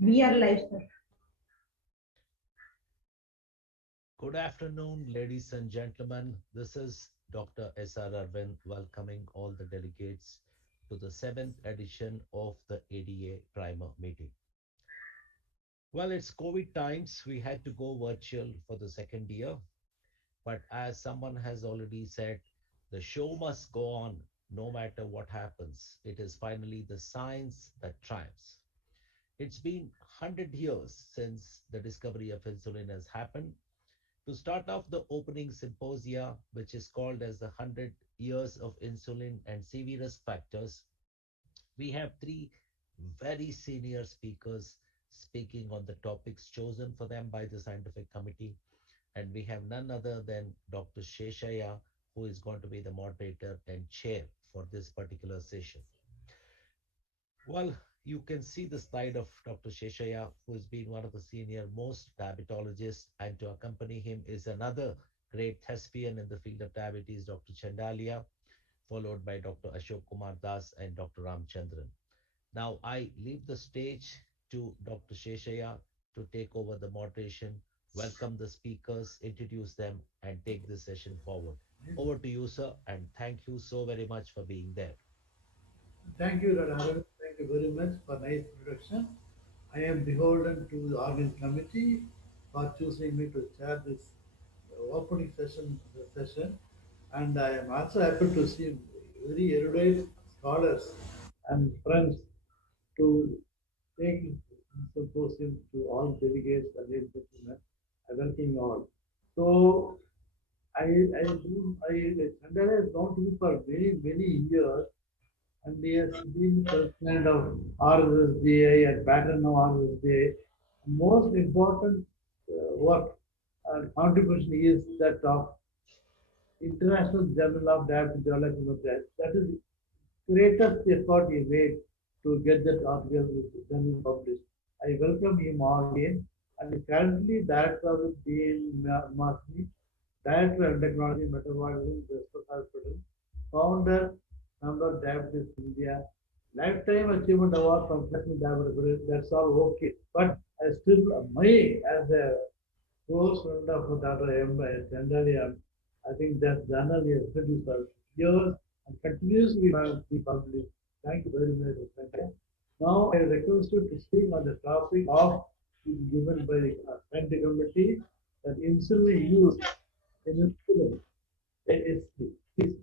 We are live, sir. Good afternoon, ladies and gentlemen. This is Dr. S.R. Arvind welcoming all the delegates to the seventh edition of the ADA Primer meeting. Well, it's COVID times. We had to go virtual for the second year. But as someone has already said, the show must go on no matter what happens. It is finally the science that triumphs. It's been 100 years since the discovery of insulin has happened. To start off the opening symposia, which is called as the 100 Years of Insulin and CV Risk Factors, we have three very senior speakers speaking on the topics chosen for them by the scientific committee. And we have none other than Dr. Sheshaya, who is going to be the moderator and chair for this particular session. Well, you can see the slide of Dr. Sheshaya, who has been one of the senior most diabetologists, and to accompany him is another great thespian in the field of diabetes, Dr. Chandalia, followed by Dr. Ashok Kumar Das and Dr. Ramchandran. Now, I leave the stage to Dr. Sheshaya to take over the moderation, welcome the speakers, introduce them, and take this session forward. Over to you, sir, and thank you so very much for being there. Thank you, Radha. Thank you very much for nice introduction. I am beholden to the organ committee for choosing me to chair this opening session, and I am also happy to see very erudite scholars and friends to take this symposium to all delegates and ladies and gentlemen. I welcome you all. So Chandra has known to me for many years, and he has been president of RSSDA and pattern of RSSDA. Most important work and contribution is that of International Journal of Diabetes Development. That is greatest effort he made to get that article journal published. I welcome him all again, and currently director of Dean Masni, director of technology metabolism, Jasper Hospital, founder number Diabetes India, lifetime achievement award from National Diabetes. That's all okay, but I still my as a close friend of Dr. M. Chandalia, I think that journal is produced for years and continuously be published. Thank you very much. Thank you. Now I request you to speak on the topic of given by the scientific committee that insulin use in insulin. ASD. Please,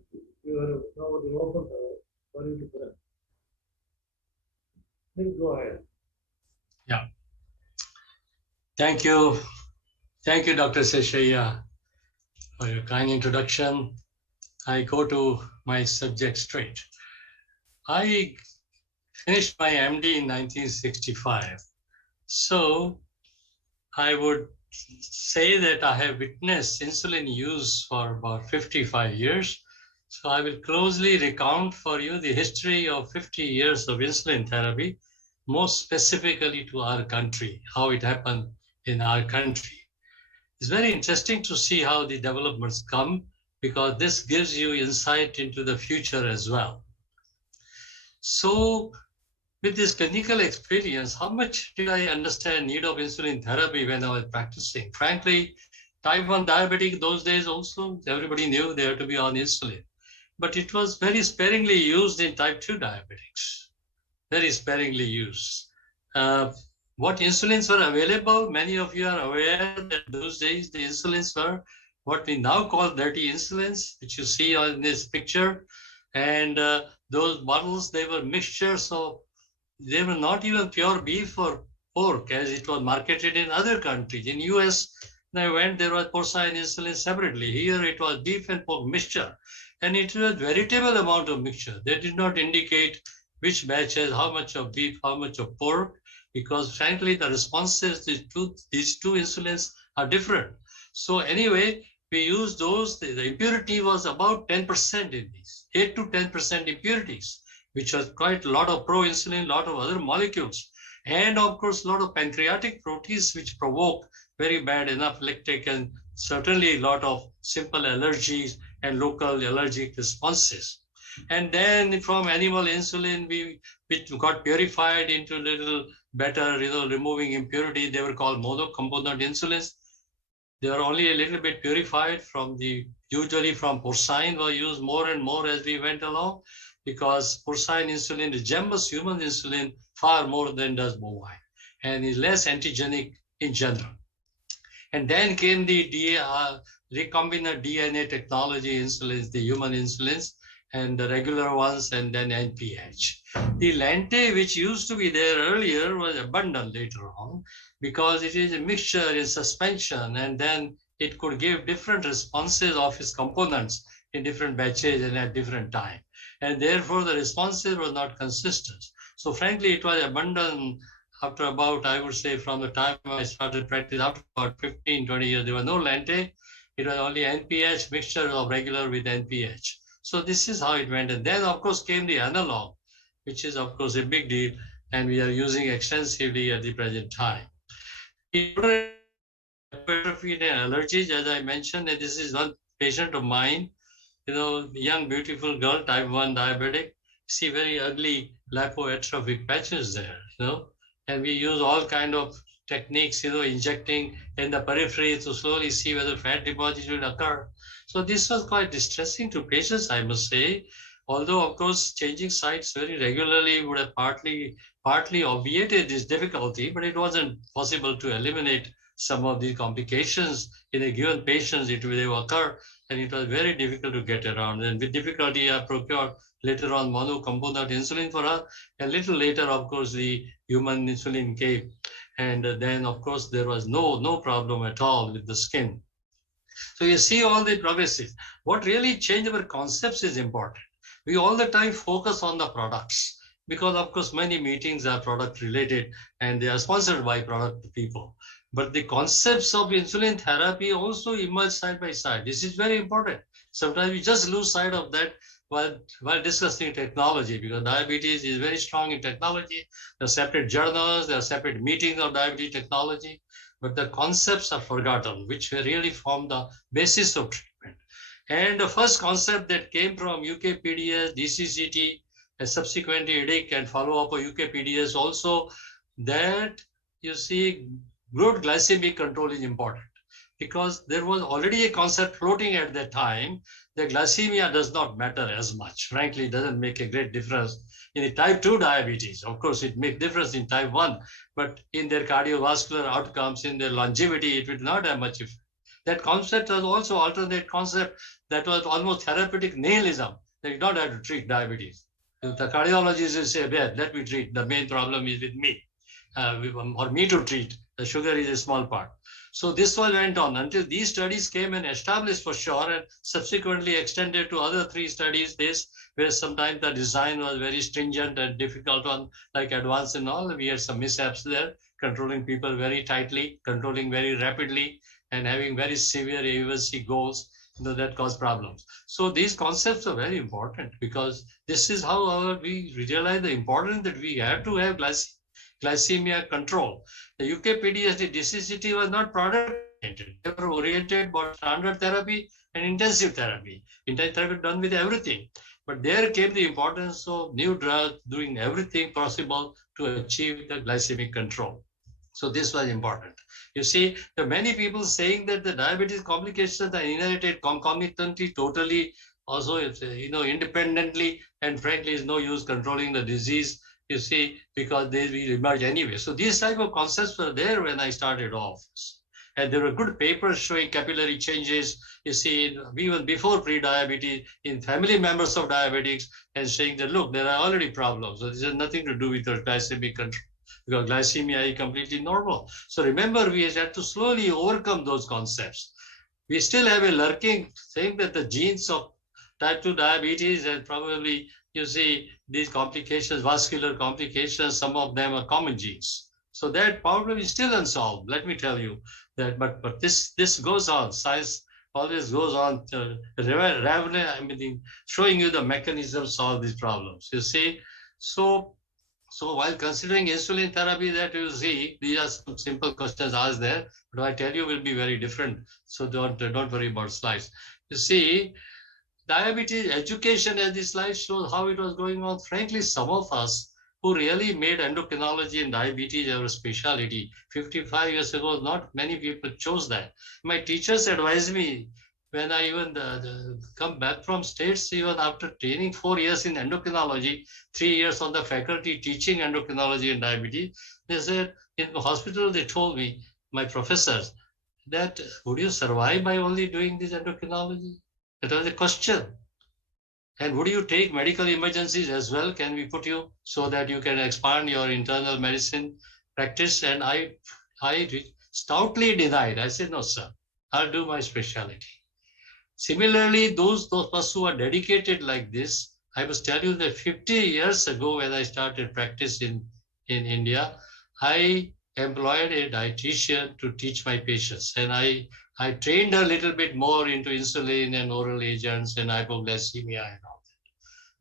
you are now open for you to present. Please go ahead. Yeah. Thank you. Thank you, Dr. Seshaya, for your kind introduction. I go to my subject straight. I finished my MD in 1965. So I would say that I have witnessed insulin use for about 55 years. So I will closely recount for you the history of 50 years of insulin therapy, most specifically to our country, how it happened in our country. It's very interesting to see how the developments come, because this gives you insight into the future as well. So with this clinical experience, how much did I understand need of insulin therapy when I was practicing? Frankly, type 1 diabetic those days also, everybody knew they had to be on insulin. But it was very sparingly used in type 2 diabetics, very sparingly used. What insulins were available, many of you are aware that those days the insulins were what we now call dirty insulins, which you see on this picture. And those bottles, they were mixtures of, they were not even pure beef or pork as it was marketed in other countries. In US, when I went, there was porcine insulin separately. Here it was beef and pork mixture. And it was a veritable amount of mixture. They did not indicate which batch has how much of beef, how much of pork, because frankly, the responses to these two insulins are different. So anyway, we use those, the impurity was about 10% in these, 8 to 10% impurities, which was quite a lot of pro-insulin, a lot of other molecules. And of course, a lot of pancreatic proteins, which provoke very bad anaphylactic and certainly a lot of simple allergies and local allergic responses. And then from animal insulin, we which got purified into little better, removing impurity. They were called monocomponent insulins. They are only a little bit purified from usually from porcine were used more and more as we went along, because porcine insulin resembles human insulin far more than does bovine and is less antigenic in general. And then came the recombinant DNA technology insulins, the human insulins, and the regular ones, and then NPH. The lente, which used to be there earlier, was abundant later on because it is a mixture in suspension, and then it could give different responses of its components in different batches and at different time. And therefore, the responses were not consistent. So frankly, it was abundant after about, I would say, from the time I started practice, after about 15, 20 years, there was no lente. It was only NPH, mixture of regular with NPH. So this is how it went. And then, of course, came the analog, which is, of course, a big deal, and we are using extensively at the present time. Hypertrophy and allergies, as I mentioned, and this is one patient of mine, young, beautiful girl, type 1 diabetic, see very ugly lipoatrophic patches there, and we use all kind of techniques, injecting in the periphery to slowly see whether fat deposits will occur. So this was quite distressing to patients, I must say, although of course changing sites very regularly would have partly obviated this difficulty, but it wasn't possible to eliminate some of the complications in a given patient. It will occur, and it was very difficult to get around. And with difficulty, I procured later on monocomponent insulin for her, and a little later, of course, the human insulin came. And then, of course, there was no problem at all with the skin. So you see all the progresses. What really changed our concepts is important. We all the time focus on the products because, of course, many meetings are product related and they are sponsored by product people. But the concepts of insulin therapy also emerge side by side. This is very important. Sometimes we just lose sight of that while discussing technology, because diabetes is very strong in technology. There are separate journals, there are separate meetings of diabetes technology, but the concepts are forgotten, which really form the basis of treatment. And the first concept that came from UKPDS, DCCT, and subsequently EDIC and follow-up of UKPDS also, that you see good glycemic control is important, because there was already a concept floating at that time that glycemia does not matter as much. Frankly, it doesn't make a great difference in the type 2 diabetes. Of course, it makes difference in type 1, but in their cardiovascular outcomes, in their longevity, it will not have much effect. That concept was also alternate concept that was almost therapeutic nihilism. They did not have to treat diabetes. If the cardiologist will say, well, let me treat. The main problem is with me, or me to treat. The sugar is a small part. So this one went on until these studies came and established for sure, and subsequently extended to other 3 studies, where sometimes the design was very stringent and difficult one, like advanced and all. We had some mishaps there, controlling people very tightly, controlling very rapidly, and having very severe A1C goals, that cause problems. So these concepts are very important, because this is how we realize the importance that we have to have glycemia control. The UKPDS, the DCCT was not product oriented. They were oriented about standard therapy and intensive therapy. Intensive therapy done with everything. But there came the importance of new drugs doing everything possible to achieve the glycemic control. So this was important. You see, there are many people saying that the diabetes complications are inherited concomitantly, totally, also independently, and frankly, is no use controlling the disease. You see, because they will emerge anyway. So these type of concepts were there when I started off. And there were good papers showing capillary changes, you see, even before pre-diabetes, in family members of diabetics, and saying that, look, there are already problems. So this has nothing to do with your glycemic control, because glycemia is completely normal. So remember, we had to slowly overcome those concepts. We still have a lurking thing that the genes of type 2 diabetes, and probably, you see, these complications, vascular complications, some of them are common genes. So that problem is still unsolved. Let me tell you that, but this goes on. Science always goes on to showing you the mechanisms of these problems. You see, so while considering insulin therapy, that you see, these are some simple questions asked there, but I tell you will be very different. So don't worry about slides. You see, diabetes education, as this slide shows how it was going on. Frankly, some of us who really made endocrinology and diabetes our specialty. 55 years ago, not many people chose that. My teachers advised me when I even come back from States, even after training 4 years in endocrinology, 3 years on the faculty teaching endocrinology and diabetes, they said in the hospital, they told me, my professors, that would you survive by only doing this endocrinology? That was a question. And would you take medical emergencies as well? Can we put you so that you can expand your internal medicine practice? And I stoutly denied. I said, no, sir, I'll do my specialty. Similarly, those of us who are dedicated like this, I must tell you that 50 years ago when I started practice in India, I employed a dietitian to teach my patients. And I trained a little bit more into insulin and oral agents and hypoglycemia and all that.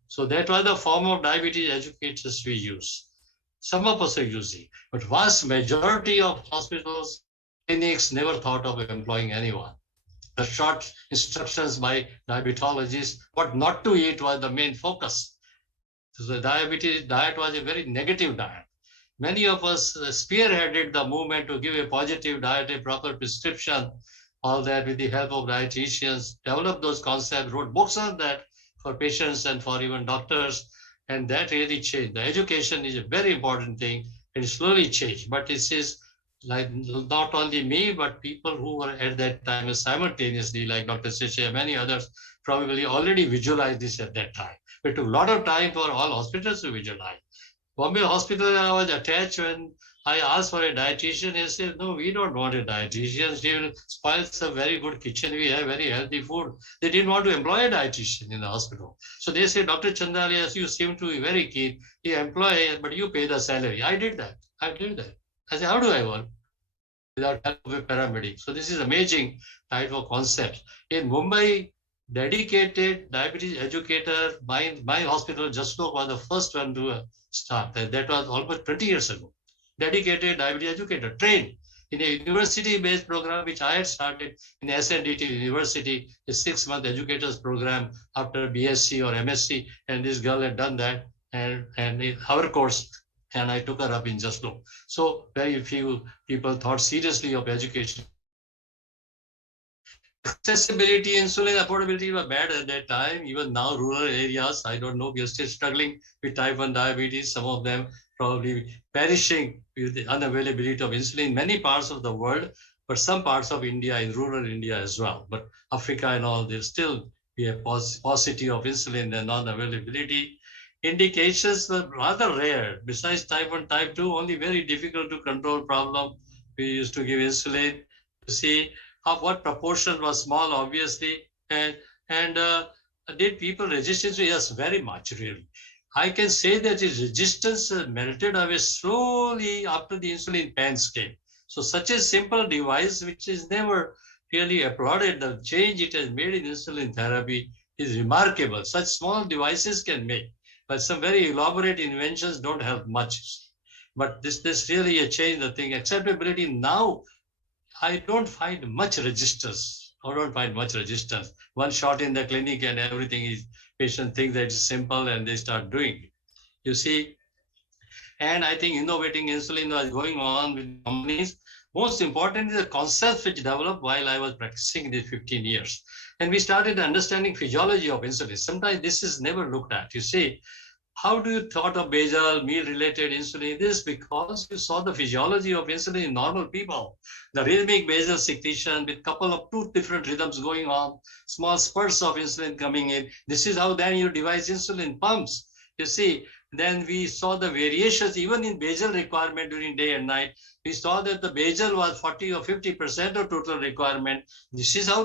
So that was the form of diabetes educators we use. Some of us are using, but vast majority of hospitals, clinics never thought of employing anyone. The short instructions by diabetologists, what not to eat was the main focus. So the diabetes diet was a very negative diet. Many of us spearheaded the movement to give a positive diet, a proper prescription, all that with the help of dietitians, developed those concepts, wrote books on that for patients and for even doctors. And that really changed. The education is a very important thing and slowly changed. But it is like not only me, but people who were at that time simultaneously, like Dr. Seche and many others, probably already visualized this at that time. It took a lot of time for all hospitals to visualize. Bombay Hospital, I was attached when I asked for a dietitian. He said, no, we don't want a dietitian. She will spoil some very good kitchen. We have very healthy food. They didn't want to employ a dietitian in the hospital. So they said, Dr. Chandalias, you seem to be very keen. You employ, but you pay the salary. I did that. I said, how do I work without help of a paramedic? So this is amazing type of concept. In Mumbai, dedicated diabetes educator, my hospital, Jaslok, was the first one to start. That was almost 20 years ago. Dedicated diabetes educator, trained in a university-based program, which I had started in SNDT University, a 6-month educators program after BSc or MSc. And this girl had done that and in our course, and I took her up in Jaslok. So very few people thought seriously of education. Accessibility, insulin affordability were bad at that time. Even now, rural areas, I don't know, we are still struggling with type 1 diabetes. Some of them probably perishing with the unavailability of insulin in many parts of the world, but some parts of India, in rural India as well. But Africa and all, there still be a paucity of insulin and non-availability. Indications were rather rare. Besides type 1, type 2, only very difficult to control problem. We used to give insulin to see of what proportion was small, obviously, and did people resist it? Yes, very much, really. I can say that its resistance melted away slowly after the insulin pens came. So such a simple device, which is never really applauded, the change it has made in insulin therapy is remarkable. Such small devices can make, but some very elaborate inventions don't help much. But this really changed the thing. Acceptability now, I don't find much resistance. One shot in the clinic and everything is, patient thinks that it's simple and they start doing it. You see, and I think innovating insulin was going on with companies. Most important is the concepts which developed while I was practicing these 15 years. And we started understanding physiology of insulin. Sometimes this is never looked at. You see, how do you thought of basal, meal-related insulin? This because you saw the physiology of insulin in normal people. The rhythmic basal secretion with couple of 2 different rhythms going on, small spurts of insulin coming in. This is how then you devise insulin pumps. You see, then we saw the variations even in basal requirement during day and night. We saw that the basal was 40 or 50% of total requirement. This is how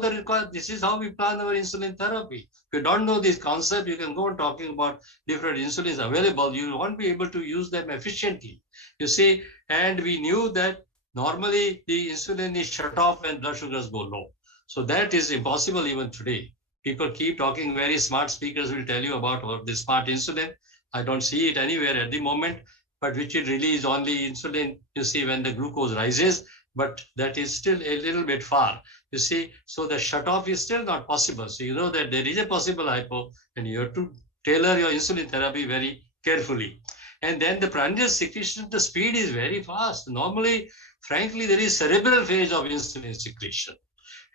we plan our insulin therapy. If you don't know this concept, you can go on talking about different insulins available. You won't be able to use them efficiently. You see, and we knew that normally the insulin is shut off when blood sugars go low. So that is impossible even today. People keep talking, very smart speakers will tell you about the smart insulin. I don't see it anywhere at the moment, but which will release only insulin, you see, when the glucose rises, but that is still a little bit far. You see, so the shut-off is still not possible. So you know that there is a possible hypo, and you have to tailor your insulin therapy very carefully. And then the prandial secretion, the speed is very fast. Normally, frankly, there is cerebral phase of insulin secretion.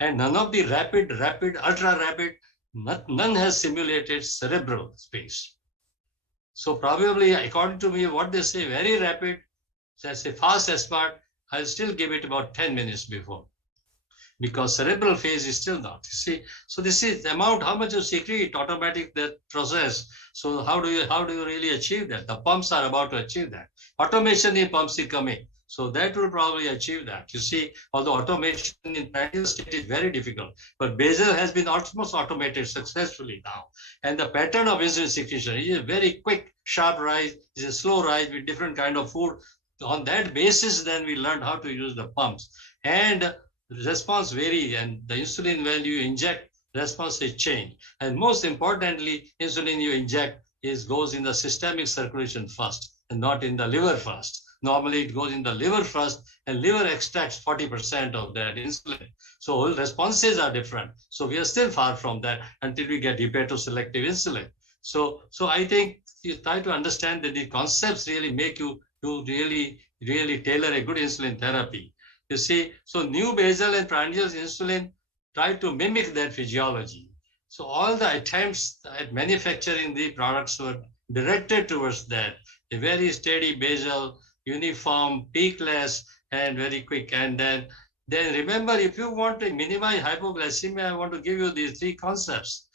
And none of the rapid, ultra rapid, none has simulated cerebral space. So probably, according to me, what they say, very rapid, let's say fast SMART, I'll still give it about 10 minutes before. Because cerebral phase is still not. You see, so this is the amount, how much you secrete, automatic that process. So how do you really achieve that? The pumps are about to achieve that. Automation in pumps is coming. So that will probably achieve that. You see, although automation in prandial state is very difficult, but basal has been almost automated successfully now. And the pattern of insulin secretion is a very quick, sharp rise, is a slow rise with different kind of food. On that basis, then we learned how to use the pumps. And response vary, and the insulin when you inject, response is changed. And most importantly, insulin you inject goes in the systemic circulation first and not in the liver first. Normally it goes in the liver first, and liver extracts 40% of that insulin. So responses are different. So we are still far from that until we get hepatoselective insulin. So I think you try to understand that the concepts really make you to really tailor a good insulin therapy. You see, so new basal and prandial insulin try to mimic that physiology. So all the attempts at manufacturing the products were directed towards that. A very steady basal, uniform, peakless, and very quick. And then remember, if you want to minimize hypoglycemia, I want to give you these three concepts.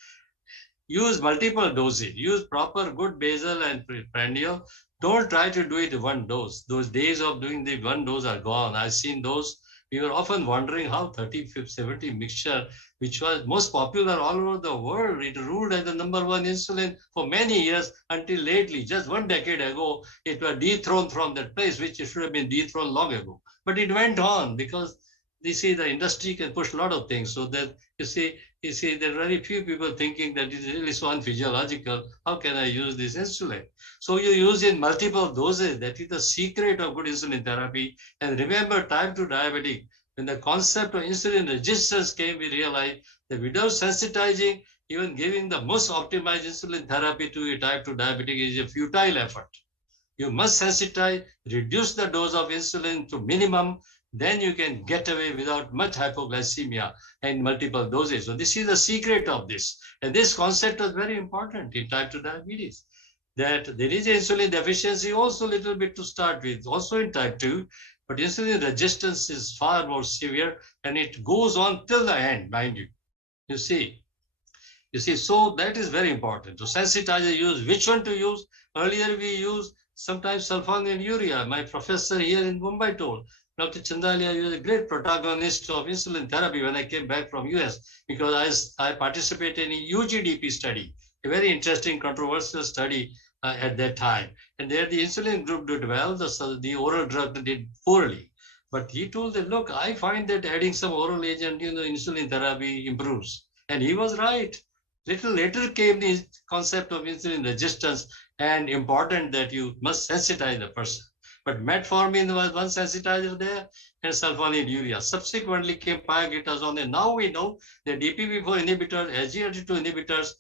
Use multiple dosage, use proper good basal and prandial. Don't try to do it one dose. Those days of doing the one dose are gone. I've seen those. We were often wondering how 30, 70 mixture, which was most popular all over the world, it ruled as the #1 insulin for many years until lately, just 1 decade ago, it was dethroned from that place, which it should have been dethroned long ago. But it went on because you see the industry can push a lot of things. So that you see there are very few people thinking that it is really so unphysiological. How can I use this insulin? So you use in multiple doses. That is the secret of good insulin therapy. And remember, type 2 diabetic, when the concept of insulin resistance came, we realized that without sensitizing, even giving the most optimized insulin therapy to a type 2 diabetic is a futile effort. You must sensitize, reduce the dose of insulin to minimum, then you can get away without much hypoglycemia and multiple doses. So this is the secret of this. And this concept was very important in type 2 diabetes, that there is insulin deficiency also a little bit to start with, also in type 2, but insulin resistance is far more severe and it goes on till the end, mind you. You see, so that is very important. To sensitize the use, which one to use? Earlier we used sometimes sulfonylurea. My professor here in Mumbai told, Dr. Chandalia was a great protagonist of insulin therapy when I came back from US, because I participated in UGDP study, a very interesting controversial study at that time. And there the insulin group did well, the oral drug did poorly. But he told that, look, I find that adding some oral agent, insulin therapy improves. And he was right. Little later came the concept of insulin resistance, and important that you must sensitize the person. But metformin was one sensitizer there, and sulfonylurea. Subsequently came pioglitazone, and now we know that DPP4 inhibitors, SGLT2 inhibitors,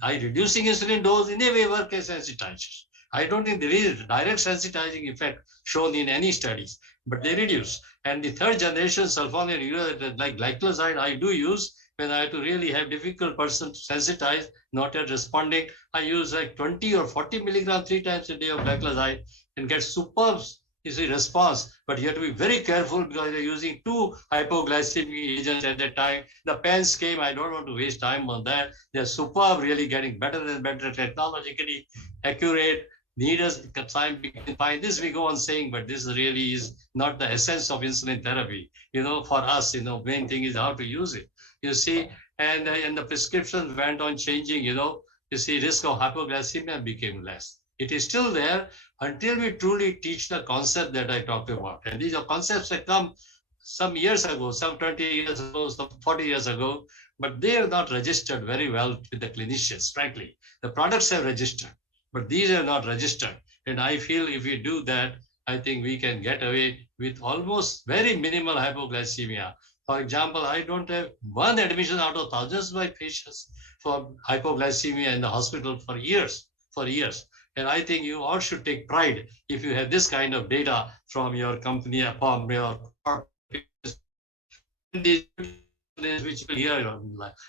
by reducing insulin dose in a way work as sensitizers. I don't think there is direct sensitizing effect shown in any studies, but they reduce. And the third generation sulfonylurea, like glycoside, I do use when I have to really have difficult person to sensitize, not yet responding. I use like 20 or 40 milligrams 3 times a day of glycoside and get superb response. But you have to be very careful because you're using 2 hypoglycemic agents at that time. The pens came, I don't want to waste time on that. They're superb, really getting better and better, technologically accurate. Needles time we can find this, we go on saying, but this really is not the essence of insulin therapy. For us, main thing is how to use it. You see, and the prescriptions went on changing, you see, risk of hypoglycemia became less. It is still there until we truly teach the concept that I talked about. And these are concepts that come some years ago, some 20 years ago, some 40 years ago, but they are not registered very well with the clinicians, frankly. The products have registered, but these are not registered. And I feel if we do that, I think we can get away with almost very minimal hypoglycemia. For example, I don't have one admission out of thousands of my patients for hypoglycemia in the hospital for years. And I think you all should take pride if you have this kind of data from your company, from your which will hear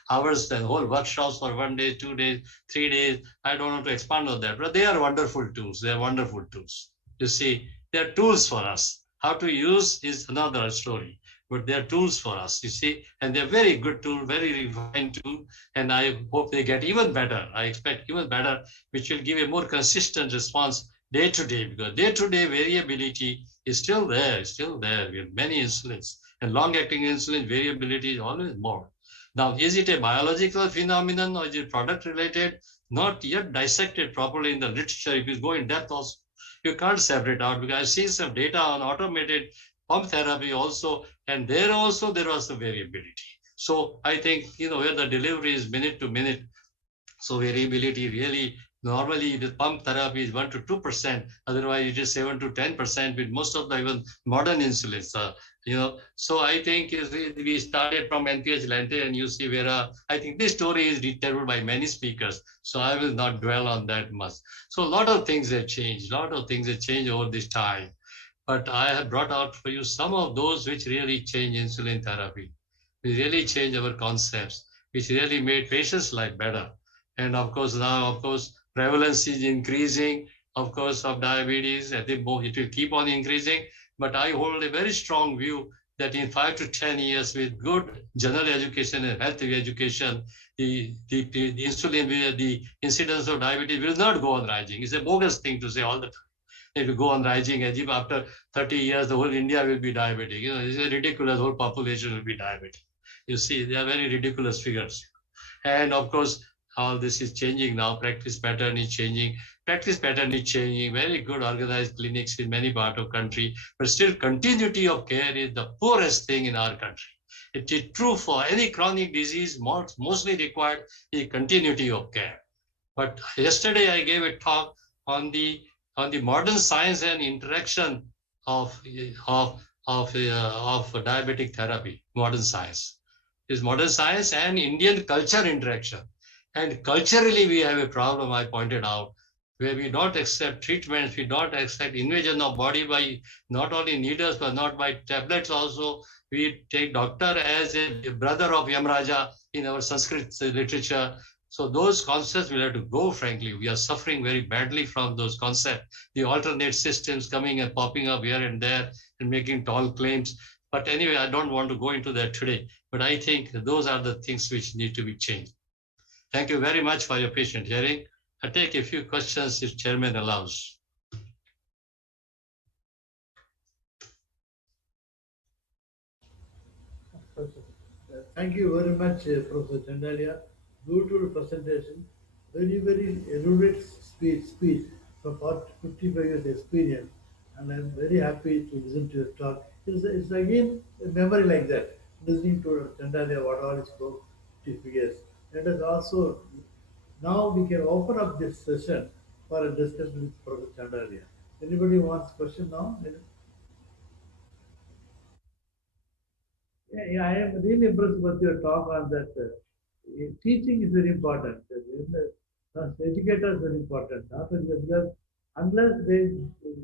hours and whole workshops for 1 day, 2 days, 3 days. I don't want to expand on that, but they are wonderful tools. They are wonderful tools. You see, they are tools for us. How to use is another story, but they are tools for us, you see, and they're very good tool, very refined tool, and I hope they get even better. I expect even better, which will give a more consistent response day to day, because day to day variability is still there, We have many insulins, and long-acting insulin variability is always more. Now, is it a biological phenomenon or is it product related? Not yet dissected properly in the literature. If you go in depth also, you can't separate out, because I've seen some data on automated pump therapy also, and there also there was some variability. So I think, where the delivery is minute to minute, so variability really, normally the pump therapy is 1 to 2%, otherwise it is 7 to 10% with most of the even modern insulins. So I think we started from NPH Lente, and you see where I think this story is retold by many speakers, so I will not dwell on that much. So a lot of things have changed, over this time. But I have brought out for you some of those which really change insulin therapy, which really change our concepts, which really made patients' life better. And of course, now, prevalence is increasing, of course, of diabetes. I think it will keep on increasing. But I hold a very strong view that in 5 to 10 years, with good general education and health education, the insulin, the incidence of diabetes will not go on rising. It's a bogus thing to say all the time. It will go on rising as if after 30 years, the whole India will be diabetic. It's a ridiculous, whole population will be diabetic. You see, they are very ridiculous figures. And of course, all this is changing now. Practice pattern is changing. Very good organized clinics in many parts of country, but still continuity of care is the poorest thing in our country. It is true for any chronic disease, mostly required is continuity of care. But yesterday I gave a talk on the modern science and interaction of diabetic therapy. Modern science is modern science and Indian culture interaction. And culturally, we have a problem, I pointed out, where we don't accept treatments, we don't accept invasion of body by not only needles, but not by tablets also. We take doctor as a brother of Yamraja in our Sanskrit literature. So those concepts will have to go, frankly. We are suffering very badly from those concepts. The alternate systems coming and popping up here and there and making tall claims. But anyway, I don't want to go into that today. But I think those are the things which need to be changed. Thank you very much for your patient hearing. I'll take a few questions if Chairman allows. Thank you very much, Professor Chandalia. Beautiful presentation. Very, very erudite speech from 55 years experience. And I'm very happy to listen to your talk. It's again a memory like that, listening to Chandalia, what all he spoke 55 years. Let us also, now we can open up this session for a discussion with Professor Chandalia. Anybody wants question now? Yeah, I am really impressed with your talk on that. Teaching is very important. Educators are very important. Because unless they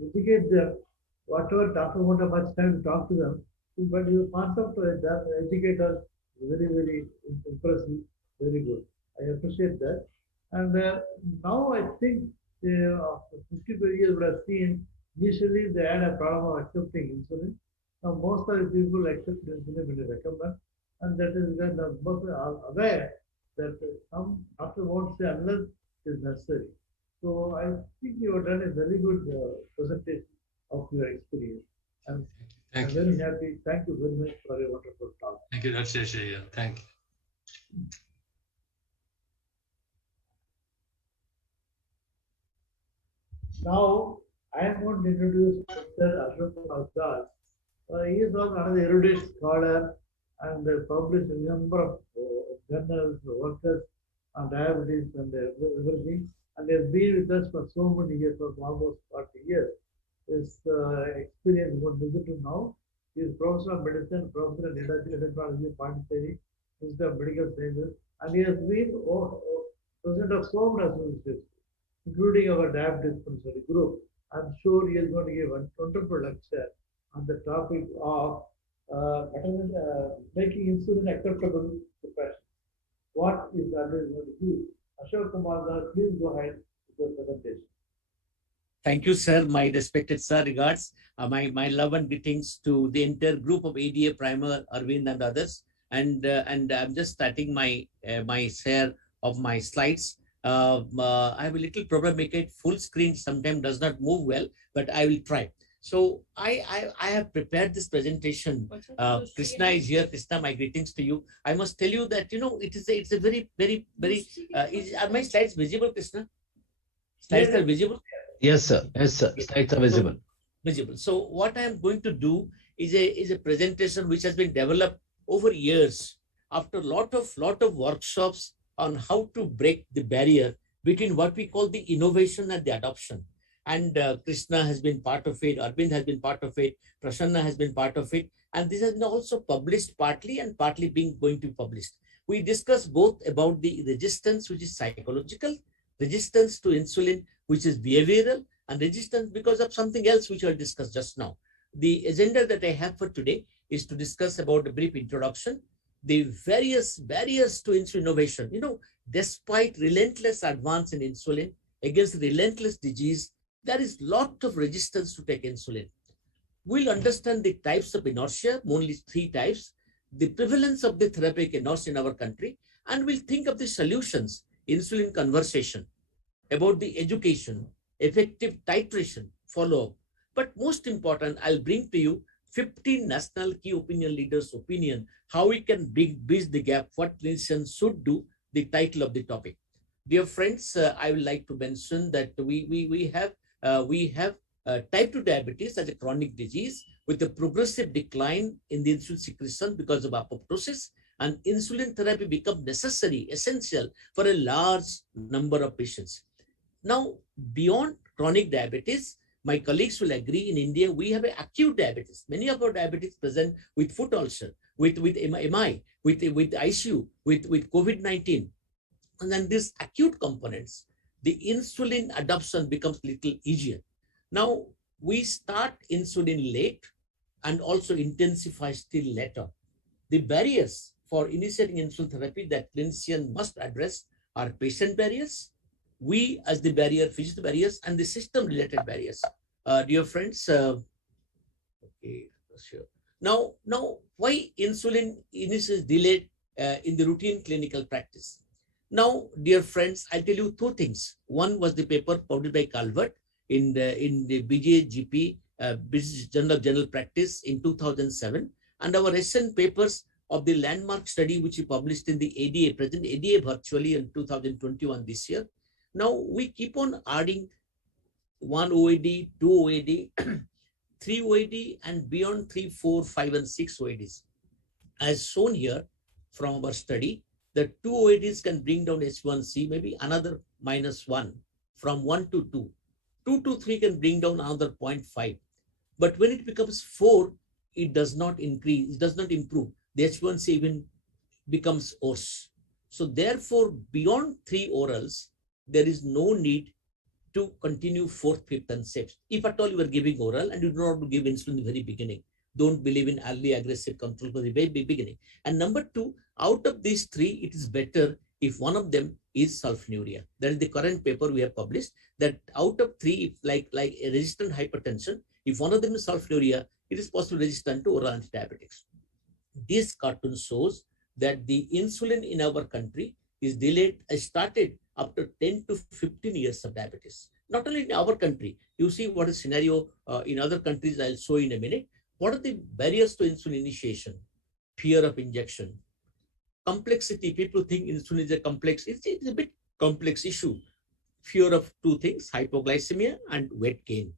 educate them, whatever doctor won't have much time to talk to them. But your concept of that educators is very, very impressive, very good. I appreciate that. And now I think after 54 years, we have seen initially they had a problem of accepting insulin. Now, most of the people accept insulin when they recommend, and that is when the most are aware that some doctor won't say unless it is necessary. So I think you have done a very good presentation of your experience. I'm very happy. Thank you very much for your wonderful talk. Thank you, Dr. Shreya. Thank you. Now, I am going to introduce Dr. Ashok Das. He is also another erudite scholar and published a number of journals, workers on diabetes and everything. And he has been with us for so many years, for almost 40 years. His experience is what digital now. He is professor of medicine, professor in endocrinology, Pondicherry, Institute of Medical Sciences, and he has been president of so many associations. including our diabetes dispensary group. I'm sure he is going to give a wonderful lecture on the topic of making insulin acceptable to patients. What is the advice going to give? Ashok Kumar, please go ahead with your presentation. Thank you, sir. My respected sir, regards. My love and greetings to the entire group of ADA Primer, Arvind and others. And I'm just starting my share of my slides. I have a little problem making it full screen. Sometimes does not move well, but I will try. So I have prepared this presentation. Krishna is here. Krishna, my greetings to you. I must tell you that it's a very. Are my slides visible, Krishna? Slides are visible. Yes, sir. Yes, sir. Slides are visible. Visible. So what I am going to do is a presentation which has been developed over years after lot of workshops on how to break the barrier between what we call the innovation and the adoption. And Krishna has been part of it, Arvind has been part of it, Prasanna has been part of it, and this has been also published partly and partly going to be published. We discussed both about the resistance, which is psychological, resistance to insulin, which is behavioral, and resistance because of something else which I'll discuss just now. The agenda that I have for today is to discuss about a brief introduction, the various barriers to insulin innovation. Despite relentless advance in insulin against relentless disease, there is lot of resistance to take insulin. We'll understand the types of inertia, only 3 types, the prevalence of the therapeutic inertia in our country, and we'll think of the solutions, insulin conversation, about the education, effective titration, follow-up. But most important, I'll bring to you 15 national key opinion leaders' opinion, how we can bridge the gap, what clinicians should do, the title of the topic. Dear friends, I would like to mention that we have type 2 diabetes as a chronic disease with a progressive decline in the insulin secretion because of apoptosis, and insulin therapy becomes necessary, essential for a large number of patients. Now, beyond chronic diabetes, my colleagues will agree, in India, we have acute diabetes. Many of our diabetes present with foot ulcer, with MI, with ICU, with COVID-19. And then these acute components, the insulin adoption becomes little easier. Now, we start insulin late and also intensify still later. The barriers for initiating insulin therapy that clinicians must address are patient barriers, we as the barrier, physical barriers, and the system-related barriers. Dear friends, okay, sure. Now, why insulin initiation is delayed in the routine clinical practice? Now, dear friends, I'll tell you 2 things. One was the paper published by Calvert in the BJGP, British Journal of General Practice in 2007, and our recent papers of the landmark study which we published in the ADA, present ADA virtually in 2021 this year. Now we keep on adding 1 OAD, 2 OAD, 3 OAD, and beyond 3, 4, 5, and 6 OADs. As shown here from our study, the 2 OADs can bring down H1C, maybe another -1 from 1 to 2. 2 to 3 can bring down another 0.5. But when it becomes 4, it does not increase, it does not improve. The H1C even becomes worse. So therefore, beyond 3 orals, there is no need to continue 4th, 5th, and 6th. If at all you are giving oral and you do not give insulin in the very beginning, don't believe in early aggressive control for the very beginning. And number 2, out of these 3, it is better if one of them is sulfonylurea. That is the current paper we have published, that out of 3, like a resistant hypertension, if one of them is sulfonylurea, it is possible resistant to oral antidiabetics. This cartoon shows that the insulin in our country is delayed, started after 10 to 15 years of diabetes. Not only in our country, you see what is scenario in other countries, I'll show in a minute. What are the barriers to insulin initiation? Fear of injection. Complexity, people think insulin is a complex, it's a bit complex issue. Fear of 2 things, hypoglycemia and weight gain.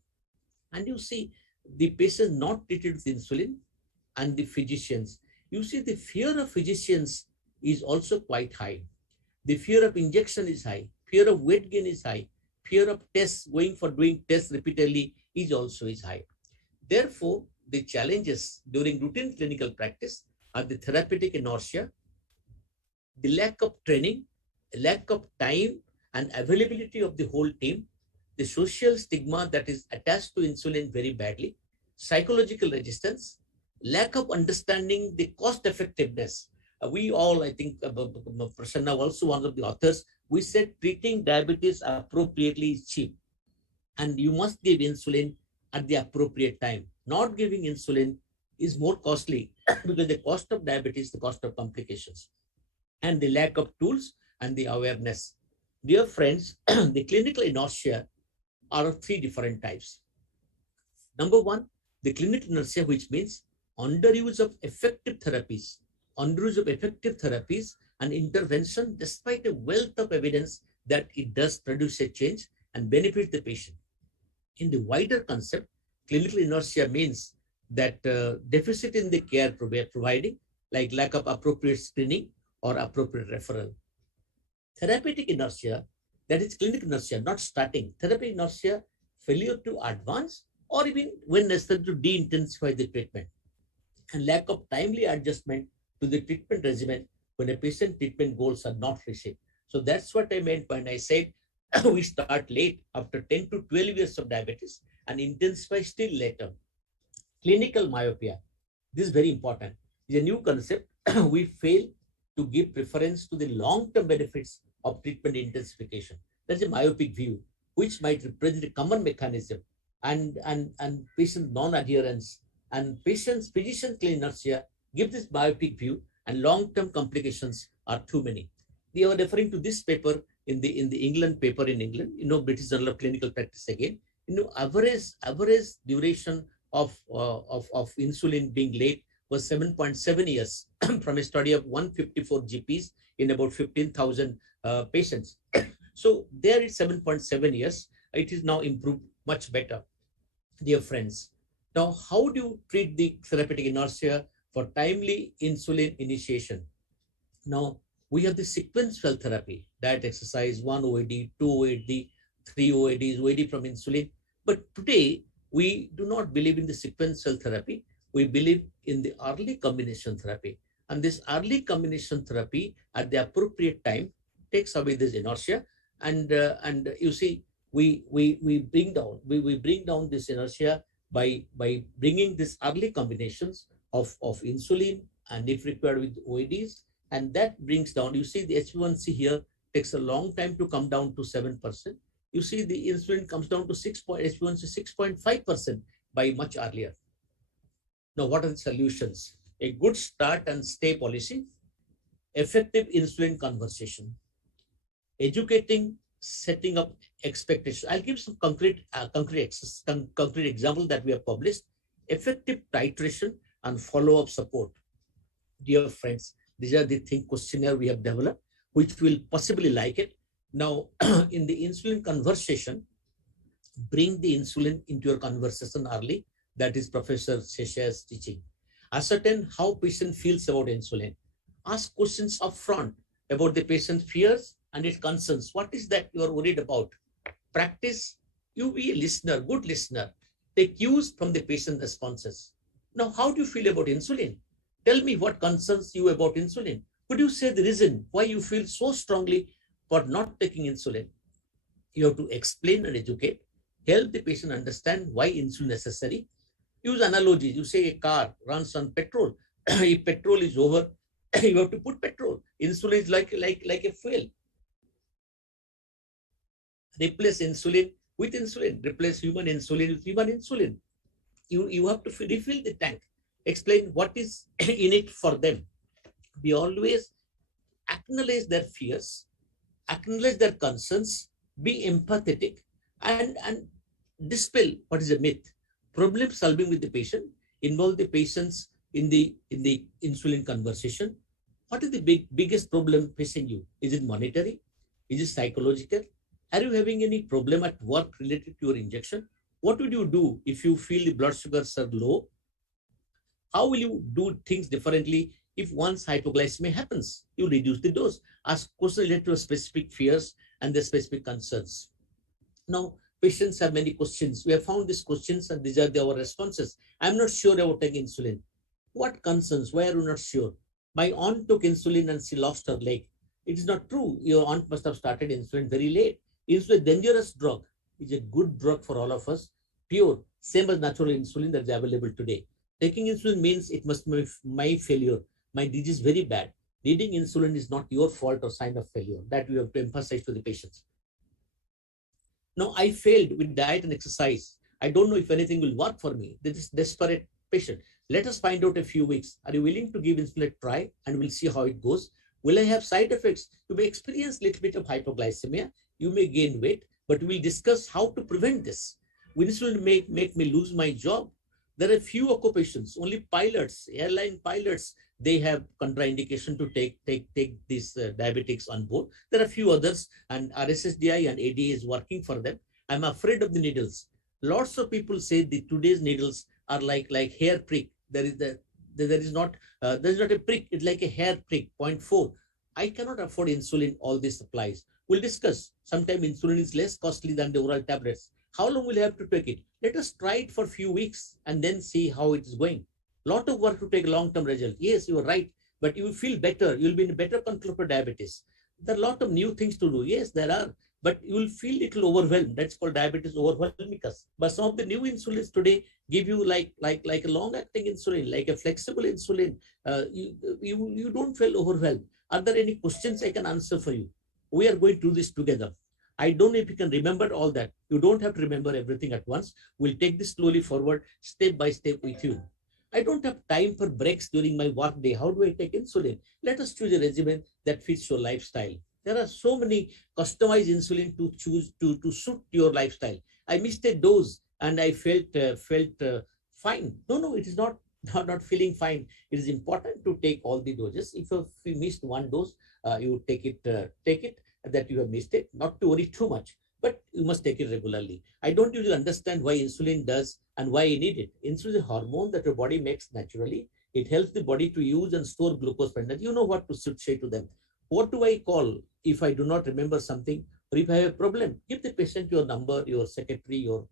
And you see the patient not treated with insulin and the physicians. You see the fear of physicians is also quite high. The fear of injection is high. Fear of weight gain is high. Fear of tests, going for doing tests repeatedly is also high. Therefore, the challenges during routine clinical practice are the therapeutic inertia, the lack of training, lack of time, and availability of the whole team, the social stigma that is attached to insulin very badly, psychological resistance, lack of understanding the cost effectiveness. We all, I think, Prasanna, also one of the authors, we said treating diabetes appropriately is cheap, and you must give insulin at the appropriate time. Not giving insulin is more costly because the cost of diabetes, the cost of complications, and the lack of tools and the awareness. Dear friends, the clinical inertia are of three different types. Number one, the clinical inertia, which means underuse of effective therapies, and intervention despite a wealth of evidence that it does produce a change and benefit the patient. In the wider concept, clinical inertia means that deficit in the care providing, like lack of appropriate screening or appropriate referral. Therapeutic inertia, that is clinical inertia, not starting. Therapeutic inertia, failure to advance or even when necessary to de-intensify the treatment, and lack of timely adjustment to the treatment regimen when a patient treatment goals are not received. So that's what I meant when I said we start late after 10 to 12 years of diabetes and intensify still later. Clinical myopia, this is very important. It's a new concept. We fail to give preference to the long-term benefits of treatment intensification. That's a myopic view, which might represent a common mechanism and patient non-adherence and physicians' inertia give this myopic view, and long-term complications are too many. We are referring to this paper in the England paper in England, British Journal of Clinical Practice again. Average duration of insulin being late was 7.7 years from a study of 154 GPs in about 15,000 patients. So there it's 7.7 years. It is now improved much better, dear friends. Now, how do you treat the therapeutic inertia for timely insulin initiation? Now, we have the sequential therapy, diet, exercise, 1 OAD, 2 OAD, 3 OADs, OAD from insulin. But today, we do not believe in the sequential therapy. We believe in the early combination therapy. And this early combination therapy at the appropriate time takes away this inertia. And you see, we bring down this inertia by bringing these early combinations of insulin and if required with OADs, and that brings down, you see the HbA1c here takes a long time to come down to 7%. You see the insulin comes down to HbA1c 6.5% by much earlier. Now, what are the solutions? A good start and stay policy, effective insulin conversation, educating, setting up expectations. I'll give some concrete example that we have published. Effective titration and follow-up support. Dear friends, these are the questionnaire we have developed, which will possibly like it. Now, in the insulin conversation, bring the insulin into your conversation early. That is Professor Shesha's teaching. Ascertain how patient feels about insulin. Ask questions upfront about the patient's fears and its concerns. What is that you are worried about? Practice. You be a listener, good listener. Take cues from the patient responses. Now, how do you feel about insulin? Tell me what concerns you about insulin. Could you say the reason why you feel so strongly for not taking insulin? You have to explain and educate. Help the patient understand why insulin is necessary. Use analogies. You say a car runs on petrol. If petrol is over, you have to put petrol. Insulin is like a fuel. Replace insulin with insulin. Replace human insulin with human insulin. You have to refill the tank. Explain what is in it for them. We always acknowledge their fears, acknowledge their concerns, be empathetic, and dispel what is a myth. Problem solving with the patient, involve the patients in the insulin conversation. What is the biggest problem facing you? Is it monetary? Is it psychological? Are you having any problem at work related to your injection? What would you do if you feel the blood sugars are low? How will you do things differently if once hypoglycemia happens? You reduce the dose. Ask questions related to specific fears and the specific concerns. Now, patients have many questions. We have found these questions and these are our responses. I'm not sure about taking insulin. What concerns? Why are you not sure? My aunt took insulin and she lost her leg. It is not true. Your aunt must have started insulin very late. Insulin is a dangerous drug. It's a good drug for all of us. Pure, same as natural insulin that is available today. Taking insulin means it must be my failure. My disease is very bad. Needing insulin is not your fault or sign of failure. That we have to emphasize to the patients. No, I failed with diet and exercise. I don't know if anything will work for me. This is desperate patient. Let us find out a few weeks. Are you willing to give insulin a try and we'll see how it goes? Will I have side effects? You may experience a little bit of hypoglycemia. You may gain weight, but we'll discuss how to prevent this. Will insulin make me lose my job? There are few occupations, only pilots, airline pilots, they have contraindication to take these diabetics on board. There are few others, and RSSDI and ADA is working for them. I'm afraid of the needles. Lots of people say the today's needles are like hair prick. There is not a prick. It's like a hair prick, 0.4. I cannot afford insulin. All these supplies. We'll discuss. Sometimes insulin is less costly than the oral tablets. How long will you have to take it? Let us try it for a few weeks and then see how it is going. Lot of work to take long-term result. Yes, you are right, but you will feel better. You'll be in better control for diabetes. There are a lot of new things to do. Yes, there are, but you will feel little overwhelmed. That's called diabetes overwhelmicus. But some of the new insulins today give you like a long-acting insulin, like a flexible insulin. You don't feel overwhelmed. Are there any questions I can answer for you? We are going through this together. I don't know if you can remember all that. You don't have to remember everything at once. We'll take this slowly forward, step by step with you. I don't have time for breaks during my work day. How do I take insulin? Let us choose a regimen that fits your lifestyle. There are so many customized insulin to choose to suit your lifestyle. I missed a dose and I felt fine. No, it is not feeling fine. It is important to take all the doses. If you missed one dose, you take it that you have missed it. Not to worry too much, but you must take it regularly. I don't usually understand why insulin does and why you need it. Insulin is a hormone that your body makes naturally. It helps the body to use and store glucose for energy. You know what to say to them. What do I call if I do not remember something or if I have a problem? Give the patient your number, your secretary, your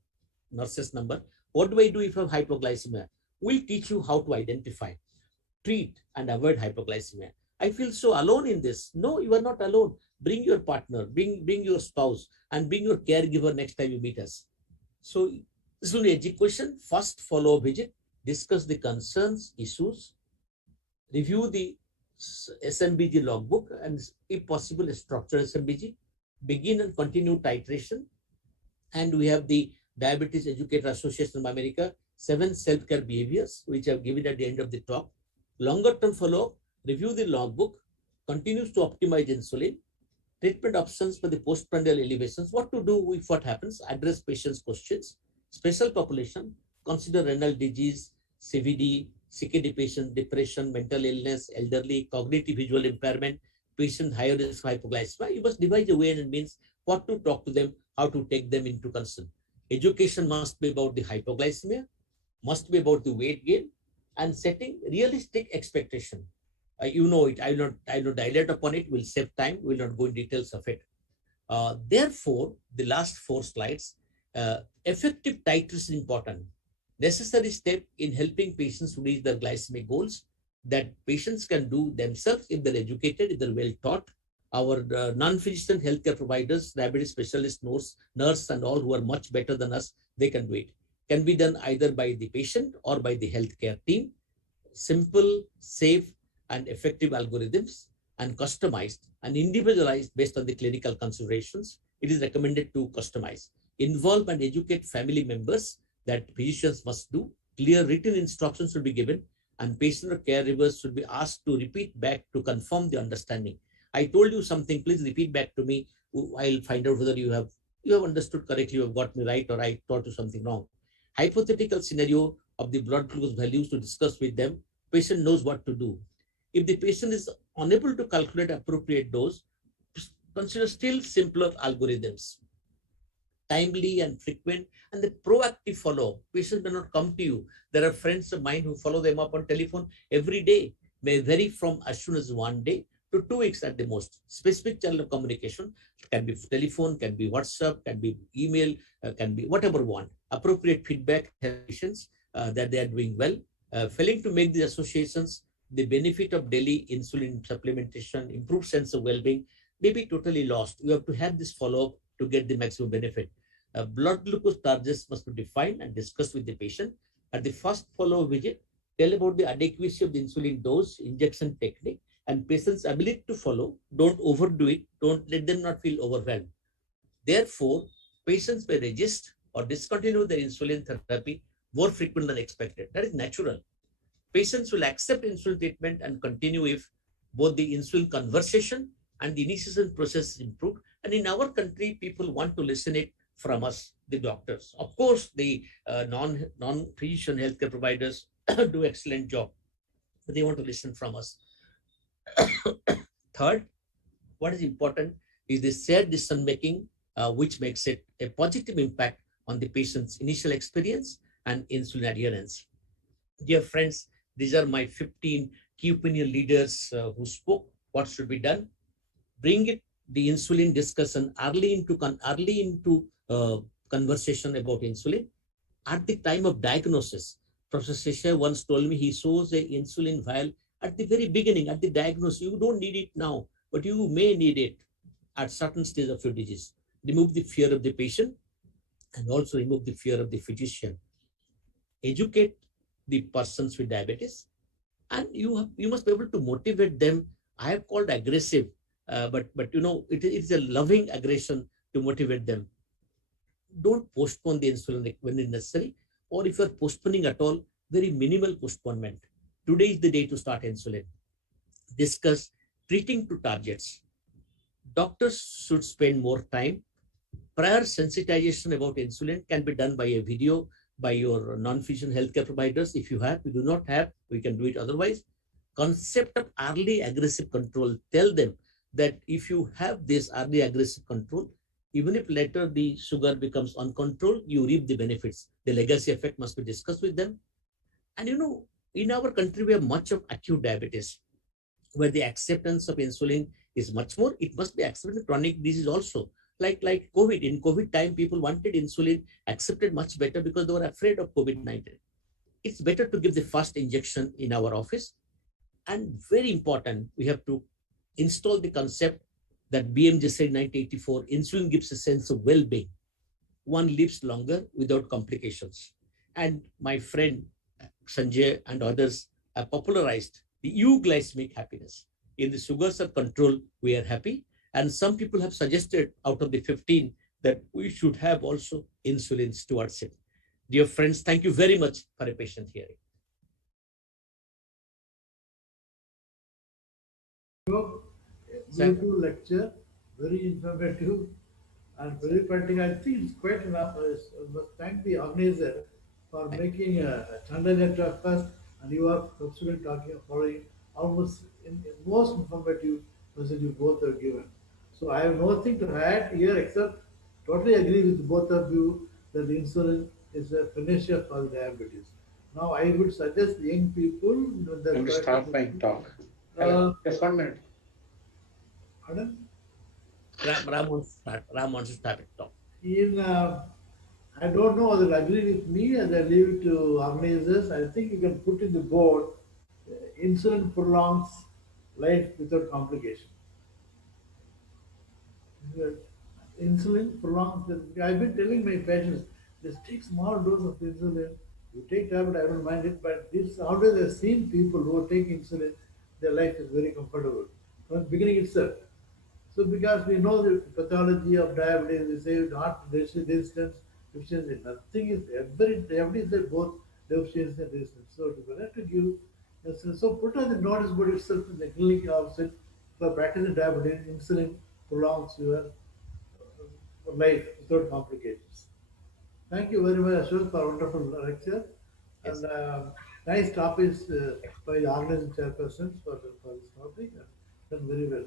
nurse's number. What do I do if I have hypoglycemia? We'll teach you how to identify, treat, and avoid hypoglycemia. I feel so alone in this. No, you are not alone. Bring your partner, bring your spouse, and bring your caregiver next time you meet us. So this will be education. First follow-up visit, discuss the concerns, issues, review the SMBG logbook, and if possible, a structured SMBG, begin and continue titration. And we have the Diabetes Educator Association of America, 7 self-care behaviors, which I've given at the end of the talk. Longer-term follow-up, review the logbook, continues to optimize insulin, treatment options for the postprandial elevations, what to do if what happens, address patients' questions, special population, consider renal disease, CVD, CKD patient, depression, mental illness, elderly, cognitive visual impairment, patient higher risk of hypoglycemia. You must devise a way and means what to talk to them, how to take them into concern. Education must be about the hypoglycemia, must be about the weight gain, and setting realistic expectation. You know it. I will not dilate upon it. We'll save time. We'll not go in details of it. Therefore, the last 4 slides, effective titration is important. Necessary step in helping patients to reach their glycemic goals that patients can do themselves if they're educated, if they're well taught. Our non-physician healthcare providers, diabetes specialists, nurse, and all who are much better than us, they can do it. Can be done either by the patient or by the healthcare team. Simple, safe, and effective algorithms, and customized and individualized based on the clinical considerations. It is recommended to customize. Involve and educate family members that physicians must do. Clear written instructions should be given, and patient or caregivers should be asked to repeat back to confirm the understanding. I told you something, please repeat back to me. I'll find out whether you have understood correctly, you have got me right, or I taught you something wrong. Hypothetical scenario of the blood glucose values to discuss with them. Patient knows what to do. If the patient is unable to calculate appropriate dose, consider still simpler algorithms. Timely and frequent, and the proactive follow. Patients may not come to you. There are friends of mine who follow them up on telephone every day. May vary from as soon as 1 day to 2 weeks at the most. Specific channel of communication can be telephone, can be WhatsApp, can be email, can be whatever one. Appropriate feedback patients that they are doing well. Failing to make the associations, the benefit of daily insulin supplementation, improved sense of well-being may be totally lost. You have to have this follow-up to get the maximum benefit. Blood glucose targets must be defined and discussed with the patient. At the first follow-up visit, tell about the adequacy of the insulin dose, injection technique, and patient's ability to follow. Don't overdo it. Don't let them not feel overwhelmed. Therefore, patients may resist or discontinue their insulin therapy more frequent than expected. That is natural. Patients will accept insulin treatment and continue if both the insulin conversation and the initiation process is improved. And in our country, people want to listen it from us, the doctors. Of course, the non-physician healthcare providers do excellent job, but they want to listen from us. Third, what is important is the shared decision making, which makes it a positive impact on the patient's initial experience and insulin adherence. Dear friends, these are my 15 key opinion leaders who spoke what should be done. Bring it the insulin discussion early into conversation about insulin at the time of diagnosis. Professor Sesha once told me he shows a insulin vial at the very beginning, at the diagnosis. You don't need it now, but you may need it at certain stage of your disease. Remove the fear of the patient and also remove the fear of the physician. Educate the persons with diabetes, and you must be able to motivate them. I have called aggressive, but it is a loving aggression to motivate them. Don't postpone the insulin when it's necessary, or if you're postponing at all, very minimal postponement. Today is the day to start insulin. Discuss treating to targets. Doctors should spend more time. Prior sensitization about insulin can be done by a video by your non-physician healthcare providers. If you do not have, we can do it otherwise. Concept of early aggressive control. Tell them that if you have this early aggressive control, even if later the sugar becomes uncontrolled, you reap the benefits. The legacy effect must be discussed with them. And in our country, we have much of acute diabetes, where the acceptance of insulin is much more. It must be accepted in chronic disease also. Like COVID. In COVID time, people wanted insulin accepted much better because they were afraid of COVID-19. It's better to give the first injection in our office. And very important, we have to install the concept that BMJ said in 1984, insulin gives a sense of well-being. One lives longer without complications. And my friend Sanjay and others have popularized the euglycemic happiness. In the sugars are controlled, we are happy. And some people have suggested out of the 15 that we should have also insulins towards it. Dear friends, thank you very much for a patient hearing. Beautiful lecture, very informative and very practical. I think it's quite enough. I must thank the organizer for making a Chandra talk first, and you are subsequently following almost in most informative message you both have given. So I have nothing to add here except totally agree with both of you that insulin is a panacea for diabetes. Now I would suggest young people when I'm to start my talk. Just 1 minute. Pardon? Ram wants to start it talk. I don't know whether you agree with me as I leave it to organizers. I think you can put in the board insulin prolongs life without complication. Insulin prolongs. I've been telling my patients, just take small dose of insulin. You take tablet, I don't mind it, but this always I've seen people who take insulin, their life is very comfortable from the beginning itself. So because we know the pathology of diabetes, we say not resistance, deficiency, nothing is every said both deficiency and resistance. So to connect to give, so put on the notice board itself in the clinic opposite for practicing diabetes, insulin prolongs your life without complications. Thank you very much, Ashok, for a wonderful lecture. Yes. And nice topics by the organizing chairpersons for this topic. Done very well.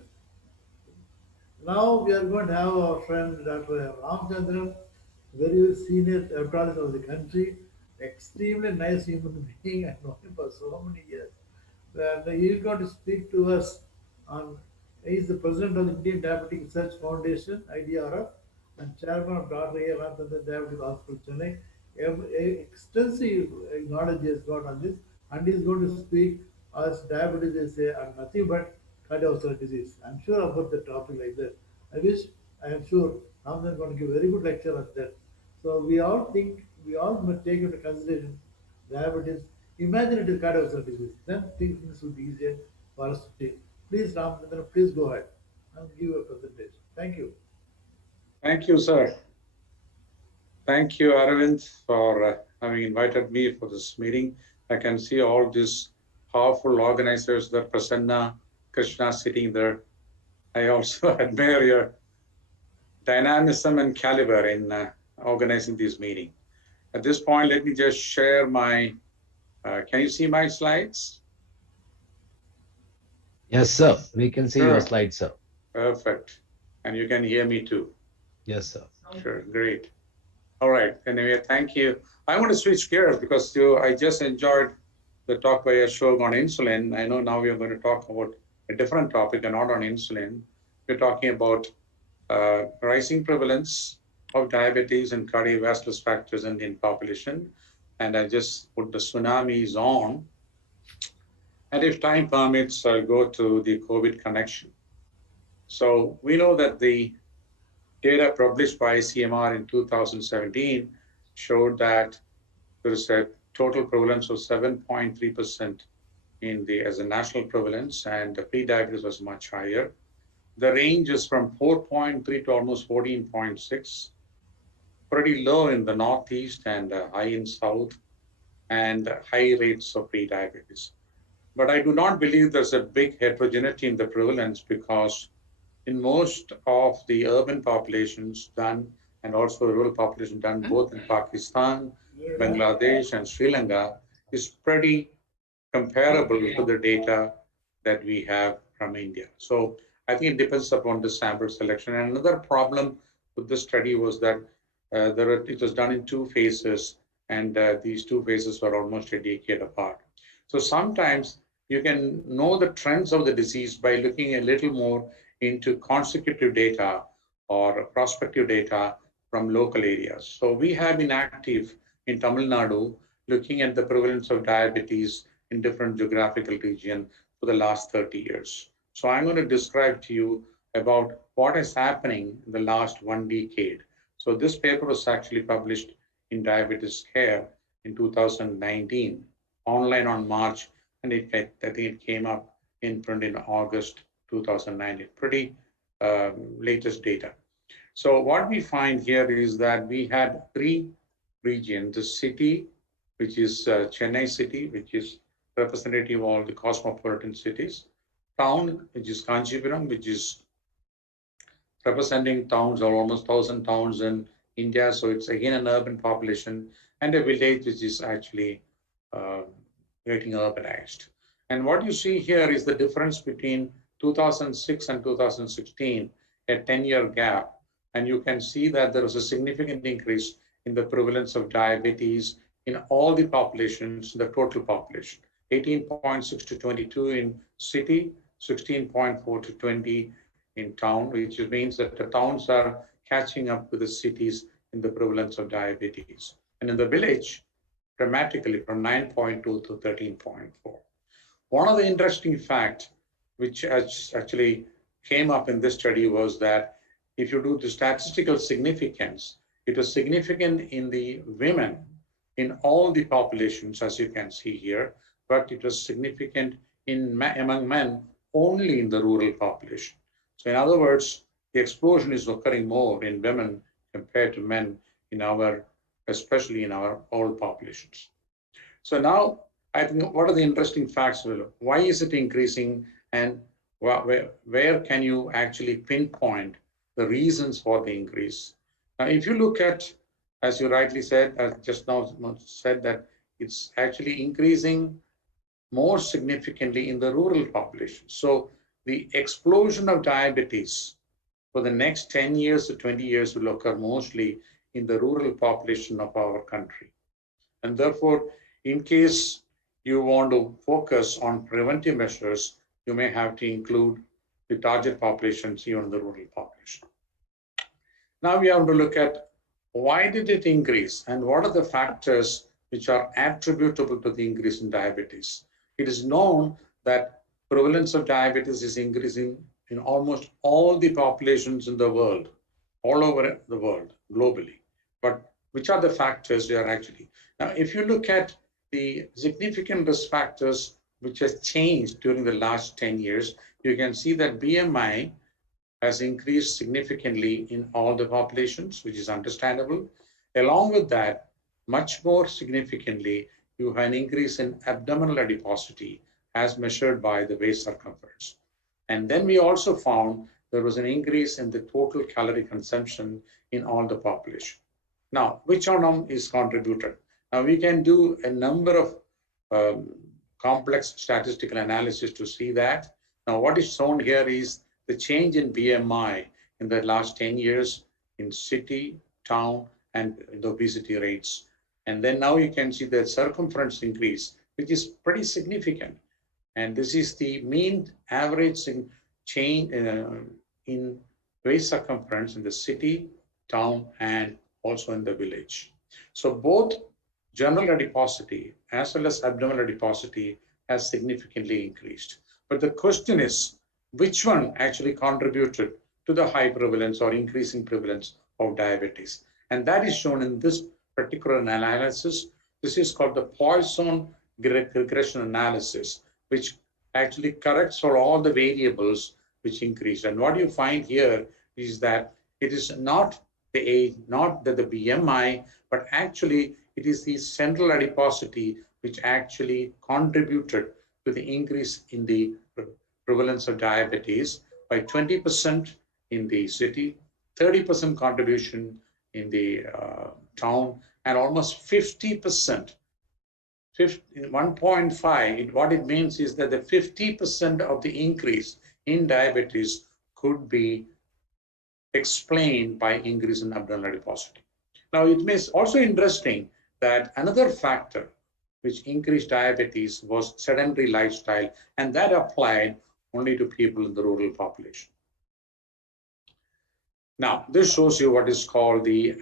Now we are going to have our friend Dr. Ramchandran, very senior hepatologist of the country, extremely nice human being. I know him for so many years. And he is going to speak to us on, he is the president of the Indian Diabetic Research Foundation, IDRF, and chairman of Dr. A. Ramchandran Diabetic Hospital, Chennai. Extensive knowledge he has got on this, and he is going to speak as diabetes they say are nothing but cardiovascular disease. I'm sure about the topic like that. I am sure Ramdan is going to give a very good lecture on that. So we all must take into consideration diabetes. Imagine it is cardiovascular disease. Then things will be easier for us to take. Please, Ramdan, please go ahead and give a presentation. Thank you. Thank you, sir. Thank you, Aravind, for having invited me for this meeting. I can see all these powerful organizers, the Prasanna, Krishna sitting there. I also admire your dynamism and caliber in organizing this meeting. At this point, let me just share my, can you see my slides? Yes, sir. We can see your Sure. slide, sir. Perfect. And you can hear me too. Yes, sir. Sure, great. All right, anyway, thank you. I want to switch gears because I just enjoyed the talk by Ashok on insulin. I know now we are going to talk about a different topic and not on insulin. We're talking about rising prevalence of diabetes and cardiovascular factors in the Indian population. And I just put the tsunamis on. And if time permits, I'll go to the COVID connection. So we know that the data published by ICMR in 2017 showed that there is a total prevalence of 7.3% as a national prevalence, and the pre-diabetes was much higher. The range is from 4.3 to almost 14.6, pretty low in the Northeast and high in South, and high rates of pre-diabetes. But I do not believe there's a big heterogeneity in the prevalence, because in most of the urban populations done and also rural population done both in Pakistan, Bangladesh, and Sri Lanka is pretty comparable to the data that we have from India. So I think it depends upon the sample selection. And another problem with this study was that it was done in two phases, and these two phases were almost a decade apart. So sometimes you can know the trends of the disease by looking a little more into consecutive data or prospective data from local areas. So we have been active in Tamil Nadu looking at the prevalence of diabetes in different geographical regions for the last 30 years. So I'm going to describe to you about what is happening in the last 1 decade. So this paper was actually published in Diabetes Care in 2019, online on March, and I think it came up in print in August 2019. Pretty latest data. So what we find here is that we had three regions: the city, which is Chennai city, which is representative of all the cosmopolitan cities; town, which is Kanchipuram, which is representing towns, or almost 1,000 towns in India. So it's again an urban population; and a village, which is actually getting urbanized. And what you see here is the difference between 2006 and 2016, a 10-year gap. And you can see that there was a significant increase in the prevalence of diabetes in all the populations, the total population. 18.6 to 22 in city, 16.4 to 20 in town, which means that the towns are catching up with the cities in the prevalence of diabetes. And in the village, dramatically from 9.2 to 13.4. One of the interesting facts which actually came up in this study was that if you do the statistical significance, it was significant in the women in all the populations, as you can see here, but it was significant among men only in the rural population. So in other words, the explosion is occurring more in women compared to men in especially in our old populations. So now, I think, what are the interesting facts? Why is it increasing, and where can you actually pinpoint the reasons for the increase? Now, if you look at, as you rightly said, just now said, that it's actually increasing more significantly in the rural population. So the explosion of diabetes for the next 10 years to 20 years will occur mostly in the rural population of our country. And therefore, in case you want to focus on preventive measures, you may have to include the target populations, even the rural population. Now we have to look at why did it increase and what are the factors which are attributable to the increase in diabetes. It is known that prevalence of diabetes is increasing in almost all the populations in the world, all over the world, globally. But which are the factors they are actually? Now, if you look at the significant risk factors which has changed during the last 10 years, you can see that BMI has increased significantly in all the populations, which is understandable. Along with that, much more significantly, you have an increase in abdominal adiposity as measured by the waist circumference. And then we also found there was an increase in the total calorie consumption in all the population. Now, which one of them is contributed? Now, we can do a number of complex statistical analysis to see that. Now, what is shown here is the change in BMI in the last 10 years in city, town, and the obesity rates. And then now you can see the circumference increase, which is pretty significant. And this is the mean average change in waist circumference in the city, town, and also in the village. So both general adiposity as well as abdominal adiposity has significantly increased. But the question is, which one actually contributed to the high prevalence or increasing prevalence of diabetes? And that is shown in this particular analysis. This is called the Poisson regression analysis, which actually corrects for all the variables which increase. And what you find here is that it is not the age, not the BMI, but actually it is the central adiposity which actually contributed to the increase in the prevalence of diabetes by 20% in the city, 30% contribution in the town, and almost 50%. 1.5, what it means is that the 50% of the increase in diabetes could be explained by increase in abdominal adiposity. Now, it is also interesting that another factor which increased diabetes was sedentary lifestyle, and that applied only to people in the rural population. Now, this shows you what is called the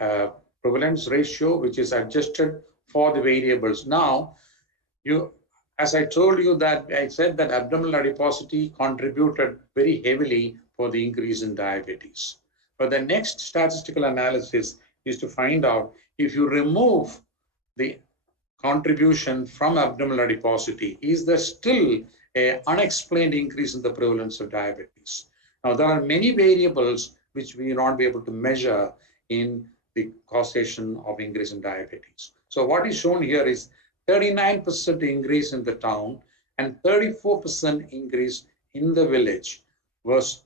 prevalence ratio, which is adjusted for the variables. Now, as I told you that I said that abdominal adiposity contributed very heavily for the increase in diabetes. But the next statistical analysis is to find out if you remove the contribution from abdominal adiposity, is there still an unexplained increase in the prevalence of diabetes? Now, there are many variables which we will not be able to measure in the causation of increase in diabetes. So what is shown here is 39% increase in the town and 34% increase in the village was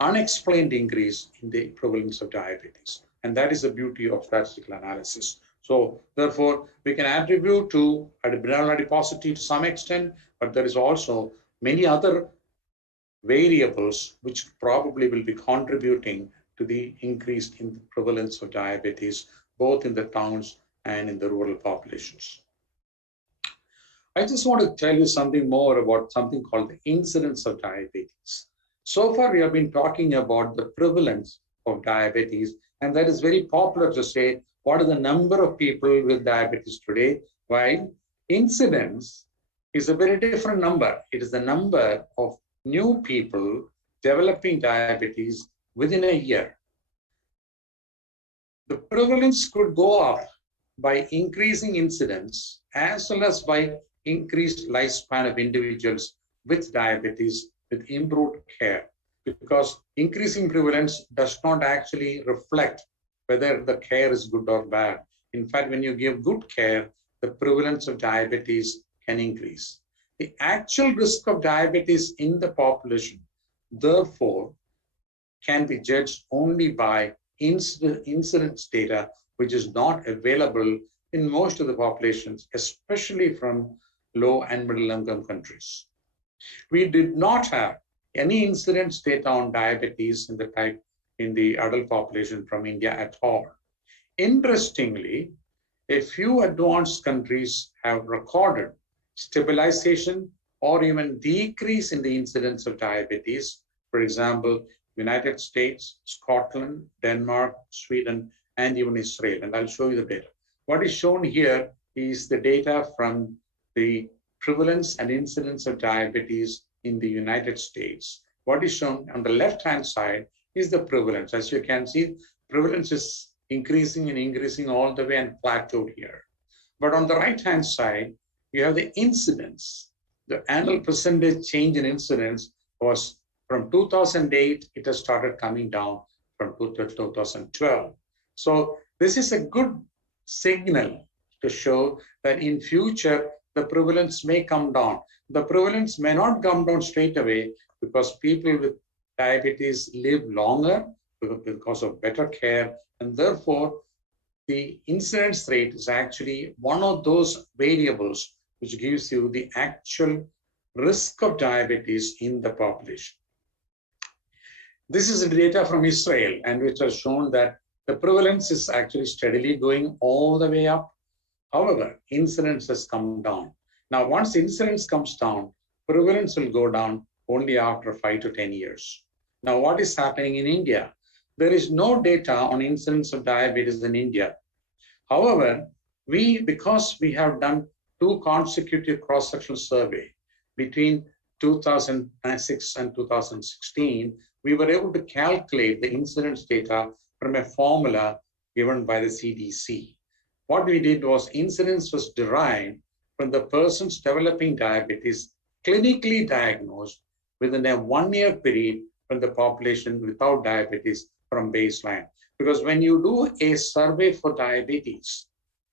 unexplained increase in the prevalence of diabetes. And that is the beauty of statistical analysis. So therefore, we can attribute to abdominal adiposity to some extent, but there is also many other variables which probably will be contributing to the increase in the prevalence of diabetes, both in the towns and in the rural populations. I just want to tell you something more about something called the incidence of diabetes. So far, we have been talking about the prevalence of diabetes, and that is very popular to say, what are the number of people with diabetes today? While incidence is a very different number. It is the number of new people developing diabetes within a year. The prevalence could go up by increasing incidence as well as by increased lifespan of individuals with diabetes with improved care, because increasing prevalence does not actually reflect whether the care is good or bad. In fact, when you give good care, the prevalence of diabetes can increase. The actual risk of diabetes in the population, therefore, can be judged only by incidence data, which is not available in most of the populations, especially from low and middle income countries. We did not have any incidence data on diabetes in the adult population from India at all. Interestingly, a few advanced countries have recorded stabilization or even decrease in the incidence of diabetes. For example, United States, Scotland, Denmark, Sweden, and even Israel. And I'll show you the data. What is shown here is the data from the prevalence and incidence of diabetes in the United States. What is shown on the left-hand side is the prevalence. As you can see, prevalence is increasing and increasing all the way and plateaued here. But on the right-hand side, you have the incidence. The annual percentage change in incidence was from 2008, it has started coming down from 2012. So this is a good signal to show that in future, the prevalence may come down. The prevalence may not come down straight away because people with diabetes live longer because of better care, and therefore the incidence rate is actually one of those variables which gives you the actual risk of diabetes in the population. This is data from Israel, and which has shown that the prevalence is actually steadily going all the way up. However, incidence has come down. Now, once incidence comes down, prevalence will go down only after 5 to 10 years. Now, what is happening in India? There is no data on incidence of diabetes in India. However, because we have done 2 consecutive cross-sectional surveys between 2006 and 2016, we were able to calculate the incidence data from a formula given by the CDC. What we did was incidence was derived from the persons developing diabetes clinically diagnosed within a 1-year period from the population without diabetes from baseline. Because when you do a survey for diabetes,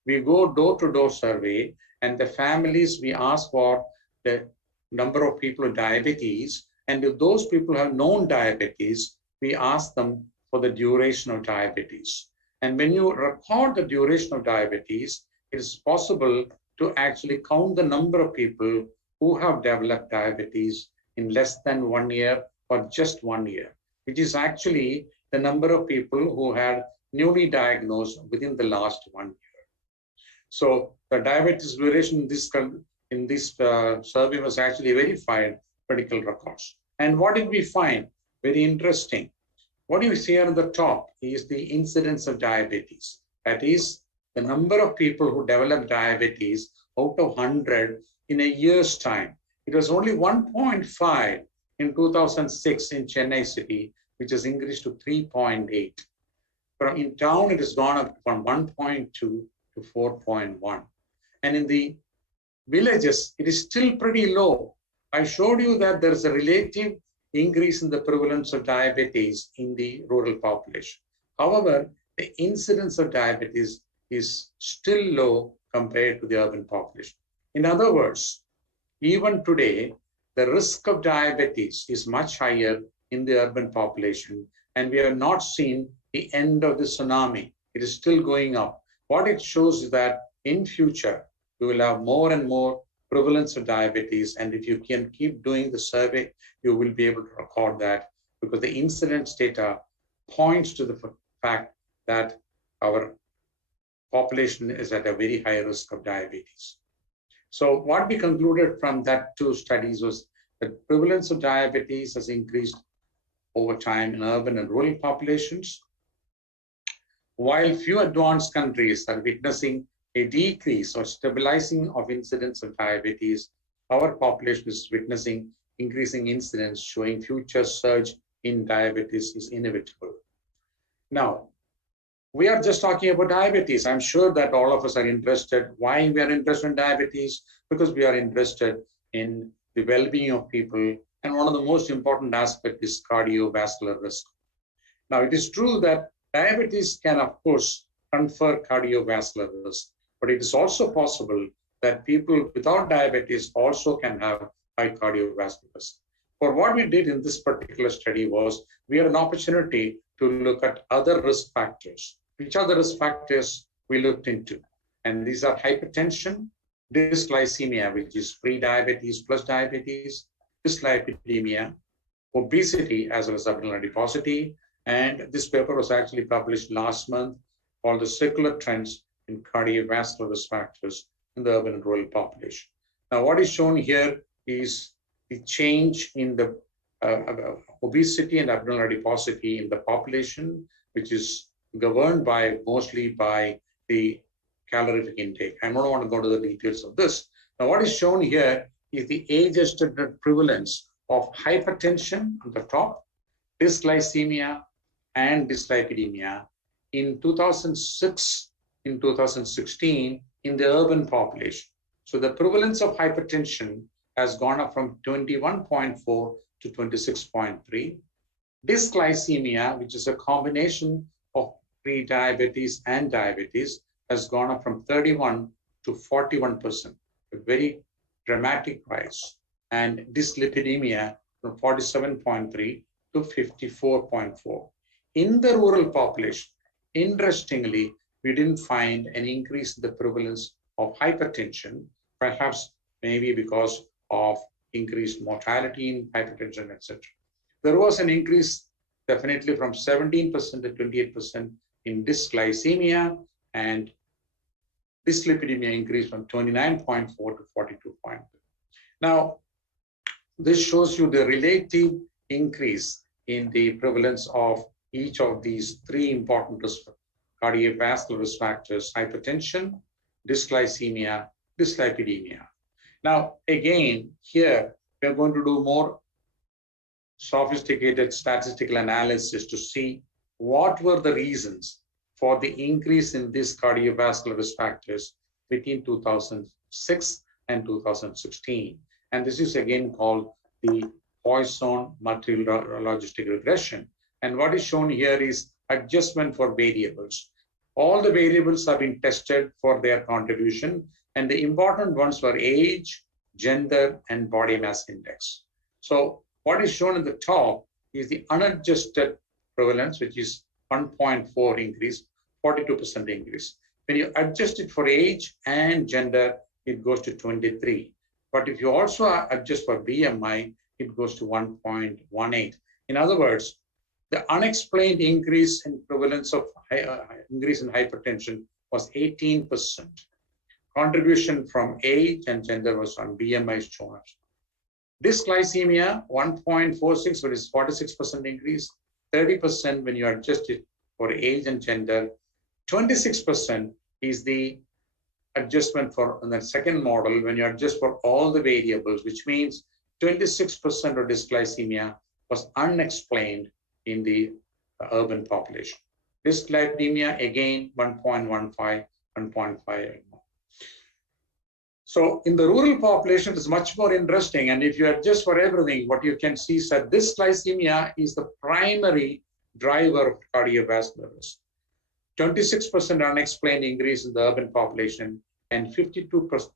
we go door-to-door survey, and the families, we ask for the number of people with diabetes, and if those people have known diabetes, we ask them for the duration of diabetes. And when you record the duration of diabetes, it is possible to actually count the number of people who have developed diabetes in less than 1 year or just 1 year, which is actually the number of people who had newly diagnosed within the last 1 year. So the diabetes duration in this survey was actually verified medical records. And what did we find? Very interesting. What you see on the top is the incidence of diabetes. That is the number of people who develop diabetes out of 100 in a year's time. It was only 1.5 in 2006 in Chennai city, which has increased to 3.8. From in town, it has gone up from 1.2 to 4.1. And in the villages, it is still pretty low. I showed you that there is a relative increase in the prevalence of diabetes in the rural population. However, the incidence of diabetes is still low compared to the urban population. In other words, even today, the risk of diabetes is much higher in the urban population, and we have not seen the end of the tsunami. It is still going up. What it shows is that in future, we will have more and more prevalence of diabetes, and if you can keep doing the survey, you will be able to record that, because the incidence data points to the fact that our population is at a very high risk of diabetes. So what we concluded from that 2 studies was that prevalence of diabetes has increased over time in urban and rural populations, while few advanced countries are witnessing a decrease or stabilizing of incidence of diabetes. Our population is witnessing increasing incidence, showing future surge in diabetes is inevitable. Now, we are just talking about diabetes. I'm sure that all of us are interested. Why we are interested in diabetes? Because we are interested in the well-being of people. And one of the most important aspects is cardiovascular risk. Now, it is true that diabetes can, of course, confer cardiovascular risk, but it is also possible that people without diabetes also can have high cardiovascular risk. For what we did in this particular study was we had an opportunity to look at other risk factors. Which are the risk factors we looked into? And these are hypertension, dysglycemia, which is pre-diabetes plus diabetes, dyslipidemia, obesity, as well as abdominal adiposity. And this paper was actually published last month called The Secular Trends in Cardiovascular Risk Factors in the Urban and Rural Population. Now, what is shown here is the change in the obesity and abdominal adiposity in the population, which is governed by mostly by the calorific intake. I don't want to go to the details of this, Now, what is shown here is the age-adjusted prevalence of hypertension on the top, dysglycemia, and dyslipidemia in 2006, in 2016 in the urban population. So the prevalence of hypertension has gone up from 21.4 to 26.3. Dysglycemia, which is a combination of pre-diabetes and diabetes, has gone up from 31 to 41%, a very dramatic rise. And dyslipidemia from 47.3 to 54.4. In the rural population, interestingly, we didn't find an increase in the prevalence of hypertension, perhaps maybe because of increased mortality in hypertension, etc. There was an increase definitely from 17% to 28% in dysglycemia, and dyslipidemia increased from 29.4 to 42.2. Now, this shows you the relative increase in the prevalence of each of these three important cardiovascular risk factors: hypertension, dysglycemia, dyslipidemia. Now, again, here we're going to do more sophisticated statistical analysis to see what were the reasons for the increase in these cardiovascular risk factors between 2006 and 2016. And this is again called the Poisson multi-logistic regression. And what is shown here is adjustment for variables. All the variables have been tested for their contribution, and the important ones were age, gender, and body mass index. So what is shown at the top is the unadjusted prevalence, which is 1.4 increase, 42% increase. When you adjust it for age and gender, it goes to 23. But if you also adjust for BMI, it goes to 1.18. In other words, the unexplained increase in prevalence of increase in hypertension was 18%. Contribution from age and gender was on BMI shown. Dysglycemia, 1.46, which is 46% increase, 30% when you adjust it for age and gender, 26% is the adjustment for in the second model when you adjust for all the variables, which means 26% of dysglycemia was unexplained in the urban population. Dyslipidemia, again, 1.15, 1.5. So in the rural population, it's much more interesting. And if you adjust for everything, what you can see is that dysglycemia is the primary driver of cardiovascular risk. 26% unexplained increase in the urban population and 52%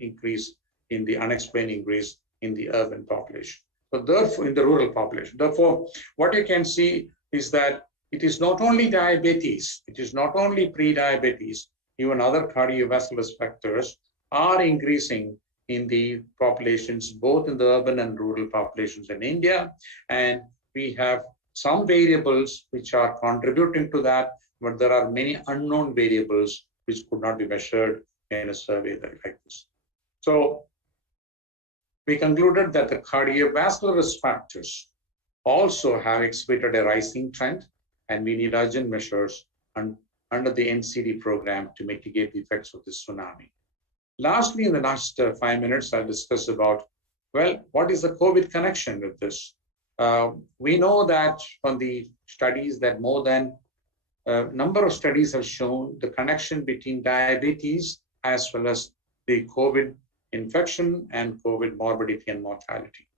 increase in the unexplained increase in the urban population. So therefore, in the rural population. Therefore, what you can see is that it is not only diabetes, it is not only pre-diabetes, even other cardiovascular factors are increasing in the populations, both in the urban and rural populations in India. And we have some variables which are contributing to that, but there are many unknown variables which could not be measured in a survey like this. So we concluded that the cardiovascular risk factors also have exhibited a rising trend, and we need urgent measures under the NCD program to mitigate the effects of this tsunami. Lastly, in the next 5 minutes, I'll discuss about, well, what is the COVID connection with this? We know that from the studies that more than a number of studies have shown the connection between diabetes as well as the COVID infection and COVID morbidity and mortality.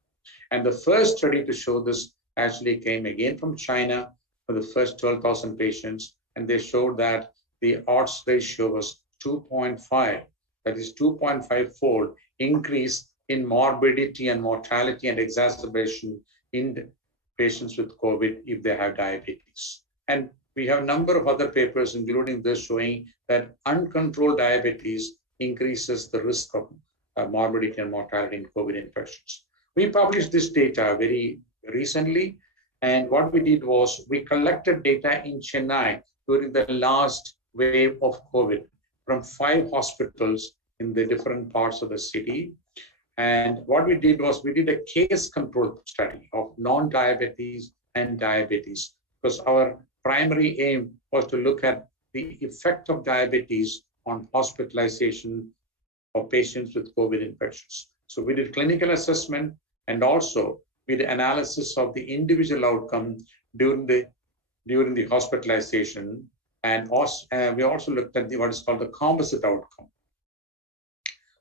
And the first study to show this actually came again from China for the first 12,000 patients. And they showed that the odds ratio was 2.5, that is 2.5-fold increase in morbidity and mortality and exacerbation in the patients with COVID if they have diabetes. And we have a number of other papers, including this, showing that uncontrolled diabetes increases the risk of morbidity and mortality in COVID infections. We published this data very recently, and what we did was we collected data in Chennai during the last wave of COVID from 5 hospitals in the different parts of the city. And what we did was we did a case control study of non-diabetes and diabetes, because our primary aim was to look at the effect of diabetes on hospitalization of patients with COVID infections. So we did clinical assessment and also we did analysis of the individual outcome during the hospitalization, and also, we also looked at what is called the composite outcome.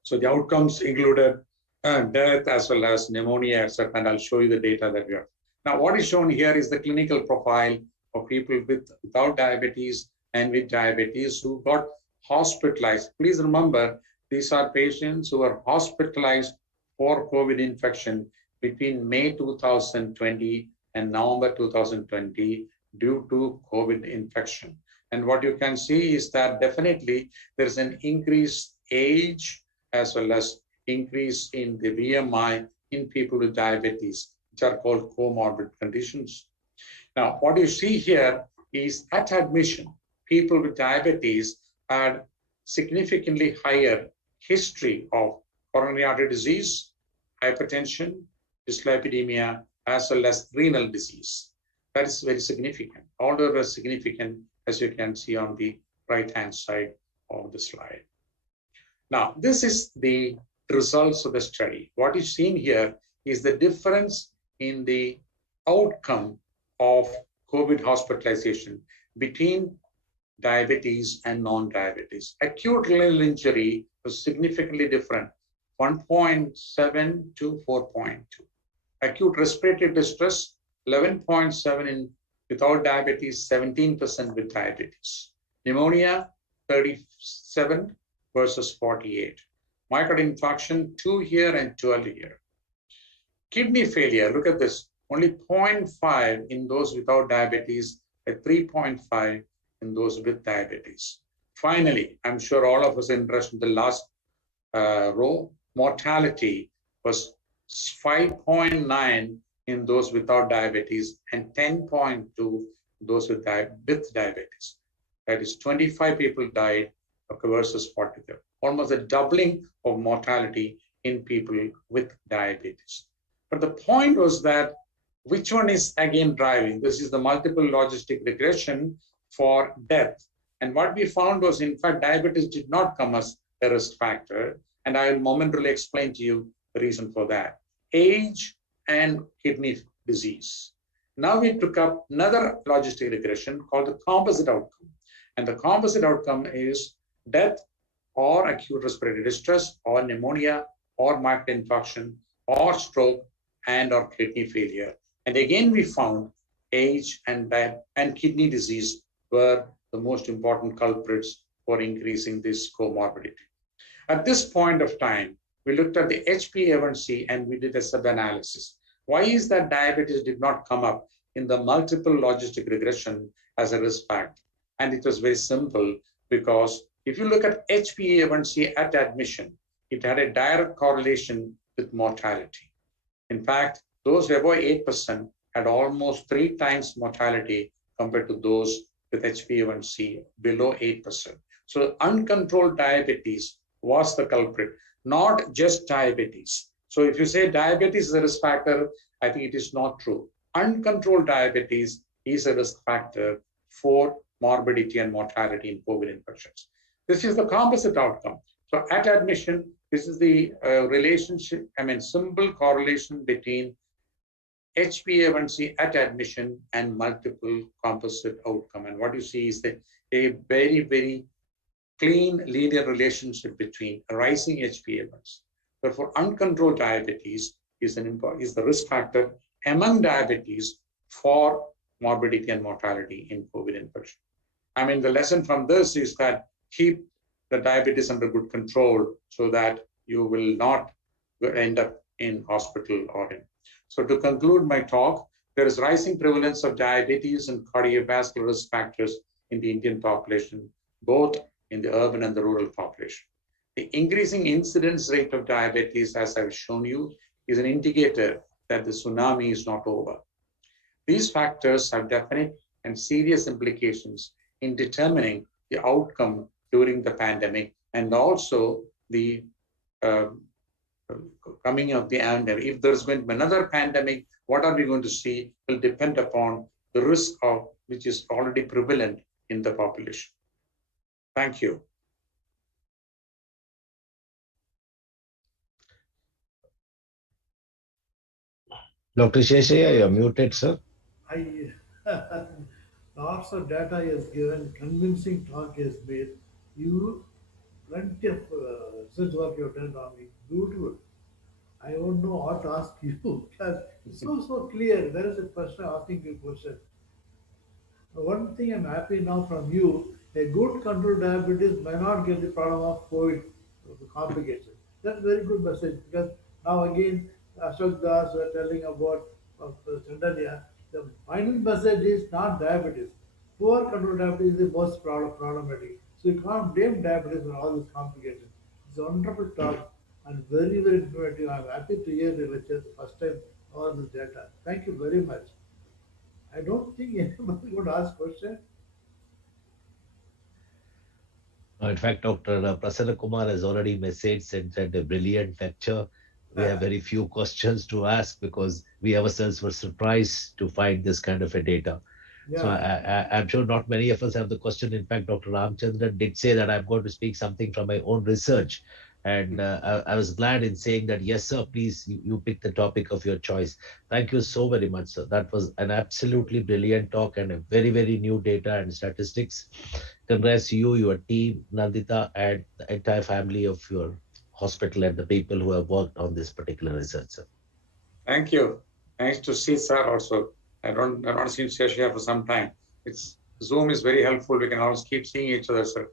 So the outcomes included death as well as pneumonia, etc. And I'll show you the data that we have. Now, what is shown here is the clinical profile of people without diabetes and with diabetes who got hospitalized. Please remember, these are patients who were hospitalized for COVID infection between May 2020 and November 2020 due to COVID infection. And what you can see is that definitely there's an increased age as well as increase in the BMI in people with diabetes, which are called comorbid conditions. Now, what you see here is at admission, people with diabetes had significantly higher history of coronary artery disease, hypertension, dyslipidemia, as well as renal disease. That is very significant. All of them are significant, as you can see on the right-hand side of the slide. Now, this is the results of the study. What is seen here is the difference in the outcome of COVID hospitalization between diabetes and non-diabetes. Acute renal injury was significantly different, 1.7 to 4.2. Acute respiratory distress, 11.7 in without diabetes, 17% with diabetes. Pneumonia, 37 versus 48. Myocardial infarction, 2 here and 12 here. Kidney failure, look at this, only 0.5 in those without diabetes, at 3.5 in those with diabetes. Finally, I'm sure all of us are interested in the last row. Mortality was 5.9 in those without diabetes and 10.2 those with diabetes. That is 25 people died versus 45. Almost a doubling of mortality in people with diabetes. But the point was that which one is again driving? This is the multiple logistic regression for death. And what we found was, in fact, diabetes did not come as a risk factor. And I will momentarily explain to you the reason for that. Age and kidney disease. Now we took up another logistic regression called the composite outcome. And the composite outcome is death or acute respiratory distress or pneumonia or myocardial infarction or stroke and or kidney failure. And again, we found age and kidney disease were the most important culprits for increasing this comorbidity. At this point of time, we looked at the HbA1c and we did a sub-analysis. Why is that diabetes did not come up in the multiple logistic regression as a risk factor? And it was very simple, because if you look at HbA1c at admission, it had a direct correlation with mortality. In fact, those above 8% had almost 3 times mortality compared to those with HbA1c below 8%. So uncontrolled diabetes was the culprit, not just diabetes. So if you say diabetes is a risk factor, I think it is not true. Uncontrolled diabetes is a risk factor for morbidity and mortality in COVID infections. This is the composite outcome. So at admission, this is the relationship, simple correlation between HbA1c at admission and multiple composite outcome. And what you see is a very, very clean linear relationship between a rising HbA1c. But for uncontrolled diabetes is the risk factor among diabetes for morbidity and mortality in COVID infection. The lesson from this is that keep the diabetes under good control so that you will not end up in hospital or in. So to conclude my talk, there is rising prevalence of diabetes and cardiovascular risk factors in the Indian population, both in the urban and the rural population. The increasing incidence rate of diabetes, as I've shown you, is an indicator that the tsunami is not over. These factors have definite and serious implications in determining the outcome during the pandemic and also the coming of the pandemic. If there's going to be another pandemic, what are we going to see will depend upon the risk of which is already prevalent in the population. Thank you. Dr. Sheshaya, you're muted, sir. I lots of data is given, convincing talk is made. You plenty of research work you've done on it. Beautiful. I don't know what to ask you because it's so clear. There is a person asking you a question. One thing I'm happy now from you, a good controlled diabetes may not get the problem of COVID complications. That's a very good message because now again, Ashok Das were telling about Chandalia. The final message is not diabetes. Poor controlled diabetes is the most problematic. So you can't blame diabetes for all these complications. It's a wonderful talk and very informative. I'm happy to hear the lecture the first time all this data. Thank you very much. I don't think anybody would ask question. In fact, Dr. Prasanna Kumar has already messaged and said a brilliant lecture. We have very few questions to ask because we ourselves were surprised to find this kind of a data. Yeah. So I'm sure not many of us have the question. In fact, Dr. Ramchandran did say that I'm going to speak something from my own research. And I was glad in saying that, yes, sir, please, you pick the topic of your choice. Thank you so very much, sir. That was an absolutely brilliant talk and a very new data and statistics. Congrats to you, your team, Nandita, and the entire family of your hospital and the people who have worked on this particular research, sir. Thank you. Nice to see sir also. I don't see Sheshaya for some time. Zoom is very helpful. We can always keep seeing each other, sir.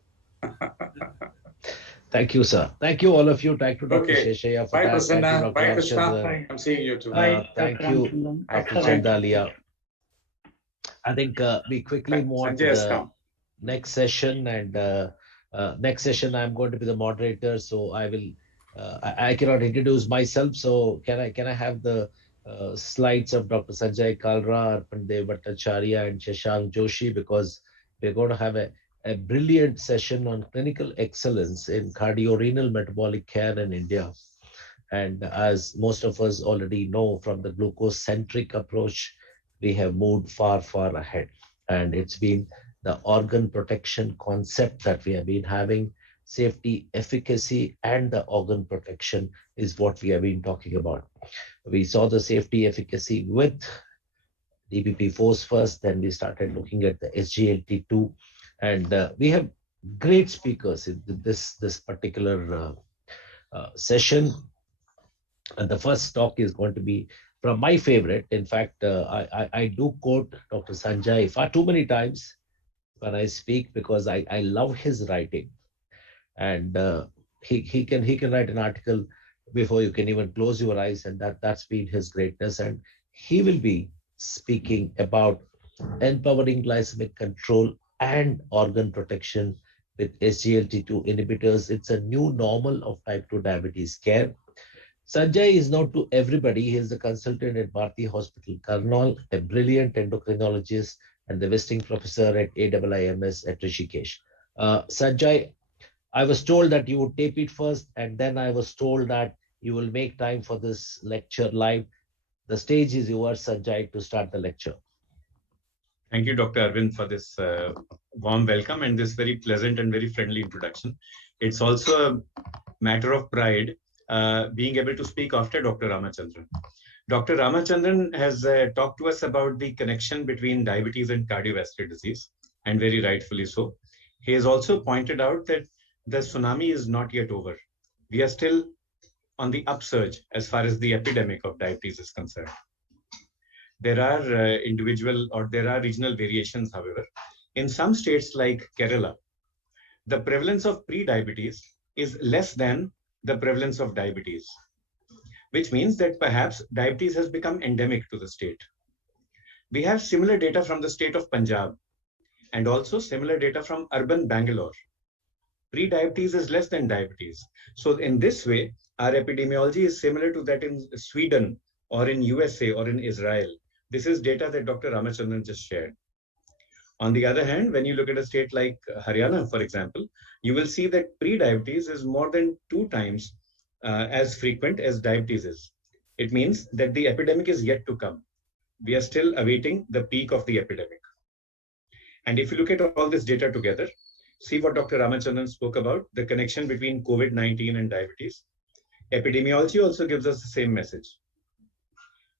Thank you, sir. Thank you, all of you. Thank you, Dr. Okay. Sheshaya. Bye, Thank you, Prasanna. Dr. Bye, Krishna. Ramchandran. I'm seeing you too. Thank you, Dr. Chandalia. I think we quickly move on to Sanjay has the come. next session, and next session I'm going to be the moderator, so I will. I cannot introduce myself, so can I have the slides of Dr. Sanjay Kalra, Arpandev Bhattacharya, and Shashank Joshi, because we're going to have a brilliant session on clinical excellence in cardiorenal metabolic care in India. And as most of us already know, from the glucose-centric approach, we have moved far ahead. And it's been the organ protection concept that we have been having. Safety, efficacy, and the organ protection is what we have been talking about. We saw the safety efficacy with DPP-4s first, then we started looking at the SGLT2, and we have great speakers in this particular session. And the first talk is going to be from my favorite. In fact, I do quote Dr. Sanjay far too many times when I speak because I love his writing. And he can write an article before you can even close your eyes, and that's been his greatness. And he will be speaking about empowering glycemic control and organ protection with SGLT2 inhibitors. It's a new normal of type 2 diabetes care. Sanjay is known to everybody. He is the consultant at Bharti Hospital, Karnal, a brilliant endocrinologist and the visiting professor at AIIMS at Rishikesh. Sanjay, I was told that you would tape it first, and then I was told that you will make time for this lecture live. The stage is yours, Sanjay, to start the lecture. Thank you, Dr. Arvind, for this warm welcome and this very pleasant and very friendly introduction. It's also a matter of pride being able to speak after Dr. Ramachandran. Dr. Ramachandran has talked to us about the connection between diabetes and cardiovascular disease, and very rightfully so. He has also pointed out that the tsunami is not yet over. We are still on the upsurge as far as the epidemic of diabetes is concerned. There are regional variations, however. In some states like Kerala, the prevalence of pre-diabetes is less than the prevalence of diabetes, which means that perhaps diabetes has become endemic to the state. We have similar data from the state of Punjab and also similar data from urban Bangalore. Pre-diabetes is less than diabetes. So in this way, our epidemiology is similar to that in Sweden or in USA or in Israel. This is data that Dr. Ramachandran just shared. On the other hand, when you look at a state like Haryana, for example, you will see that pre-diabetes is more than 2 times as frequent as diabetes is. It means that the epidemic is yet to come. We are still awaiting the peak of the epidemic. And if you look at all this data together, see what Dr. Ramachandran spoke about, the connection between COVID-19 and diabetes. Epidemiology also gives us the same message.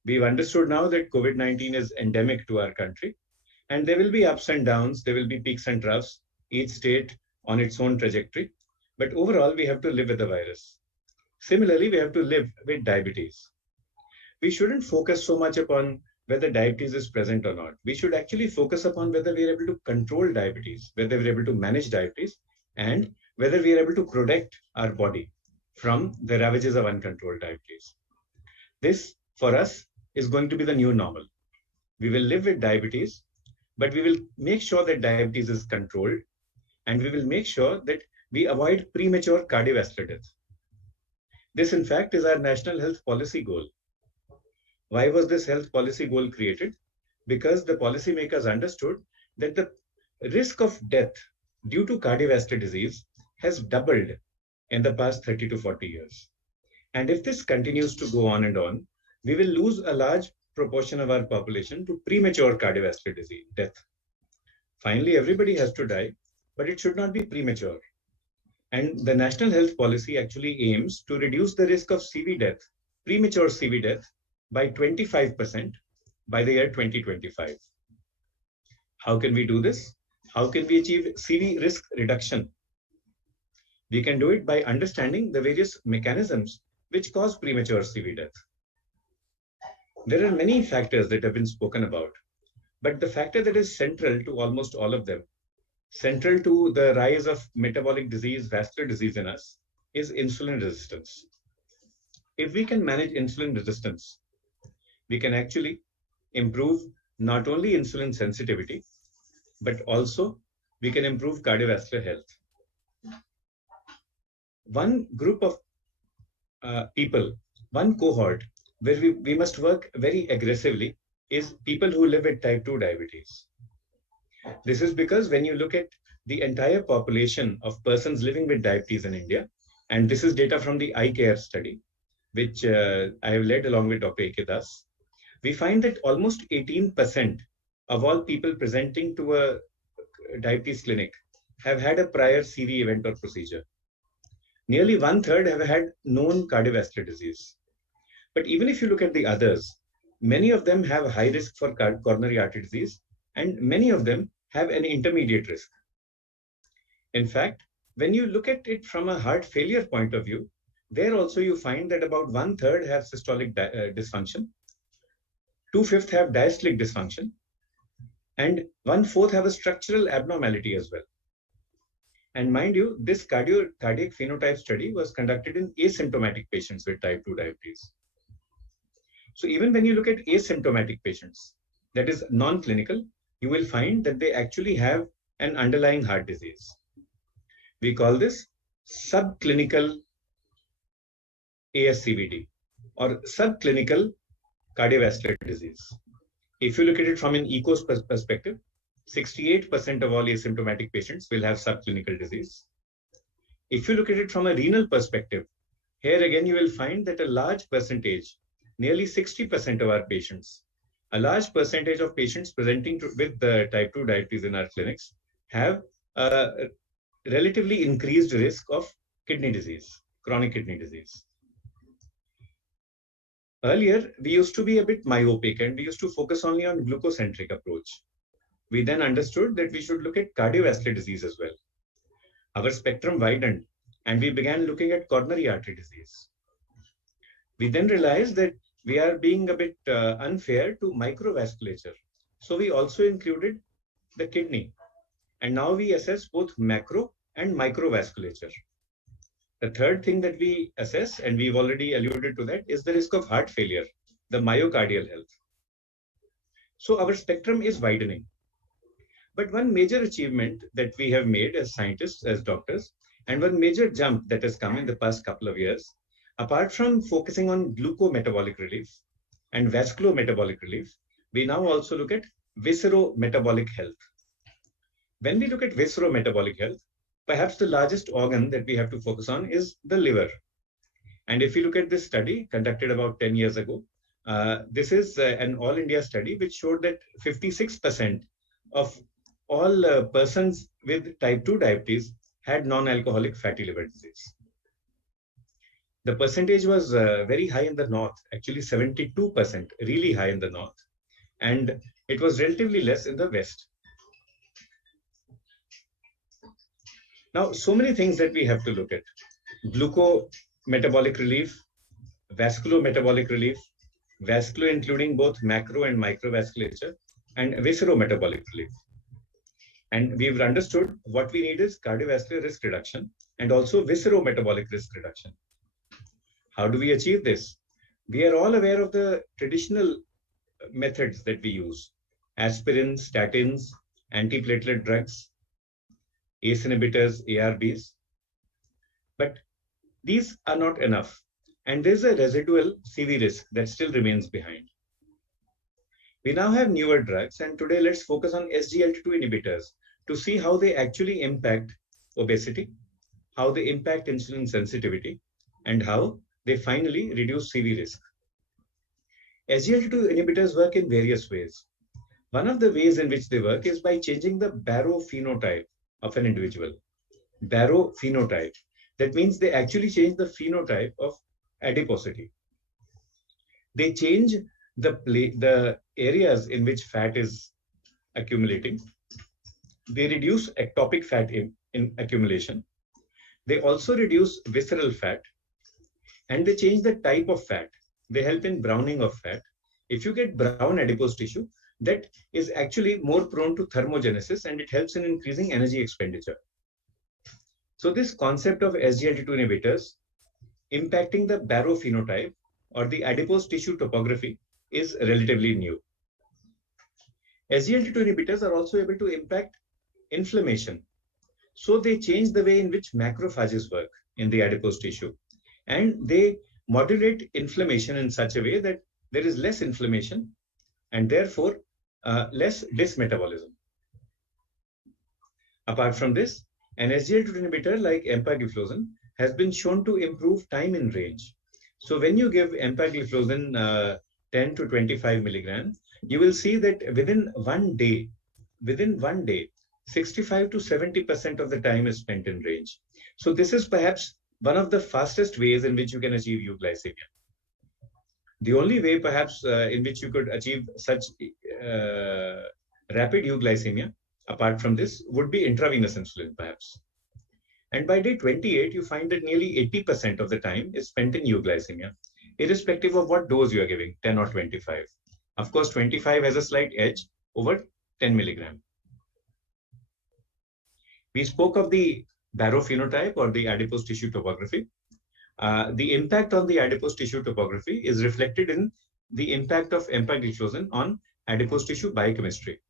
We've understood now that COVID-19 is endemic to our country, and there will be ups and downs, there will be peaks and troughs, each state on its own trajectory. But overall, we have to live with the virus. Similarly, we have to live with diabetes. We shouldn't focus so much upon whether diabetes is present or not. We should actually focus upon whether we are able to control diabetes, whether we're able to manage diabetes, and whether we are able to protect our body from the ravages of uncontrolled diabetes. This, for us, is going to be the new normal. We will live with diabetes, but we will make sure that diabetes is controlled, and we will make sure that we avoid premature cardiovascular death. This, in fact, is our national health policy goal. Why was this health policy goal created? Because the policymakers understood that the risk of death due to cardiovascular disease has doubled in the past 30 to 40 years. And if this continues to go on and on, we will lose a large proportion of our population to premature cardiovascular disease death. Finally, everybody has to die, but it should not be premature. And the national health policy actually aims to reduce the risk of CV death, premature CV death, by 25% by the year 2025. How can we do this? How can we achieve CV risk reduction? We can do it by understanding the various mechanisms which cause premature CV death. There are many factors that have been spoken about, but the factor that is central to almost all of them, central to the rise of metabolic disease, vascular disease in us, is insulin resistance. If we can manage insulin resistance, we can actually improve not only insulin sensitivity, but also we can improve cardiovascular health. One group of people, one cohort where we must work very aggressively is people who live with type 2 diabetes. This is because when you look at the entire population of persons living with diabetes in India, and this is data from the iCare study, which I have led along with Dr. A.K. Das, we find that almost 18% of all people presenting to a diabetes clinic have had a prior CV event or procedure. Nearly 1/3 have had known cardiovascular disease. But even if you look at the others, many of them have high risk for coronary artery disease, and many of them have an intermediate risk. In fact, when you look at it from a heart failure point of view, there also you find that about 1/3 have systolic dysfunction, 2/5 have diastolic dysfunction, and 1/4 have a structural abnormality as well. And mind you, this cardiac phenotype study was conducted in asymptomatic patients with type 2 diabetes. So even when you look at asymptomatic patients, that is non-clinical, you will find that they actually have an underlying heart disease. We call this subclinical ASCVD or subclinical cardiovascular disease. If you look at it from an ECOS perspective, 68% of all asymptomatic patients will have subclinical disease. If you look at it from a renal perspective, here again you will find that a large percentage, nearly 60% of our patients, a large percentage of patients presenting with the type 2 diabetes in our clinics have a relatively increased risk of kidney disease, chronic kidney disease. Earlier, we used to be a bit myopic and we used to focus only on glucocentric approach. We then understood that we should look at cardiovascular disease as well. Our spectrum widened and we began looking at coronary artery disease. We then realized that we are being a bit unfair to microvasculature. So we also included the kidney. And now we assess both macro and microvasculature. The third thing that we assess, and we've already alluded to that, is the risk of heart failure, the myocardial health. So our spectrum is widening. But one major achievement that we have made as scientists, as doctors, and one major jump that has come in the past couple of years, apart from focusing on glucometabolic relief and vasculometabolic relief, we now also look at viscerometabolic health. When we look at viscerometabolic health, perhaps the largest organ that we have to focus on is the liver. And if you look at this study conducted about 10 years ago, this is an all India study which showed that 56% of all persons with type 2 diabetes had non-alcoholic fatty liver disease. the percentage was very high in the north, actually 72%, really high in the north. And it was relatively less in the west. Now, so many things that we have to look at. Glucometabolic relief, vasculometabolic relief, vascular including both macro and microvasculature, and viscerometabolic relief. And we've understood what we need is cardiovascular risk reduction and also viscerometabolic risk reduction. How do we achieve this? We are all aware of the traditional methods that we use: aspirin, statins, antiplatelet drugs, ACE inhibitors, ARBs. But these are not enough. And there's a residual CV risk that still remains behind. We now have newer drugs, and today let's focus on SGLT2 inhibitors to see how they actually impact obesity, how they impact insulin sensitivity, and how they finally reduce CV risk. SGLT2 inhibitors work in various ways. One of the ways in which they work is by changing the Barrow phenotype of an individual. Barrow phenotype. That means they actually change the phenotype of adiposity. They change the areas in which fat is accumulating. They reduce ectopic fat in accumulation. They also reduce visceral fat, and they change the type of fat. They help in browning of fat. If you get brown adipose tissue, that is actually more prone to thermogenesis, and it helps in increasing energy expenditure. So this concept of SGLT2 inhibitors impacting the Barrow phenotype or the adipose tissue topography is relatively new. SGLT2 inhibitors are also able to impact inflammation. So they change the way in which macrophages work in the adipose tissue, and they modulate inflammation in such a way that there is less inflammation and therefore less dysmetabolism. Apart from this, an SGLT2 inhibitor like empagliflozin has been shown to improve time in range. So when you give empagliflozin 10 to 25 milligrams, you will see that within one day, 65 to 70% of the time is spent in range. So this is perhaps one of the fastest ways in which you can achieve euglycemia. The only way perhaps in which you could achieve such rapid euglycemia, apart from this, would be intravenous insulin perhaps. And by day 28, you find that nearly 80% of the time is spent in euglycemia, irrespective of what dose you are giving, 10 or 25. Of course, 25 has a slight edge over 10 milligram. We spoke of the Barrow phenotype or the adipose tissue topography. The impact on the adipose tissue topography is reflected in the impact of empagliflozin on adipose tissue biochemistry.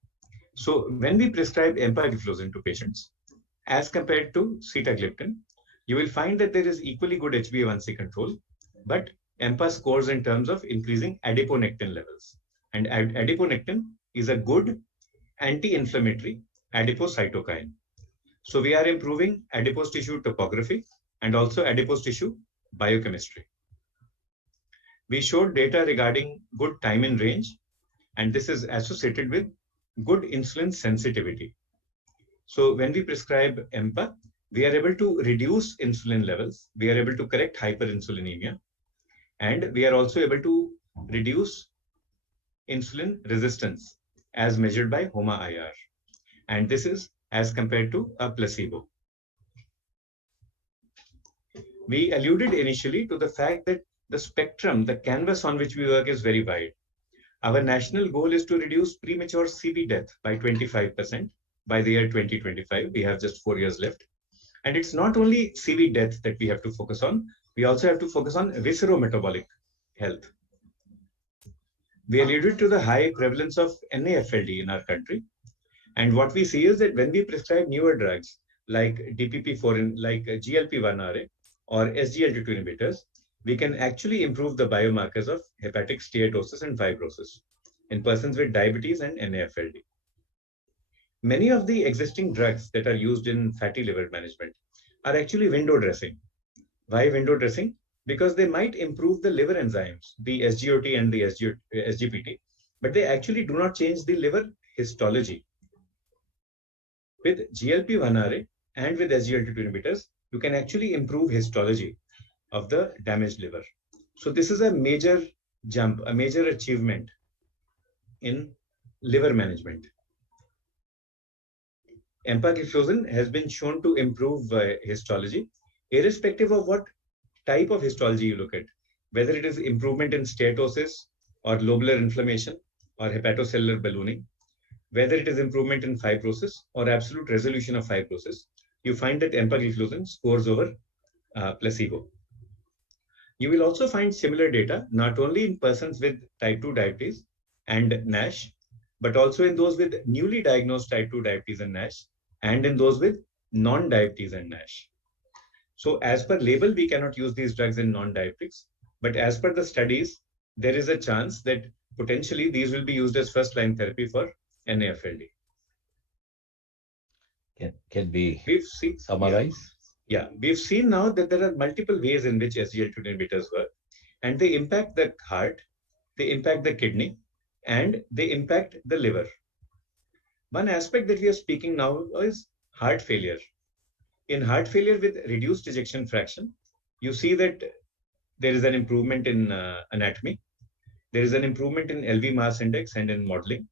So when we prescribe empagliflozin to patients, as compared to sitagliptin, you will find that there is equally good HbA1c control, but EMPA scores in terms of increasing adiponectin levels. And adiponectin is a good anti-inflammatory adipose cytokine. So we are improving adipose tissue topography and also adipose tissue biochemistry. We showed data regarding good time in range, and this is associated with good insulin sensitivity. So when we prescribe EMPA, we are able to reduce insulin levels, we are able to correct hyperinsulinemia, and we are also able to reduce insulin resistance as measured by HOMA-IR. And this is as compared to a placebo. We alluded initially to the fact that the spectrum, the canvas on which we work is very wide. Our national goal is to reduce premature CV death by 25% by the year 2025. We have just 4 years left. And it's not only CV death that we have to focus on, we also have to focus on viscerometabolic health. We alluded to the high prevalence of NAFLD in our country. And what we see is that when we prescribe newer drugs like DPP-4, like GLP-1RA or SGLT2 inhibitors, we can actually improve the biomarkers of hepatic steatosis and fibrosis in persons with diabetes and NAFLD. Many of the existing drugs that are used in fatty liver management are actually window dressing. Why window dressing? Because they might improve the liver enzymes, the SGOT and the SGPT, but they actually do not change the liver histology. With GLP-1RA and with SGLT2 inhibitors, you can actually improve histology of the damaged liver. So this is a major jump, a major achievement in liver management. Empagliflozin has been shown to improve histology, irrespective of what type of histology you look at, whether it is improvement in steatosis or lobular inflammation or hepatocellular ballooning, whether it is improvement in fibrosis or absolute resolution of fibrosis, you find that empagliflozin scores over placebo. You will also find similar data not only in persons with type 2 diabetes and NASH, but also in those with newly diagnosed type 2 diabetes and NASH, and in those with non-diabetes and NASH. So as per label, we cannot use these drugs in non-diabetics, but as per the studies, there is a chance that potentially these will be used as first-line therapy for NAFLD. Can we seen, summarize? Yeah, we've seen now that there are multiple ways in which SGLT2 inhibitors work, and they impact the heart, they impact the kidney, and they impact the liver. One aspect that we are speaking now is heart failure. In heart failure with reduced ejection fraction, you see that there is an improvement in anatomy. There is an improvement in LV mass index and in modeling.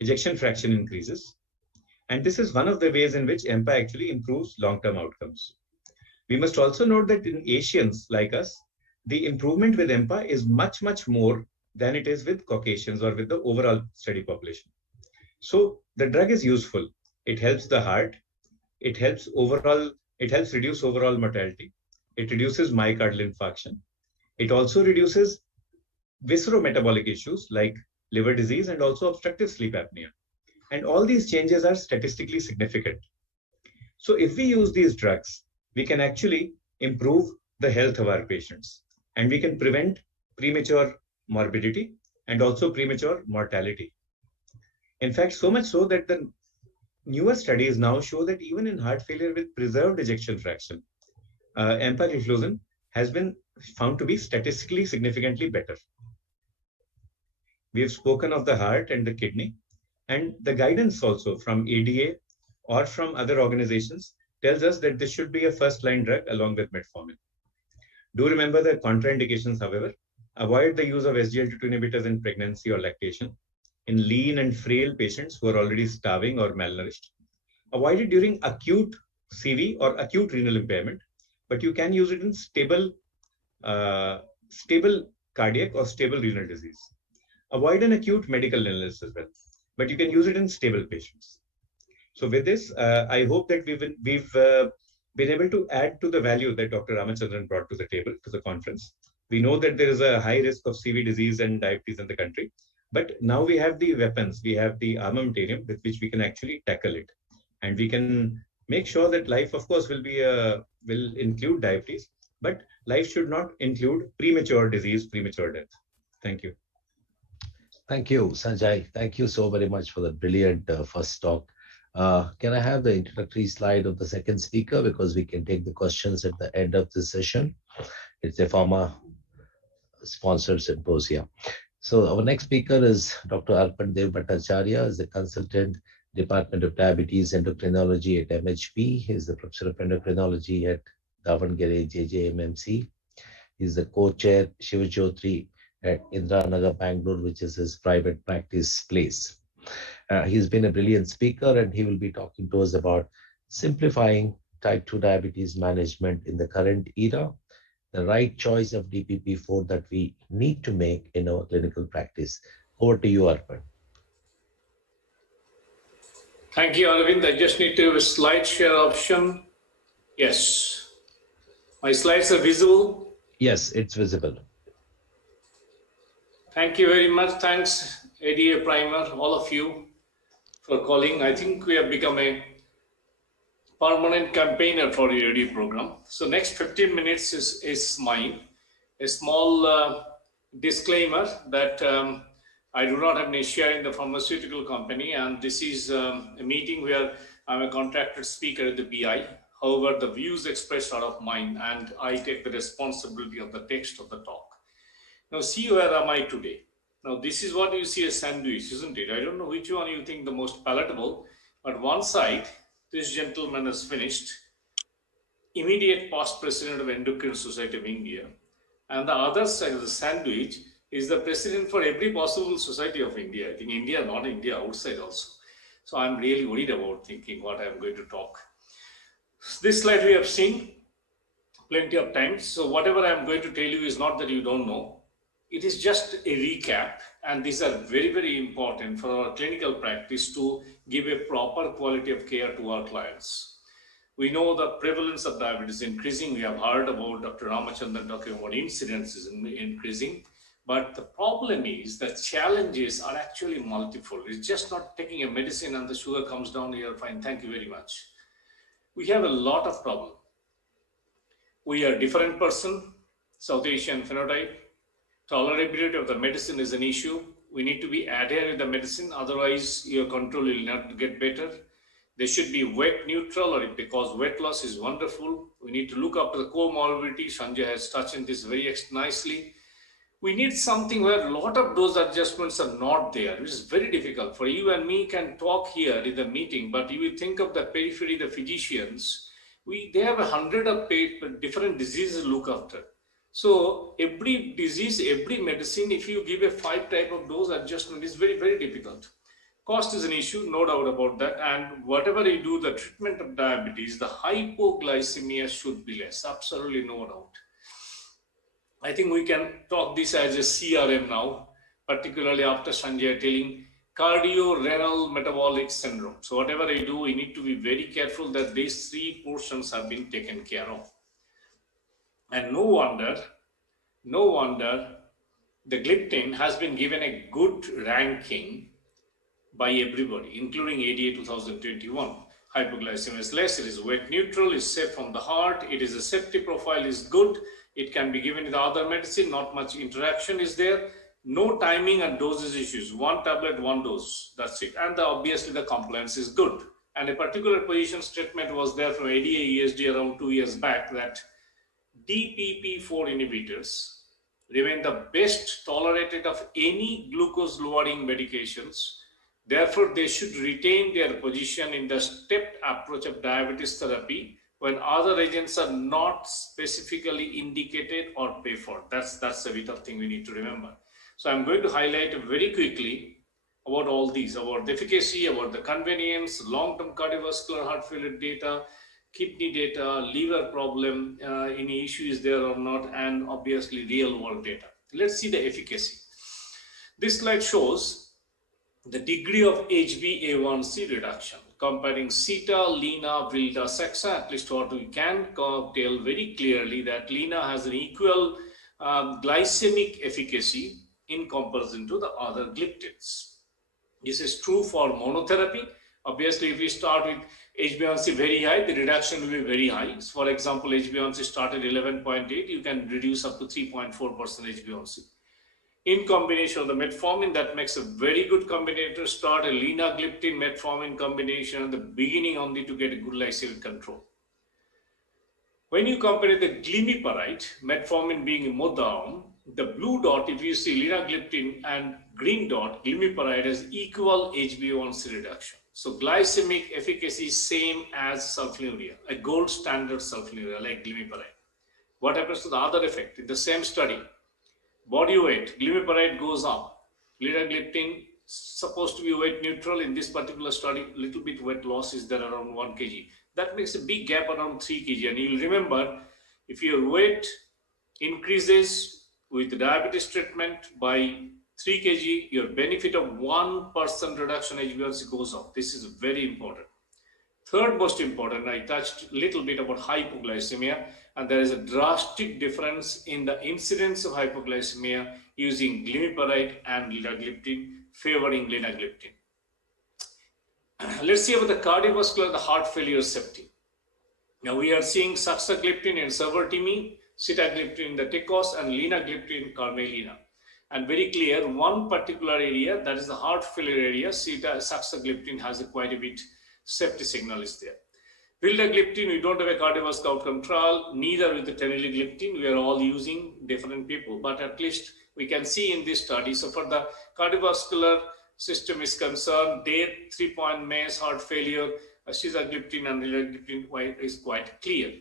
Ejection fraction increases. And this is one of the ways in which EMPA actually improves long-term outcomes. We must also note that in Asians like us, the improvement with EMPA is much, much more than it is with Caucasians or with the overall study population. So the drug is useful. It helps the heart. It helps reduce overall mortality. It reduces myocardial infarction. It also reduces viscerometabolic issues like liver disease and also obstructive sleep apnea. And all these changes are statistically significant. So if we use these drugs, we can actually improve the health of our patients, and we can prevent premature morbidity and also premature mortality. In fact, so much so that the newer studies now show that even in heart failure with preserved ejection fraction, empagliflozin has been found to be statistically significantly better. We have spoken of the heart and the kidney, and the guidance also from ADA or from other organizations tells us that this should be a first-line drug along with metformin. Do remember the contraindications, however. Avoid the use of SGLT2 inhibitors in pregnancy or lactation, in lean and frail patients who are already starving or malnourished. Avoid it during acute CV or acute renal impairment, but you can use it in stable cardiac or stable renal disease. Avoid an acute medical illness as well, but you can use it in stable patients. So with this, I hope that we've been able to add to the value that Dr. Ramachandran brought to the table, to the conference. We know that there is a high risk of CV disease and diabetes in the country, but now we have the weapons, we have the armamentarium with which we can actually tackle it. And we can make sure that life, of course, will include diabetes, but life should not include premature disease, premature death. Thank you. Thank you, Sanjay. Thank you so very much for the brilliant first talk. Can I have the introductory slide of the second speaker, because we can take the questions at the end of this session. It's a pharma-sponsored symposium. So our next speaker is Dr. Arpan Dev Bhattacharya, is a consultant, Department of Diabetes Endocrinology at MHP. He is the Professor of Endocrinology at Davangere JJMMC. He is the co-chair Shivajyotri at Indiranagar, Bangalore, which is his private practice place. He's been a brilliant speaker, and he will be talking to us about simplifying type 2 diabetes management in the current era, the right choice of DPP-4 that we need to make in our clinical practice. Over to you, Arpan. Thank you, Arvind. I just need to have a slide share option. Yes. My slides are visible? Yes, it's visible. Thank you very much. Thanks, ADA Primer, all of you, for calling. I think we have become a permanent campaigner for the ADA program. So next 15 minutes is mine. A small disclaimer that I do not have any share in the pharmaceutical company, and this is a meeting where I'm a contracted speaker at the BI. However, the views expressed are of mine, and I take the responsibility of the text of the talk. Now, see where am I today. Now, this is what you see as sandwich, isn't it? I don't know which one you think the most palatable, but one side, this gentleman has finished. immediate past president of Endocrine Society of India. And the other side of the sandwich is the president for every possible society of India. I think India, not India, outside also. So I'm really worried about thinking what I'm going to talk. This slide we have seen plenty of times. So whatever I'm going to tell you is not that you don't know. It is just a recap. And these are very, very important for our clinical practice to give a proper quality of care to our clients. We know the prevalence of diabetes is increasing. We have heard about Dr. Ramachandran talking about incidence is increasing. But the problem is that challenges are actually multiple. It's just not taking a medicine and the sugar comes down, you're fine, thank you very much. We have a lot of problem. We are different person, South Asian phenotype. Tolerability of the medicine is an issue. We need to be adherent with the medicine, otherwise your control will not get better. They should be weight neutral, or because weight loss is wonderful. We need to look after the comorbidity. Sanjay has touched on this very nicely. We need something where a lot of those adjustments are not there, which is very difficult. For you and me can talk here in the meeting, but you will think of the periphery, the physicians, they have 100 of different diseases to look after. So every disease, every medicine, if you give a 5 type of dose adjustment, is very, very difficult. Cost is an issue, no doubt about that. And whatever you do, the treatment of diabetes, the hypoglycemia should be less, absolutely no doubt. I think we can talk this as a CRM now, particularly after Sanjay telling cardio-renal metabolic syndrome. So whatever I do, we need to be very careful that these 3 portions have been taken care of. And no wonder the gliptin has been given a good ranking by everybody, including ADA 2021. Hypoglycemia is less, it is weight neutral, is safe from the heart, it is a safety profile is good, it can be given with other medicine, not much interaction is there, no timing and dosage issues, 1 tablet, 1 dose, that's it. And obviously the compliance is good. And a particular position statement was there from ADA ESD around 2 years back that DPP-4 inhibitors remain the best tolerated of any glucose lowering medications. Therefore, they should retain their position in the stepped approach of diabetes therapy when other agents are not specifically indicated or paid for. That's a bit of thing we need to remember. So I'm going to highlight very quickly about all these, about the efficacy, about the convenience, long-term cardiovascular heart failure data, kidney data, liver problem, any issue is there or not, and obviously real world data. Let's see the efficacy. This slide shows the degree of HbA1c reduction, comparing Sita, Lina, Vilda, Saxa. At least what we can tell very clearly that Lina has an equal glycemic efficacy in comparison to the other gliptins. This is true for monotherapy. Obviously, if we start with HbA1c very high, the reduction will be very high. So for example, HbA1c started 11.8, you can reduce up to 3.4% HbA1c. In combination of the metformin, that makes a very good combinator. Start a linagliptin metformin combination at the beginning only to get a good glycemic control. When you compare the glimepiride, metformin being a modalm, the blue dot, if you see linagliptin, and green dot, glimepiride has equal HbA1c reduction. So glycemic efficacy is same as sulfonylurea, a gold standard sulfonylurea like glimepiride. What happens to the other effect? In the same study, body weight, glimepiride goes up. Linagliptin supposed to be weight neutral. In this particular study, little bit weight loss is there around 1 kg. That makes a big gap around 3 kg. And you'll remember, if your weight increases with diabetes treatment by 3 kg, your benefit of 1% reduction HbA1c goes up. This is very important. Third most important, I touched a little bit about hypoglycemia, and there is a drastic difference in the incidence of hypoglycemia using glimepiride and linagliptin, favoring linagliptin. Let's see about the cardiovascular, the heart failure safety. Now we are seeing saxagliptin in Savartimi, sitagliptin in the TECOS, and linagliptin in Carmelina. And very clear, one particular area, that is the heart failure area, saxagliptin has quite a bit safety signal is there. Vildagliptin, we don't have a cardiovascular outcome trial, neither with the teneligliptin. We are all using different people, but at least we can see in this study. So for the cardiovascular system is concerned, death, 3-point MACE, heart failure, sitagliptin and linagliptin is quite clear.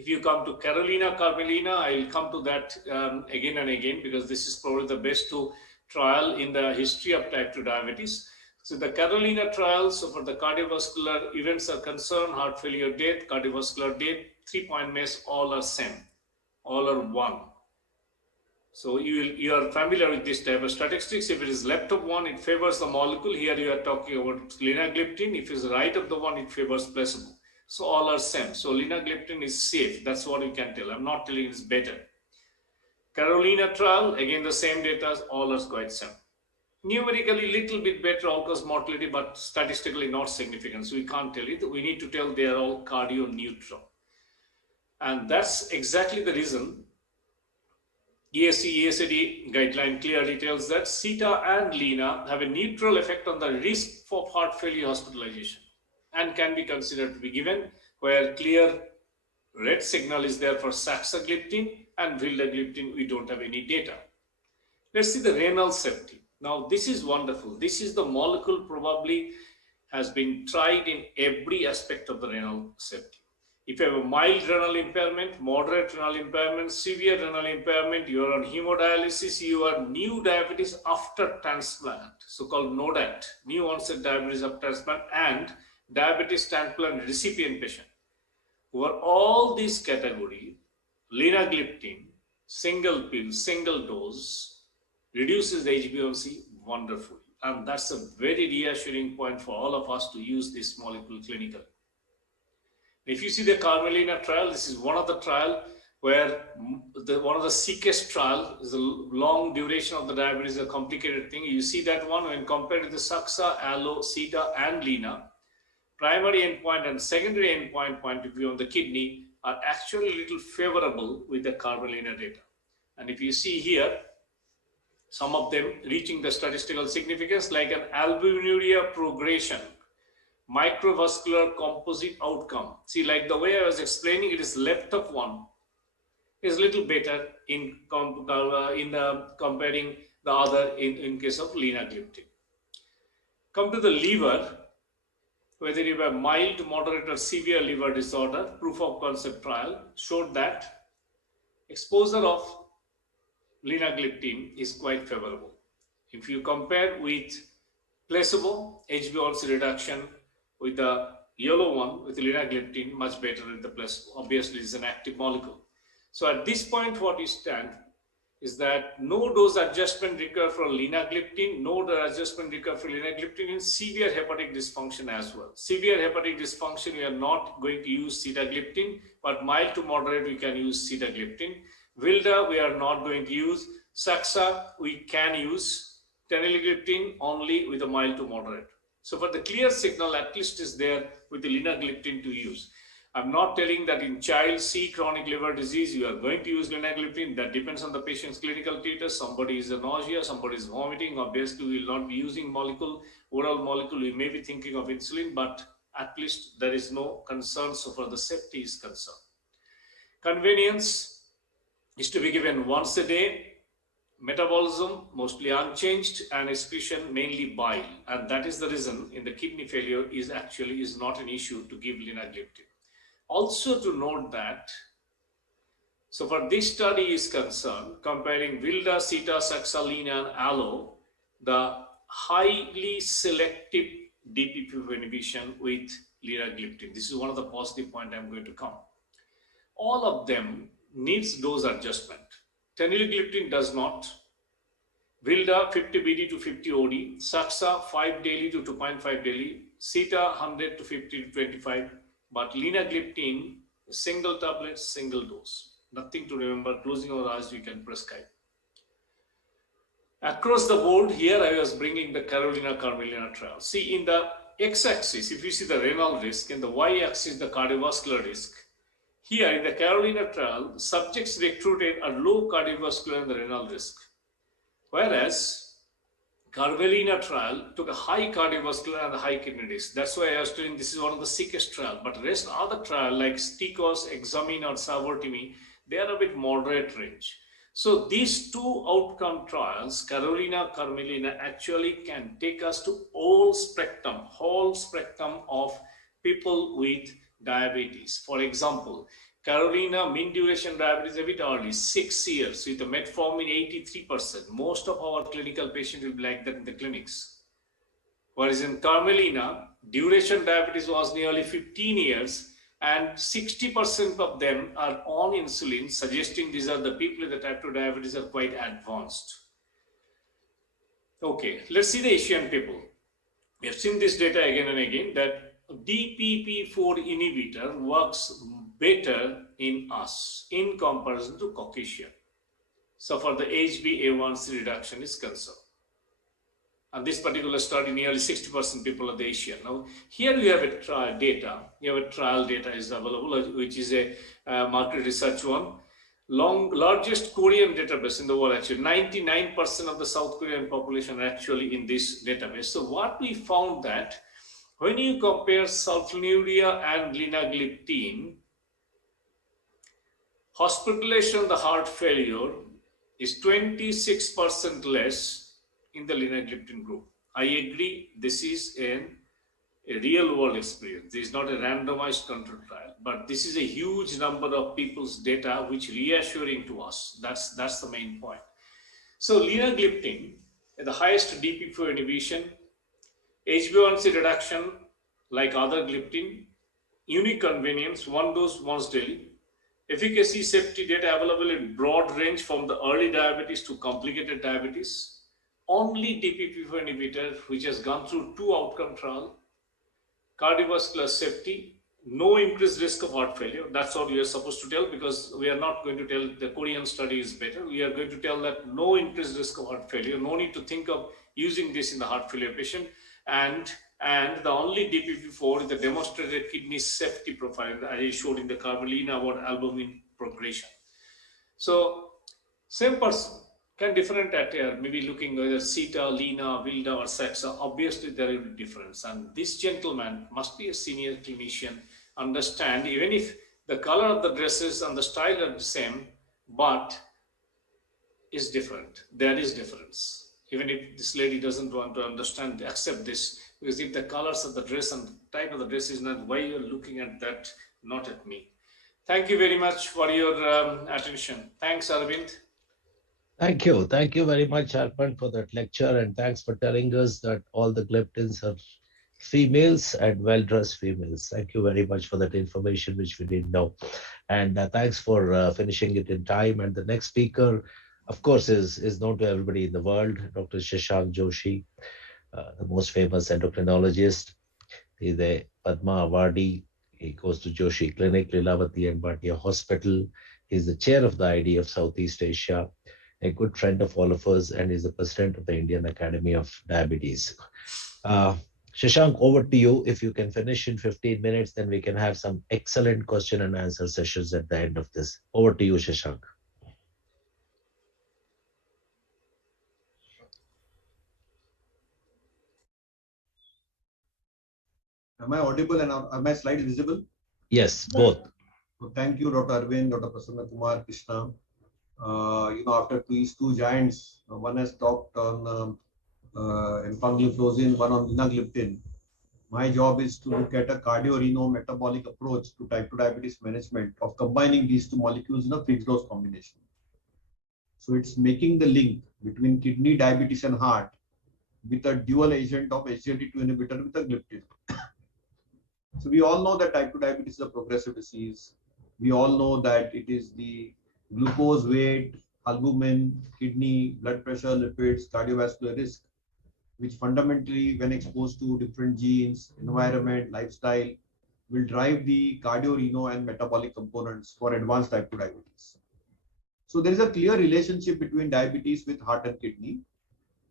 If you come to Carolina Carmelina, I'll come to that again and again, because this is probably the best trial in the history of type 2 diabetes. So the Carolina trial, so for the cardiovascular events are concerned, heart failure death, cardiovascular death, 3-point MACE, all are same, all are 1. So you are familiar with this type of statistics. If it is left of 1, it favors the molecule. Here you are talking about linagliptin. If it is right of the 1, it favors placebo. So all are same. So linagliptin is safe. That's what you can tell. I'm not telling it's better. Carolina trial, again the same data, all are quite same. Numerically little bit better all-cause mortality, but statistically not significant. So we can't tell it. We need to tell they are all cardio neutral. And that's exactly the reason ESC/ESCD guideline clearly tells that CETA and LINA have a neutral effect on the risk for heart failure hospitalization and can be considered to be given, where clear red signal is there for saxagliptin and vildagliptin. We don't have any data. Let's see the renal safety. Now this is wonderful. This is the molecule probably has been tried in every aspect of the renal safety. If you have a mild renal impairment, moderate renal impairment, severe renal impairment, you are on hemodialysis, you are new diabetes after transplant, so-called NODAT, new onset diabetes after transplant, and diabetes transplant recipient patient. Over all these categories, linagliptin, single pill, single dose, reduces the HbA1c wonderfully. And that's a very reassuring point for all of us to use this molecule clinically. If you see the Carmelina trial, this is one of the trial where one of the sickest trial is a long duration of the diabetes, a complicated thing. You see that one when compared to the Saxa, Allo, CETA, and LINA, primary endpoint and secondary endpoint point of view on the kidney are actually a little favorable with the Carmelina data. And if you see here, some of them reaching the statistical significance, like an albuminuria progression, microvascular composite outcome. See, like the way I was explaining, it is left of 1 is a little better in comparing the other in case of linagliptin. Come to the liver, whether you have mild, moderate, or severe liver disorder, proof of concept trial showed that exposure of linagliptin is quite favorable. If you compare with placebo, HbA1c reduction with the yellow one, with linagliptin, much better than the placebo. Obviously, it's an active molecule. So at this point, what you stand is that no dose adjustment required for linagliptin, no dose adjustment required for linagliptin in severe hepatic dysfunction as well. Severe hepatic dysfunction, we are not going to use sitagliptin, but mild to moderate, we can use sitagliptin. Vilda, we are not going to use. Saxa, we can use. Teneligliptin only with a mild to moderate. So for the clear signal, at least is there with the linagliptin to use. I'm not telling that in child C chronic liver disease, you are going to use linagliptin. That depends on the patient's clinical status. Somebody is a nausea, somebody is vomiting. Obviously, we will not be using molecule, oral molecule. We may be thinking of insulin, but at least there is no concern so far the safety is concerned. Convenience is to be given once a day. Metabolism mostly unchanged, and excretion mainly bile, and that is the reason in the kidney failure is not an issue to give linagliptin. Also to note that, so for this study is concerned, comparing Vilda, CETA, Saxa, LINA, and Allo, the highly selective DPP inhibition with linagliptin. This is one of the positive points I'm going to come. All of them needs dose adjustment. Teneligliptin does not. Vilda 50 BD to 50 OD. Saxa 5 daily to 2.5 daily. CETA 100 to 50 to 25. But linagliptin, single tablet, single dose. Nothing to remember. Closing our eyes, we can prescribe. Across the board, here I was bringing the Carolina Carmelina trial. See, in the x-axis, if you see the renal risk, and the y-axis, the cardiovascular risk. Here in the Carolina trial, subjects recruited are low cardiovascular and the renal risk. Whereas Carmelina trial took a high cardiovascular and a high kidney risk. That's why I was telling this is one of the sickest trial. But rest other trial like STICOS, Examine, or Savortimi, they are a bit moderate range. So these two outcome trials, Carolina, Carmelina, actually can take us to whole spectrum of people with diabetes. For example, Carolina, mean duration diabetes a bit early, 6 years with a metformin 83%. Most of our clinical patients will be like that in the clinics. Whereas in Carmelina, duration diabetes was nearly 15 years and 60% of them are on insulin, suggesting these are the people with the type 2 diabetes are quite advanced. Okay, let's see the Asian people. We have seen this data again and again that DPP4 inhibitor works better in us in comparison to Caucasian. So for the HbA1c reduction is concerned. And this particular study, nearly 60% people are the Asian. Now, here we have a trial data. You have a trial data is available, which is a market research one. Largest Korean database in the world, actually. 99% of the South Korean population are actually in this database. So what we found that when you compare sulfonylurea and linagliptin, hospitalization, the heart failure is 26% less in the linagliptin group. I agree, this is a real world experience. This is not a randomized control trial, but this is a huge number of people's data which reassuring to us. That's the main point. So linagliptin, the highest DPP4 inhibition, HbA1c reduction like other gliptin, unique convenience, one dose once daily, efficacy safety data available in broad range from the early diabetes to complicated diabetes. Only DPP4 inhibitor which has gone through 2 outcome trial, cardiovascular safety, no increased risk of heart failure. That's what we are supposed to tell, because we are not going to tell the Korean study is better. We are going to tell that no increased risk of heart failure, no need to think of using this in the heart failure patient. And the only DPP4 is the demonstrated kidney safety profile, as I showed in the Carmelina about albumin progression. So same person can different at maybe looking whether Sita, Lina, Vilda or Saxa, obviously there will be difference. And this gentleman must be a senior clinician, understand even if the color of the dresses and the style are the same, but is different. There is difference. Even if this lady doesn't want to understand, accept this, because if the colors of the dress and type of the dress is not, why you're looking at that, not at me. Thank you very much for your attention. Thanks, Arvind. Thank you. Thank you very much, Arpan, for that lecture. And thanks for telling us that all the gliptins are females and well-dressed females. Thank you very much for that information, which we didn't know. And thanks for finishing it in time. And the next speaker, of course, is known to everybody in the world, Dr. Shashank Joshi, the most famous endocrinologist. He's a Padma Awardee. He goes to Joshi Clinic, Lilavati and Bhatia Hospital. He's the chair of the IDF Southeast Asia, a good friend of all of us, and is the president of the Indian Academy of Diabetes. Shashank, over to you. If you can finish in 15 minutes, then we can have some excellent question and answer sessions at the end of this. Over to you, Shashank. Am I audible and are my slides visible? Yes, both. So thank you, Dr. Arvind, Dr. Prasanna Kumar, Krishna. After these 2 giants, one has talked on empagliflozin, one on linagliptin. My job is to look at a cardio-reno-metabolic approach to type 2 diabetes management of combining these 2 molecules in a fixed dose combination. So it's making the link between kidney, diabetes and heart with a dual agent of SGLT2 inhibitor with a gliptin. So we all know that type 2 diabetes is a progressive disease. We all know that it is the glucose, weight, albumin, kidney, blood pressure, lipids, cardiovascular risk, which fundamentally, when exposed to different genes, environment, lifestyle, will drive the cardio-reno and metabolic components for advanced type 2 diabetes. So there is a clear relationship between diabetes with heart and kidney,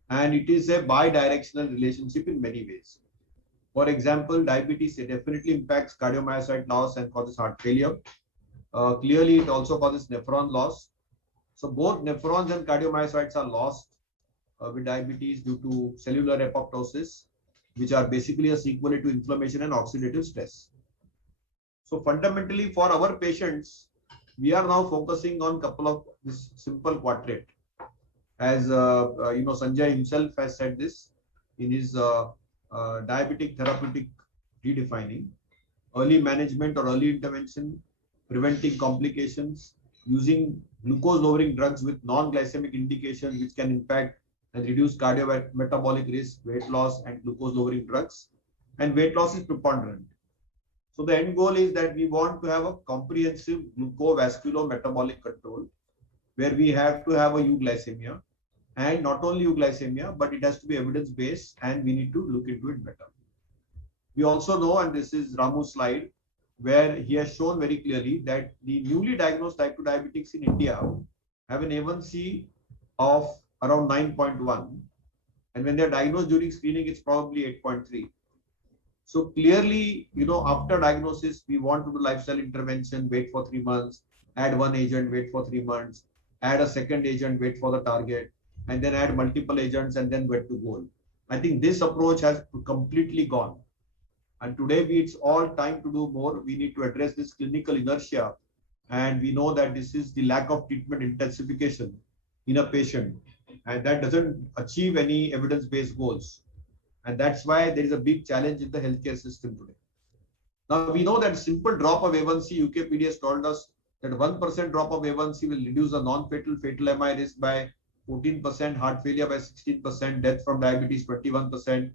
and it is a bi-directional relationship in many ways. For example, diabetes definitely impacts cardiomyocyte loss and causes heart failure. Clearly, it also causes nephron loss. So both nephrons and cardiomyocytes are lost with diabetes due to cellular apoptosis, which are basically a sequel to inflammation and oxidative stress. So fundamentally, for our patients, we are now focusing on a couple of this simple quadrant. As Sanjay himself has said this in his diabetic therapeutic redefining: early management or early intervention, preventing complications, using glucose lowering drugs with non-glycemic indications which can impact and reduce cardiometabolic risk, weight loss, and glucose lowering drugs. And weight loss is preponderant. So the end goal is that we want to have a comprehensive glucovasculometabolic control where we have to have a euglycemia, and not only euglycemia, but it has to be evidence-based and we need to look into it better. We also know, and this is Ramu's slide, where he has shown very clearly that the newly diagnosed type 2 diabetics in India have an A1C of around 9.1. And when they're diagnosed during screening, it's probably 8.3. So clearly, after diagnosis, we want to do lifestyle intervention, wait for 3 months, add one agent, wait for 3 months, add a second agent, wait for the target, and then add multiple agents and then wait to goal. I think this approach has completely gone. And today it's all time to do more. We need to address this clinical inertia. And we know that this is the lack of treatment intensification in a patient. And that doesn't achieve any evidence-based goals. And that's why there is a big challenge in the healthcare system today. Now we know that simple drop of A1C, UKPD has told us that 1% drop of A1C will reduce the non-fatal fatal MI risk by 14%, heart failure by 16%, death from diabetes 21%,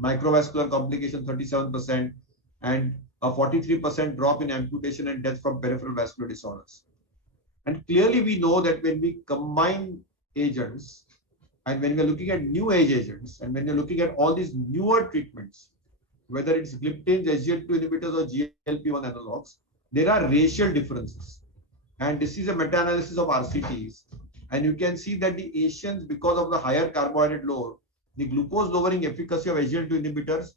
microvascular complication 37%, and a 43% drop in amputation and death from peripheral vascular disorders. And clearly we know that when we combine agents, and when we're looking at new age agents, and when you're looking at all these newer treatments, whether it's gliptins, SGLT2 inhibitors or GLP-1 analogs, there are racial differences. And this is a meta-analysis of RCTs. And you can see that the Asians, because of the higher carbohydrate load, the glucose lowering efficacy of SGLT2 inhibitors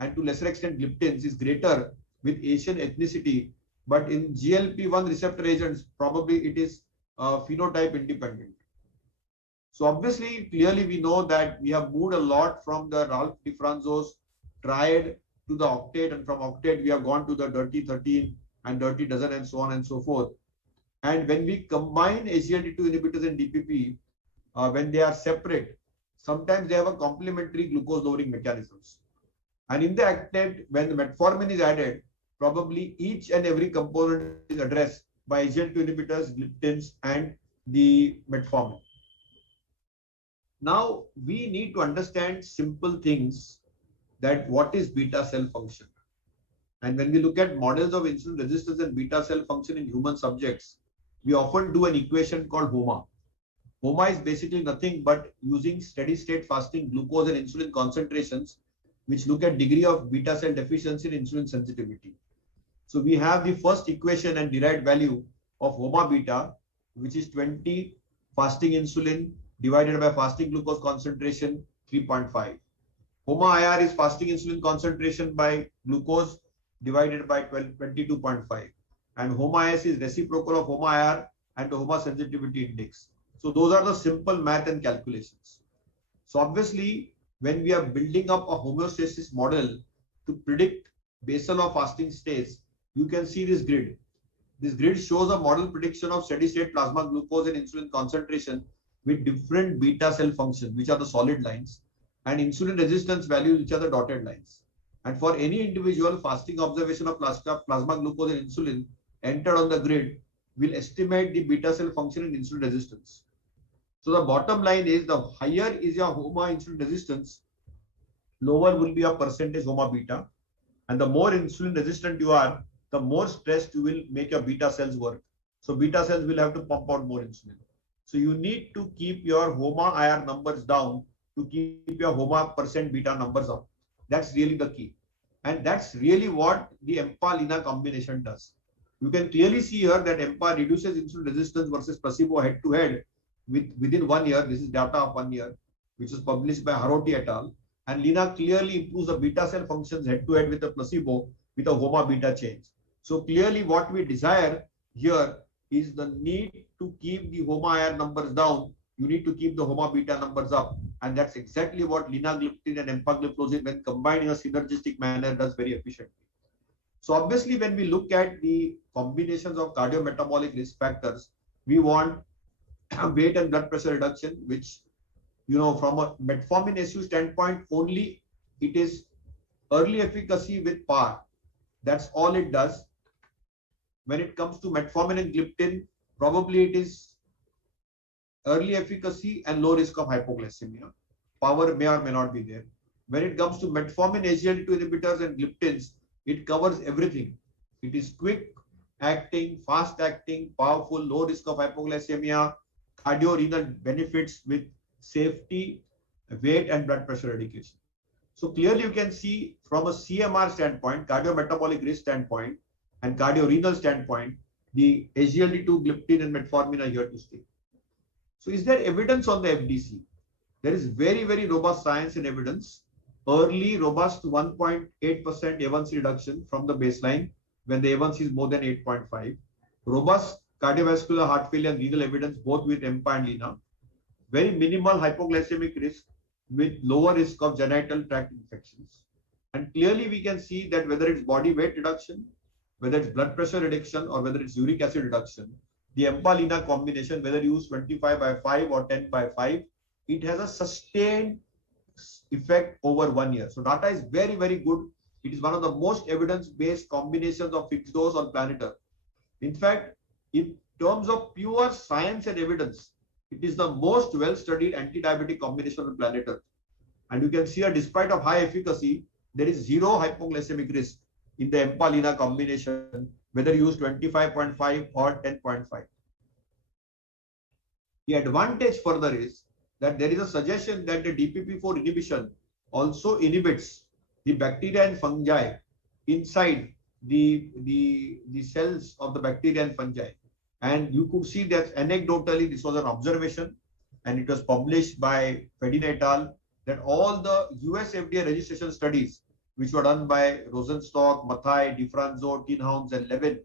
and to lesser extent gliptins is greater with Asian ethnicity. But in GLP-1 receptor agents, probably it is phenotype independent. So obviously, clearly we know that we have moved a lot from the Ralph DeFranzo's triad to the octet, and from octet we have gone to the dirty 13 and dirty dozen and so on and so forth. And when we combine SGLT2 inhibitors and DPP, when they are separate, sometimes they have a complementary glucose lowering mechanisms. And in the octet, when the metformin is added, probably each and every component is addressed by SGLT2 inhibitors, gliptins, and the metformin. Now, we need to understand simple things, that what is beta cell function. And when we look at models of insulin resistance and beta cell function in human subjects, we often do an equation called HOMA. HOMA is basically nothing but using steady state fasting glucose and insulin concentrations, which look at degree of beta cell deficiency and insulin sensitivity. So we have the first equation and derived value of HOMA beta, which is 20 fasting insulin divided by fasting glucose concentration 3.5. HOMA IR is fasting insulin concentration by glucose divided by 22.5. And HOMA S is reciprocal of HOMA IR and the HOMA sensitivity index. So those are the simple math and calculations. So obviously, when we are building up a homeostasis model to predict basal or fasting states, you can see this grid. This grid shows a model prediction of steady state plasma glucose and insulin concentration with different beta cell functions, which are the solid lines, and insulin resistance values, which are the dotted lines. And for any individual, fasting observation of plasma glucose and insulin entered on the grid will estimate the beta cell function and insulin resistance. So the bottom line is, the higher is your HOMA insulin resistance, lower will be your percentage HOMA beta. And the more insulin resistant you are, the more stressed you will make your beta cells work. So beta cells will have to pump out more insulin. So you need to keep your HOMA IR numbers down to keep your HOMA percent beta numbers up. That's really the key. And that's really what the EMPA-LINA combination does. You can clearly see here that EMPA reduces insulin resistance versus placebo head to head within 1 year. This is data of 1 year, which was published by Haroti et al. And LINA clearly improves the beta cell functions head to head with the placebo with a HOMA beta change. So clearly what we desire here is the need to keep the HOMA IR numbers down. You need to keep the HOMA beta numbers up. And that's exactly what linagliptin and empagliflozin, when combined in a synergistic manner, does very efficiently. So obviously, when we look at the combinations of cardiometabolic risk factors, we want weight and blood pressure reduction, which, from a metformin SU standpoint, only it is early efficacy with PAR. That's all it does. when it comes to metformin and gliptin, probably it is early efficacy and low risk of hypoglycemia. Power may or may not be there. When it comes to metformin, SGLT2 inhibitors and gliptins, it covers everything. It is quick acting, fast acting, powerful, low risk of hypoglycemia, cardio-renal benefits with safety, weight and blood pressure education. So clearly you can see from a CMR standpoint, cardiometabolic risk standpoint and cardio-renal standpoint, the SGLT2, gliptin and metformin are here to stay. So is there evidence on the FDC? There is very, very robust science and evidence. Early, robust 1.8% A1C reduction from the baseline when the A1C is more than 8.5. Robust cardiovascular, heart failure and renal evidence both with EMPA and LINA. Very minimal hypoglycemic risk with lower risk of genital tract infections. And clearly we can see that whether it's body weight reduction, whether it's blood pressure reduction or whether it's uric acid reduction, the EMPA-LINA combination, whether you use 25/5 or 10/5, it has a sustained effect over 1 year. So data is very, very good. It is one of the most evidence-based combinations of fixed dose on planet Earth. In fact, in terms of pure science and evidence, it is the most well-studied anti-diabetic combination on planet Earth. And you can see that despite of high efficacy, there is zero hypoglycemic risk in the EMPA-LINA combination, whether you use 25.5 or 10.5. The advantage further is that there is a suggestion that the DPP4 inhibition also inhibits the bacteria and fungi inside the cells of the bacteria and fungi. And you could see that anecdotally, this was an observation and it was published by Fedin et al. That all the US FDA registration studies, which were done by Rosenstock, Mathai, DiFranzo, Tinhounds and Levin,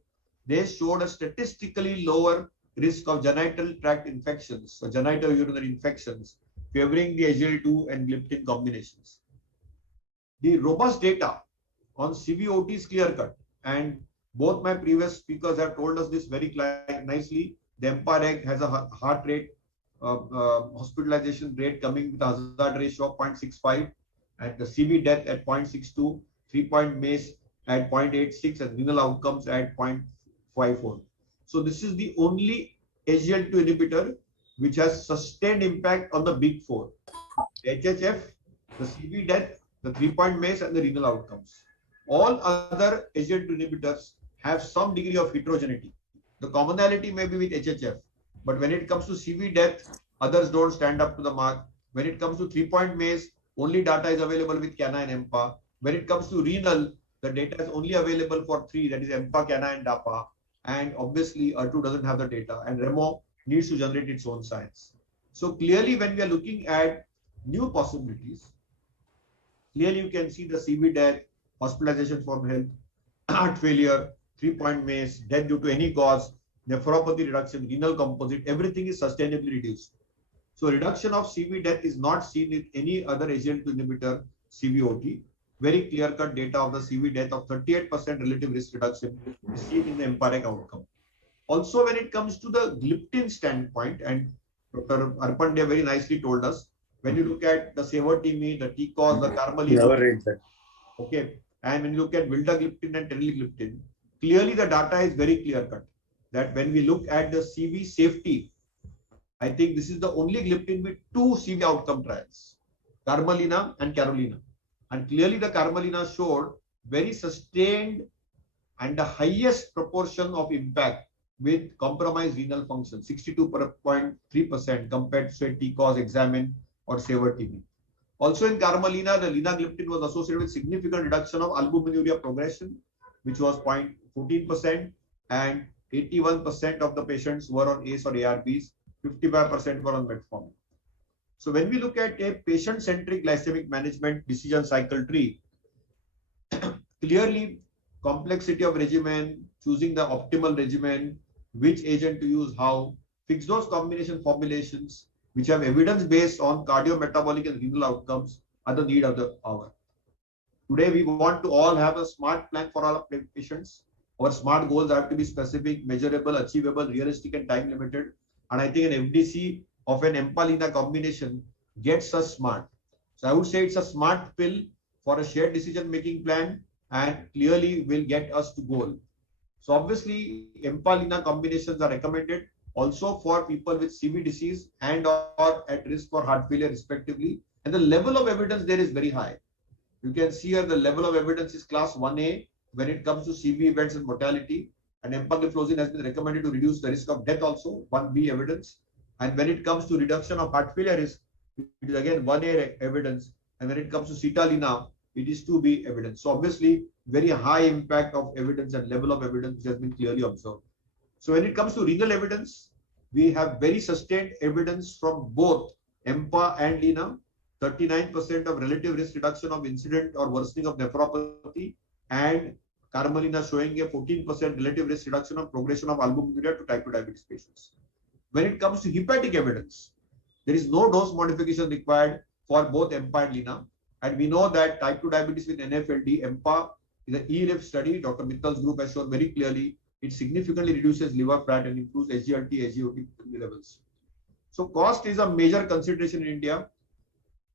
they showed a statistically lower risk of genital tract infections, so genital urinary infections, favoring the SGLT2 and gliptin combinations. The robust data on CVOT is clear-cut, and both my previous speakers have told us this very nicely. The EMPA-REG has a heart rate, hospitalization rate coming with a hazard ratio of 0.65, and the CV death at 0.62, 3-point MACE at 0.86, and renal outcomes at 0.54. So this is the only SGLT2 inhibitor which has sustained impact on the big four: the HHF, the CV death, the 3-point MACE, and the renal outcomes. All other SGLT2 inhibitors have some degree of heterogeneity. The commonality may be with HHF, but when it comes to CV death, others don't stand up to the mark. When it comes to 3-point MACE, only data is available with CANA and EMPA. When it comes to renal, the data is only available for 3, that is EMPA, CANA and DAPA. And obviously, ER2 doesn't have the data, and REMO needs to generate its own science. So clearly, when we are looking at new possibilities, clearly you can see the CV death, hospitalization from health, heart failure, 3-point MACE, death due to any cause, nephropathy reduction, renal composite, everything is sustainably reduced. So reduction of CV death is not seen with any other SGLT2 inhibitor, CVOT. Very clear-cut data of the CV death of 38% relative risk reduction is seen in the EMPA-REG outcome. Also, when it comes to the gliptin standpoint, and Dr. Arpande very nicely told us, when you look at the Savertimi, the TCOS, the Carmali, okay, and when you look at vildagliptin and teneligliptin, clearly the data is very clear-cut that when we look at the CV safety, I think this is the only gliptin with 2 CV outcome trials, Carmelina and Carolina. And clearly the Carmelina showed very sustained and the highest proportion of impact with compromised renal function, 62.3% compared to say TCOS, Examine or Savertimi. Also in Carmelina, the linagliptin was associated with significant reduction of albuminuria progression, which was 0.14%, and 81% of the patients were on ACE or ARBs, 55% were on metformin. So when we look at a patient-centric glycemic management decision cycle tree, clearly complexity of regimen, choosing the optimal regimen, which agent to use how, fixed dose combination formulations, which have evidence based on cardiometabolic and renal outcomes are the need of the hour. Today, we want to all have a smart plan for all our patients. Our SMART goals have to be specific, measurable, achievable, realistic, and time limited. And I think an FDC of an EMPA-LINA combination gets us smart. So I would say it's a smart pill for a shared decision-making plan and clearly will get us to goal. So obviously, EMPA-LINA combinations are recommended also for people with CV disease and or at risk for heart failure respectively. And the level of evidence there is very high. You can see here the level of evidence is class 1A when it comes to CV events and mortality. And empagliflozin has been recommended to reduce the risk of death also, 1B evidence. And when it comes to reduction of heart failure risk, it is again 1A evidence. And when it comes to Citalina, it is 2B evidence. So obviously, very high impact of evidence and level of evidence which has been clearly observed. So when it comes to renal evidence, we have very sustained evidence from both EMPA and LINA. 39% of relative risk reduction of incident or worsening of nephropathy, and Carmelina showing a 14% relative risk reduction of progression of albuminuria to type 2 diabetes patients. When it comes to hepatic evidence, there is no dose modification required for both EMPA and LINA. And we know that type 2 diabetes with NAFLD, EMPA is an ELIF study. Dr. Mittal's group has shown very clearly it significantly reduces liver fat and improves SGLT, SGOT levels. So cost is a major consideration in India.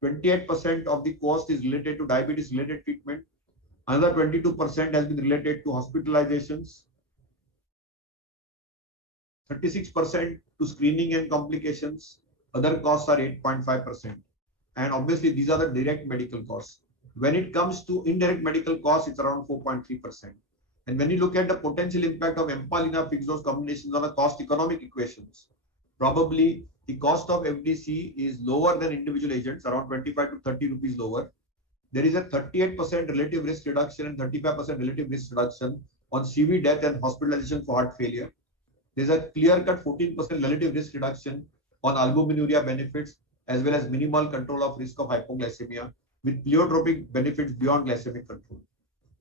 28% of the cost is related to diabetes related treatment. Another 22% has been related to hospitalizations. 36% to screening and complications. Other costs are 8.5%. And obviously these are the direct medical costs. When it comes to indirect medical costs, it's around 4.3%. And when you look at the potential impact of EMPA-LINA fixed dose combinations on the cost economic equations, probably the cost of FDC is lower than individual agents, around 25 to 30 rupees lower. There is a 38% relative risk reduction and 35% relative risk reduction on CV death and hospitalization for heart failure. There's a clear-cut 14% relative risk reduction on albuminuria benefits, as well as minimal control of risk of hypoglycemia with pleiotropic benefits beyond glycemic control.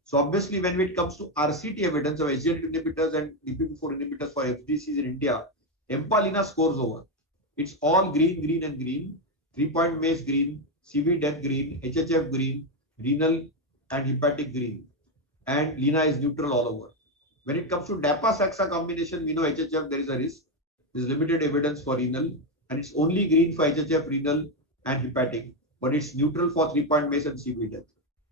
So obviously, when it comes to RCT evidence of SGLT inhibitors and DPP4 inhibitors for FDCs in India, EMPA-LINA scores over. It's all green, green, and green. 3-point MACE green, CV death green, HHF green, renal and hepatic green. And LINA is neutral all over. When it comes to DAPA-SAXA combination, we know HHF there is a risk. There's limited evidence for renal, and it's only green for HHF, renal, and hepatic, but it's neutral for 3-point MACE and CV death.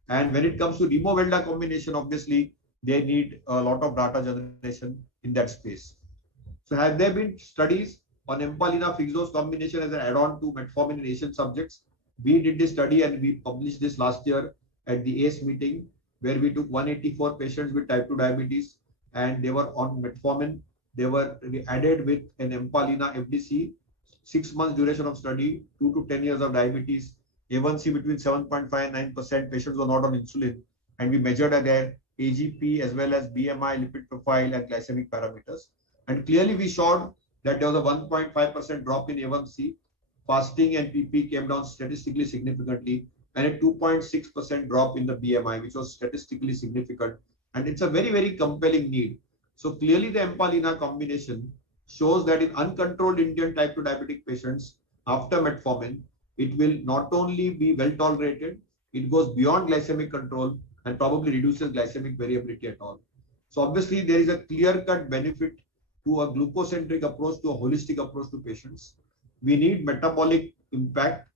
And when it comes to Remo-Velda combination, obviously they need a lot of data generation in that space. So have there been studies on EMPA-LINA fixed dose combination as an add-on to metformin in Asian subjects? We did this study and we published this last year at the ACE meeting, where we took 184 patients with type 2 diabetes and they were on metformin. They were added with an EMPA-LINA FDC, 6 months duration of study, 2 to 10 years of diabetes, A1C between 7.5 and 9%. Patients were not on insulin, and we measured their AGP as well as BMI, lipid profile, and glycemic parameters. And clearly we showed that there was a 1.5% drop in A1C. Fasting and PP came down statistically significantly, and a 2.6% drop in the BMI, which was statistically significant. And it's a very, very compelling need. So clearly the EMPA-LINA combination shows that in uncontrolled Indian type 2 diabetic patients after metformin, it will not only be well tolerated, it goes beyond glycemic control and probably reduces glycemic variability at all. So obviously there is a clear-cut benefit to a glucocentric approach, to a holistic approach to patients. We need metabolic impact.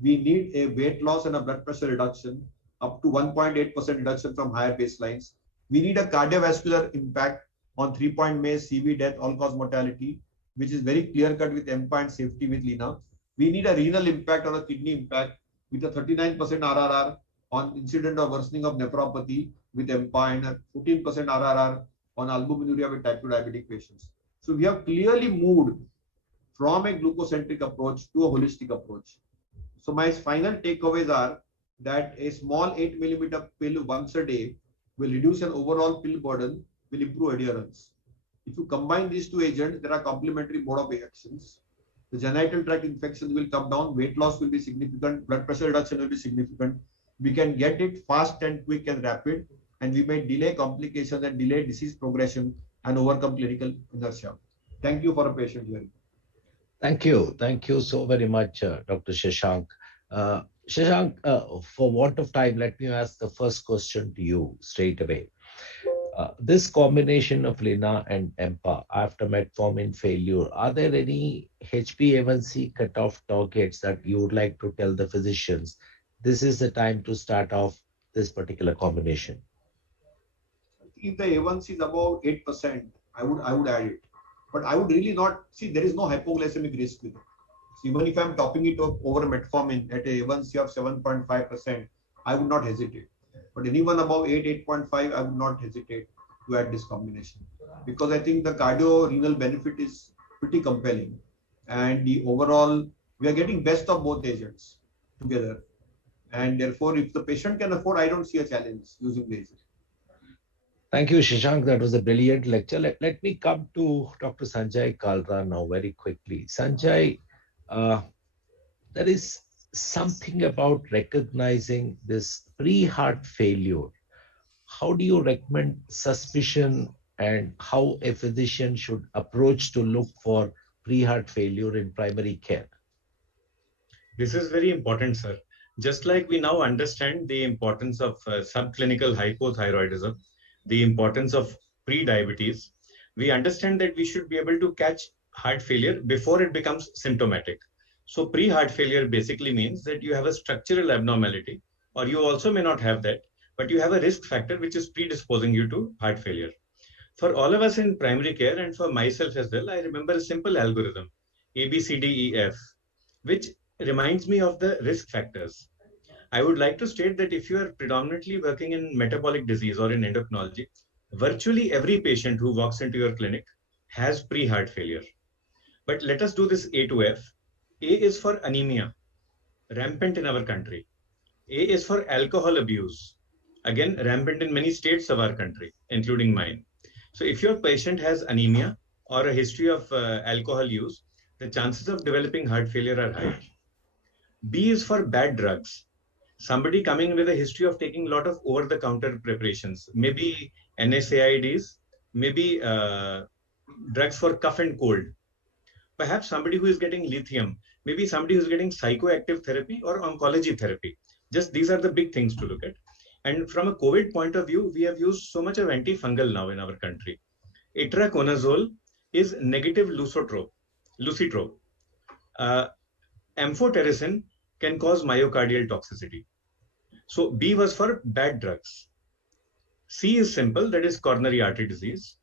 We need a weight loss and a blood pressure reduction, up to 1.8% reduction from higher baselines. We need a cardiovascular impact on 3-point MACE, CV death, all-cause mortality, which is very clear-cut with EMPA and safety with LINA. We need a renal impact or a kidney impact with a 39% RRR on incident or worsening of nephropathy with EMPA and a 14% RRR on albuminuria with type 2 diabetic patients. So we have clearly moved from a glucocentric approach to a holistic approach. So my final takeaways are that a small 8 millimeter pill once a day will reduce an overall pill burden, will improve adherence. If you combine these two agents, there are complementary mode of actions. The genital tract infections will come down, weight loss will be significant, blood pressure reduction will be significant. We can get it fast and quick and rapid, and we may delay complications and delay disease progression and overcome clinical inertia. Thank you for a patient hearing. Thank you. Thank you so very much, Dr. Shashank. Shashank, for want of time, let me ask the first question to you straight away. This combination of LINA and EMPA after metformin failure, are there any HbA1c cutoff targets that you would like to tell the physicians? This is the time to start off this particular combination. if the A1C is above 8%, I would add it. But I would really not see, there is no hypoglycemic risk with it. So even if I'm topping it up over metformin at a A1C of 7.5%, I would not hesitate. But anyone above 8.5, I would not hesitate to add this combination, because I think the cardio-renal benefit is pretty compelling, and the overall, we are getting best of both agents together. And therefore, if the patient can afford, I don't see a challenge using the agent. Thank you, Shashank. That was a brilliant lecture. Let me come to Dr. Sanjay Kalra now very quickly. Sanjay, there is something about recognizing this pre-heart failure. How do you recommend suspicion and how a physician should approach to look for pre-heart failure in primary care? This is very important, sir. Just like we now understand the importance of subclinical hypothyroidism, the importance of pre-diabetes, we understand that we should be able to catch heart failure before it becomes symptomatic. So pre-heart failure basically means that you have a structural abnormality, or you also may not have that, but you have a risk factor which is predisposing you to heart failure. For all of us in primary care, and for myself as well, I remember a simple algorithm, ABCDEF, which reminds me of the risk factors. I would like to state that if you are predominantly working in metabolic disease or in endocrinology, virtually every patient who walks into your clinic has pre-heart failure. But let us do this A to F. A is for anemia, rampant in our country. A is for alcohol abuse, again, rampant in many states of our country, including mine. So if your patient has anemia or a history of alcohol use, the chances of developing heart failure are high. B is for bad drugs. Somebody coming with a history of taking a lot of over-the-counter preparations, maybe NSAIDs, maybe drugs for cough and cold. Perhaps somebody who is getting lithium, maybe somebody who's getting psychoactive therapy or oncology therapy. Just these are the big things to look at. And from a COVID point of view, we have used so much of antifungal now in our country. Itraconazole is negative lucitrope. Amphotericin can cause myocardial toxicity. So B was for bad drugs. C is simple, that is coronary artery disease.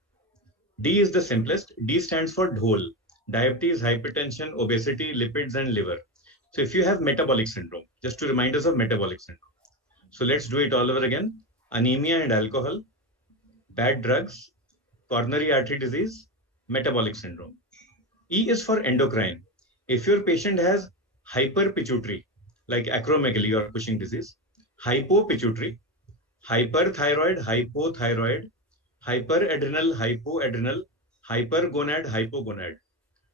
D is the simplest. D stands for DHOL, diabetes, hypertension, obesity, lipids, and liver. So if you have metabolic syndrome, just to remind us of metabolic syndrome. So let's do it all over again. Anemia and alcohol, bad drugs, coronary artery disease, metabolic syndrome. E is for endocrine. If your patient has hyperpituitary, like acromegaly or Cushing disease, hypopituitary, hyperthyroid, hypothyroid, hyperadrenal, hypoadrenal, hypergonad, hypogonad.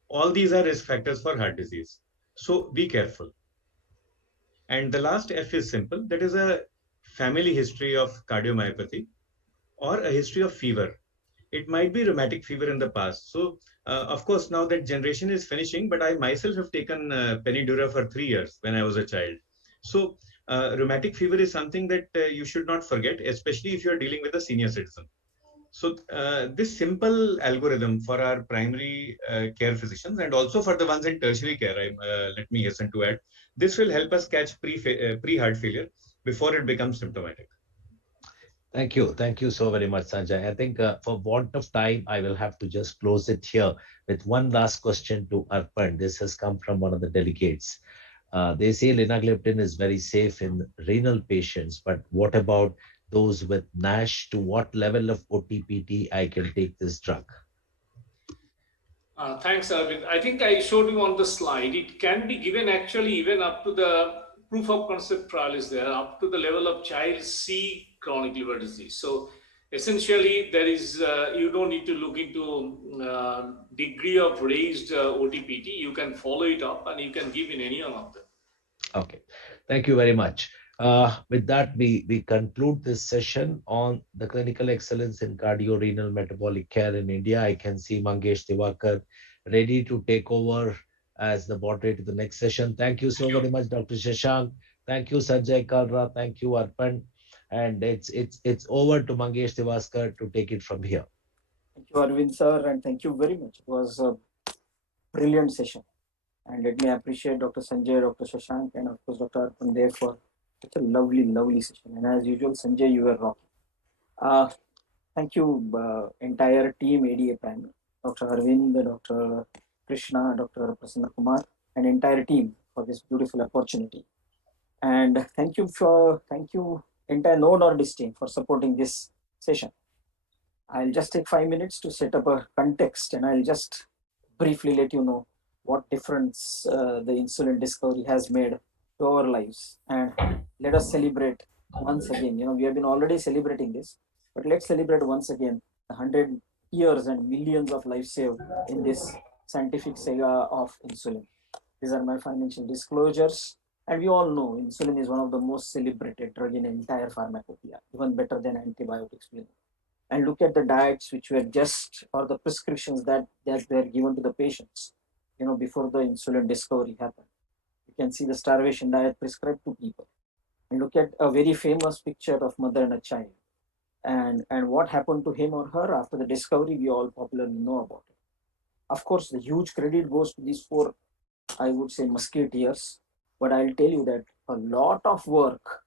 All these are risk factors for heart disease. So be careful. And the last F is simple. That is a family history of cardiomyopathy or a history of fever. It might be rheumatic fever in the past. So of course, now that generation is finishing, but I myself have taken Penidura for 3 years when I was a child. So rheumatic fever is something that you should not forget, especially if you're dealing with a senior citizen. So this simple algorithm for our primary care physicians and also for the ones in tertiary care, let me hasten to add, this will help us catch pre-heart failure before it becomes symptomatic. Thank you. Thank you so very much, Sanjay. I think for want of time, I will have to just close it here with one last question to Arpan. This has come from one of the delegates. They say linagliptin is very safe in renal patients, but what about those with NASH? To what level of OTPT I can take this drug? Thanks, Arvind. I think I showed you on the slide. It can be given actually even up to the proof of concept trial is there, up to the level of child C chronic liver disease. So essentially, there is you don't need to look into degree of raised OTPT. You can follow it up and you can give in any one of them. Okay, thank you very much. With that, we conclude this session on the clinical excellence in cardiorenal metabolic care in India. I can see Mangesh Divakar ready to take over as the moderator to the next session. Thank you so very much, Dr. Shashank. Thank you, Sanjay Kalra. Thank you, Arpan. And it's over to Mangesh Divakar to take it from here. Thank you, Arvind sir, and thank you very much. It was a brilliant session. And let me appreciate Dr. Sanjay, Dr. Shashank, and of course Dr. Arpan there for such a lovely, lovely session. And as usual, Sanjay, you were rocking. thank you, entire team ADA Prime, Dr. Arvind, Dr. Krishna, Dr. Prasanna Kumar, and entire team for this beautiful opportunity. And thank you entire Node team for supporting this session. I'll just take 5 minutes to set up a context, and I'll just briefly let you know what difference the insulin discovery has made to our lives. And let us celebrate once again. We have been already celebrating this, but let's celebrate once again the 100 years and millions of lives saved in this scientific saga of insulin. These are my financial disclosures. And we all know insulin is one of the most celebrated drug in entire pharmacopoeia, even better than antibiotics. And look at the diets which were just, or the prescriptions that were given to the patients, before the insulin discovery happened. You can see the starvation diet prescribed to people. And look at a very famous picture of mother and a child. And what happened to him or her after the discovery, we all popularly know about it. Of course, the huge credit goes to these 4, I would say, musketeers. But I'll tell you that a lot of work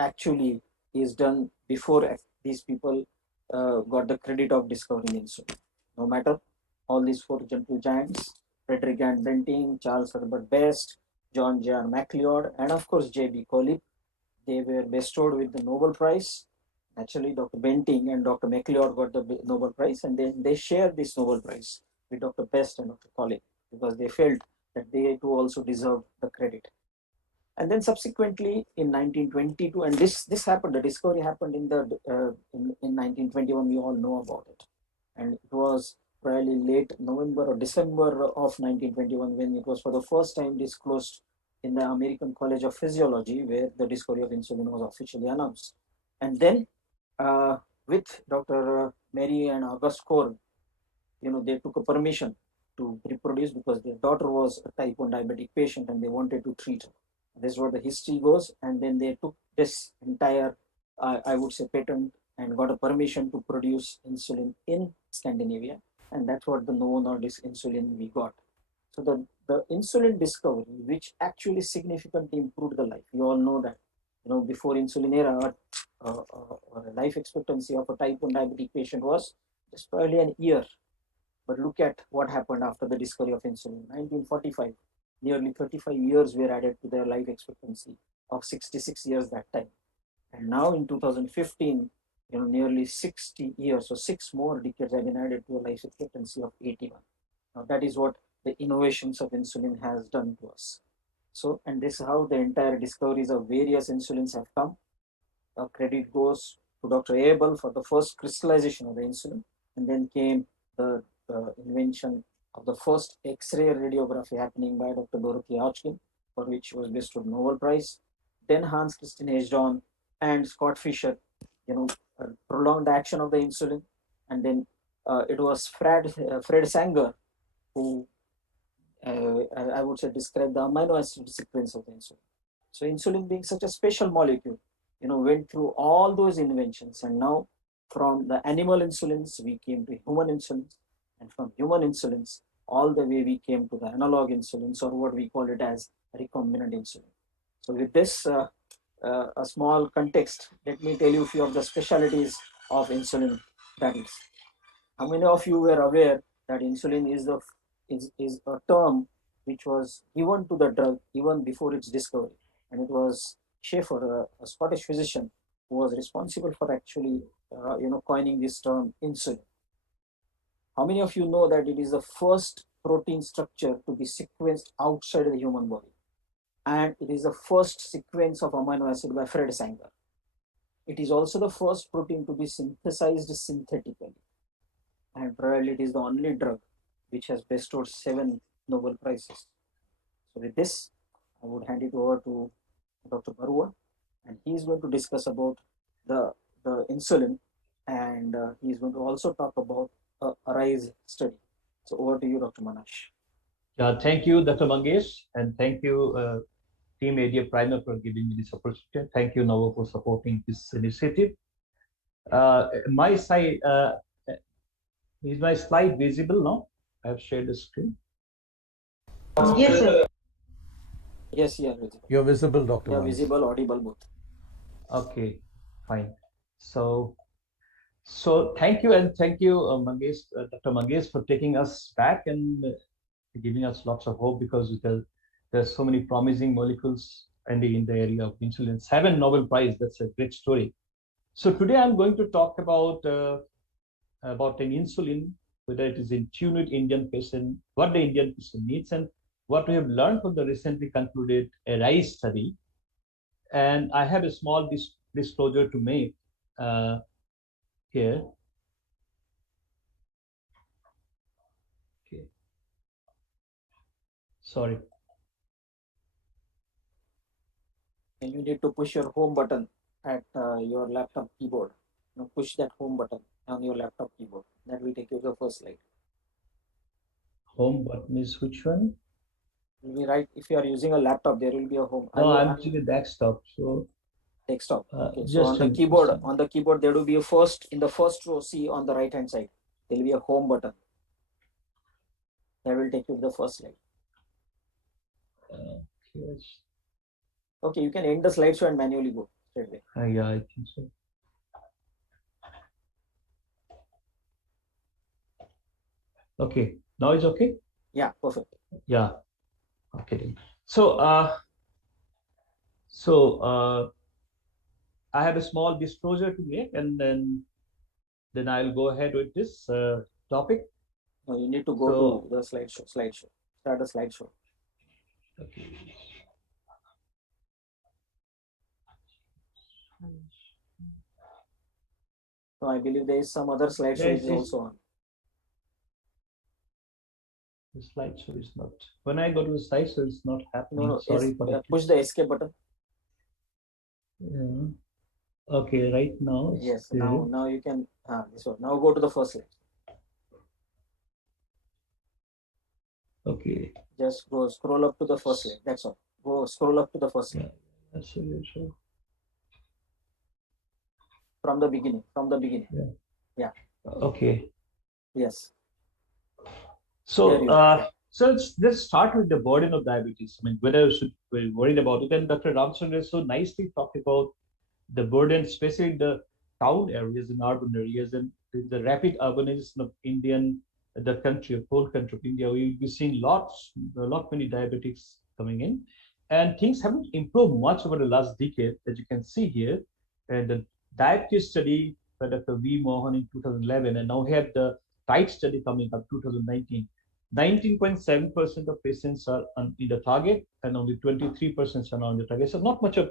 actually is done before these people got the credit of discovering insulin. No matter, all these 4 gentle giants, Frederick and Benting, Charles Herbert Best, John J.R. MacLeod, and of course J.B. Colip, they were bestowed with the Nobel Prize. Actually, Dr. Benting and Dr. MacLeod got the Nobel Prize, and then they shared this Nobel Prize with Dr. Best and Dr. Colip because they felt that they too also deserved the credit. And then subsequently in 1922, and this happened, the discovery happened in 1921, we all know about it. And it was probably late November or December of 1921 when it was for the first time disclosed in the American College of Physiology, where the discovery of insulin was officially announced. And then with Dr. Mary and August Korn, they took a permission to reproduce because their daughter was a type 1 diabetic patient and they wanted to treat her. This is what the history goes. And then they took this entire, I would say, patent and got a permission to produce insulin in Scandinavia. And that's what the Novo Nordisk insulin we got. So the insulin discovery, which actually significantly improved the life. You all know that, before insulin era, life expectancy of a type 1 diabetic patient was just probably an year. But look at what happened after the discovery of insulin. 1945, nearly 35 years were added to their life expectancy of 66 years that time. And now in 2015, nearly 60 years, so 6 more decades have been added to a life expectancy of 81. Now that is what the innovations of insulin has done to us. So, and this is how the entire discoveries of various insulins have come. Credit goes to Dr. Abel for the first crystallization of the insulin, and then came the invention of the first X-ray radiography happening by Dr. Dorothy Hodgkin, for which she was bestowed Nobel Prize. Then Hans Christian Hesjedon and Scott Fischer, prolonged the action of the insulin. And then it was Fred Sanger who, I would say, described the amino acid sequence of the insulin. So insulin being such a special molecule, went through all those inventions. And now from the animal insulins, we came to human insulins. And from human insulins, all the way we came to the analog insulins, or what we call it as recombinant insulin. So with this, a small context, let me tell you a few of the specialties of insulin. That is, how many of you were aware that insulin is a term which was given to the drug even before its discovery? And it was Schaefer, a Scottish physician, who was responsible for actually, coining this term insulin. How many of you know that it is the first protein structure to be sequenced outside of the human body? And it is the first sequence of amino acid by Fred Sanger. It is also the first protein to be synthesized synthetically. And probably it is the only drug which has bestowed 7 Nobel Prizes. So with this, I would hand it over to Dr. Barua, and he is going to discuss about the insulin, and he is going to also talk about ARISE study. So over to you, Dr. Manash. Thank you, Dr. Mangesh, and thank you, Team ADA Primer, for giving me this opportunity. Thank you, Novo, for supporting this initiative. My side, is my slide visible now? I have shared the screen. Yes, sir. Yes, you are visible. You're visible, Dr. You are Manash. visible, audible both. Okay, fine. So So thank you, and thank you, Dr. Mangesh, for taking us back and giving us lots of hope, because there's so many promising molecules in the area of insulin. 7 Nobel Prize, that's a great story. So today I'm going to talk about an insulin, whether it is in tune with Indian patient, what the Indian patient needs, and what we have learned from the recently concluded ARISE study. And I have a small disclosure to make here. Okay. Sorry. And you need to push your home button at your laptop keyboard. Push that home button on your laptop keyboard. That will take you to the first slide. Home button is which one? Will be right. If you are using a laptop, there will be a home. No, I'm using a desktop. So desktop. Okay. So on the keyboard, there will be a in the first row. See on the right hand side, there will be a home button. That will take you to the first slide. Yes. Okay, you can end the slideshow and manually go straight away. Yeah, I think so. Okay, now it's okay? Yeah, perfect. Yeah. Okay. So, I have a small disclosure to make, and then I'll go ahead with this topic. No, you need to go to the slideshow. Start a slideshow. Okay. So I believe there is some other slideshow which is also on. The slideshow is not. When I go to the slideshow, it's not happening. No, sorry for that. Push the escape button. Yeah. Okay, right now. Yes. Now you can. This one. Now go to the first slide. Okay. Just go scroll up to the first slide. That's all. Go scroll up to the first slide. Yeah. From the beginning. Yeah. Okay. Yes. So, let's start with the burden of diabetes. I mean, whether we should be worried about it. And Dr. Ramchandra so nicely talked about the burden, especially in the town areas and urban areas, and the rapid urbanization of the whole country of India. We'll be seeing many diabetics coming in, and things haven't improved much over the last decade, as you can see here. And the diabetes study by Dr. V. Mohan in 2011, and now we have the TIDE study coming up 2019. 19.7% of patients are in the target, and only 23% are not on the target. So not much of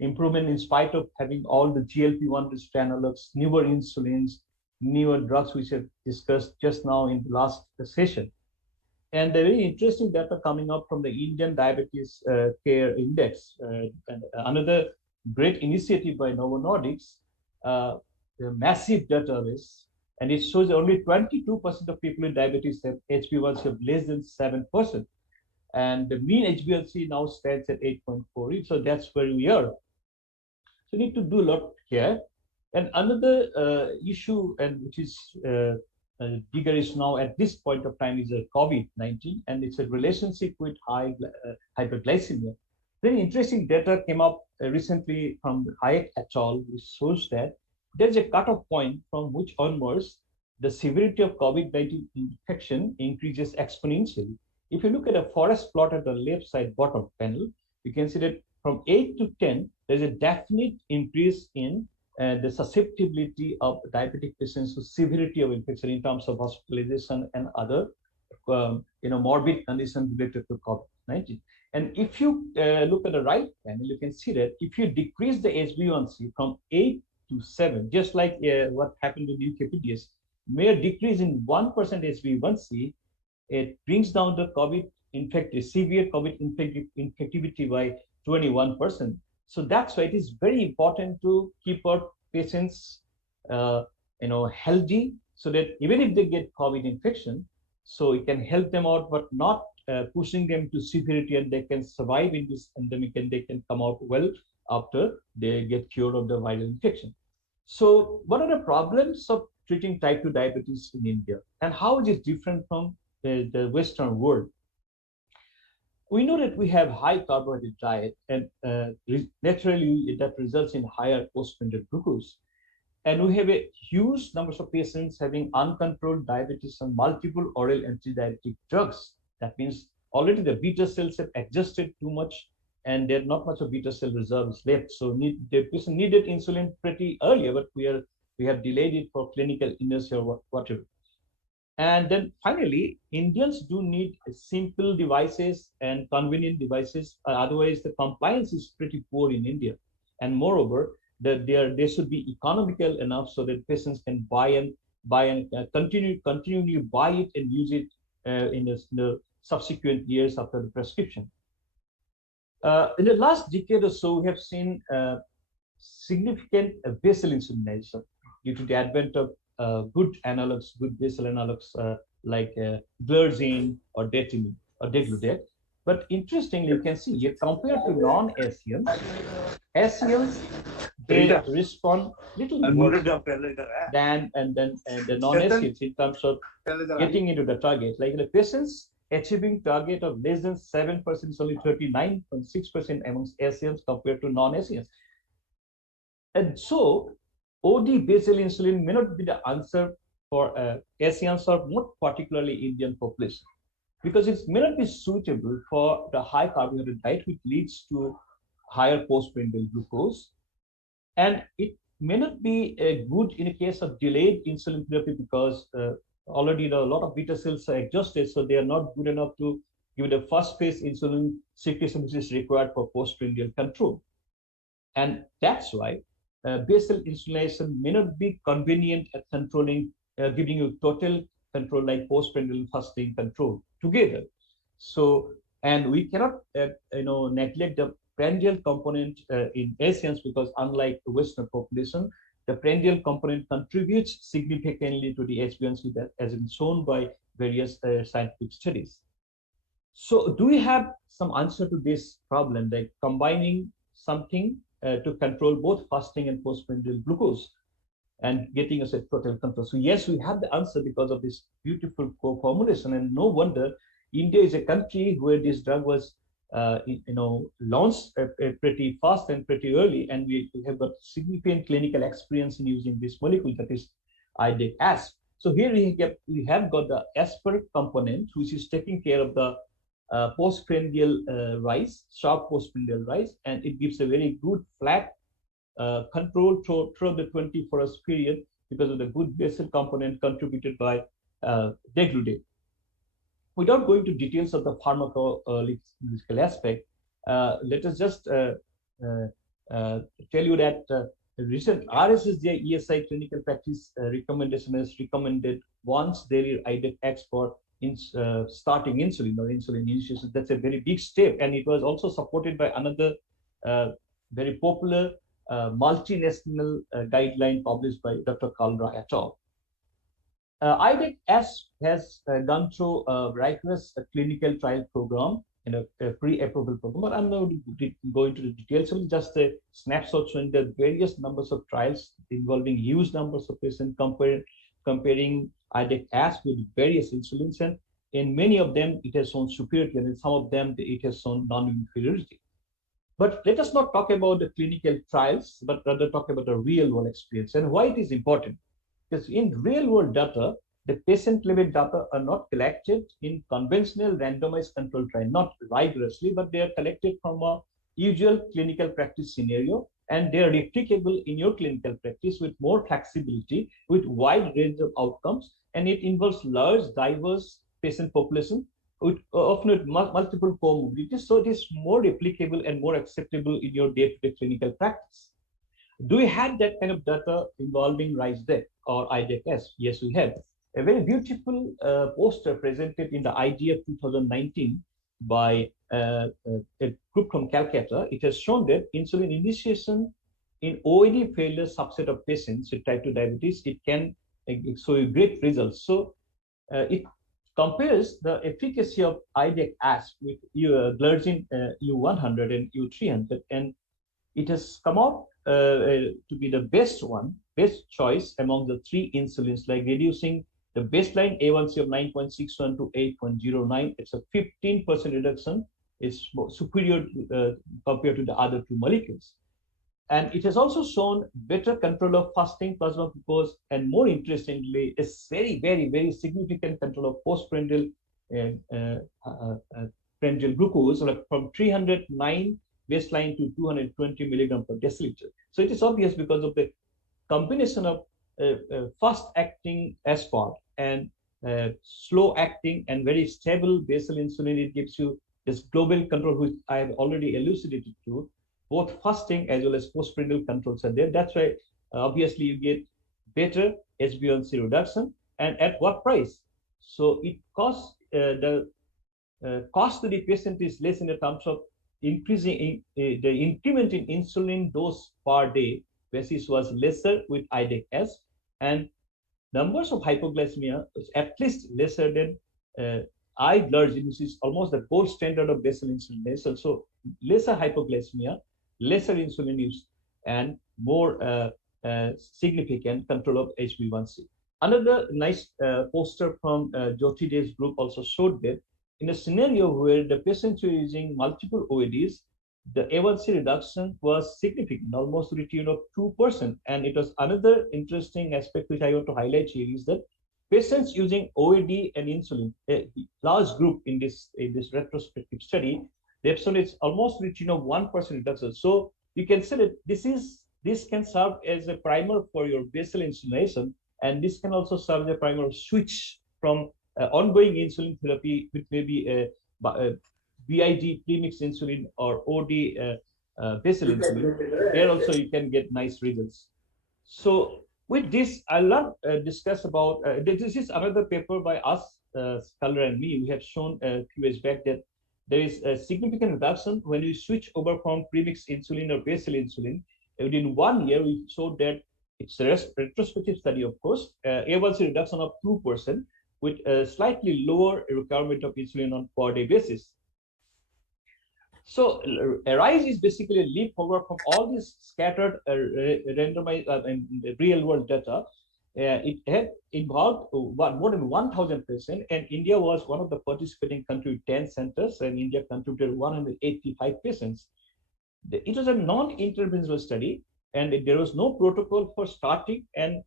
improvement in spite of having all the GLP-1 receptor analogs, newer insulins, newer drugs which are discussed just now in the last session. And the very interesting data coming up from the Indian Diabetes Care Index, and another great initiative by Novo Nordisk, the massive database, and it shows only 22% of people with diabetes have HbA1c of less than 7%. And the mean HbA1c now stands at 8.4. So that's where we are. So we need to do a lot here. And another issue, and which is bigger is now at this point of time, is COVID-19, and it's a relationship with high hyperglycemia. Very interesting data came up recently from Hayek et al., which shows that there's a cutoff point from which onwards the severity of COVID-19 infection increases exponentially. If you look at a forest plot at the left side bottom panel, you can see that from 8 to 10, there's a definite increase in the susceptibility of diabetic patients to severity of infection in terms of hospitalization and other morbid conditions related to COVID-19. And if you look at the right panel, you can see that if you decrease the HbA1c from 8 to 7, just like what happened with UKPDS, mere decrease in 1% HbA1c, it brings down the severe COVID infectivity by 21%. So that's why it is very important to keep our patients, healthy, so that even if they get COVID infection, so it can help them out, but not pushing them to severity, and they can survive in this pandemic, and they can come out well after they get cured of the viral infection. So what are the problems of treating type 2 diabetes in India, and how is it different from the Western world? We know that we have high carbohydrate diet, and naturally that results in higher postprandial glucose. And we have a huge numbers of patients having uncontrolled diabetes and multiple oral anti-diabetic drugs. That means already the beta cells have exhausted too much, and there's not much of beta cell reserves left. So the patient needed insulin pretty earlier, but we have delayed it for clinical illness or whatever. And then finally, Indians do need simple devices and convenient devices. Otherwise, the compliance is pretty poor in India. And moreover, they should be economical enough so that patients can buy and continually buy it and use it in the subsequent years after the prescription. In the last decade or so, we have seen significant basal insulination due to the advent of good analogs, good basal analogs like Glurzine or Detinib or Degludec. But interestingly, you can see here compared to non-Asians, Asians they respond little worse than the non-Asians in terms of getting into the target. Like the patients achieving target of less than 7% is only 39.6% amongst Asians compared to non-Asians. And so OD basal insulin may not be the answer for Asians or more particularly Indian population, because it may not be suitable for the high carbohydrate diet, which leads to higher postprandial glucose. And it may not be good in a case of delayed insulin therapy because already a lot of beta cells are exhausted, so they are not good enough to give the first phase insulin secretion which is required for postprandial control. And that's why basal insulination may not be convenient at controlling, giving you total control like postprandial fasting control together. So, and we cannot neglect the prandial component in Asians, because unlike the Western population, the prandial component contributes significantly to the HbA1c, that has been shown by various scientific studies. So do we have some answer to this problem, like combining something to control both fasting and postprandial glucose and getting us a total control? So yes, we have the answer because of this beautiful co-formulation, and no wonder India is a country where this drug was launched pretty fast and pretty early, and we have got significant clinical experience in using this molecule, that is IDEC-ASP. So here we have got the ASPR component, which is taking care of the postprandial rise, sharp postprandial rise, and it gives a very good flat control through the 24-hour period because of the good basal component contributed by Degludec. Without going to details of the pharmacological aspect, let us just tell you that recent RSSDI ESI clinical practice recommendation has recommended once daily IDEC-ASP for starting insulin or insulin initiation. That's a very big step, and it was also supported by another very popular multinational guideline published by Dr. Kalra et al. IDEC-ASP has gone through a rigorous clinical trial program in a pre-approval program, but I'm not going to go into the details. So just a snapshot showing the various numbers of trials involving huge numbers of patients comparing IDEC-ASP with various insulins, and in many of them it has shown superiority, and in some of them it has shown non-inferiority. But let us not talk about the clinical trials, but rather talk about the real-world experience and why it is important. Because in real-world data, the patient-level data are not collected in conventional randomized control trial, not rigorously, but they are collected from a usual clinical practice scenario, and they are replicable in your clinical practice with more flexibility, with wide range of outcomes, and it involves large, diverse patient population with often with multiple comorbidities, so it is more replicable and more acceptable in your day-to-day clinical practice. Do we have that kind of data involving RISE-DEC or IDEC-ASP? Yes, we have. A very beautiful poster presented in the IGF 2019 by a group from Calcutta. It has shown that insulin initiation in OAD failure subset of patients with type 2 diabetes, it can show great results. So it compares the efficacy of IDEC-ASP with Glurzine U100 and U300, and it has come out to be the best choice among the three insulins, like reducing the baseline A1C of 9.61 to 8.09. It's a 15% reduction. It's superior compared to the other two molecules. And it has also shown better control of fasting plasma glucose, and more interestingly, a very, very, very significant control of postprandial prandial glucose, like from 309 baseline to 220 milligram per deciliter. So it is obvious because of the combination of fast-acting aspart and slow-acting and very stable basal insulin. It gives you this global control, which I have already elucidated to. Both fasting as well as postprandial controls are there. That's why obviously you get better HbA1c reduction. And at what price? So it costs the cost to the patient is less in the terms of increasing the increment in insulin dose per day basis was lesser with IDEC-S, and numbers of hypoglycemia is at least lesser than I-glargine, which is almost the gold standard of basal insulin nasal. So lesser hypoglycemia, lesser insulin use, and more significant control of HbA1c. Another nice poster from Jyoti De's group also showed that in a scenario where the patients were using multiple OADs, the A1C reduction was significant, almost to the tune of 2%. And it was another interesting aspect which I want to highlight here is that patients using OAD and insulin, a large group in this retrospective study, they've shown it's almost to the tune of 1% reduction. So you can say that this can serve as a primer for your basal insulination, and this can also serve as a primer of switch from ongoing insulin therapy, which may be a BID premix insulin or OD basal insulin. There also you can get nice results. So with this, I'll not discuss about, this is another paper by us, Scholar and me. We have shown a few years back that there is a significant reduction when you switch over from premix insulin or basal insulin. Within 1 year, we showed that it's a retrospective study, of course, A1C reduction of 2% with a slightly lower requirement of insulin on per day basis. So ARISE is basically a leap forward from all these scattered randomized and real world data. It had involved more than 1,000 patients, and India was one of the participating countries with 10 centers, and India contributed 185 patients. It was a non-interventional study, and there was no protocol for starting and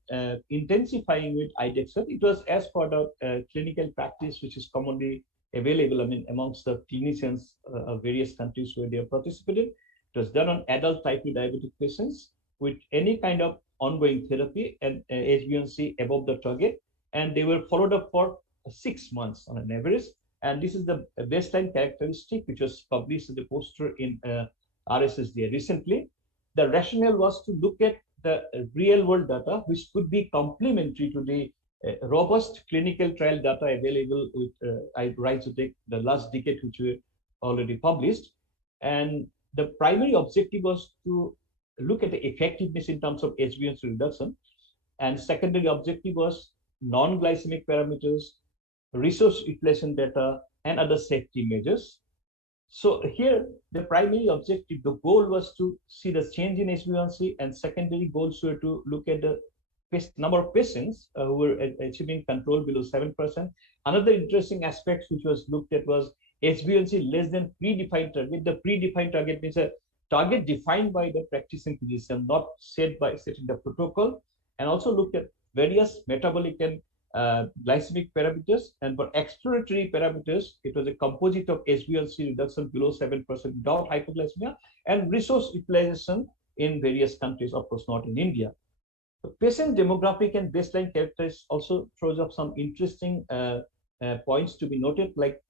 intensifying with IDEXA. It was as per the clinical practice, which is commonly available, I mean, amongst the clinicians of various countries where they have participated. It was done on adult type 2 diabetic patients with any kind of ongoing therapy and HbA1c above the target, and they were followed up for 6 months on an average. And this is the baseline characteristic, which was published in the poster in RSSDA recently. The rationale was to look at the real world data, which could be complementary to the robust clinical trial data available with Isotech the last decade, which we already published. And the primary objective was to look at the effectiveness in terms of HbA1c reduction. And secondary objective was non-glycemic parameters, resource utilization data, and other safety measures. So here, the primary objective, the goal was to see the change in HbA1c, and secondary goals were to look at the number of patients who were achieving control below 7%. Another interesting aspect which was looked at was HbA1c less than predefined target. The predefined target means a target defined by the practicing physician, not set by setting the protocol, and also looked at various metabolic and glycemic parameters. And for exploratory parameters, it was a composite of HbA1c reduction below 7% without hypoglycemia and resource utilization in various countries, of course, not in India. The patient demographic and baseline characteristics also throws up some interesting points to be noted, like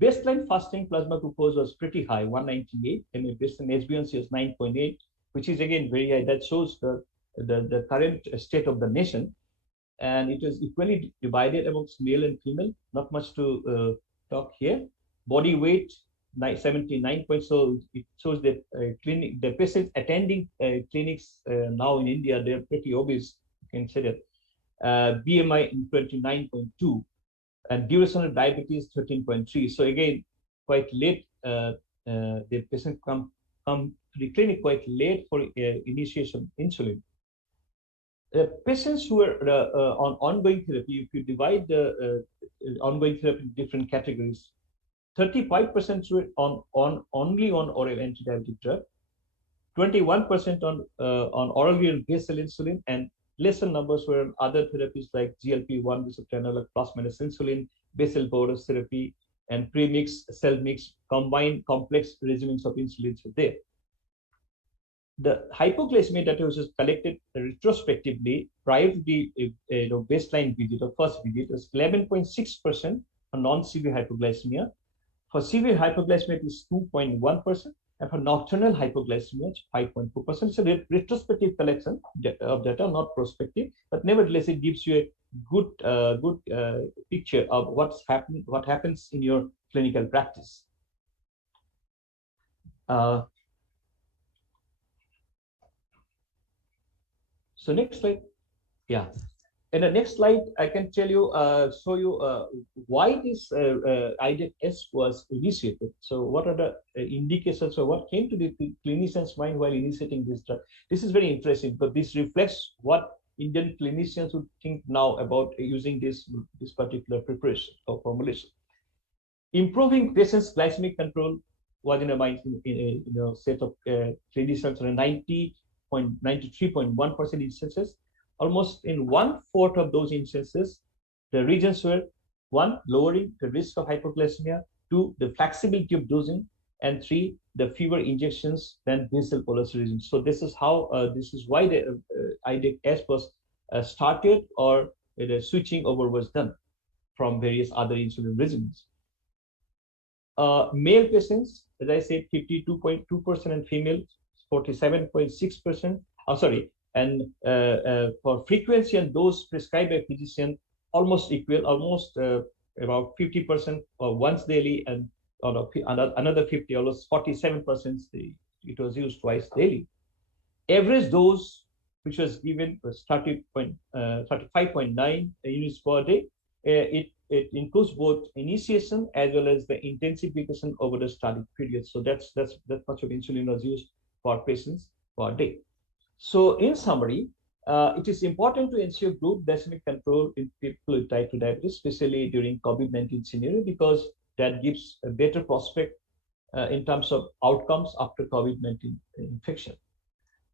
baseline fasting plasma glucose was pretty high, 198, and baseline HbA1c was 9.8, which is again very high. That shows the current state of the nation. And it was equally divided amongst male and female. Not much to talk here. Body weight, 79 points. So it shows that the patients attending clinics now in India, they're pretty obese, you can say that. BMI 29.2, and duration of diabetes 13.3. So again, quite late. The patient come to the clinic quite late for initiation of insulin. Patients who are on ongoing therapy, if you divide the ongoing therapy in different categories, 35% were only on oral antidiabetic drug, 21% on oral basal insulin, and lesser numbers were on other therapies like GLP-1 receptor analog plus minus insulin, basal bolus therapy, and premix, cell mix, combined complex regimens of insulins were there. The hypoglycemia data was collected retrospectively prior to the baseline visit or first visit was 11.6% for non-severe hypoglycemia. For severe hypoglycemia, it is 2.1%, and for nocturnal hypoglycemia, it's 5.4%. It's a retrospective collection of data, not prospective, but nevertheless, it gives you a good picture of what happens in your clinical practice. So next slide. Yeah. In the next slide, I can tell you, show you why this IDEC-S was initiated. So what are the indications or what came to the clinician's mind while initiating this drug? This is very interesting, but this reflects what Indian clinicians would think now about using this particular preparation or formulation. Improving patients' glycemic control was in a mind in a set of clinicians on 93.1% instances. Almost in 1/4 of those instances, the reasons were 1, lowering the risk of hypoglycemia, 2, the flexibility of dosing, and 3, the fewer injections than basal bolus regimens. So this is how this is why the IDEC-S was started, or the switching over was done from various other insulin regimens. Male patients, as I said, 52.2%, and female 47.6%. And for frequency and dose prescribed by physician, almost equal, almost about 50% once daily, and another 50, almost 47%, it was used twice daily. Average dose, which was given, was 35.9 units per day. It includes both initiation as well as the intensification over the study period. So that's much of insulin was used for patients per day. So in summary, it is important to ensure good glycemic control in people with type 2 diabetes, especially during COVID-19 scenario, because that gives a better prospect in terms of outcomes after COVID-19 infection.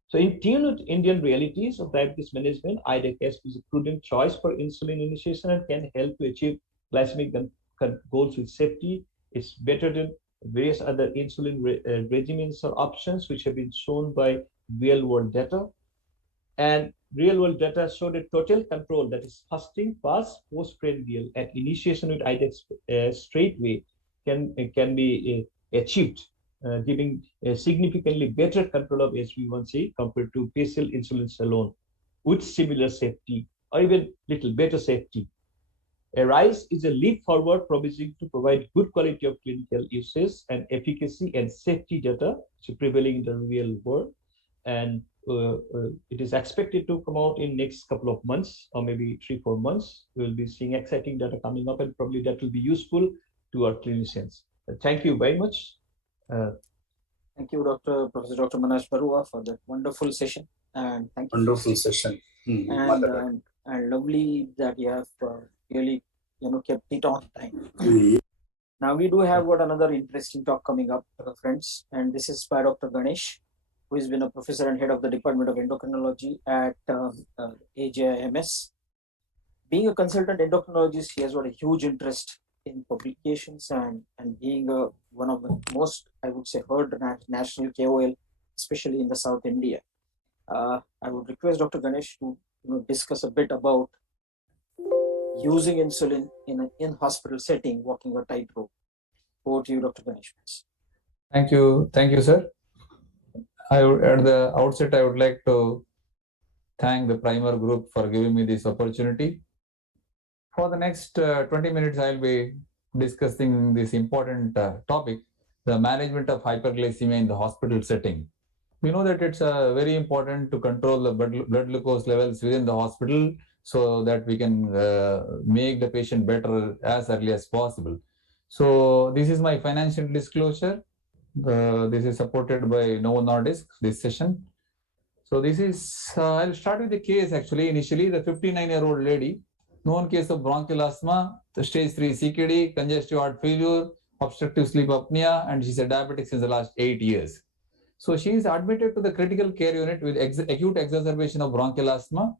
So in tune with Indian realities of diabetes management, IDEC-S is a prudent choice for insulin initiation and can help to achieve glycemic goals with safety. It's better than various other insulin regimens or options, which have been shown by real-world data. And real-world data showed a total control, that is fasting, fast, postprandial, and initiation with IDEC straightway can be achieved, giving a significantly better control of HbA1c compared to basal insulins alone, with similar safety or even little better safety. ARISE is a leap forward, promising to provide good quality of clinical uses and efficacy and safety data which are prevailing in the real world. And it is expected to come out in next couple of months, or maybe 3-4 months. We'll be seeing exciting data coming up, and probably that will be useful to our clinicians. Thank you very much. Thank you, Professor Dr. Manash Barua, for that wonderful session. And thank you. Wonderful session. And lovely that you have really, kept it on time. Now we do have got another interesting talk coming up, friends, and this is by Dr. Ganesh, who has been a professor and head of the Department of Endocrinology at AJIMS. Being a consultant endocrinologist, he has got a huge interest in publications and being one of the most, I would say, heard national KOL, especially in the South India. I would request Dr. Ganesh to discuss a bit about using insulin in an in-hospital setting, walking a tightrope. Over to you, Dr. Ganesh. Thank you, sir. At the outset, I would like to thank the Primer Group for giving me this opportunity. For the next 20 minutes, I'll be discussing this important topic, the management of hyperglycemia in the hospital setting. We know that it's very important to control the blood glucose levels within the hospital so that we can make the patient better as early as possible. So this is my financial disclosure. This is supported by Novo Nordisk, this session. So this is, I'll start with the case actually. Initially, the 59-year-old lady, known case of bronchial asthma, the stage 3 CKD, congestive heart failure, obstructive sleep apnea, and she's a diabetic since the last 8 years. So she is admitted to the critical care unit with acute exacerbation of bronchial asthma.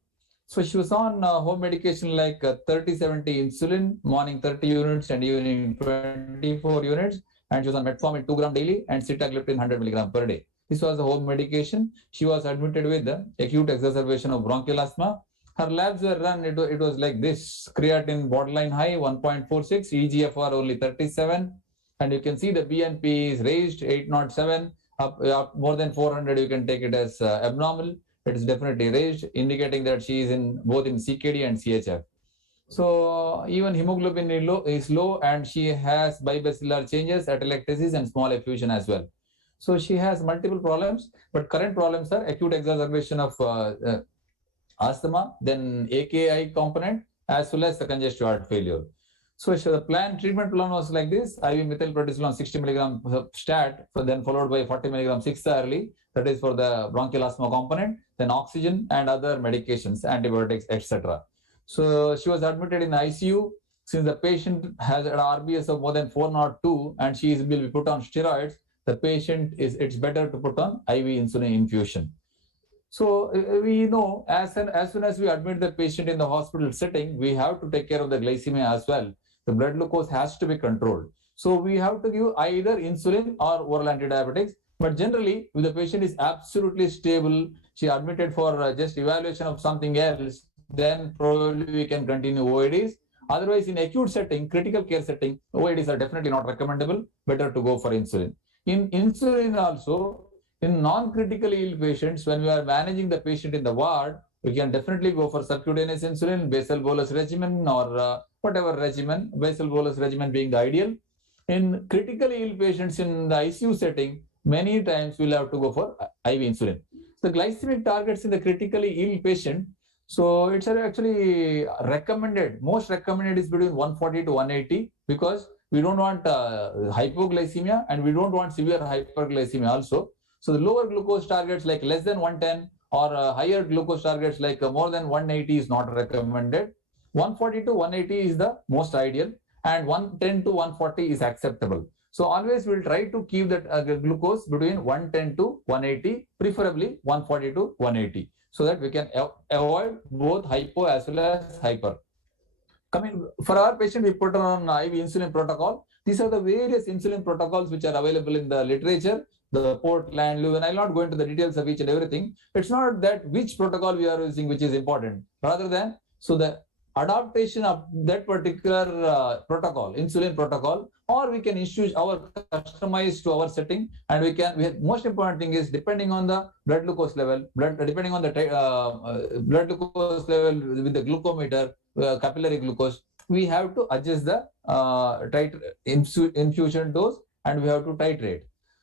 So she was on home medication like 30/70 insulin, morning 30 units and evening 24 units. And she was on metformin 2 gram daily and sitagliptin 100 milligram per day. This was the home medication. She was admitted with acute exacerbation of bronchial asthma. Her labs were run, it was like this: creatinine borderline high 1.46, EGFR only 37, and you can see the BNP is raised 807, up more than 400 you can take it as abnormal. It is definitely raised, indicating that she is in both in CKD and CHF. So even hemoglobin is low, and she has bibacillar changes, atelectasis, and small effusion as well. So she has multiple problems, but current problems are acute exacerbation of asthma, then AKI component, as well as the congestive heart failure. So the treatment plan was like this: IV methylprednisolone 60 milligram stat, then followed by 40 milligram 6-hourly, that is for the bronchial asthma component, then oxygen and other medications, antibiotics, etc. So she was admitted in ICU. Since the patient has an RBS of more than 402 and she will be put on steroids, it's better to put on IV insulin infusion. So we know as soon as we admit the patient in the hospital setting, we have to take care of the glycemia as well. The blood glucose has to be controlled. So we have to give either insulin or oral antidiabetics. But generally, if the patient is absolutely stable, she admitted for just evaluation of something else, then probably we can continue OADs. Otherwise, in acute setting, critical care setting, OADs are definitely not recommendable. Better to go for insulin. In insulin also, in non-critically ill patients, when we are managing the patient in the ward, we can definitely go for subcutaneous insulin, basal bolus regimen, or whatever regimen, basal bolus regimen being the ideal. In critically ill patients in the ICU setting, many times we'll have to go for IV insulin. The glycemic targets in the critically ill patient, so it's actually recommended, most recommended is between 140 to 180, because we don't want hypoglycemia and we don't want severe hyperglycemia also. So the lower glucose targets like less than 110 or higher glucose targets like more than 180 is not recommended. 140 to 180 is the most ideal, and 110 to 140 is acceptable. So always we'll try to keep that glucose between 110 to 180, preferably 140 to 180, so that we can avoid both hypo as well as hyper. Coming for our patient, we put on IV insulin protocol. These are the various insulin protocols which are available in the literature, the Portland, Leuven. I'll not go into the details of each and everything. It's not that which protocol we are using which is important, rather than the adaptation of that particular protocol, insulin protocol, or we can issue our customized to our setting, and most important thing is depending on the blood glucose level, depending on the blood glucose level with the glucometer, capillary glucose, we have to adjust the infusion dose, and we have to titrate.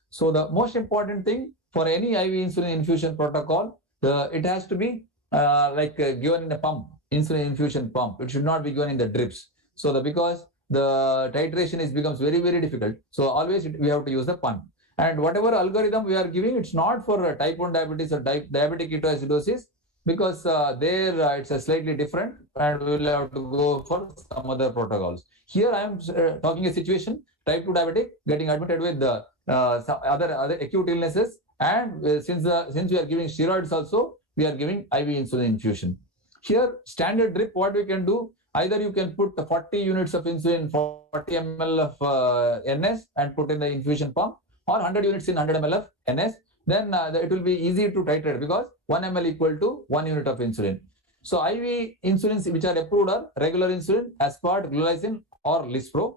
So the most important thing for any IV insulin infusion protocol, it has to be given in a pump, insulin infusion pump. It should not be given in the drips. So because the titration becomes very, very difficult. So always we have to use the pump. And whatever algorithm we are giving, it's not for type 1 diabetes or diabetic ketoacidosis, because it's a slightly different, and we will have to go for some other protocols. Here I am talking a situation, type 2 diabetic getting admitted with some other acute illnesses, and since we are giving steroids also, we are giving IV insulin infusion. Here, standard drip, what we can do, either you can put 40 units of insulin, 40 ml of NS and put in the infusion pump, or 100 units in 100 ml of NS. Then it will be easy to titrate, because 1 ml equal to 1 unit of insulin. So IV insulins which are approved are regular insulin, aspart, glulicin, or Lispro.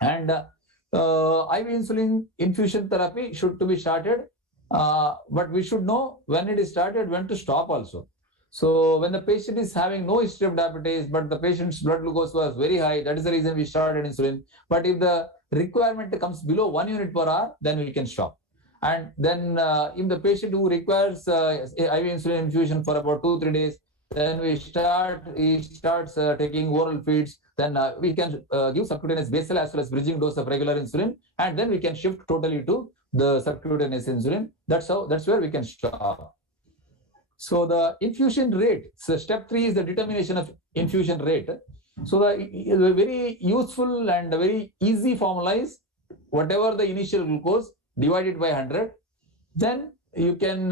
And IV insulin infusion therapy should to be started, but we should know when it is started, when to stop also. So when the patient is having no history of diabetes, but the patient's blood glucose was very high, that is the reason we started insulin. But if the requirement comes below 1 unit per hour, then we can stop. And then if the patient who requires IV insulin infusion for about 2-3 days, then he starts taking oral feeds, then we can give subcutaneous basal as well as bridging dose of regular insulin, and then we can shift totally to the subcutaneous insulin. That's where we can stop. So the infusion rate, so step 3 is the determination of infusion rate. So the very useful and very easy formula is whatever the initial glucose divided by 100. Then you can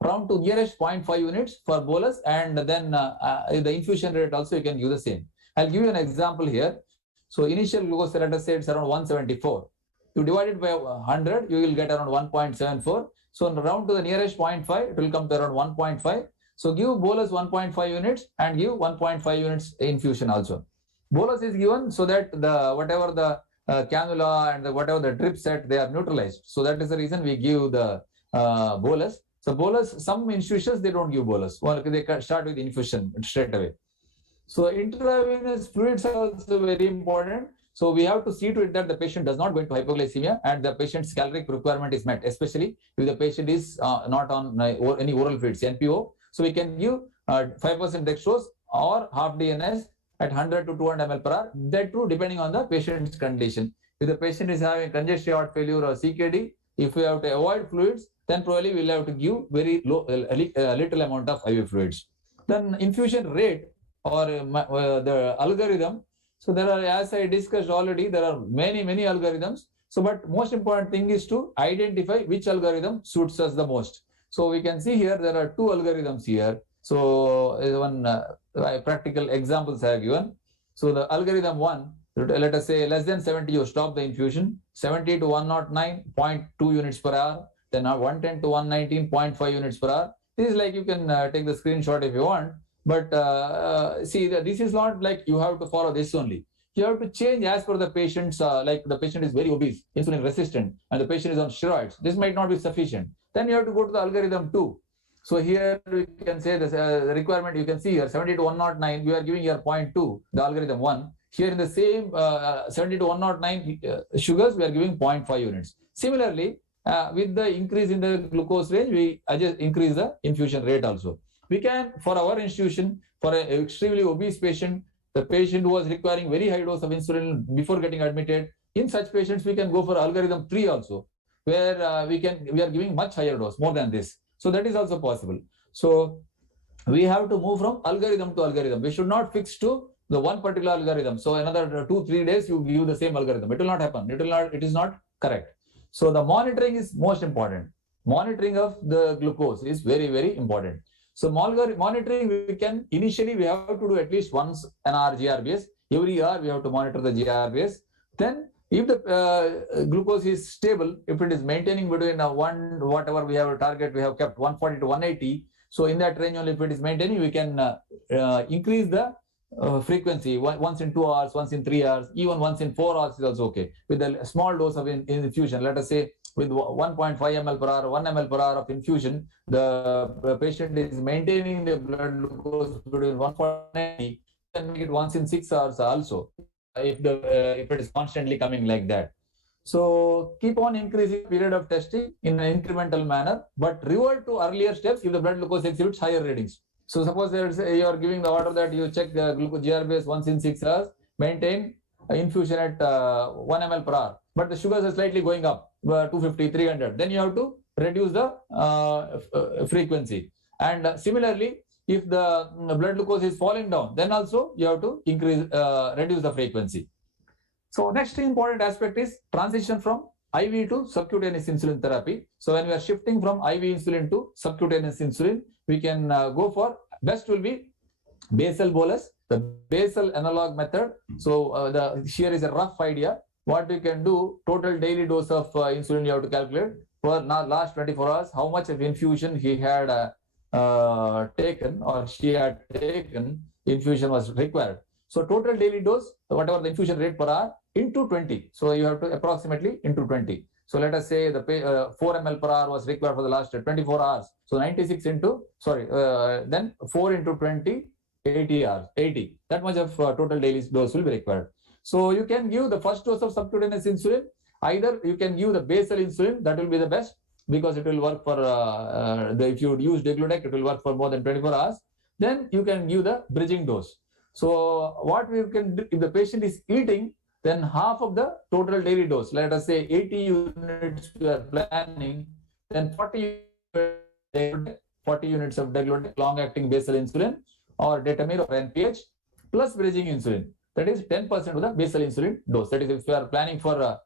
round to nearest 0.5 units for bolus, and then the infusion rate also you can give the same. I'll give you an example here. So initial glucose, let us say it's around 174. You divide it by 100, you will get around 1.74. So round to the nearest 0.5, it will come to around 1.5. So give bolus 1.5 units and give 1.5 units infusion also. Bolus is given so that the whatever the cannula and whatever the drip set, they are neutralized. So that is the reason we give the bolus. So bolus, some institutions, they don't give bolus. Well, they start with infusion straight away. So intravenous fluids are also very important. So we have to see to it that the patient does not go into hypoglycemia and the patient's caloric requirement is met, especially if the patient is not on any oral fluids, NPO. So we can give 5% dextrose or half DNS at 100 to 200 ml per hour. That too, depending on the patient's condition. If the patient is having congestive heart failure or CKD, if we have to avoid fluids, then probably we'll have to give very low, little amount of IV fluids. Then infusion rate or the algorithm. So there are, as I discussed already, there are many algorithms. So, but most important thing is to identify which algorithm suits us the most. So we can see here, there are two algorithms here. So one practical examples I have given. So the algorithm one, let us say less than 70, you stop the infusion, 70 to 109, 0.2 units per hour, then 110 to 119, 0.5 units per hour. This is like, you can take the screenshot if you want. But see, this is not like you have to follow this only. You have to change as per the patient's, like the patient is very obese, insulin resistant, and the patient is on steroids. This might not be sufficient. Then you have to go to the algorithm 2. So here we can say the requirement, you can see here 70 to 109, we are giving here 0.2, the algorithm 1. Here in the same 70 to 109 sugars, we are giving 0.5 units. Similarly, with the increase in the glucose range, we just increase the infusion rate also. We can, for our institution, for an extremely obese patient, the patient who was requiring very high dose of insulin before getting admitted, in such patients, we can go for algorithm 3 also, where we are giving much higher dose, more than this. So that is also possible. So we have to move from algorithm to algorithm. We should not fix to the one particular algorithm. So another 2-3 days, you give the same algorithm. It will not happen. It is not correct. So the monitoring is most important. Monitoring of the glucose is very important. So monitoring, we can initially we have to do at least once an hour GRBS. Every hour we have to monitor the GRBS. Then if the glucose is stable, if it is maintaining between whatever we have a target, we have kept 140 to 180. So in that range only, if it is maintaining, we can increase the frequency once in 2 hours, once in 3 hours, even once in 4 hours is also okay. With a small dose of infusion, let us say with 1.5 ml per hour, 1 ml per hour of infusion, the patient is maintaining the blood glucose between 140, and make it once in 6 hours also, if it is constantly coming like that. So keep on increasing period of testing in an incremental manner, but revert to earlier steps if the blood glucose exhibits higher readings. So suppose you are giving the order that you check the glucose GRBS once in 6 hours, maintain infusion at 1 ml per hour, but the sugars are slightly going up, 250, 300. Then you have to reduce the frequency. And similarly, if the blood glucose is falling down, then also you have to reduce the frequency. So next important aspect is transition from IV to subcutaneous insulin therapy. So when we are shifting from IV insulin to subcutaneous insulin, we can go for, best will be basal bolus, the basal analog method. So here is a rough idea. What you can do, total daily dose of insulin you have to calculate for last 24 hours, how much of infusion he had taken or she had taken, infusion was required. So total daily dose, whatever the infusion rate per hour, into 20. So you have to approximately into 20. So let us say the 4 ml per hour was required for the last 24 hours. So 96 into, then 4 into 20, 80 hours, 80. That much of total daily dose will be required. So you can give the first dose of subcutaneous insulin. Either you can give the basal insulin, that will be the best, because it will work for, if you use degludec, it will work for more than 24 hours. Then you can give the bridging dose. So what we can do, if the patient is eating, then half of the total daily dose, let us say 80 units we are planning, then 40 units of degludec, long-acting basal insulin, or detamir or NPH, plus bridging insulin. That is 10% of the basal insulin dose. That is, if you are planning for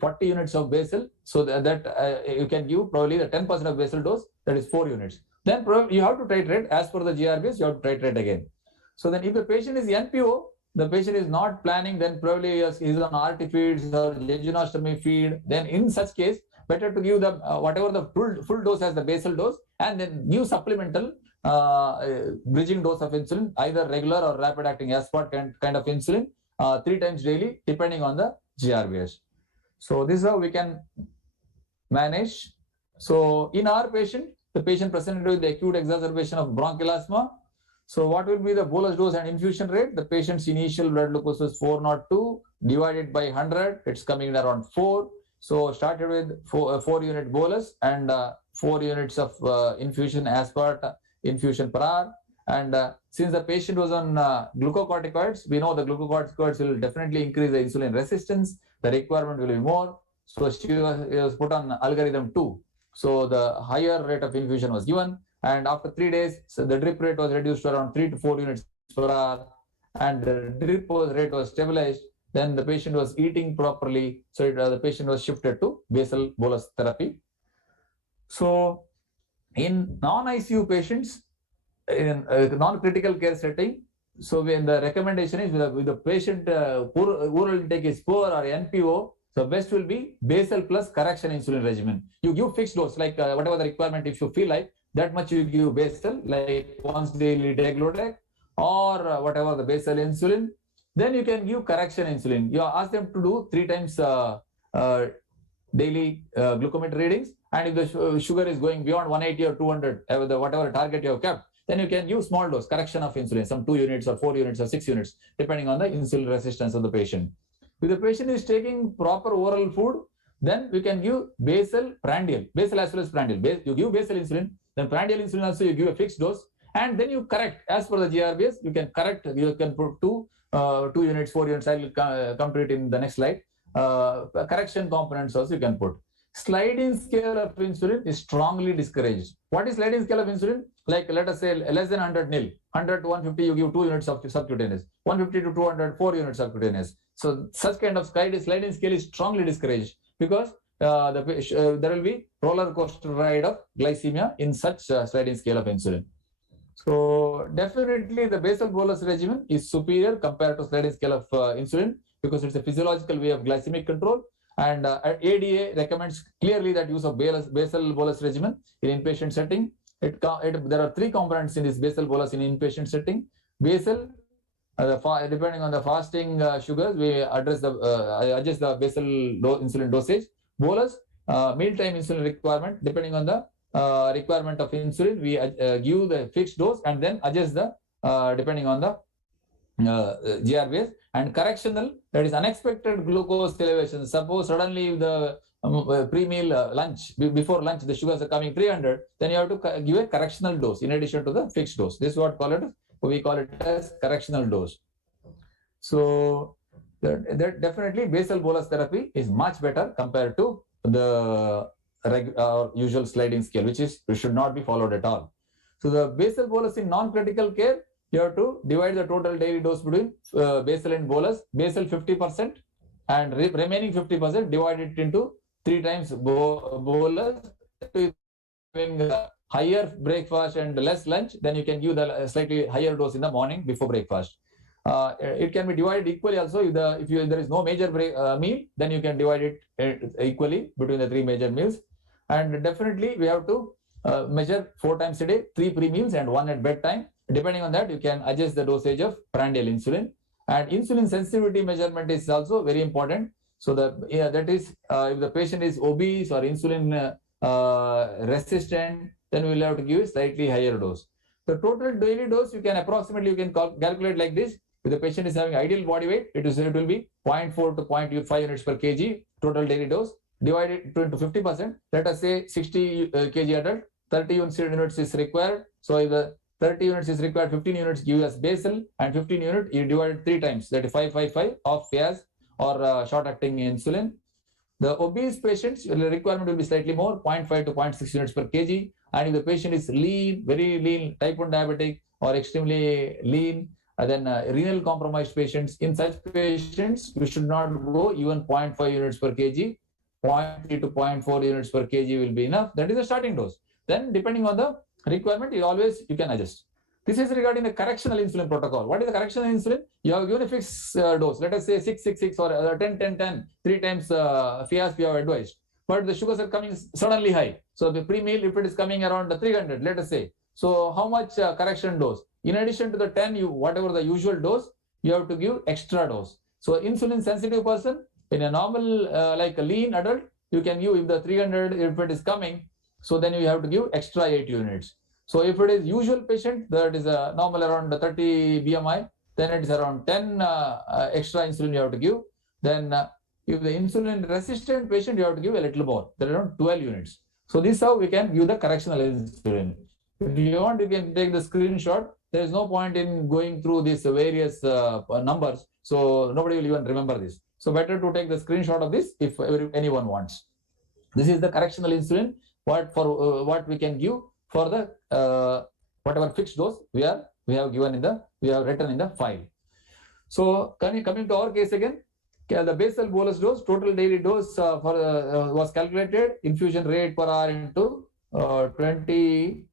40 units of basal. So that you can give probably the 10% of basal dose, that is 4 units. Then you have to titrate as per the GRBS, you have to titrate again. So then if the patient is NPO, the patient is not planning, then probably he is on RT feeds or jejunectomy feed. Then in such case, better to give the whatever the full dose as the basal dose, and then give supplemental bridging dose of insulin, either regular or rapid acting aspart kind of insulin 3 times daily, depending on the GRBS. So this is how we can manage. So in our patient, the patient presented with the acute exacerbation of bronchial asthma. So what will be the bolus dose and infusion rate? The patient's initial blood glucose was 402 divided by 100. It's coming in around 4. So started with 4 unit bolus and 4 units of infusion aspart infusion per hour. And since the patient was on glucocorticoids, we know the glucocorticoids will definitely increase the insulin resistance. The requirement will be more. So she was put on algorithm 2. So the higher rate of infusion was given. And after 3 days, so the drip rate was reduced to around 3 to 4 units per hour. And the drip rate was stabilized. Then the patient was eating properly. So the patient was shifted to basal bolus therapy. So in non-ICU patients, in non-critical care setting, so when the recommendation is with the patient oral intake is poor or NPO, so best will be basal plus correction insulin regimen. You give fixed dose, like whatever the requirement, if you feel like that much you give basal, like once daily degludec or whatever the basal insulin. Then you can give correction insulin. You ask them to do 3 times daily glucometer readings. And if the sugar is going beyond 180 or 200, whatever target you have kept, then you can use small dose correction of insulin, some 2 units or 4 units or 6 units, depending on the insulin resistance of the patient. If the patient is taking proper oral food, then we can give basal prandial, basal as well as prandial. You give basal insulin, then prandial insulin also you give a fixed dose, and then you correct as per the GRBS. You can correct. You can put 2 units, 4 units. I will come to it in the next slide. Correction components also you can put. Sliding scale of insulin is strongly discouraged. What is sliding scale of insulin? Like let us say less than 100 nil, 100 to 150 you give 2 units of subcutaneous, 150 to 200 4 units subcutaneous. So such kind of sliding scale is strongly discouraged because there will be roller coaster ride of glycemia in such sliding scale of insulin. So definitely the basal bolus regimen is superior compared to sliding scale of insulin because it's a physiological way of glycemic control. And ADA recommends clearly that use of basal bolus regimen in inpatient setting. There are 3 components in this basal bolus in inpatient setting. Basal, depending on the fasting sugars, we adjust the basal insulin dosage. Bolus, mealtime insulin requirement, depending on the requirement of insulin, we give the fixed dose and then adjust the depending on the GRBS. And correctional, that is unexpected glucose elevation. Suppose suddenly the pre-meal lunch, before lunch, the sugars are coming 300, then you have to give a correctional dose in addition to the fixed dose. This is what we call it as correctional dose. So that definitely basal bolus therapy is much better compared to the usual sliding scale, which should not be followed at all. So the basal bolus in non-critical care, you have to divide the total daily dose between basal and bolus. Basal 50% and remaining 50% divided into 3 times bolus. Having higher breakfast and less lunch, then you can give the slightly higher dose in the morning before breakfast. It can be divided equally also. If there is no major meal, then you can divide it equally between the 3 major meals. And definitely we have to measure 4 times a day, 3 pre-meals and 1 at bedtime. Depending on that, you can adjust the dosage of prandial insulin. And insulin sensitivity measurement is also very important. So that is if the patient is obese or insulin resistant, then we will have to give a slightly higher dose. The total daily dose you can calculate like this. If the patient is having ideal body weight, it will be 0.4 to 0.5 units per kg total daily dose. Divided into 50%. Let us say 60 kg adult, 30 units is required. So if the 30 units is required, 15 units give us basal, and 15 units you divide 3 times, that is 555 of FAS or short-acting insulin. The obese patients, the requirement will be slightly more, 0.5 to 0.6 units per kg. And if the patient is lean, very lean, type 1 diabetic or extremely lean, then renal compromised patients, in such patients, we should not go even 0.5 units per kg. 0.3 to 0.4 units per kg will be enough. That is the starting dose. Then depending on the requirement, you can adjust. This is regarding the correctional insulin protocol. What is the correctional insulin? You have given a fixed dose. Let us say 666 or 10, 10, 10, 3 times FIAS we have advised. But the sugars are coming suddenly high. So the pre-meal, if it is coming around 300, let us say. So how much correction dose? In addition to the 10, whatever the usual dose, you have to give extra dose. So insulin sensitive person, in a normal, like a lean adult, you can give if the 300, if it is coming, so then you have to give extra 8 units. So if it is usual patient, that is a normal around 30 BMI, then it is around 10 extra insulin you have to give. Then if the insulin resistant patient, you have to give a little more, that is around 12 units. So this is how we can give the correctional insulin. If you want, you can take the screenshot. There is no point in going through these various numbers. So nobody will even remember this. So better to take the screenshot of this if anyone wants. This is the correctional insulin, what we can give for the whatever fixed dose we have written in the file. So coming to our case again, the basal bolus dose, total daily dose was calculated, infusion rate per hour into 20.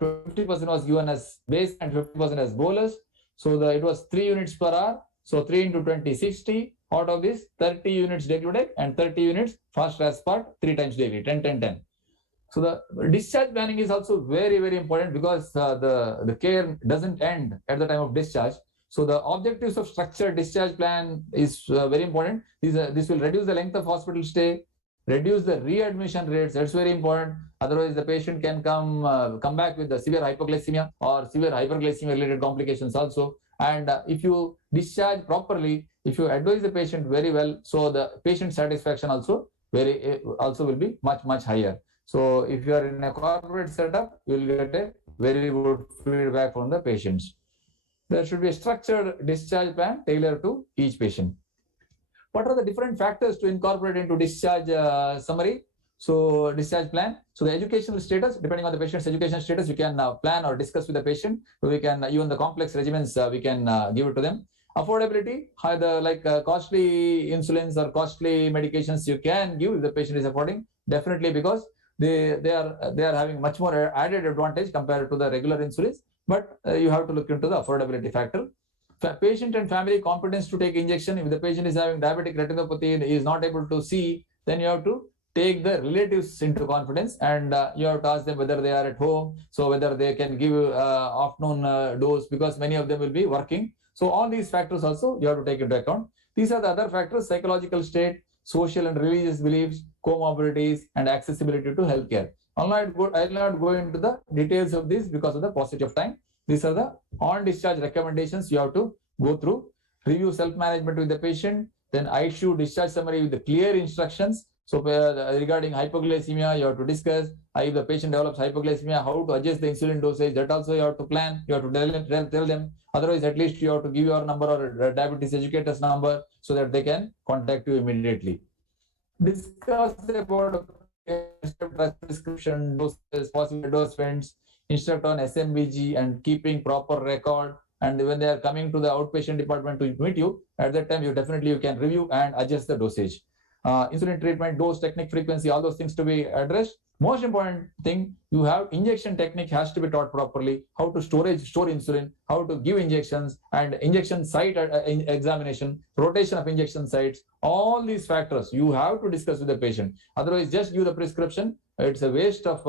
50% was given as base and 50% as bolus. So it was 3 units per hour. So 3 into 20, 60. Out of this, 30 units degludec and 30 units fast transport 3 times daily, 10, 10, 10. So the discharge planning is also very, very important because the care doesn't end at the time of discharge. So the objectives of structured discharge plan is very important. This will reduce the length of hospital stay, reduce the readmission rates. That's very important. Otherwise, the patient can come back with the severe hypoglycemia or severe hyperglycemia related complications also. And if you discharge properly, if you advise the patient very well, so the patient satisfaction also will be much higher. So if you are in a corporate setup, you will get a very good feedback from the patients. There should be a structured discharge plan tailored to each patient. What are the different factors to incorporate into discharge summary? So discharge plan. So the educational status, depending on the patient's education status, you can plan or discuss with the patient. So we can even the complex regimens we can give it to them. Affordability, costly insulins or costly medications you can give if the patient is affording, definitely, because they are having much more added advantage compared to the regular insulins. But you have to look into the affordability factor. Patient and family competence to take injection. If the patient is having diabetic retinopathy and is not able to see, then you have to take the relatives into confidence and you have to ask them whether they are at home, so whether they can give afternoon dose, because many of them will be working. So all these factors also you have to take into account. These are the other factors: psychological state, social and religious beliefs, comorbidities, and accessibility to healthcare. I'll not go into the details of this because of the paucity of time. These are the on-discharge recommendations you have to go through. Review self-management with the patient, then issue discharge summary with the clear instructions. So regarding hypoglycemia, you have to discuss if the patient develops hypoglycemia, how to adjust the insulin dosage. That also you have to plan. You have to tell them. Otherwise, at least you have to give your number or diabetes educator's number so that they can contact you immediately. Discuss about prescription doses, possible dose spends, instruct on SMBG and keeping proper record. And when they are coming to the outpatient department to meet you, at that time you can review and adjust the dosage. Insulin treatment, dose, technique, frequency, all those things to be addressed. Most important thing, you have injection technique has to be taught properly, how to store insulin, how to give injections, and injection site examination, rotation of injection sites. All these factors you have to discuss with the patient. Otherwise, just give the prescription. It's a waste of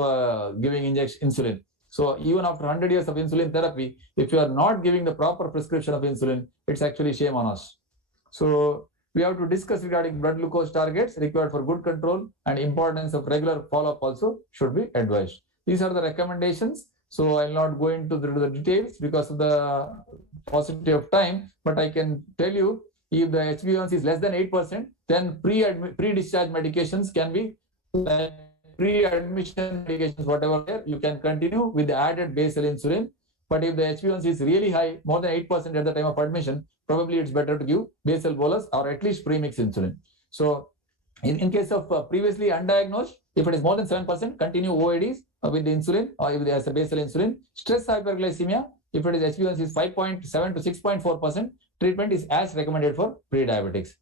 giving insulin. So even after 100 years of insulin therapy, if you are not giving the proper prescription of insulin, it's actually shame on us. So we have to discuss regarding blood glucose targets required for good control, and importance of regular follow-up also should be advised. These are the recommendations. So I'll not go into the details because of the paucity of time, but I can tell you, if the HbA1c is less than 8%, then pre-discharge medications can be pre-admission medications, whatever there, you can continue with the added basal insulin. But if the HbA1c is really high, more than 8% at the time of admission, probably it's better to give basal bolus or at least premix insulin. So in case of previously undiagnosed, if it is more than 7%, continue OADs with the insulin or if there's a basal insulin. Stress hyperglycemia, if it is HbA1c is 5.7 to 6.4%, treatment is as recommended for pre-diabetics.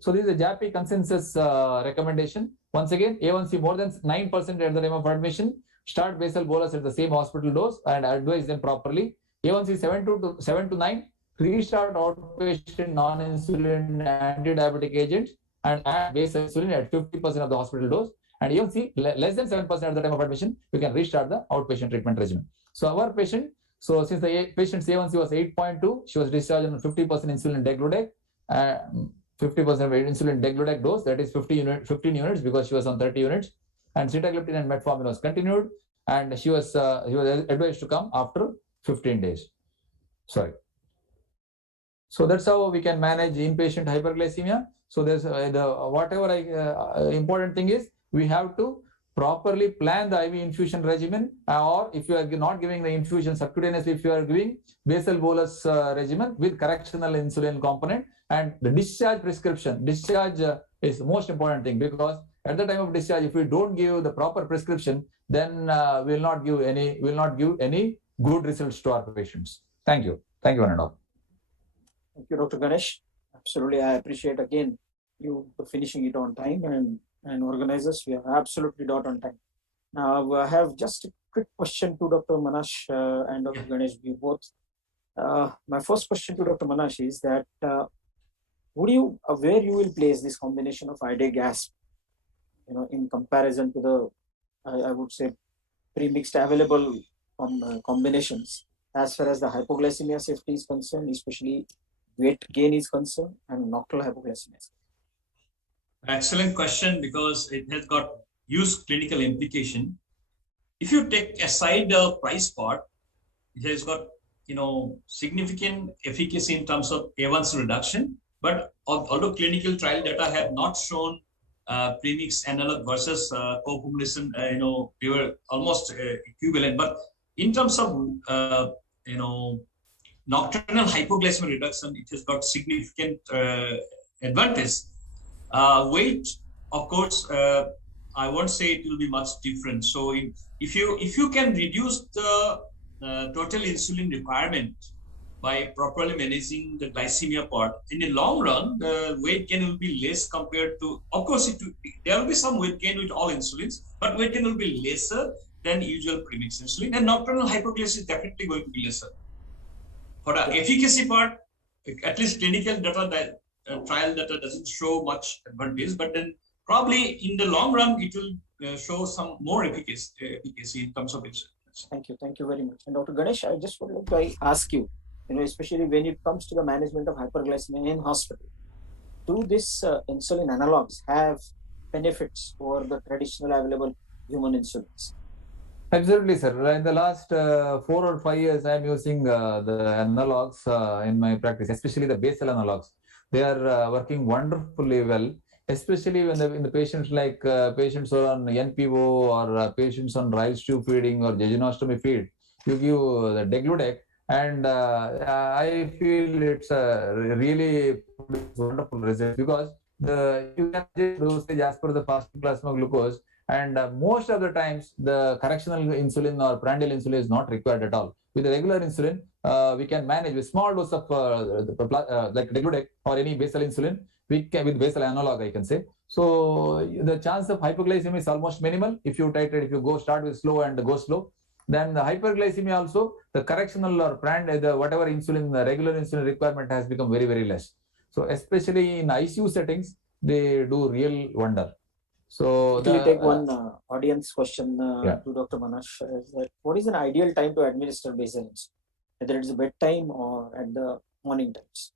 So this is a JAPI consensus recommendation. Once again, A1C more than 9% at the time of admission. Start basal bolus at the same hospital dose and advise them properly. A1C 7 to 9. Restart outpatient non-insulin anti-diabetic agents and add basal insulin at 50% of the hospital dose. And A1C less than 7% at the time of admission, we can restart the outpatient treatment regimen. So our patient, so since the patient's A1C was 8.2, she was discharged on 50% insulin degludec, 50% insulin degludec dose, that is 15 units because she was on 30 units, and sitagliptin and metformin was continued, and she was advised to come after 15 days. Sorry. So that's how we can manage inpatient hyperglycemia. So there's important thing is we have to properly plan the IV infusion regimen, or if you are not giving the infusion subcutaneously, if you are giving basal bolus regimen with correctional insulin component, and the discharge prescription. Discharge is the most important thing, because at the time of discharge, if we don't give the proper prescription, then we will not give any good results to our patients. Thank you. Thank you, one and all. Thank you, Dr. Ganesh. Absolutely, I appreciate again you finishing it on time, and organizers, we are absolutely dot on time. Now, I have just a quick question to Dr. Manash and Dr. Ganesh, you both. My first question to Dr. Manash is that where you will place this combination of IDA-GASP, in comparison to the, I would say, pre-mixed available combinations, as far as the hypoglycemia safety is concerned, especially weight gain is concerned, and nocturnal hypoglycemia. Excellent question, because it has got huge clinical implication. If you take aside the price part, it has got significant efficacy in terms of A1C reduction. But although clinical trial data have not shown premix analog versus co-formulation, they were almost equivalent. But in terms of nocturnal hypoglycemia reduction, it has got significant advantage. Weight, of course, I won't say it will be much different. So if you can reduce the total insulin requirement by properly managing the glycemia part, in the long run, the weight gain will be less compared to, of course, there will be some weight gain with all insulins, but weight gain will be lesser than usual premix insulin, and nocturnal hypoglycemia is definitely going to be lesser. For the efficacy part, at least clinical data, trial data doesn't show much advantage, but then probably in the long run, it will show some more efficacy in terms of insulin. Thank you very much. And Dr. Ganesh, I just would like to ask you, especially when it comes to the management of hyperglycemia in hospital, do these insulin analogs have benefits over the traditional available human insulins? Absolutely, sir. In the last 4 or 5 years, I am using the analogs in my practice, especially the basal analogs. They are working wonderfully well, especially when in the patients like patients who are on NPO or patients on rice tube feeding or jejunostomy feed. You give the degludec, and I feel it's really wonderful result, because you can dosage as per the fasting plasma glucose, and most of the times the correctional insulin or prandial insulin is not required at all. With the regular insulin, we can manage with small dose of like degludec or any basal insulin. We can, with basal analog, I can say. So the chance of hypoglycemia is almost minimal. If you titrate, if you start with slow and go slow, then the hyperglycemia also, the correctional or whatever insulin, the regular insulin requirement has become very, very less. So especially in ICU settings, they do real wonder. So we take one audience question to Dr. Manash. What is an ideal time to administer basal insulin? Whether it's a bedtime or at the morning times?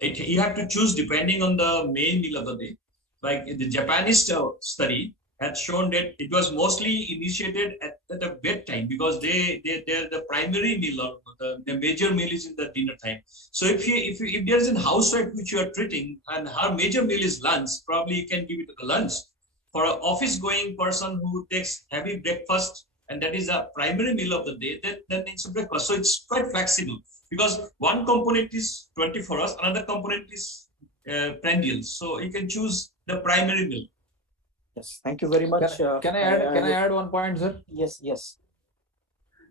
You have to choose depending on the main meal of the day. Like in the Japanese study had shown that it was mostly initiated at the bedtime, because they're the primary meal, or the major meal is in the dinner time. So if there's a housewife which you are treating and her major meal is lunch, probably you can give it at lunch. For an office going person who takes heavy breakfast, and that is a primary meal of the day, then it's a breakfast. So it's quite flexible, because one component is 24 hours, another component is prandial. So you can choose the primary meal. Yes, thank you very much. Can I add one point, sir? Yes.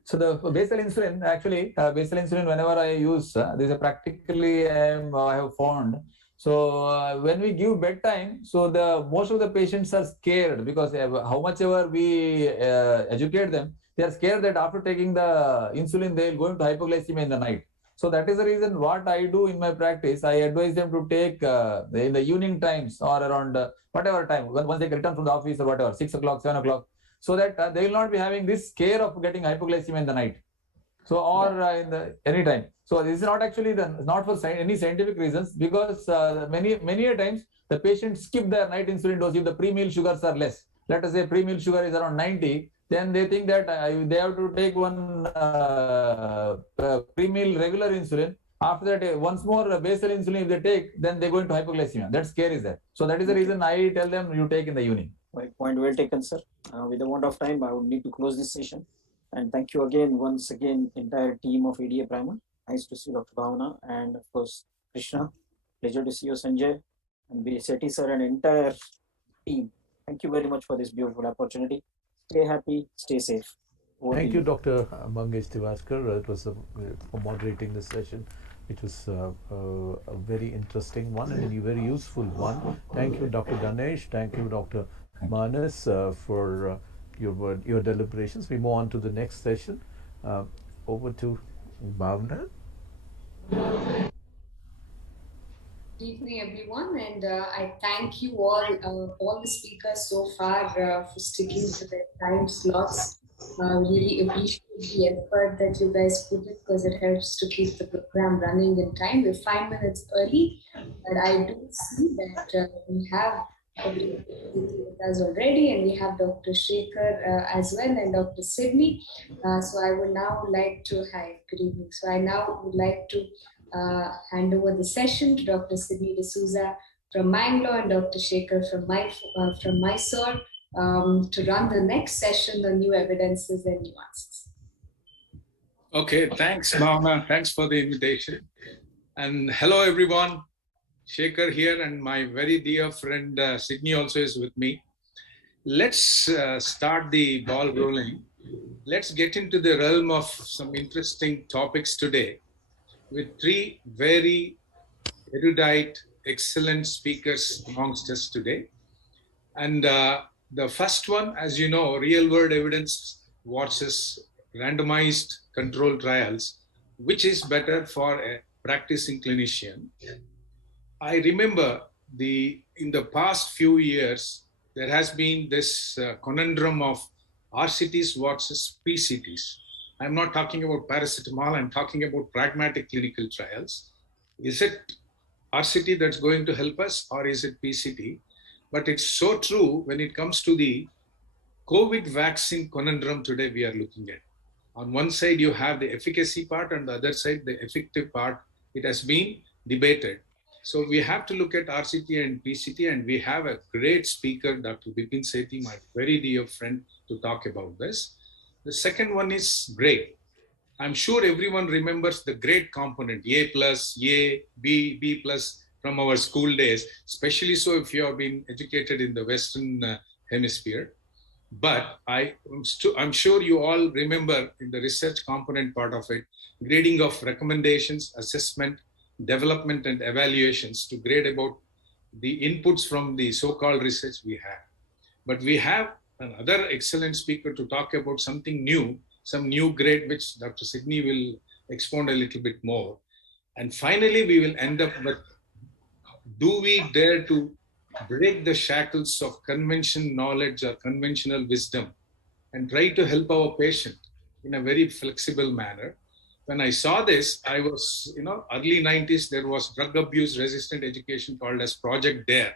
So the basal insulin, actually, basal insulin, whenever I use, this is practically I have found So when we give bedtime, so most of the patients are scared because how much ever we educate them, they are scared that after taking the insulin, they will go into hypoglycemia in the night. So that is the reason what I do in my practice, I advise them to take in the evening times or around whatever time, once they return from the office or whatever, 6 o'clock, 7 o'clock, so that they will not be having this scare of getting hypoglycemia in the night. So, or in the any time. So this is not actually not for any scientific reasons, because many a times the patients skip their night insulin dose if the pre-meal sugars are less. Let us say pre-meal sugar is around 90, then they think that they have to take one pre-meal regular insulin. After that, once more basal insulin if they take, then they go into hypoglycemia. That scare is there. So that is the reason I tell them you take in the evening. Point well taken, sir. With the want of time, I would need to close this session. And thank you again, once again, entire team of ADA Primer. Nice to see Dr. Bhavana and of course, Krishna. Pleasure to see you, Sanjay, and Sethi sir and entire team. Thank you very much for this beautiful opportunity. Stay happy, stay safe. Thank you, Dr. Mangesh Tivaskar. It was for moderating this session. It was a very interesting one and a very useful one. Thank you, Dr. Ganesh. Thank you, Dr. Manas, for your deliberations. We move on to the next session. Over to Bhavna. Good evening, everyone, and I thank you all the speakers so far for sticking to their time slots. Really appreciate the effort that you guys put in, because it helps to keep the program running in time. We're 5 minutes early, but I do see that we have with us already, and we have Dr. Shekhar as well, and Dr. Sydney. So I would now like to, hi, good evening. So I now would like to hand over the session to Dr. Sydney D'Souza from Mangalore and Dr. Shekhar from Mysore to run the next session on new evidences and nuances. Okay, thanks, Bhavna. Thanks for the invitation. And hello, everyone. Shekhar here, and my very dear friend Sydney also is with me. Let's start the ball rolling. Let's get into the realm of some interesting topics today with three very erudite, excellent speakers amongst us today. And the first one, as you know, real-world evidence versus randomized controlled trials, which is better for a practicing clinician. I remember in the past few years, there has been this conundrum of RCTs versus PCTs. I'm not talking about paracetamol, I'm talking about pragmatic clinical trials. Is it RCT that's going to help us, or is it PCT? But it's so true when it comes to the COVID vaccine conundrum today we are looking at. On one side, you have the efficacy part, and the other side, the effective part. It has been debated. So we have to look at RCT and PCT, and we have a great speaker, Dr. Bipin Sethi, my very dear friend, to talk about this. The second one is grade. I'm sure everyone remembers the grade component, A+, A, B, B+, from our school days, especially so if you have been educated in the Western hemisphere. But I'm sure you all remember in the research component part of it, grading of recommendations, assessment, development, and evaluations to grade about the inputs from the so-called research we have. But we have another excellent speaker to talk about something new, some new grade, which Dr. Sydney will expound a little bit more. And finally, we will end up with, do we dare to break the shackles of conventional knowledge or conventional wisdom and try to help our patient in a very flexible manner? When I saw this, I was, early 90s, there was drug abuse resistant education called as Project DARE.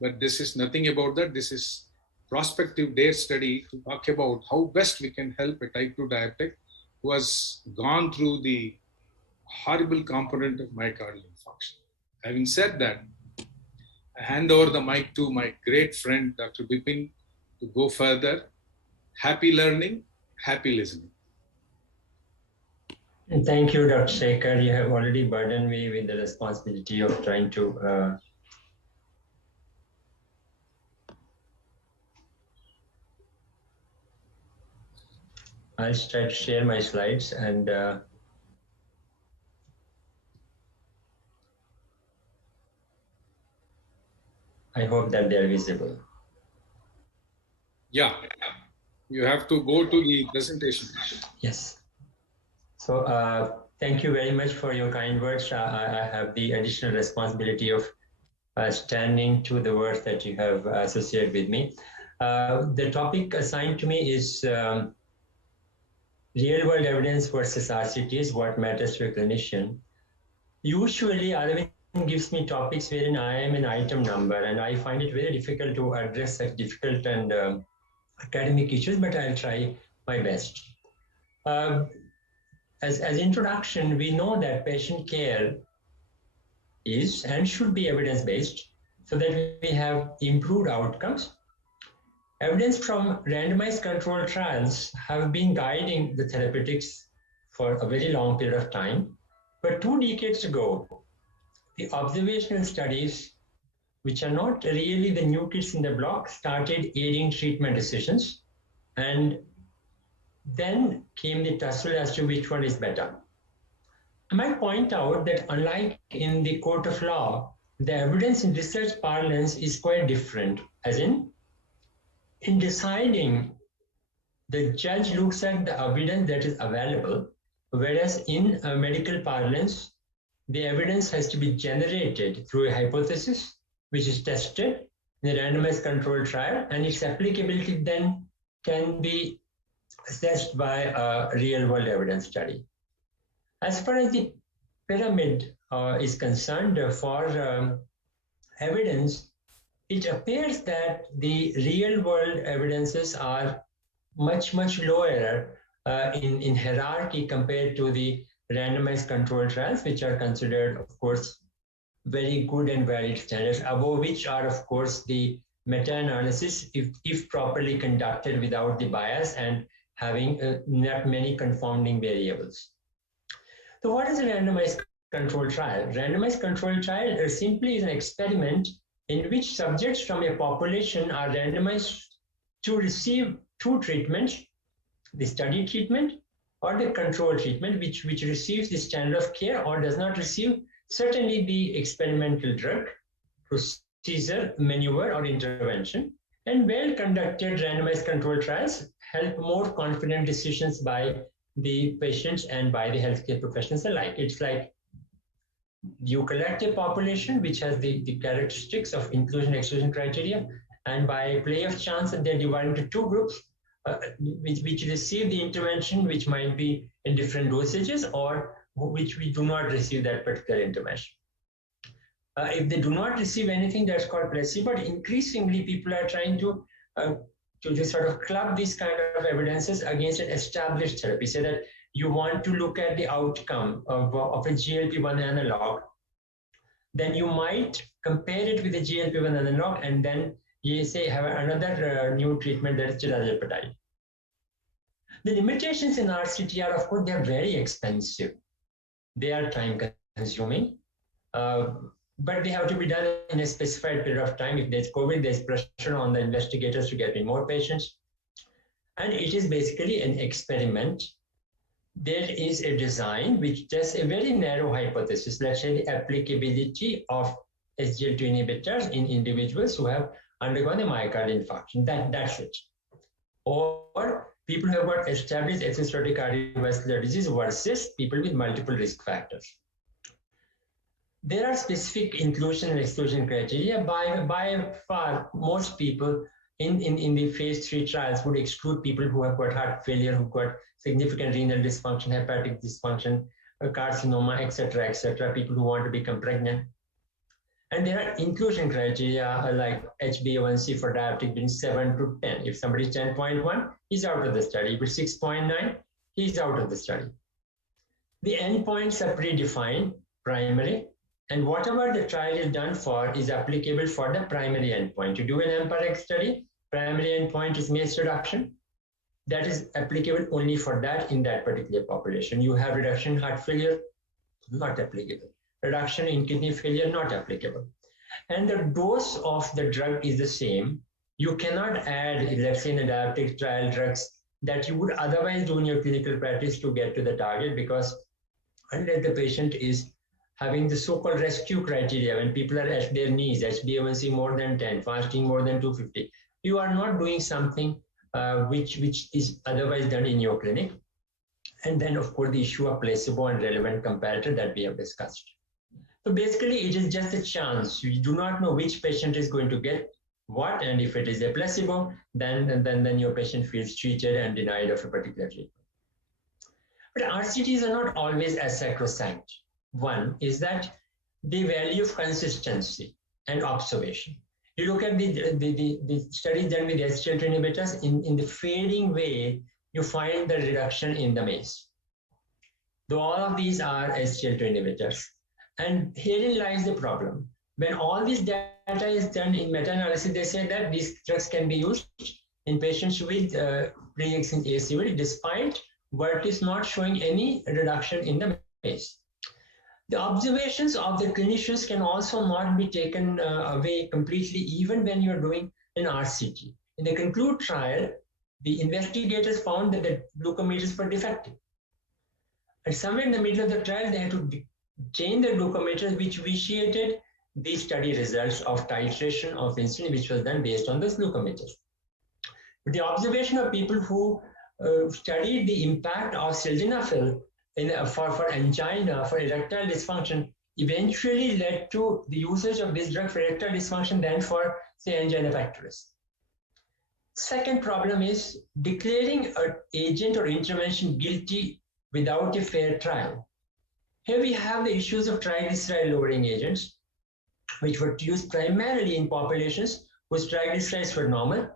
But this is nothing about that. This is prospective DARE study to talk about how best we can help a type 2 diabetic who has gone through the horrible component of myocardial infarction. Having said that, I hand over the mic to my great friend, Dr. Bipin, to go further. Happy learning, happy listening. And thank you, Dr. Shekhar. You have already burdened me with the responsibility of trying to I'll try to share my slides and I hope that they are visible. Yeah, you have to go to the presentation. Yes. So thank you very much for your kind words. I have the additional responsibility of standing to the words that you have associated with me. The topic assigned to me is real-world evidence versus RCTs, what matters to a clinician. Usually, Arvind gives me topics wherein I am an item number, and I find it very difficult to address such difficult and academic issues, but I'll try my best. As introduction, we know that patient care is and should be evidence-based so that we have improved outcomes. Evidence from randomized controlled trials have been guiding the therapeutics for a very long period of time. But 2 decades ago, the observational studies, which are not really the new kids in the block, started aiding treatment decisions. And then came the tussle as to which one is better. I might point out that unlike in the court of law, the evidence in research parlance is quite different, as in deciding, the judge looks at the evidence that is available, whereas in medical parlance, the evidence has to be generated through a hypothesis, which is tested in a randomized controlled trial, and its applicability then can be assessed by a real-world evidence study. As far as the pyramid is concerned for evidence, it appears that the real-world evidences are much lower in hierarchy compared to the randomized controlled trials, which are considered, of course, very good and valid standards, above which are, of course, the meta-analysis, if properly conducted without the bias and having not many confounding variables. So what is a randomized controlled trial? Randomized controlled trial simply is an experiment in which subjects from a population are randomized to receive 2 treatments, the study treatment or the control treatment, which receives the standard of care or does not receive certainly the experimental drug, procedure, maneuver, or intervention. And well-conducted randomized controlled trials help more confident decisions by the patients and by the healthcare professionals alike. It's like you collect a population which has the characteristics of inclusion-exclusion criteria, and by play of chance, they're divided into 2 groups, which receive the intervention, which might be in different dosages, or which we do not receive that particular intervention. If they do not receive anything, that's called placebo. But increasingly, people are trying to just sort of club these kind of evidences against an established therapy, so that you want to look at the outcome of a GLP-1 analog, then you might compare it with a GLP-1 analog, and then you say have another new treatment, that is tirzepatide. The limitations in RCT are, of course, they're very expensive. They are time-consuming, but they have to be done in a specified period of time. If there's COVID, there's pressure on the investigators to get in more patients. And it is basically an experiment. There is a design which tests a very narrow hypothesis, let's say the applicability of SGLT2 inhibitors in individuals who have undergone a myocardial infarction. That's it. Or people who have got established atherosclerotic cardiovascular disease versus people with multiple risk factors. There are specific inclusion and exclusion criteria. By far, most people in the phase 3 trials would exclude people who have got heart failure, who've got significant renal dysfunction, hepatic dysfunction, carcinoma, etc., people who want to become pregnant. And there are inclusion criteria like HbA1c for diabetic being 7 to 10. If somebody is 10.1, he's out of the study. If it's 6.9, he's out of the study. The endpoints are predefined, primary, and whatever the trial is done for is applicable for the primary endpoint. To do an EMPA-REG study, primary endpoint is MACE reduction. That is applicable only for that in that particular population. You have reduction in heart failure, not applicable. Reduction in kidney failure, not applicable. And the dose of the drug is the same. You cannot add, let's say in a diabetic trial, drugs that you would otherwise do in your clinical practice to get to the target, because unless the patient is having the so-called rescue criteria when people are at their knees, HbA1c more than 10, fasting more than 250. You are not doing something which is otherwise done in your clinic. And then, of course, the issue of placebo and relevant comparator that we have discussed. So basically, it is just a chance. You do not know which patient is going to get what, and if it is a placebo, then your patient feels cheated and denied of a particular treatment. But RCTs are not always as sacrosanct. One is that the value of consistency and observation. You look at the studies done with SGLT inhibitors, in the fading way, you find the reduction in the MACE. Though all of these are SGLT inhibitors. And herein lies the problem. When all this data is done in meta-analysis, they say that these drugs can be used in patients with pre-existing ACVD despite what is not showing any reduction in the MACE. The observations of the clinicians can also not be taken away completely even when you're doing an RCT. In the CONCLUDE trial, the investigators found that the glucometers were defective. And somewhere in the middle of the trial, they had to change the glucometers, which vitiated the study results of titration of insulin, which was done based on those glucometers. But the observation of people who studied the impact of sildenafil for angina, for erectile dysfunction, eventually led to the usage of this drug for erectile dysfunction than for, say, angina pectoris. Second problem is declaring an agent or intervention guilty without a fair trial. Here we have the issues of triglyceride-lowering agents, which were used primarily in populations whose triglycerides were normal,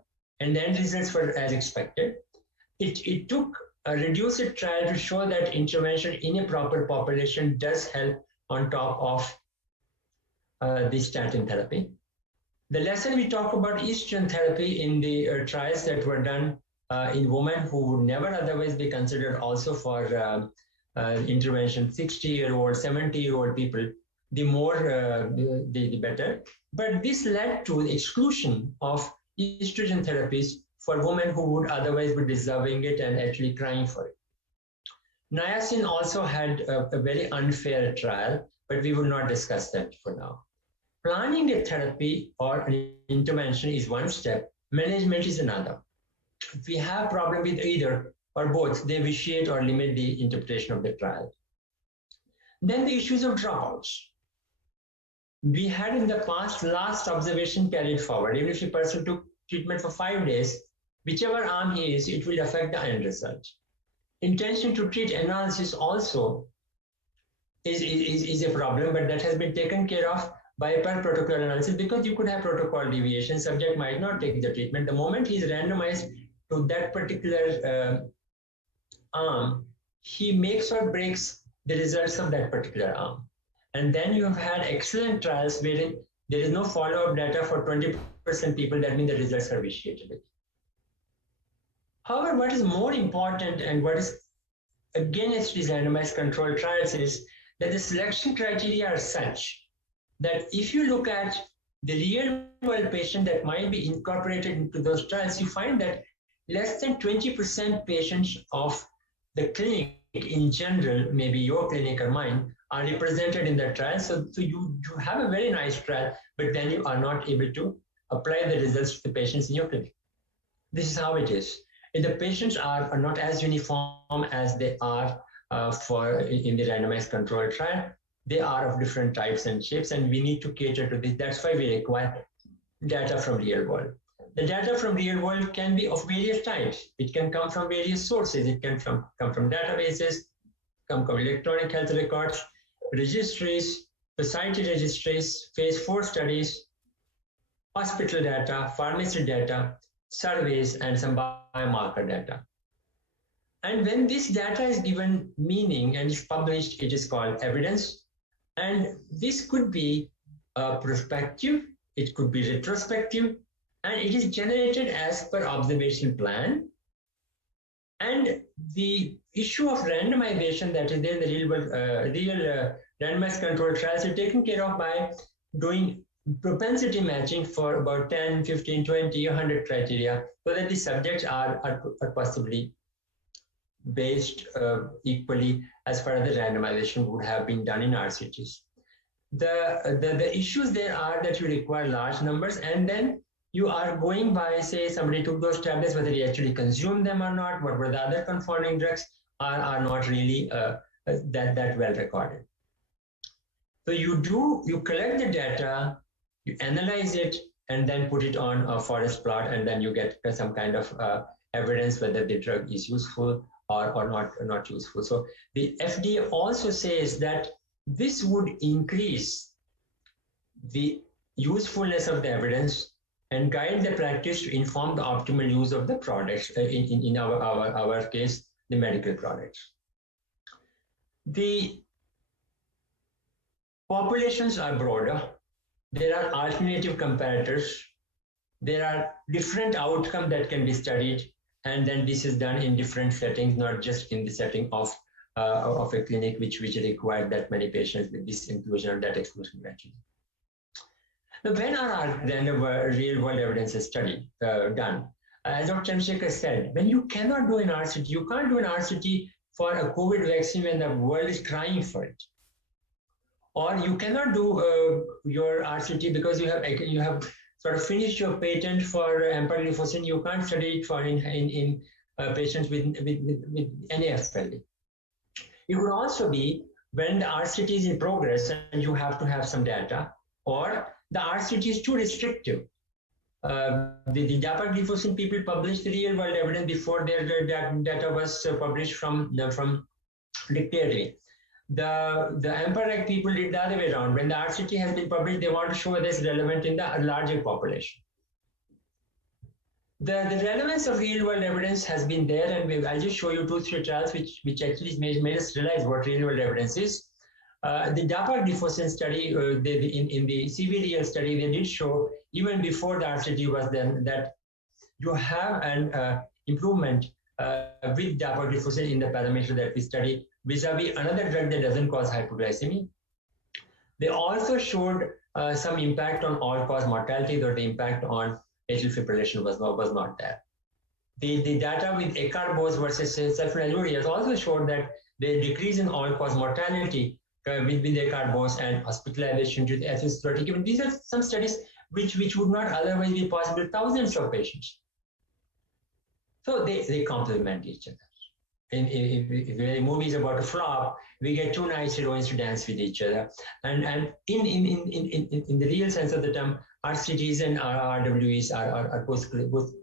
and the end results were as expected. It took a reduced trial to show that intervention in a proper population does help on top of the statin therapy. The lesson we talk about estrogen therapy in the trials that were done in women who would never otherwise be considered also for intervention, 60-year-old, 70-year-old people, the more, the better. But this led to the exclusion of estrogen therapies for women who would otherwise be deserving it and actually crying for it. Niacin also had a very unfair trial, but we will not discuss that for now. Planning a therapy or an intervention is one step, management is another. If we have problem with either or both, they vitiate or limit the interpretation of the trial. Then the issues of dropouts. We had in the past last observation carried forward. Even if a person took treatment for 5 days, whichever arm he is, it will affect the end result. Intention to treat analysis also is a problem, but that has been taken care of by a per protocol analysis because you could have protocol deviation. Subject might not take the treatment. The moment he is randomized to that particular arm, he makes or breaks the results of that particular arm. And then you have had excellent trials wherein there is no follow-up data for 20% people. That means the results are vitiated. However, what is more important and what is against these randomized controlled trials is that the selection criteria are such that if you look at the real-world patient that might be incorporated into those trials, you find that less than 20% patients of the clinic in general, maybe your clinic or mine, are represented in the trial. So you have a very nice trial, but then you are not able to apply the results to the patients in your clinic. This is how it is. If the patients are not as uniform as they are in the randomized controlled trial, they are of different types and shapes, and we need to cater to this. That's why we require data from real world. The data from real world can be of various types. It can come from various sources. It can come from databases, come from electronic health records, registries, society registries, phase 4 studies, hospital data, pharmacy data, surveys, and some biomarker data. And when this data is given meaning and is published, it is called evidence. And this could be prospective, it could be retrospective, and it is generated as per observation plan. And the issue of randomization that is there in the real randomized controlled trials is taken care of by doing propensity matching for about 10, 15, 20, 100 criteria, so that the subjects are possibly based equally as far as the randomization would have been done in RCTs. the issues there are that you require large numbers, and then you are going by, say, somebody took those tablets, whether he actually consumed them or not, what were the other confounding drugs are not really that well recorded. So you collect the data, you analyze it, and then put it on a forest plot, and then you get some kind of evidence whether the drug is useful or not useful. So the FDA also says that this would increase the usefulness of the evidence and guide the practice to inform the optimal use of the products, in our case, the medical products. The populations are broader. There are alternative comparators. There are different outcomes that can be studied, and then this is done in different settings, not just in the setting of a clinic which required that many patients with this inclusion or that exclusion criteria. Now, when are then real world evidence study done? As Dr. Chandrasekhar said, when you cannot do an RCT, you can't do an RCT for a COVID vaccine when the world is crying for it. Or you cannot do your RCT because you have sort of finished your patent for empagliflozin. You can't study it for in patients with NAFLD. It could also be when the RCT is in progress and you have to have some data, or the RCT is too restrictive. The dapagliflozin people published the real world evidence before their data was published from dictatorship. The EMPA-REG people did the other way around. When the RCT has been published, they want to show whether it's relevant in the larger population. The relevance of real-world evidence has been there, and I'll just show you 2-3 trials which actually made us realize what real-world evidence is. The dapagliflozin study, in the CVDL study, they did show, even before the RCT was done, that you have an improvement with dapagliflozin in the parameter that we study vis-a-vis another drug that doesn't cause hypoglycemia. They also showed some impact on all-cause mortality, though the impact on atrial fibrillation was not there. The data with acarbose versus sulfonylurea also showed that the decrease in all-cause mortality with acarbose and hospitalization due to atherosclerotic event. These are some studies which would not otherwise be possible, thousands of patients. So they complement each other. If the movie is about a flop, we get two nice heroines to dance with each other. And in the real sense of the term, RCTs and RWEs are both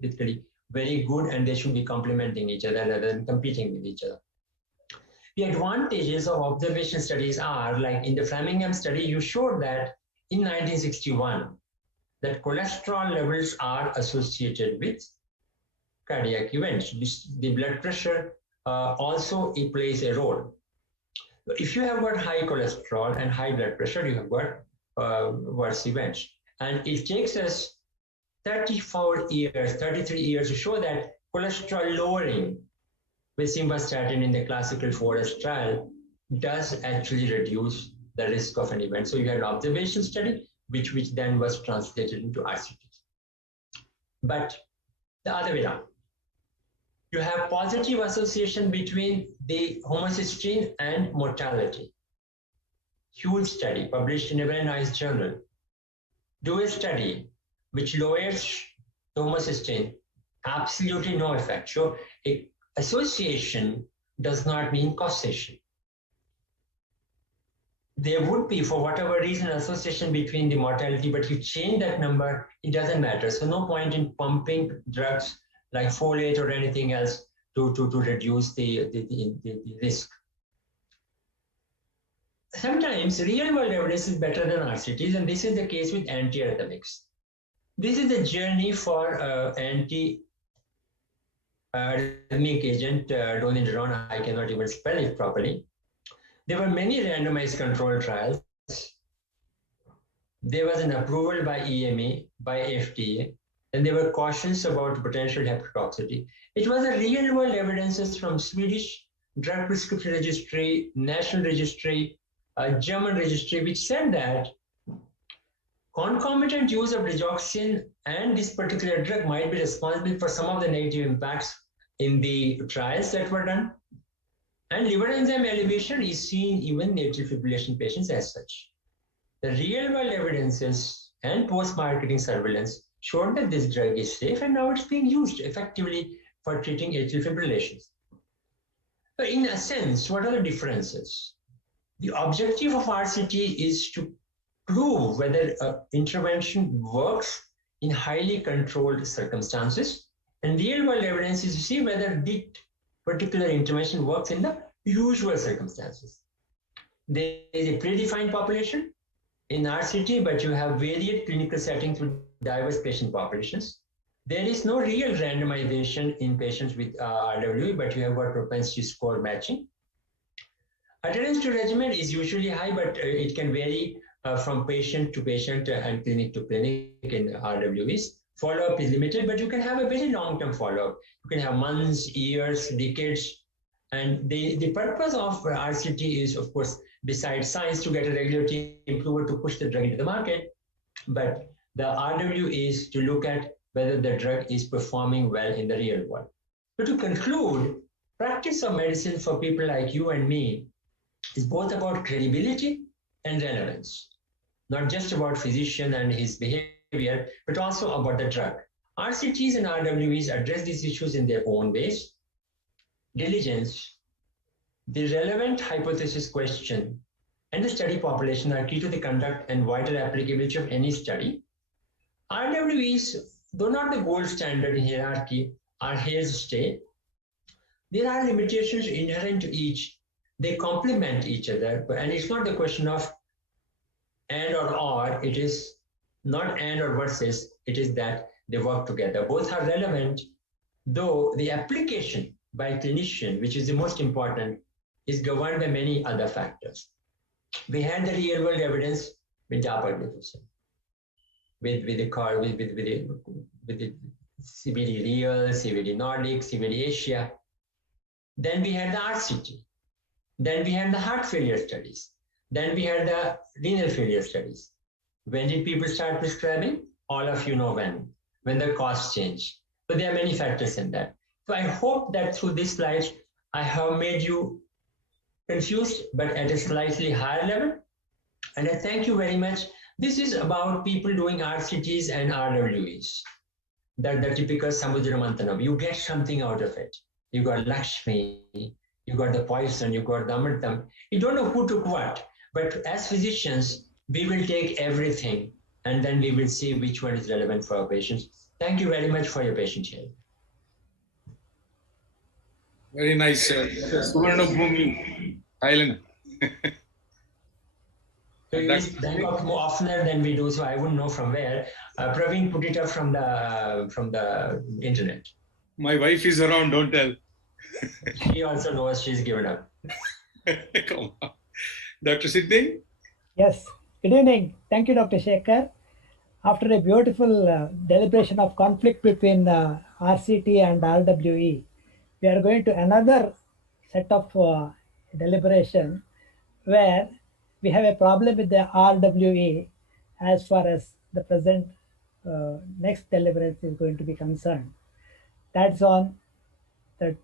basically very good, and they should be complementing each other rather than competing with each other. The advantages of observation studies are, like in the Framingham study, you showed that in 1961, that cholesterol levels are associated with cardiac events. The blood pressure also it plays a role. If you have got high cholesterol and high blood pressure, you have got worse events. And it takes us 33 years to show that cholesterol lowering with simvastatin in the classical FOREST trial does actually reduce the risk of an event. So you had an observation study, which then was translated into RCT. But the other way around, you have positive association between the homocysteine and mortality. Huge study published in a very nice journal. Do a study which lowers the homocysteine, absolutely no effect. So association does not mean causation. There would be, for whatever reason, association between the mortality, but you change that number, it doesn't matter. So no point in pumping drugs like folate or anything else to reduce the risk. Sometimes real-world evidence is better than RCTs, and this is the case with antiarrhythmics. This is the journey for anti-arrhythmic agent, donidirone. I cannot even spell it properly. There were many randomized control trials. There was an approval by EMA, by FDA, and there were cautions about potential hepatotoxicity. It was a real-world evidences from Swedish Drug Prescription Registry, National Registry, German Registry, which said that concomitant use of digoxin and this particular drug might be responsible for some of the negative impacts in the trials that were done. And liver enzyme elevation is seen even in atrial fibrillation patients as such. the real-world evidences and post-marketing surveillance showed that this drug is safe, and now it's being used effectively for treating atrial fibrillations. But in a sense, what are the differences? The objective of RCT is to prove whether intervention works in highly controlled circumstances, and real-world evidence is to see whether the particular intervention works in the usual circumstances. There is a predefined population in RCT, but you have varied clinical settings with diverse patient populations. There is no real randomization in patients with RWE, but you have got propensity score matching. Adherence to regimen is usually high, but it can vary from patient to patient and clinic to clinic in RWEs. Follow-up is limited, but you can have a very long-term follow-up. You can have months, years, decades. And the purpose of RCT is, of course, besides science, to get a regulatory improver to push the drug into the market. But the RW is to look at whether the drug is performing well in the real world. So to conclude, practice of medicine for people like you and me is both about credibility and relevance, not just about physician and his behavior, but also about the drug. RCTs and RWEs address these issues in their own ways. Diligence, the relevant hypothesis question, and the study population are key to the conduct and vital applicability of any study. RWEs, though not the gold standard in hierarchy, are here to stay. There are limitations inherent to each. They complement each other, and it's not the question of and or, it is not and or versus, it is that they work together. Both are relevant, though the application by a clinician, which is the most important, is governed by many other factors. We had the real world evidence with dapagliflozin, with the CVD Real, CVD Nordic, CVD Asia. Then we had the RCT. Then we had the heart failure studies. Then we had the renal failure studies. When did people start prescribing? All of you know when the costs change. So there are many factors in that. So I hope that through this slide, I have made you confused, but at a slightly higher level. And I thank you very much. This is about people doing RCTs and RWEs. The typical Samudra Manthanam. You get something out of it. You got Lakshmi, you got the poison, you got the Amritam. You don't know who took what, but as physicians, we will take everything and then we will see which one is relevant for our patients. Thank you very much for your patience here. Very nice, Suvarna Bhumi, Thailand. So you Bangkok more oftener than we do, so I wouldn't know from where. Praveen put it up from the internet. My wife is around, don't tell. She also knows she's given up. Come on. Dr. Siddhi? Yes. Good evening. Thank you, Dr. Shekhar. After a beautiful deliberation of conflict between RCT and RWE, we are going to another set of deliberation where we have a problem with the RWE as far as the present next deliberation is going to be concerned. That's on the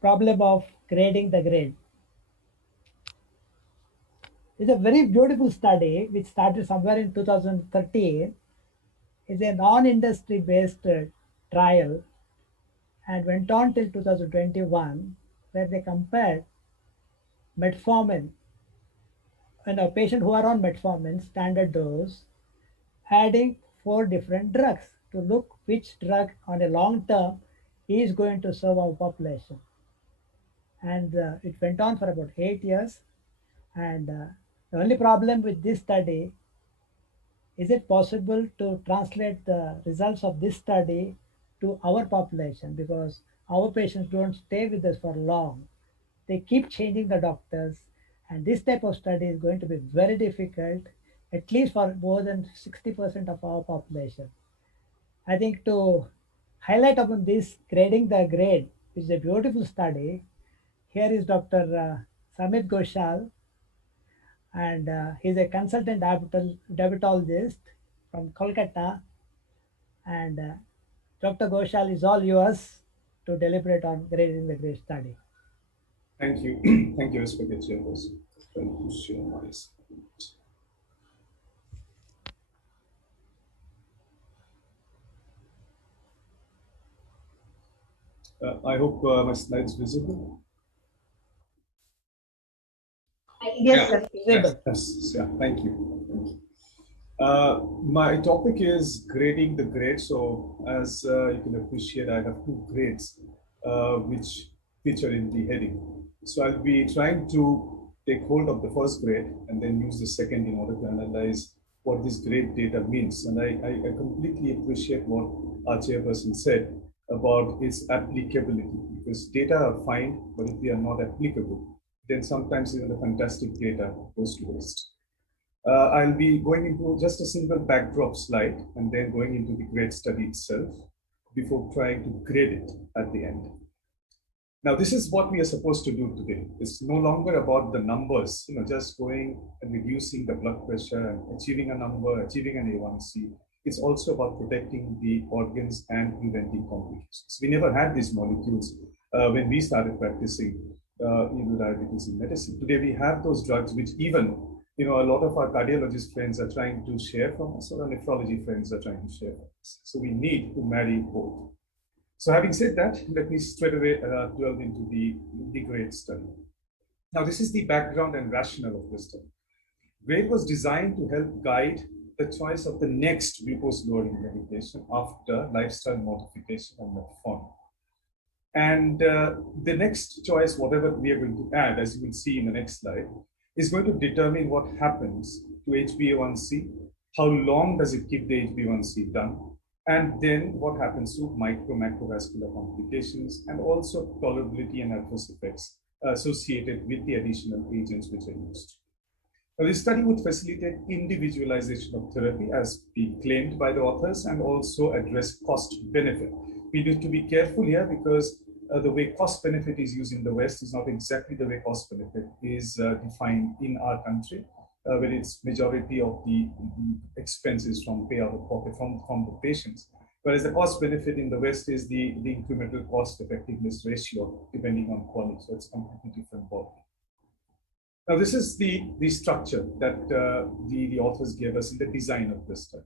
problem of grading the grade. It's a very beautiful study which started somewhere in 2013. It's a non-industry based trial and went on till 2021, where they compared metformin and a patient who are on metformin standard dose, adding 4 different drugs to look which drug on a long term is going to serve our population. And it went on for about 8 years. And the only problem with this study, is it possible to translate the results of this study to our population? Because our patients don't stay with us for long. They keep changing the doctors. And this type of study is going to be very difficult, at least for more than 60% of our population. I think to highlight upon this, grading the grade, which is a beautiful study, here is Dr. Samit Ghoshal, and he's a consultant diabetologist from Kolkata. And Dr. Ghoshal is all yours to deliberate on grading the grade study. Thank you. Thank you, respected chairperson. I hope my slides visible. Yes, sir. Yes, yeah, thank you. My topic is grading the grade. So as you can appreciate, I have two grades which feature in the heading. So I'll be trying to take hold of the first grade and then use the second in order to analyze what this grade data means. And I completely appreciate what our chairperson said about its applicability, because data are fine, but if they are not applicable, then sometimes even the fantastic data goes to waste. I'll be going into just a single backdrop slide and then going into the grade study itself before trying to grade it at the end. Now, this is what we are supposed to do today. It's no longer about the numbers, just going and reducing the blood pressure and achieving a number, achieving an A1C. It's also about protecting the organs and preventing complications. We never had these molecules when we started practicing diabetes in medicine. Today, we have those drugs which even a lot of our cardiologist friends are trying to share from us, or our nephrology friends are trying to share from us. So we need to marry both. So having said that, let me straight away delve into the GRADE study. Now, this is the background and rationale of this study. GRADE was designed to help guide the choice of the next glucose-lowering medication after lifestyle modification and metformin. And the next choice, whatever we are going to add, as you will see in the next slide, is going to determine what happens to HbA1c, how long does it keep the HbA1c down, and then what happens to macrovascular complications, and also tolerability and adverse effects associated with the additional agents which are used. Now, this study would facilitate individualization of therapy as claimed by the authors, and also address cost benefit. We need to be careful here because the way cost benefit is used in the West is not exactly the way cost benefit is defined in our country, where it's majority of the expenses from pay out of pocket from the patients. Whereas the cost benefit in the West is the incremental cost effectiveness ratio depending on quality. So it's a completely different ballgame. Now, this is the structure that the authors gave us in the design of this study.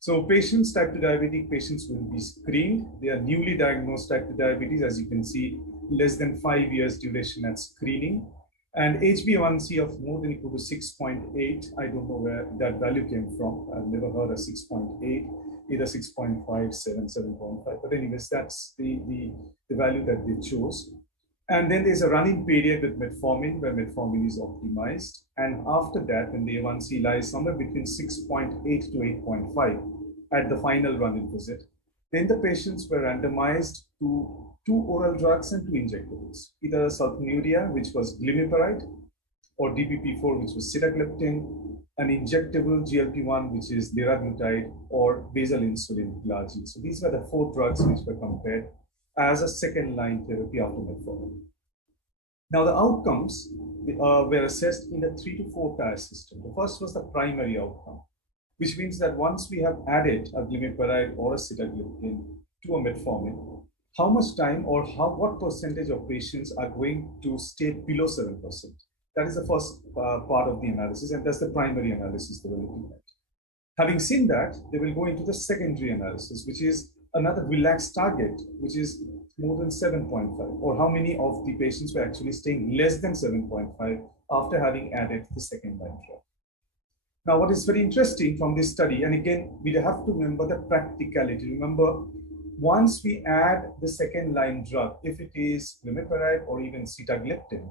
So patients, type 2 diabetic patients will be screened. They are newly diagnosed type 2 diabetes, as you can see, less than 5 years duration at screening. And HbA1c of more than equal to 6.8. I don't know where that value came from. I've never heard of 6.8, either 6.5, 7, 7.5. But anyways, that's the value that they chose. And then there's a running period with metformin, where metformin is optimized. And after that, when the A1C lies somewhere between 6.8 to 8.5 at the final run-in visit, then the patients were randomized to 2 oral drugs and 2 injectables, either sulfonylurea, which was glimepiride, or DPP-4, which was sitagliptin, an injectable GLP-1, which is liraglutide, or basal insulin glargine. So these were the 4 drugs which were compared as a second-line therapy after metformin. Now, the outcomes were assessed in a 3 to 4 tier system. The first was the primary outcome, which means that once we have added a glimepiride or a sitagliptin to a metformin, how much time or what percentage of patients are going to stay below 7%? That is the first part of the analysis, and that's the primary analysis they were looking at. Having seen that, they will go into the secondary analysis, which is another relaxed target, which is more than 7.5, or how many of the patients were actually staying less than 7.5 after having added the second line drug. Now, what is very interesting from this study, and again, we have to remember the practicality. Remember, once we add the second line drug, if it is glimepiride or even sitagliptin,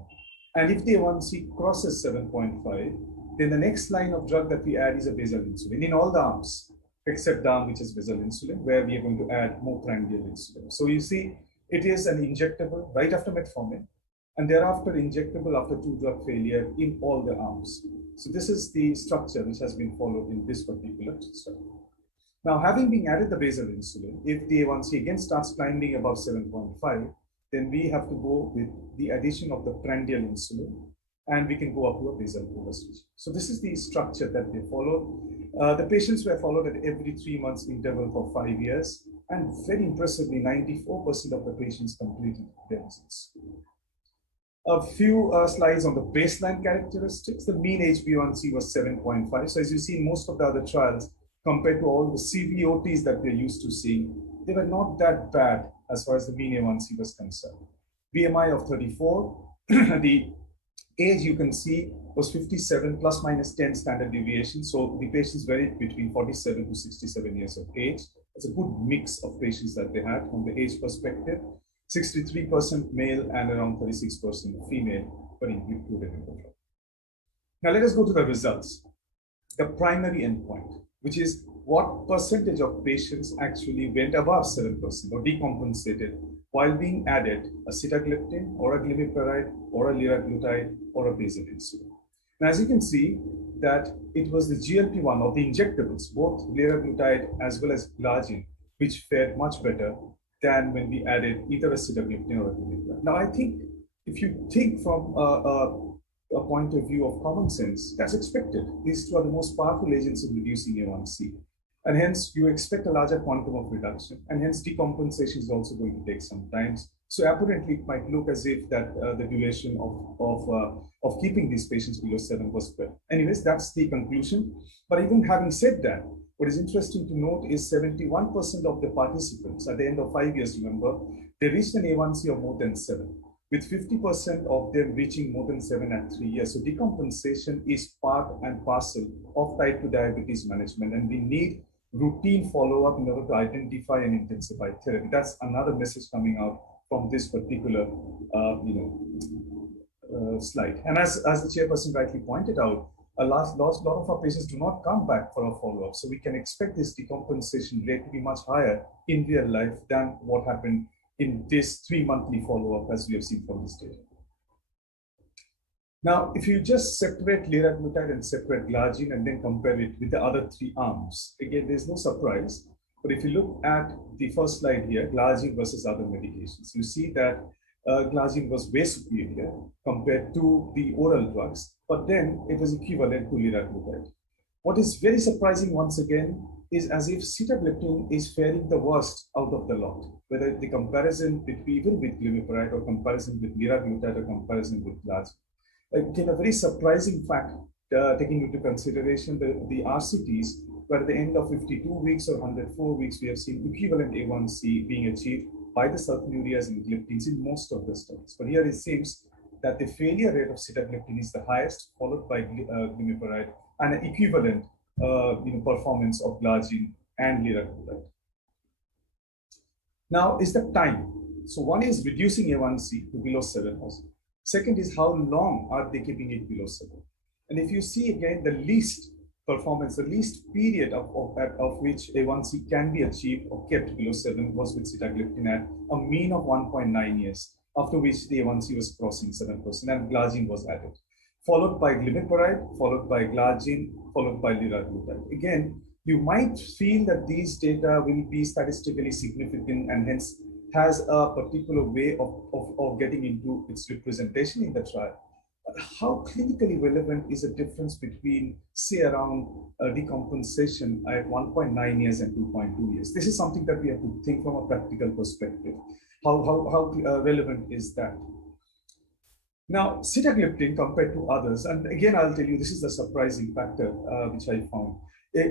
and if the A1C crosses 7.5, then the next line of drug that we add is a basal insulin in all the arms, except the arm which is basal insulin, where we are going to add more prandial insulin. So you see, it is an injectable right after metformin, and thereafter injectable after 2 drug failure in all the arms. So this is the structure which has been followed in this particular study. Now, having been added the basal insulin, if the A1C again starts climbing above 7.5, then we have to go with the addition of the prandial insulin, and we can go up to a basal ovulation. So this is the structure that they followed. The patients were followed at every 3 months interval for 5 years, and very impressively, 94% of the patients completed their visits. A few slides on the baseline characteristics. The mean HbA1c was 7.5. So as you see in most of the other trials, compared to all the CVOTs that we're used to seeing, they were not that bad as far as the mean A1C was concerned. BMI of 34, the age you can see was 57 plus minus 10 standard deviation. So the patients varied between 47 to 67 years of age. It's a good mix of patients that they had from the age perspective. 63% male and around 36% female were included in the trial. Now let us go to the results. The primary endpoint, which is what percentage of patients actually went above 7% or decompensated while being added a sitagliptin or a glimepiride or a liraglutide or a basal insulin. Now, as you can see that it was the GLP-1 or the injectables, both liraglutide as well as glargine, which fared much better than when we added either a sitagliptin or a glimepiride. Now, I think if you think from a point of view of common sense, that's expected. These two are the most powerful agents in reducing A1C. And hence, you expect a larger quantum of reduction, and hence decompensation is also going to take some time. So apparently, it might look as if that the duration of keeping these patients below 7 was better. Anyways, that's the conclusion. But even having said that, what is interesting to note is 71% of the participants at the end of 5 years, remember, they reached an A1C of more than 7, with 50% of them reaching more than 7 at 3 years. So decompensation is part and parcel of type 2 diabetes management, and we need routine follow-up in order to identify and intensify therapy. That's another message coming out from this particular slide. And as the chairperson rightly pointed out, a lot of our patients do not come back for a follow-up. So we can expect this decompensation rate to be much higher in real life than what happened in this 3-monthly follow-up as we have seen from this data. Now, if you just separate liraglutide and separate glargine and then compare it with the other 3 arms, again, there's no surprise. But if you look at the first slide here, glargine versus other medications, you see that glargine was way superior compared to the oral drugs, but then it was equivalent to liraglutide. What is very surprising once again is as if sitagliptin is faring the worst out of the lot, whether the comparison between even with glimepiride or comparison with liraglutide or comparison with glargine. Again, a very surprising fact, taking into consideration the RCTs, where at the end of 52 weeks or 104 weeks, we have seen equivalent A1C being achieved by the sulfonylureas and gliptins in most of the studies. But here it seems that the failure rate of sitagliptin is the highest, followed by glimepiride, and an equivalent performance of glargine and liraglutide. Now is the time. So one is reducing A1C to below 7. Second is how long are they keeping it below 7? And if you see again the least performance, the least period of which A1C can be achieved or kept below 7 was with sitagliptin at a mean of 1.9 years, after which the A1C was crossing 7% and glargine was added, followed by glimepiride, followed by glargine, followed by liraglutide. Again, you might feel that these data will be statistically significant and hence has a particular way of getting into its representation in the trial. But how clinically relevant is the difference between, say, around decompensation at 1.9 years and 2.2 years? This is something that we have to think from a practical perspective. How relevant is that? Now, sitagliptin compared to others, and again, I'll tell you, this is the surprising factor which I found.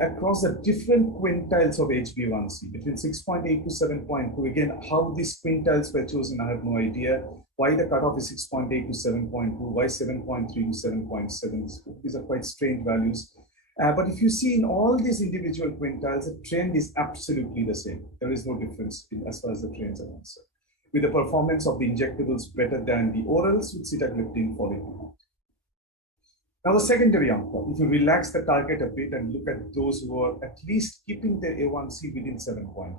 Across the different quintiles of HbA1c, between 6.8 to 7.2, again, how these quintiles were chosen, I have no idea. Why the cutoff is 6.8 to 7.2, why 7.3 to 7.7, these are quite strange values. But if you see in all these individual quintiles, the trend is absolutely the same. There is no difference as far as the trends are concerned, with the performance of the injectables better than the orals, with sitagliptin falling behind. Now, the secondary endpoint, if you relax the target a bit and look at those who are at least keeping their A1C within 7.5,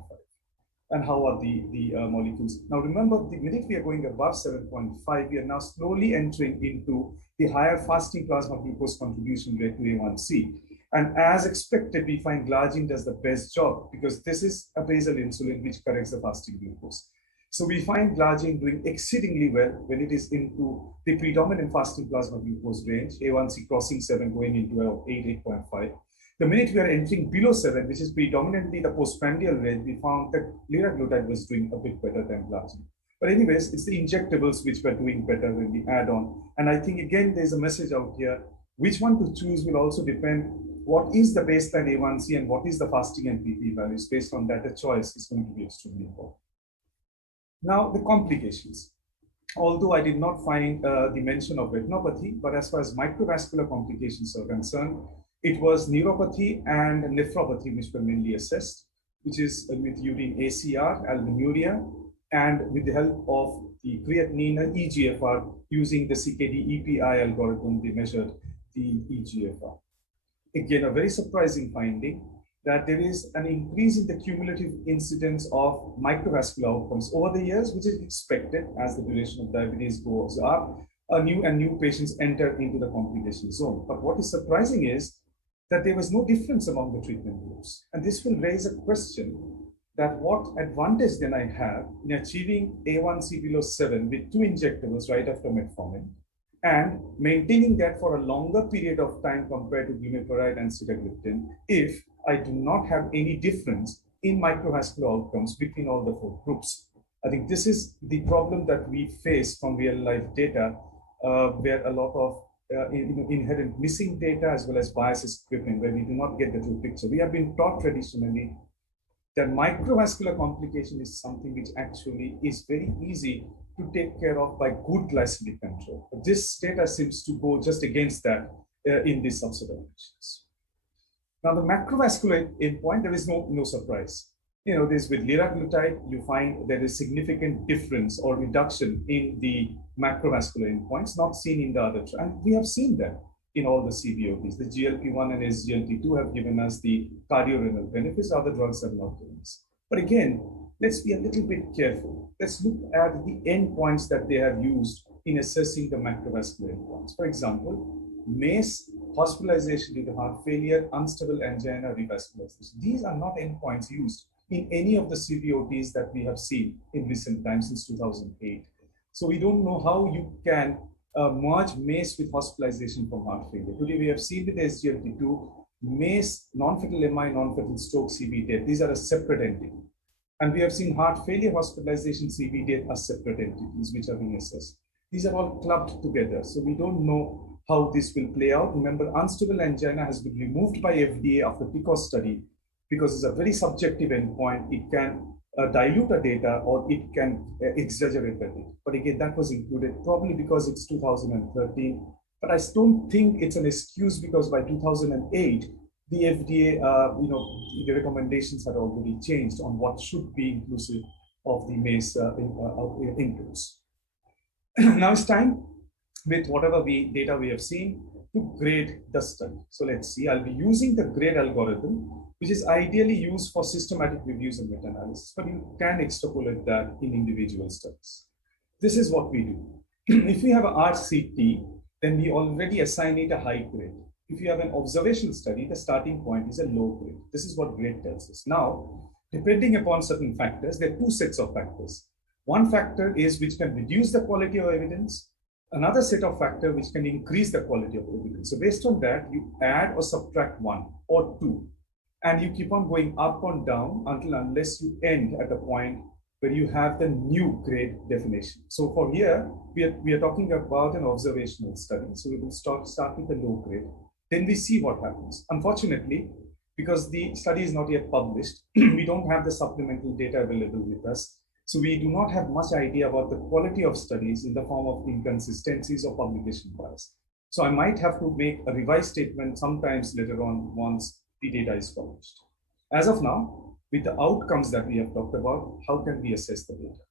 and how are the molecules? Now, remember, the minute we are going above 7.5, we are now slowly entering into the higher fasting plasma glucose contribution rate to A1C. And as expected, we find glargine does the best job because this is a basal insulin which corrects the fasting glucose. So we find glargine doing exceedingly well when it is into the predominant fasting plasma glucose range, A1C crossing 7 going into 8, 8.5. The minute we are entering below 7, which is predominantly the postprandial range, we found that liraglutide was doing a bit better than glargine. But anyways, it's the injectables which were doing better when we add on. And I think, again, there's a message out here. Which one to choose will also depend what is the baseline A1C and what is the fasting and PP values. Based on that, a choice is going to be extremely important. Now, the complications. Although I did not find the mention of retinopathy, but as far as microvascular complications are concerned, it was neuropathy and nephropathy which were mainly assessed, which is with urine ACR, albuminuria, and with the help of the creatinine and EGFR using the CKD-EPI algorithm, they measured the EGFR. Again, a very surprising finding that there is an increase in the cumulative incidence of microvascular outcomes over the years, which is expected as the duration of diabetes goes up. New patients enter into the complication zone. But what is surprising is that there was no difference among the treatment groups. And this will raise a question that what advantage then I have in achieving A1C below 7 with 2 injectables right after metformin and maintaining that for a longer period of time compared to glimepiride and sitagliptin if I do not have any difference in microvascular outcomes between all the 4 groups. I think this is the problem that we face from real life data where a lot of inherent missing data as well as biases creeping where we do not get the true picture. We have been taught traditionally that microvascular complication is something which actually is very easy to take care of by good glycemic control. But this data seems to go just against that in these subset of patients. Now, the macrovascular endpoint, there is no surprise. This with liraglutide, you find there is significant difference or reduction in the macrovascular endpoints not seen in the other. And we have seen that in all the CVOTs. The GLP-1 and SGLT2 have given us the cardiorenal benefits, other drugs have not given us. But again, let's be a little bit careful. Let's look at the endpoints that they have used in assessing the macrovascular endpoints. For example, MACE, hospitalization due to heart failure, unstable angina, revascularization. These are not endpoints used in any of the CVOTs that we have seen in recent times since 2008. So we don't know how you can merge MACE with hospitalization from heart failure. Today we have seen with SGLT2, MACE, non-fatal MI, non-fatal stroke, CV death. These are a separate entity. And we have seen heart failure, hospitalization, CV death as separate entities which are being assessed. These are all clubbed together. So we don't know how this will play out. Remember, unstable angina has been removed by FDA after PICOS study because it's a very subjective endpoint. It can dilute the data or it can exaggerate the data. But again, that was included probably because it's 2013. But I don't think it's an excuse because by 2008, the FDA, the recommendations had already changed on what should be inclusive of the MACE inputs. Now it's time with whatever data we have seen to grade the study. So let's see, I'll be using the grade algorithm, which is ideally used for systematic reviews and meta-analysis, but you can extrapolate that in individual studies. This is what we do. If we have an RCT, then we already assign it a high grade. If you have an observational study, the starting point is a low grade. This is what grade tells us. Now, depending upon certain factors, there are 2 sets of factors. One factor is which can reduce the quality of evidence. Another set of factors which can increase the quality of evidence. So based on that, you add or subtract 1 or 2, and you keep on going up and down unless you end at the point where you have the new grade definition. So for here, we are talking about an observational study. So we will start with the low grade. Then we see what happens. Unfortunately, because the study is not yet published, we don't have the supplemental data available with us. So we do not have much idea about the quality of studies in the form of inconsistencies or publication bias. So I might have to make a revised statement sometimes later on once the data is published. As of now, with the outcomes that we have talked about, how can we assess the data?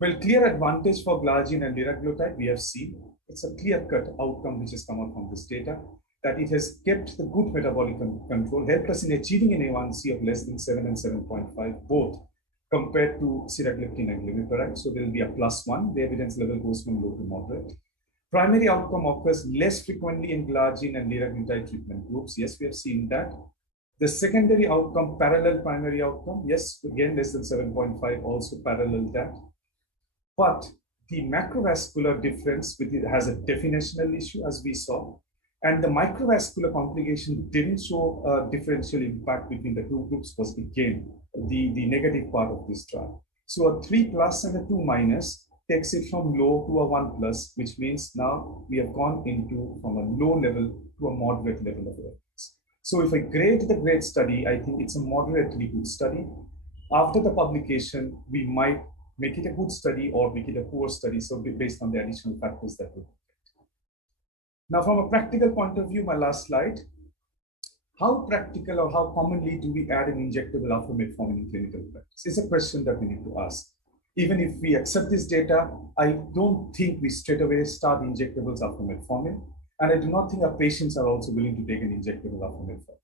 Well, clear advantage for glargine and liraglutide we have seen. It's a clear-cut outcome which has come out from this data, that it has kept the good metabolic control, helped us in achieving an A1C of less than 7 and 7.5, both compared to sitagliptin and glimepiride. So there will be a +1. The evidence level goes from low to moderate. Primary outcome occurs less frequently in glargine and liraglutide treatment groups. Yes, we have seen that. The secondary outcome, parallel primary outcome. Yes, again, less than 7.5, also parallel that. But the macrovascular difference has a definitional issue, as we saw. And the microvascular complication didn't show a differential impact between the 2 groups, was again the negative part of this trial. So a 3+ and a 2- takes it from low to a 1+, which means now we have gone into from a low level to a moderate level of evidence. So if I grade the GRADE study, I think it's a moderately good study. After the publication, we might make it a good study or make it a poor study, so based on the additional factors that we look at. Now, from a practical point of view, my last slide, how practical or how commonly do we add an injectable after metformin in clinical practice? It's a question that we need to ask. Even if we accept this data, I don't think we straight away start injectables after metformin. And I do not think our patients are also willing to take an injectable after metformin.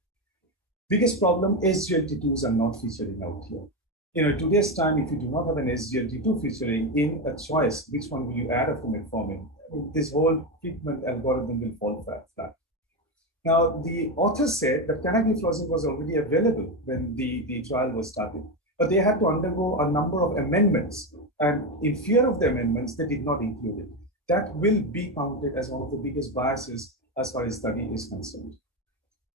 Biggest problem, SGLT2s are not featuring out here. In today's time, if you do not have an SGLT2 featuring in a choice, which one will you add after metformin? This whole treatment algorithm will fall flat. Now, the authors said that canagliflozin was already available when the trial was started, but they had to undergo a number of amendments. And in fear of the amendments, they did not include it. That will be counted as one of the biggest biases as far as study is concerned.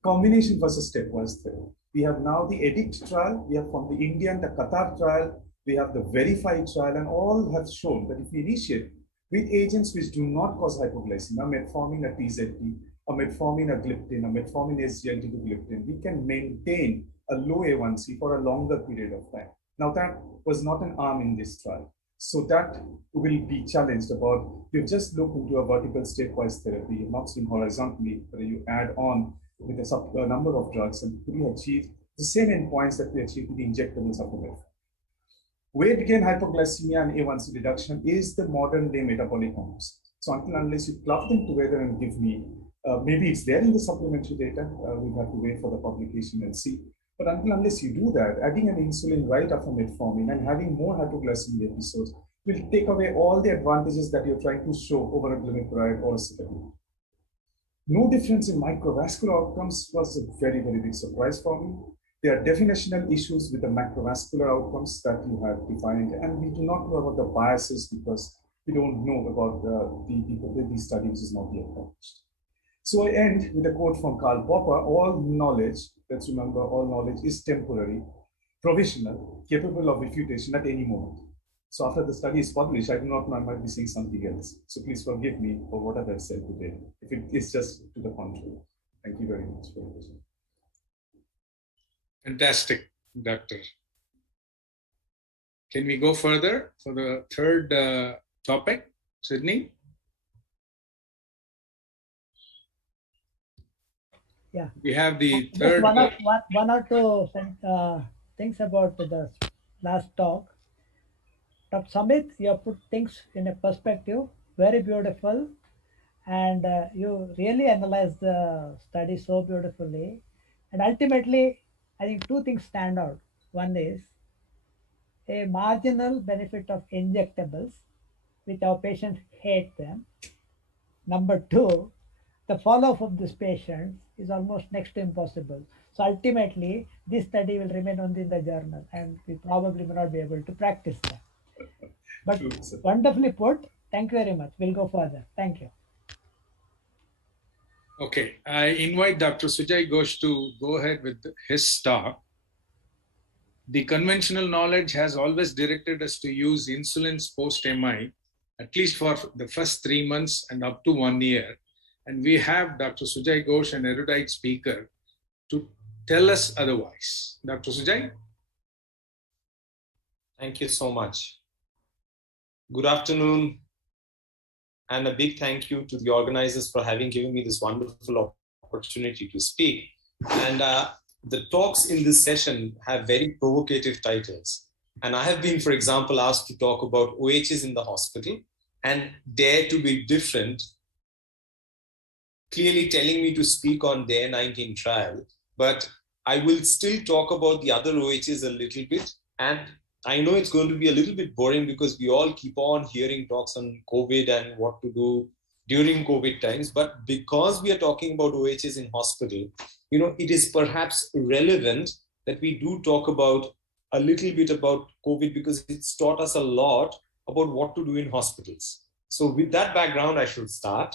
Combination versus stepwise therapy. We have now the EDICT trial, we have from the Indian, the Qatar trial, we have the VERIFY trial, and all have shown that if we initiate with agents which do not cause hypoglycemia, metformin, a TZD, a metformin, a gliptin, a metformin SGLT2 gliptin, we can maintain a low A1C for a longer period of time. Now that was not an arm in this trial. So that will be challenged about, you've just looked into a vertical stepwise therapy, you've not seen horizontally, where you add on with a number of drugs and could you achieve the same endpoints that we achieved with the injectable supplement. Weight gain, hypoglycemia, and A1C reduction is the modern day metabolic compounds. So until unless you club them together and give me, maybe it's there in the supplementary data, we'll have to wait for the publication and see. But until unless you do that, adding an insulin right after metformin and having more hypoglycemic episodes will take away all the advantages that you're trying to show over a glimepiride or a sitagliptin. No difference in microvascular outcomes was a very, very big surprise for me. There are definitional issues with the macrovascular outcomes that you have defined, and we do not know about the biases because we don't know about the study which is not yet published. So I end with a quote from Karl Popper: all knowledge, let's remember, all knowledge is temporary, provisional, capable of refutation at any moment. So after the study is published, I do not know, I might be saying something else. So please forgive me for what I've said today, if it is just to the contrary. Thank you very much for your attention. Fantastic, Doctor. Can we go further for the third topic, Sydney? Yeah. We have the Just third. one or two things about the last talk. Dr. Samit, you have put things in a perspective, very beautiful, and you really analyzed the study so beautifully. And ultimately, I think two things stand out. One is a marginal benefit of injectables, which our patients hate them. Number two, the follow-up of these patients is almost next to impossible. So ultimately, this study will remain only in the journal, and we probably may not be able to practice that. But wonderfully put. Thank you very much. We'll go further. Thank you. Okay, I invite Dr. Sujay Ghosh to go ahead with his talk. The conventional knowledge has always directed us to use insulins post-MI, at least for the first 3 months and up to 1 year. And we have Dr. Sujay Ghosh, an erudite speaker, to tell us otherwise. Dr. Sujay? Thank you so much. Good afternoon, and a big thank you to the organizers for having given me this wonderful opportunity to speak. And the talks in this session have very provocative titles. And I have been, for example, asked to talk about OHs in the hospital and dare to be different, clearly telling me to speak on their 19 trial, but I will still talk about the other OHs a little bit. And I know it's going to be a little bit boring because we all keep on hearing talks on COVID and what to do during COVID times. But because we are talking about OHs in hospital, you know, it is perhaps relevant that we do talk about a little bit about COVID because it's taught us a lot about what to do in hospitals. So with that background, I should start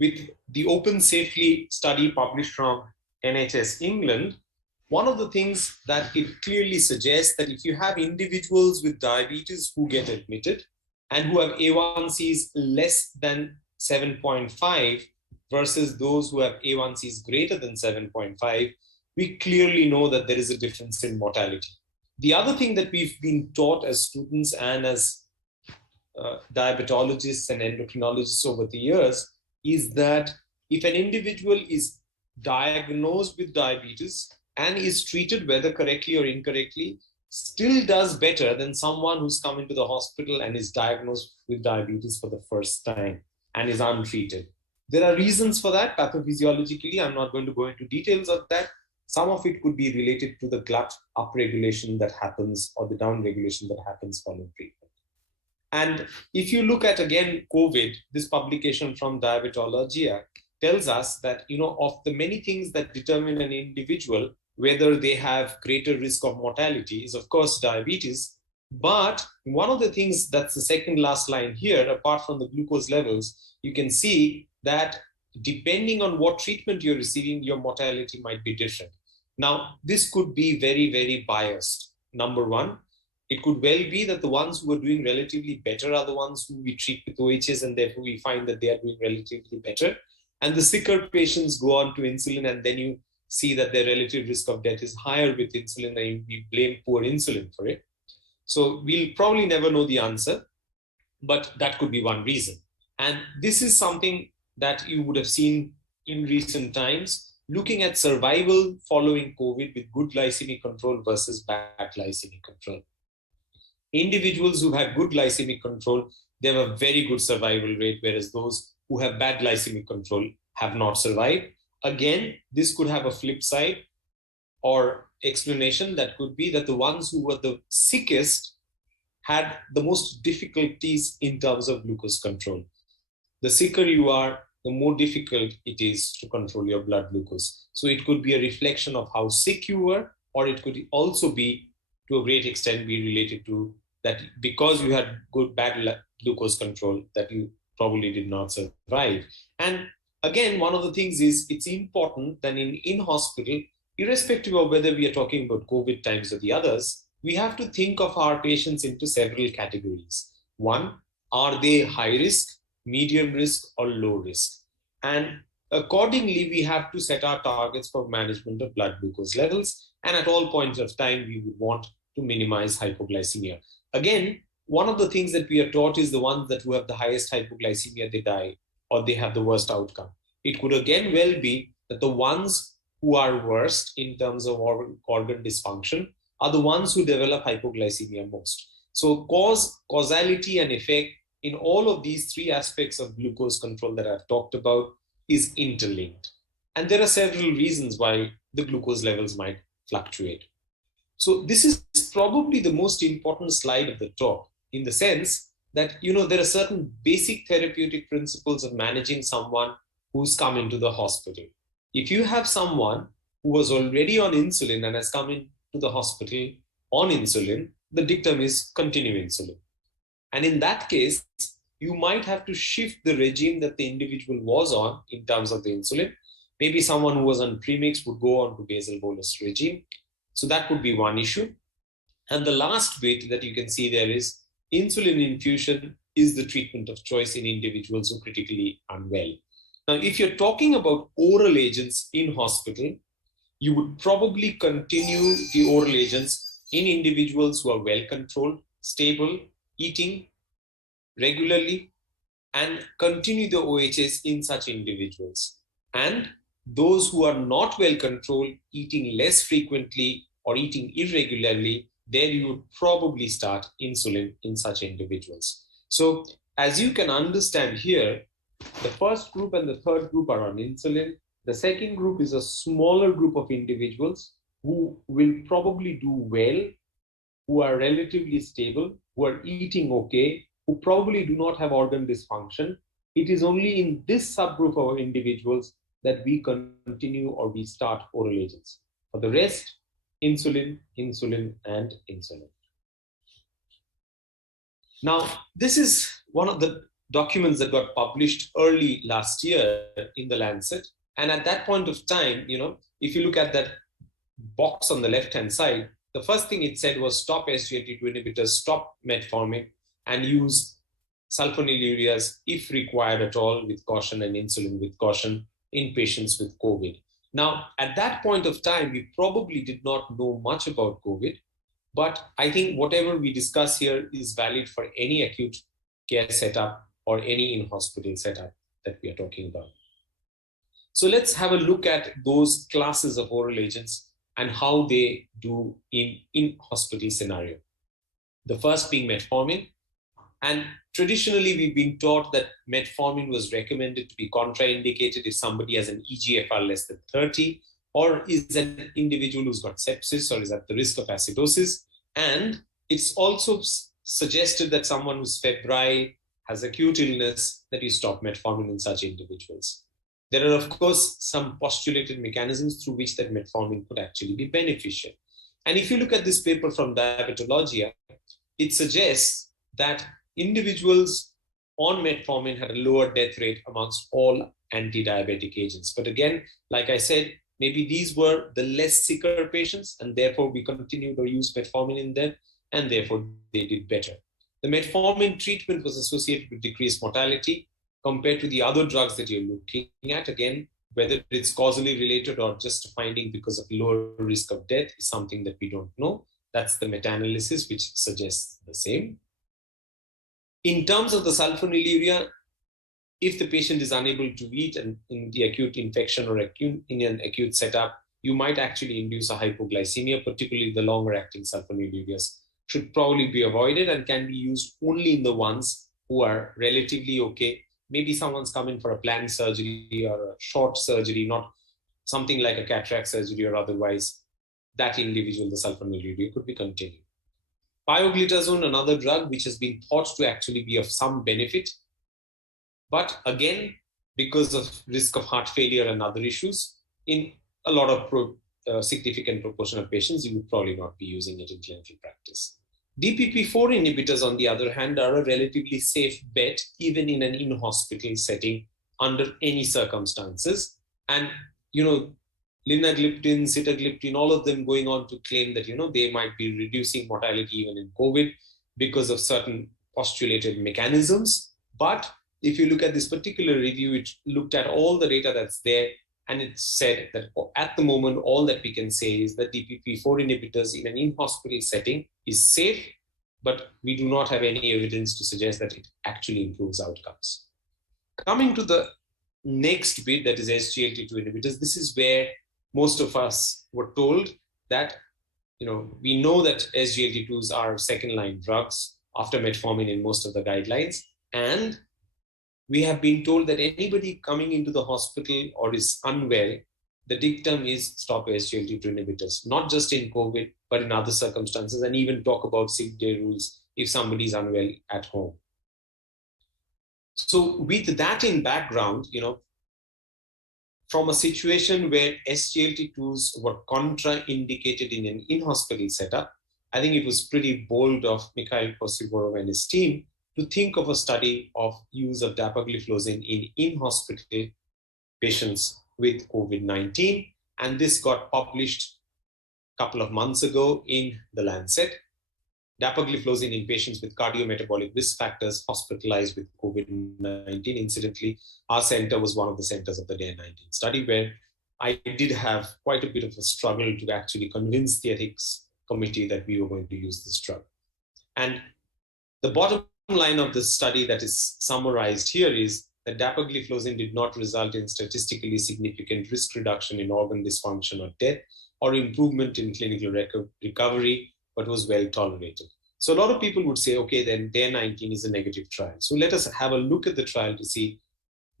with the Open Safely study published from NHS England. One of the things that it clearly suggests that if you have individuals with diabetes who get admitted and who have A1Cs less than 7.5, versus those who have A1Cs greater than 7.5, we clearly know that there is a difference in mortality. The other thing that we've been taught as students and as diabetologists and endocrinologists over the years is that if an individual is diagnosed with diabetes and is treated, whether correctly or incorrectly, still does better than someone who's come into the hospital and is diagnosed with diabetes for the first time and is untreated. There are reasons for that pathophysiologically. I'm not going to go into details of that. Some of it could be related to the glut upregulation that happens or the downregulation that happens following treatment. And if you look at, again, COVID, this publication from Diabetologia tells us that, of the many things that determine an individual, whether they have greater risk of mortality is, of course, diabetes. But one of the things, that's the second last line here, apart from the glucose levels, you can see that depending on what treatment you're receiving, your mortality might be different. Now, this could be very, very biased. Number one, it could well be that the ones who are doing relatively better are the ones who we treat with OHs, and therefore we find that they are doing relatively better. And the sicker patients go on to insulin, and then you see that their relative risk of death is higher with insulin, and we blame poor insulin for it. So we'll probably never know the answer, but that could be one reason. And this is something that you would have seen in recent times, looking at survival following COVID with good glycemic control versus bad glycemic control. Individuals who have good glycemic control, they have a very good survival rate, whereas those who have bad glycemic control have not survived. Again, this could have a flip side or explanation that could be that the ones who were the sickest had the most difficulties in terms of glucose control. The sicker you are, the more difficult it is to control your blood glucose. So it could be a reflection of how sick you were, or it could also be, to a great extent, be related to that because you had bad glucose control, that you probably did not survive. And again, one of the things is it's important that in hospital, irrespective of whether we are talking about COVID times or the others, we have to think of our patients into several categories. One, are they high risk, medium risk, or low risk? And accordingly, we have to set our targets for management of blood glucose levels. And at all points of time, we would want to minimize hypoglycemia. Again, one of the things that we are taught is the ones that who have the highest hypoglycemia, they die or they have the worst outcome. It could again well be that the ones who are worst in terms of organ dysfunction are the ones who develop hypoglycemia most. So causality and effect in all of these three aspects of glucose control that I've talked about is interlinked. And there are several reasons why the glucose levels might fluctuate. So this is probably the most important slide of the talk, in the sense that, there are certain basic therapeutic principles of managing someone who's come into the hospital. If you have someone who was already on insulin and has come into the hospital on insulin, the dictum is continue insulin. And in that case, you might have to shift the regime that the individual was on in terms of the insulin. Maybe someone who was on premix would go on to basal bolus regime. So that would be one issue. And the last bit that you can see there is insulin infusion is the treatment of choice in individuals who are critically unwell. Now, if you're talking about oral agents in hospital, you would probably continue the oral agents in individuals who are well controlled, stable, eating regularly, and continue the OHS in such individuals. And those who are not well controlled, eating less frequently or eating irregularly, there you would probably start insulin in such individuals. So as you can understand here, the first group and the third group are on insulin. The second group is a smaller group of individuals who will probably do well, who are relatively stable, who are eating okay, who probably do not have organ dysfunction. It is only in this subgroup of individuals that we continue or we start oral agents. For the rest, insulin, insulin, and insulin. Now, this is one of the documents that got published early last year in the Lancet. And at that point of time, if you look at that box on the left-hand side, the first thing it said was stop SGLT2 inhibitors, stop metformin, and use sulfonylureas, if required at all, with caution, and insulin with caution in patients with COVID. Now, at that point of time, we probably did not know much about COVID, but I think whatever we discuss here is valid for any acute care setup or any in-hospital setup that we are talking about. So let's have a look at those classes of oral agents and how they do in hospital scenario. The first being metformin. And traditionally, we've been taught that metformin was recommended to be contraindicated if somebody has an EGFR less than 30, or is an individual who's got sepsis or is at the risk of acidosis. And it's also suggested that someone who's febrile, has acute illness, that you stop metformin in such individuals. There are, of course, some postulated mechanisms through which that metformin could actually be beneficial. And if you look at this paper from Diabetologia, it suggests that individuals on metformin had a lower death rate amongst all anti-diabetic agents. But again, like I said, maybe these were the less sicker patients, and therefore we continued to use metformin in them, and therefore they did better. The metformin treatment was associated with decreased mortality compared to the other drugs that you're looking at. Again, whether it's causally related or just finding because of lower risk of death is something that we don't know. That's the meta-analysis which suggests the same. In terms of the sulfonylurea, if the patient is unable to eat and in the acute infection or in an acute setup, you might actually induce a hypoglycemia, particularly the longer acting sulfonylureas should probably be avoided and can be used only in the ones who are relatively okay. Maybe someone's coming for a planned surgery or a short surgery, not something like a cataract surgery or otherwise. That individual, the sulfonylurea, could be continued. Pioglitazone, another drug which has been thought to actually be of some benefit. But again, because of risk of heart failure and other issues, in a lot of significant proportion of patients, you would probably not be using it in clinical practice. DPP-4 inhibitors, on the other hand, are a relatively safe bet, even in an in-hospital setting under any circumstances. And, linagliptin, sitagliptin, all of them going on to claim that, they might be reducing mortality even in COVID because of certain postulated mechanisms. But if you look at this particular review, it looked at all the data that's there, and it said that at the moment, all that we can say is that DPP-4 inhibitors in an in-hospital setting is safe, but we do not have any evidence to suggest that it actually improves outcomes. Coming to the next bit, that is SGLT2 inhibitors, this is where most of us were told that, we know that SGLT2s are second-line drugs after metformin in most of the guidelines, and we have been told that anybody coming into the hospital or is unwell, the dictum is stop SGLT2 inhibitors, not just in COVID, but in other circumstances, and even talk about sick day rules if somebody is unwell at home. So with that in background, from a situation where SGLT2s were contraindicated in an in-hospital setup, I think it was pretty bold of Mikhail Kosiborov and his team to think of a study of use of dapagliflozin in in-hospital patients with COVID-19. And this got published a couple of months ago in The Lancet. Dapagliflozin in patients with cardiometabolic risk factors hospitalized with COVID-19. Incidentally, our center was one of the centers of the DARE-19 study, where I did have quite a bit of a struggle to actually convince the ethics committee that we were going to use this drug. And the bottom line of the study that is summarized here is that dapagliflozin did not result in statistically significant risk reduction in organ dysfunction or death or improvement in clinical recovery, but was well tolerated. So a lot of people would say, okay, then DARE-19 is a negative trial. So let us have a look at the trial to see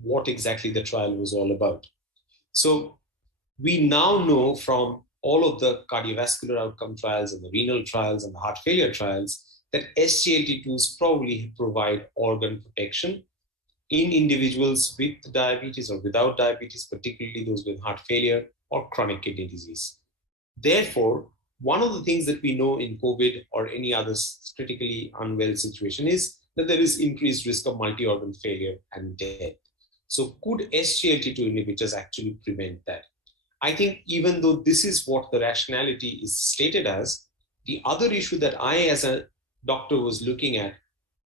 what exactly the trial was all about. So we now know from all of the cardiovascular outcome trials and the renal trials and the heart failure trials that SGLT2s probably provide organ protection in individuals with diabetes or without diabetes, particularly those with heart failure or chronic kidney disease. Therefore, one of the things that we know in COVID or any other critically unwell situation is that there is increased risk of multi-organ failure and death. So could SGLT2 inhibitors actually prevent that? I think even though this is what the rationality is stated as, the other issue that I as a doctor was looking at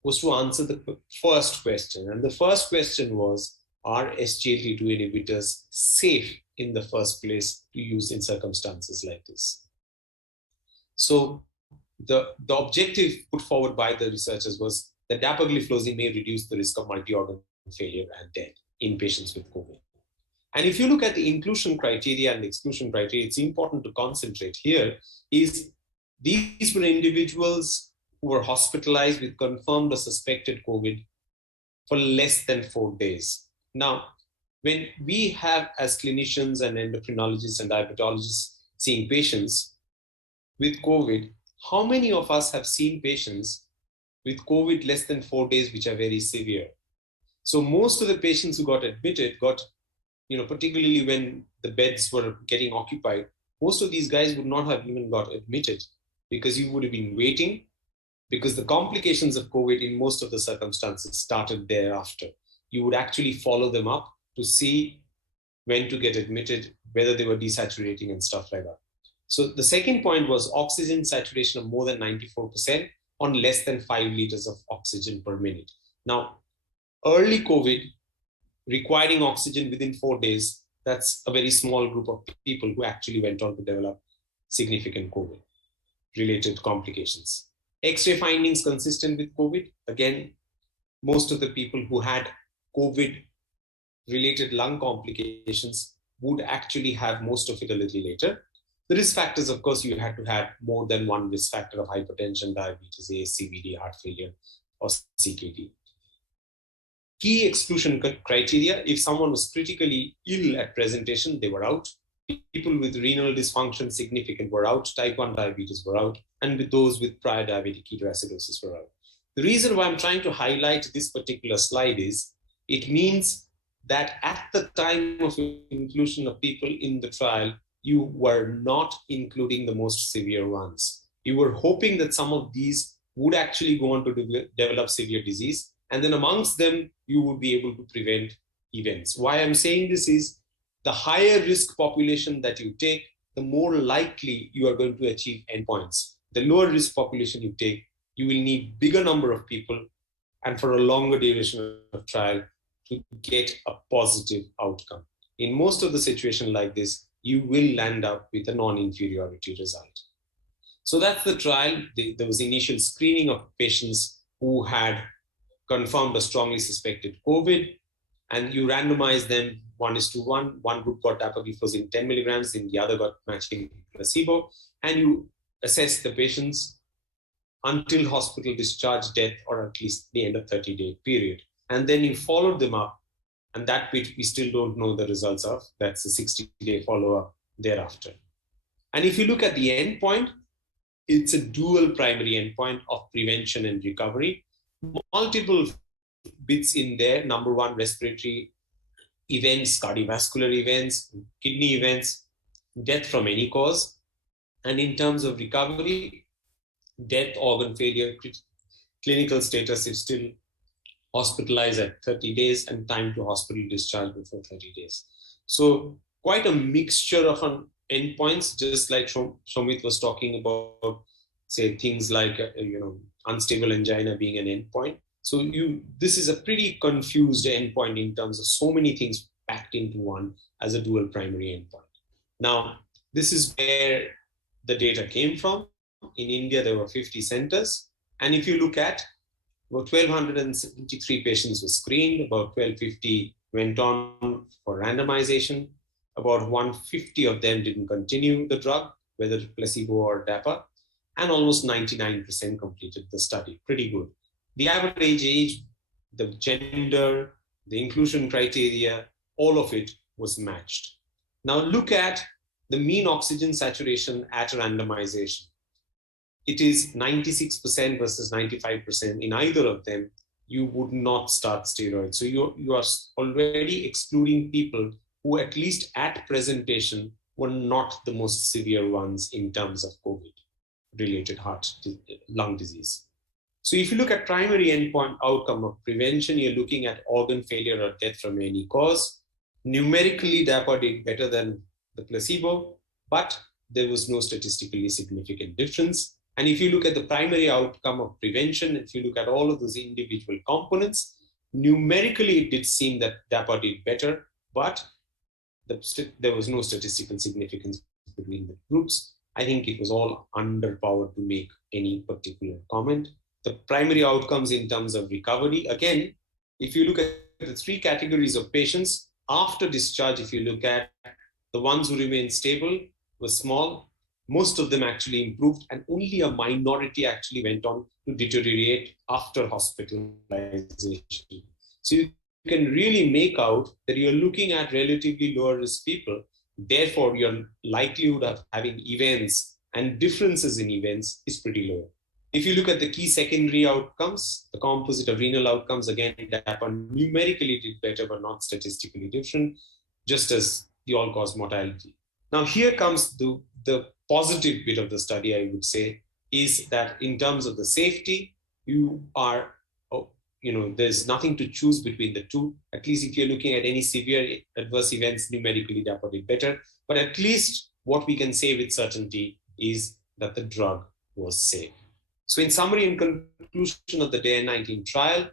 was to answer the first question. And the first question was, are SGLT2 inhibitors safe in the first place to use in circumstances like this? So the objective put forward by the researchers was that dapagliflozin may reduce the risk of multi-organ failure and death in patients with COVID. And if you look at the inclusion criteria and exclusion criteria, it's important to concentrate here is these were individuals who were hospitalized with confirmed or suspected COVID for less than 4 days. Now, when we have as clinicians and endocrinologists and diabetologists seeing patients with COVID, how many of us have seen patients with COVID less than 4 days, which are very severe? So most of the patients who got admitted got, particularly when the beds were getting occupied, most of these guys would not have even got admitted because you would have been waiting, because the complications of COVID in most of the circumstances started thereafter. You would actually follow them up to see when to get admitted, whether they were desaturating and stuff like that. So the second point was oxygen saturation of more than 94% on less than 5 liters of oxygen per minute. Now, early COVID requiring oxygen within 4 days, that's a very small group of people who actually went on to develop significant COVID-related complications. X-ray findings consistent with COVID. Again, most of the people who had COVID-related lung complications would actually have most of it a little later. The risk factors, of course, you had to have more than one risk factor of hypertension, diabetes, ASCVD, heart failure, or CKD. Key exclusion criteria: if someone was critically ill at presentation, they were out. People with renal dysfunction significant were out. Type 1 diabetes were out. And with those with prior diabetic ketoacidosis were out. The reason why I'm trying to highlight this particular slide is it means that at the time of inclusion of people in the trial, you were not including the most severe ones. You were hoping that some of these would actually go on to develop severe disease. And then amongst them, you would be able to prevent events. Why I'm saying this is the higher risk population that you take, the more likely you are going to achieve endpoints. The lower risk population you take, you will need bigger number of people and for a longer duration of trial to get a positive outcome. In most of the situations like this, you will land up with a non-inferiority result. So that's the trial. There was initial screening of patients who had confirmed or strongly suspected COVID, and you randomize them 1:1. One group got dapagliflozin 10 milligrams, and the other got matching placebo, and you assess the patients until hospital discharge, death, or at least the end of 30-day period. And then you followed them up, and that bit we still don't know the results of. That's a 60-day follow-up thereafter. And if you look at the endpoint, it's a dual primary endpoint of prevention and recovery. Multiple bits in there. Number one, respiratory events, cardiovascular events, kidney events, death from any cause. And in terms of recovery, death, organ failure, clinical status is still hospitalized at 30 days and time to hospital discharge before 30 days. So quite a mixture of endpoints, just like Shomit was talking about, say things like, unstable angina being an endpoint. So this is a pretty confused endpoint in terms of so many things packed into one as a dual primary endpoint. Now, this is where the data came from. In India, there were 50 centers. And if you look at about 1,273 patients were screened, about 1,250 went on for randomization, about 150 of them didn't continue the drug, whether placebo or DAPA, and almost 99% completed the study. Pretty good. The average age, the gender, the inclusion criteria, all of it was matched. Now look at the mean oxygen saturation at randomization. It is 96% versus 95%. In either of them, you would not start steroids. So you are already excluding people who, at least at presentation, were not the most severe ones in terms of COVID-related lung disease. So if you look at primary endpoint outcome of prevention, you're looking at organ failure or death from any cause. Numerically, DAPA did better than the placebo, but there was no statistically significant difference. And if you look at the primary outcome of prevention, if you look at all of those individual components, numerically it did seem that DAPA did better, but there was no statistical significance between the groups. I think it was all underpowered to make any particular comment. The primary outcomes in terms of recovery, again, if you look at the three categories of patients after discharge, if you look at the ones who remained stable were small, most of them actually improved, and only a minority actually went on to deteriorate after hospitalization. So you can really make out that you're looking at relatively lower risk people. Therefore, your likelihood of having events and differences in events is pretty low. If you look at the key secondary outcomes, the composite of renal outcomes, again, DAPA numerically did better, but not statistically different, just as the all-cause mortality. Now, here comes the positive bit of the study, I would say, is that in terms of the safety, there's nothing to choose between the two. At least if you're looking at any severe adverse events, numerically DAPA did better. But at least what we can say with certainty is that the drug was safe. So in summary and conclusion of the DARE19 trial,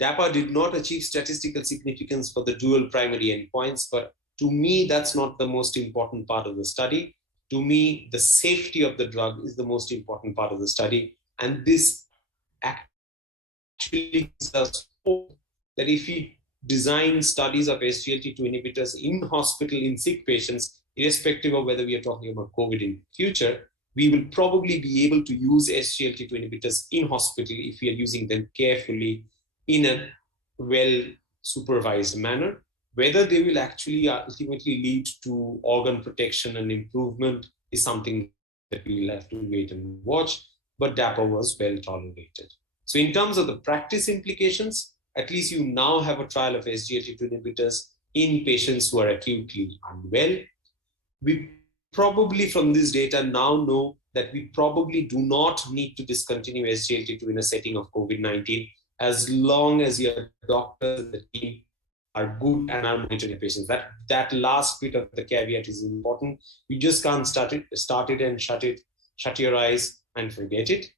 DAPA did not achieve statistical significance for the dual primary endpoints, but to me, that's not the most important part of the study. To me, the safety of the drug is the most important part of the study. And this actually gives us hope that if we design studies of SGLT2 inhibitors in hospital in sick patients, irrespective of whether we are talking about COVID in future, we will probably be able to use SGLT2 inhibitors in hospital if we are using them carefully in a well-supervised manner. Whether they will actually ultimately lead to organ protection and improvement is something that we'll have to wait and watch, but DAPA was well tolerated. So in terms of the practice implications, at least you now have a trial of SGLT2 inhibitors in patients who are acutely unwell. We probably from this data now know that we probably do not need to discontinue SGLT2 in a setting of COVID-19 as long as your doctor and the team are good and are monitoring patients. That last bit of the caveat is important. You just can't start it and shut your eyes and forget it.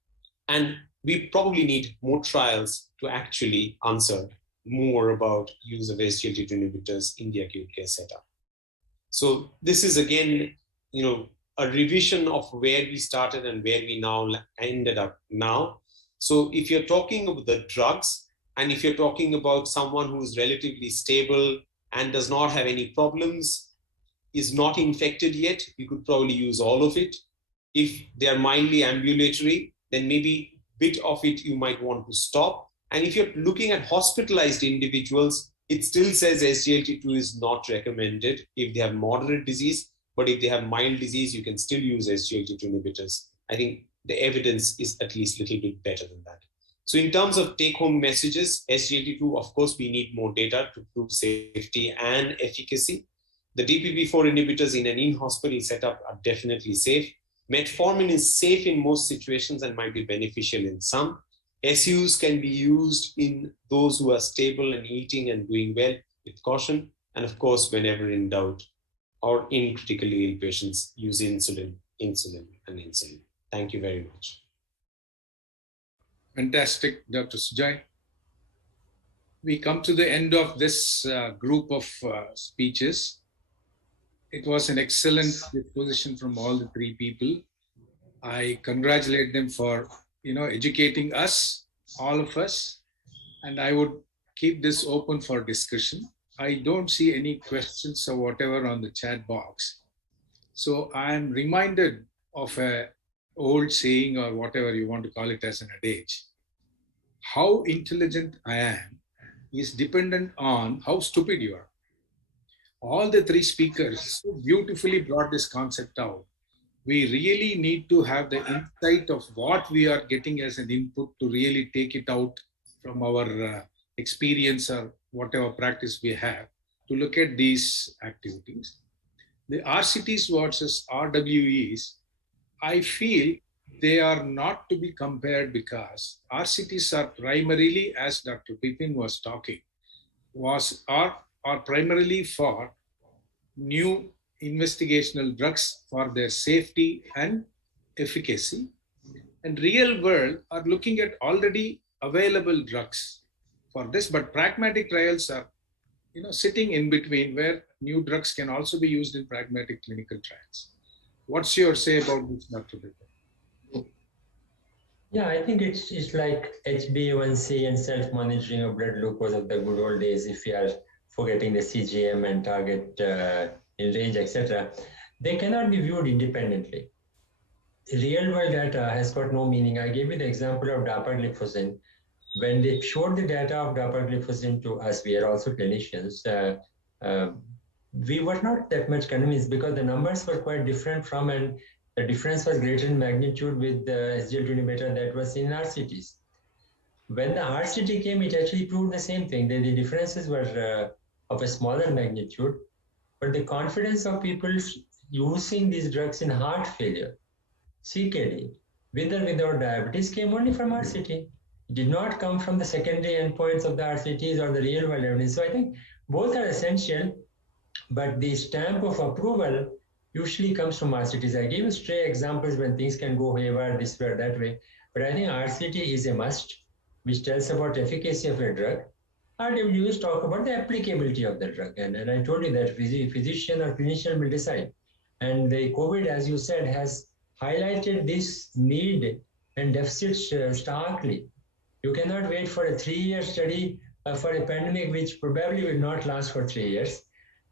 And we probably need more trials to actually answer more about use of SGLT2 inhibitors in the acute care setup. So this is again, a revision of where we started and where we now ended up now. So if you're talking about the drugs, and if you're talking about someone who's relatively stable and does not have any problems, is not infected yet, you could probably use all of it. If they're mildly ambulatory, then maybe a bit of it you might want to stop. And if you're looking at hospitalized individuals, it still says SGLT2 is not recommended if they have moderate disease, but if they have mild disease, you can still use SGLT2 inhibitors. I think the evidence is at least a little bit better than that. So in terms of take-home messages, SGLT2, of course, we need more data to prove safety and efficacy. The DPP4 inhibitors in an in-hospital setup are definitely safe. Metformin is safe in most situations and might be beneficial in some. SUs can be used in those who are stable and eating and doing well with caution. And of course, whenever in doubt or in critically ill patients, use insulin. Thank you very much. Fantastic, Dr. Sujay. We come to the end of this group of speeches. It was an excellent disposition from all the three people. I congratulate them for educating us, all of us, and I would keep this open for discussion. I don't see any questions or whatever on the chat box. So I'm reminded of a old saying or whatever you want to call it as an adage. How intelligent I am is dependent on how stupid you are. All the three speakers so beautifully brought this concept out. We really need to have the insight of what we are getting as an input to really take it out from our experience or whatever practice we have to look at these activities. The RCTs versus RWEs, I feel they are not to be compared because RCTs are primarily, as Dr. Pipin was talking, are primarily for new investigational drugs for their safety and efficacy. and real world are looking at already available drugs for this, but pragmatic trials are sitting in between where new drugs can also be used in pragmatic clinical trials. What's your say about this, Dr. Bipin? Yeah, I think it's like HbA1c and self-monitoring of blood glucose of the good old days. If you are forgetting the CGM and target in range, etc., they cannot be viewed independently. Real world data has got no meaning. I gave you the example of dapagliflozin. When they showed the data of dapagliflozin to us, we are also clinicians, we were not that much convinced because the numbers were quite different from, and the difference was greater in magnitude with the SGLT2 inhibitor that was in RCTs. When the RCT came, it actually proved the same thing. The differences were of a smaller magnitude, but the confidence of people using these drugs in heart failure, CKD, with or without diabetes, came only from RCT. It did not come from the secondary endpoints of the RCTs or the real world evidence. So I think both are essential, but the stamp of approval usually comes from RCTs. I gave you stray examples when things can go haywire this way or that way, but I think RCT is a must, which tells about efficacy of a drug. RWs talk about the applicability of the drug, and I told you that physician or clinician will decide. And the COVID, as you said, has highlighted this need and deficits starkly. You cannot wait for a 3-year study for a pandemic which probably will not last for 3 years.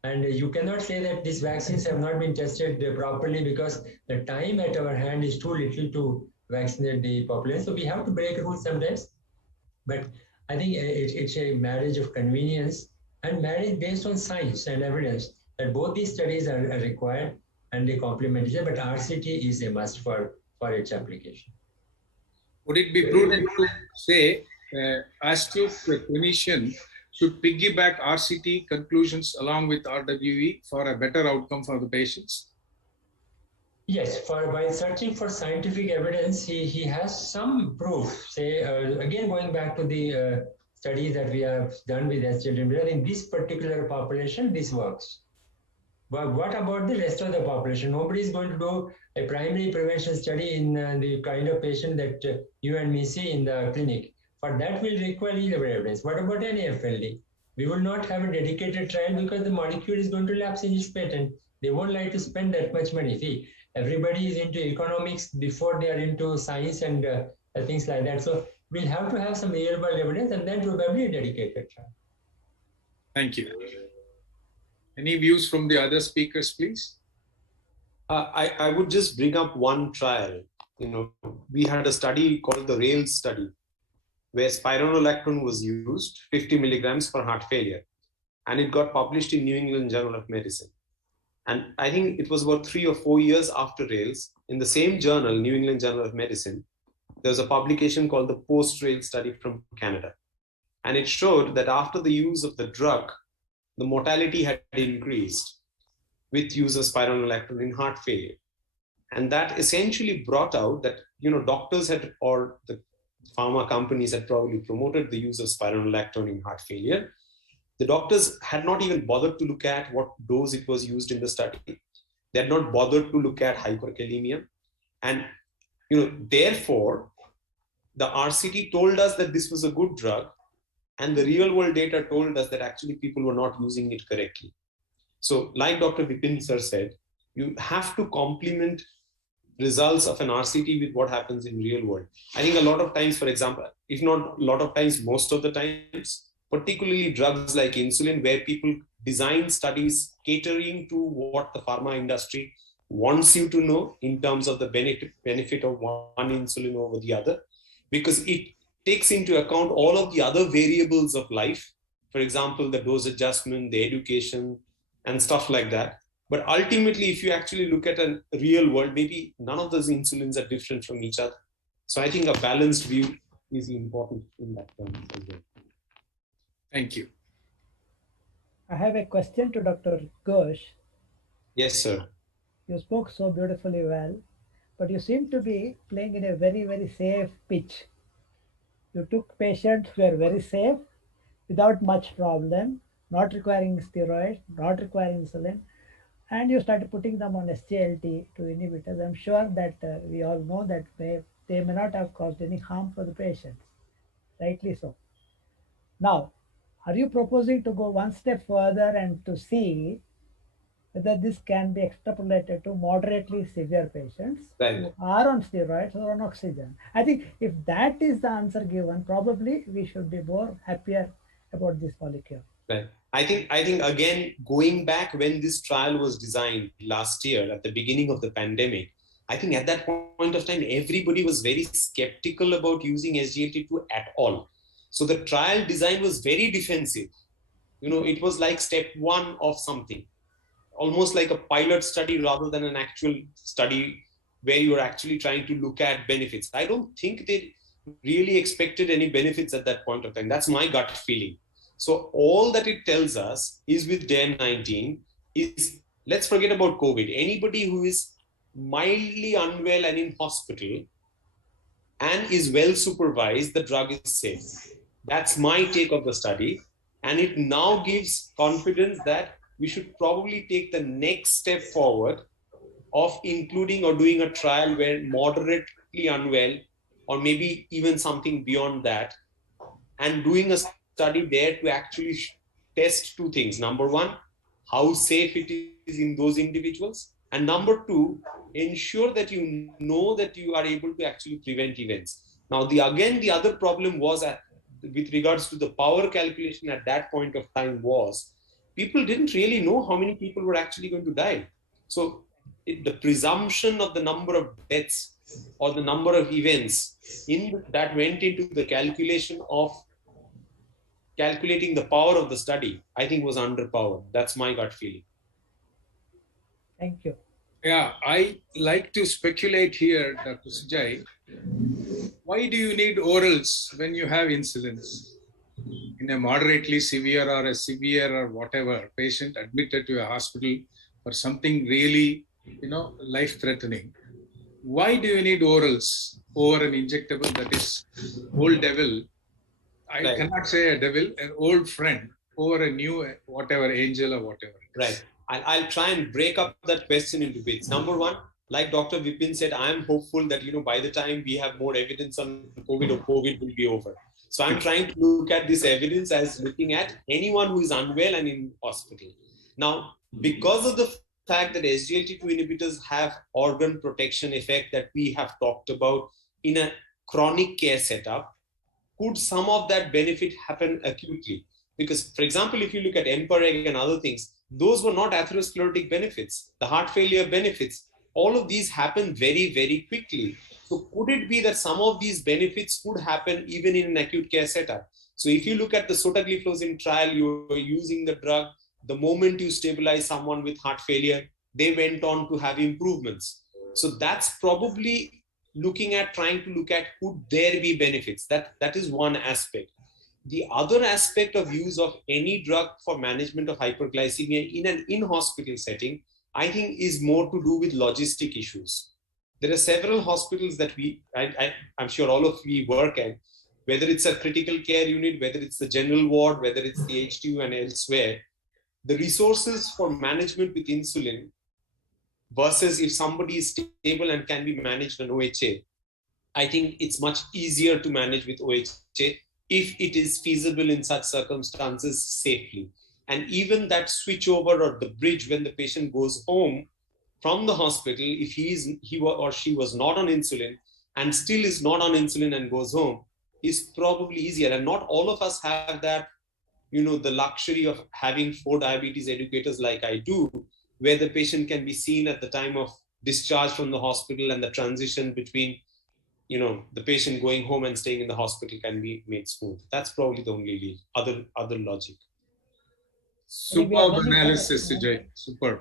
And you cannot say that these vaccines have not been tested properly because the time at our hand is too little to vaccinate the population. So we have to break rules sometimes. But I think it's a marriage of convenience and marriage based on science and evidence that both these studies are required and they complement each other. But RCT is a must for its application. Would it be prudent to say, astute clinician should piggyback RCT conclusions along with RWE for a better outcome for the patients? Yes, while searching for scientific evidence, he has some proof. Say, again, going back to the studies that we have done with SGLT2, in this particular population, this works. But what about the rest of the population? Nobody is going to do a primary prevention study in the kind of patient that you and me see in the clinic. For that, will require real evidence. What about NAFLD? We will not have a dedicated trial because the molecule is going to lapse in its patent. They won't like to spend that much money. See, everybody is into economics before they are into science and things like that. So we'll have to have some real world evidence and then probably a dedicated trial. Thank you. Any views from the other speakers, please? I would just bring up one trial. We had a study called the RAILS study, where spironolactone was used, 50 milligrams for heart failure. And it got published in New England Journal of Medicine. And I think it was about 3 or 4 years after RAILS, in the same journal, New England Journal of Medicine, there was a publication called the post-RAILS study from Canada. And it showed that after the use of the drug, the mortality had increased with use of spironolactone in heart failure. And that essentially brought out that, doctors had, or the pharma companies had probably promoted the use of spironolactone in heart failure. The doctors had not even bothered to look at what dose it was used in the study. They had not bothered to look at hyperkalemia. And, therefore, the RCT told us that this was a good drug, and the real world data told us that actually people were not using it correctly. So like Dr. Bipin sir said, you have to complement results of an RCT with what happens in real world. I think a lot of times, for example, if not a lot of times, most of the times, particularly drugs like insulin, where people design studies catering to what the pharma industry wants you to know in terms of the benefit of one insulin over the other, because it takes into account all of the other variables of life. For example, the dose adjustment, the education, and stuff like that. But ultimately, if you actually look at a real world, maybe none of those insulins are different from each other. So I think a balanced view is important in that term as well. Thank you. I have a question to Dr. Ghosh. Yes, sir. You spoke so beautifully well, but you seem to be playing in a very, very safe pitch. You took patients who were very safe, without much problem, not requiring steroids, not requiring insulin, and you started putting them on SGLT2 inhibitors. I'm sure that we all know that they may not have caused any harm for the patients. Rightly so. Now, are you proposing to go one step further and to see whether this can be extrapolated to moderately severe patients who are on steroids or on oxygen? I think if that is the answer given, probably we should be more happier about this molecule. Right. I think again, going back when this trial was designed last year at the beginning of the pandemic, I think at that point of time, everybody was very skeptical about using SGLT2 at all. So the trial design was very defensive. You know, it was like step one of something, almost like a pilot study rather than an actual study where you are actually trying to look at benefits. I don't think they really expected any benefits at that point of time. That's my gut feeling. So all that it tells us is with DARE-19 is, let's forget about COVID. Anybody who is mildly unwell and in hospital and is well supervised, the drug is safe. That's my take of the study. And it now gives confidence that we should probably take the next step forward of including or doing a trial where moderately unwell, or maybe even something beyond that, and doing a study there to actually test two things. Number one, how safe it is in those individuals. And number two, ensure that you know that you are able to actually prevent events. Now, the other problem was with regards to the power calculation at that point of time was people didn't really know how many people were actually going to die. So the presumption of the number of deaths or the number of events that went into the calculation of calculating the power of the study, I think was underpowered. That's my gut feeling. Thank you. Yeah, I like to speculate here, Dr. Sujay. Why do you need orals when you have insulins? In a moderately severe or a severe or whatever patient admitted to a hospital for something really, life-threatening, why do you need orals over an injectable that is old devil? I cannot say a devil, an old friend over a new whatever angel or whatever. Right. I'll try and break up that question into bits. Number one, like Dr. Vipin said, I'm hopeful that by the time we have more evidence on COVID, or COVID will be over. So I'm trying to look at this evidence as looking at anyone who is unwell and in hospital. Now, because of the fact that SGLT2 inhibitors have organ protection effect that we have talked about in a chronic care setup, could some of that benefit happen acutely? Because, for example, if you look at EMPA-REG and other things, those were not atherosclerotic benefits. The heart failure benefits, all of these happen very, very quickly. So could it be that some of these benefits could happen even in an acute care setup? So if you look at the sotagliflozin trial, you were using the drug, the moment you stabilize someone with heart failure, they went on to have improvements. So that's probably trying to look at could there be benefits. That is one aspect. The other aspect of use of any drug for management of hyperglycemia in an in-hospital setting, I think, is more to do with logistic issues. There are several hospitals that I'm sure all of we work at, whether it's a critical care unit, whether it's the general ward, whether it's the HTU and elsewhere, the resources for management with insulin versus if somebody is stable and can be managed on OHA, I think it's much easier to manage with OHA if it is feasible in such circumstances safely. And even that switch over or the bridge when the patient goes home from the hospital, if he or she was not on insulin and still is not on insulin and goes home, is probably easier. And not all of us have that, the luxury of having 4 diabetes educators like I do, where the patient can be seen at the time of discharge from the hospital and the transition between the patient going home and staying in the hospital can be made smooth. That's probably the only other logic. Superb analysis, Sujay. Superb.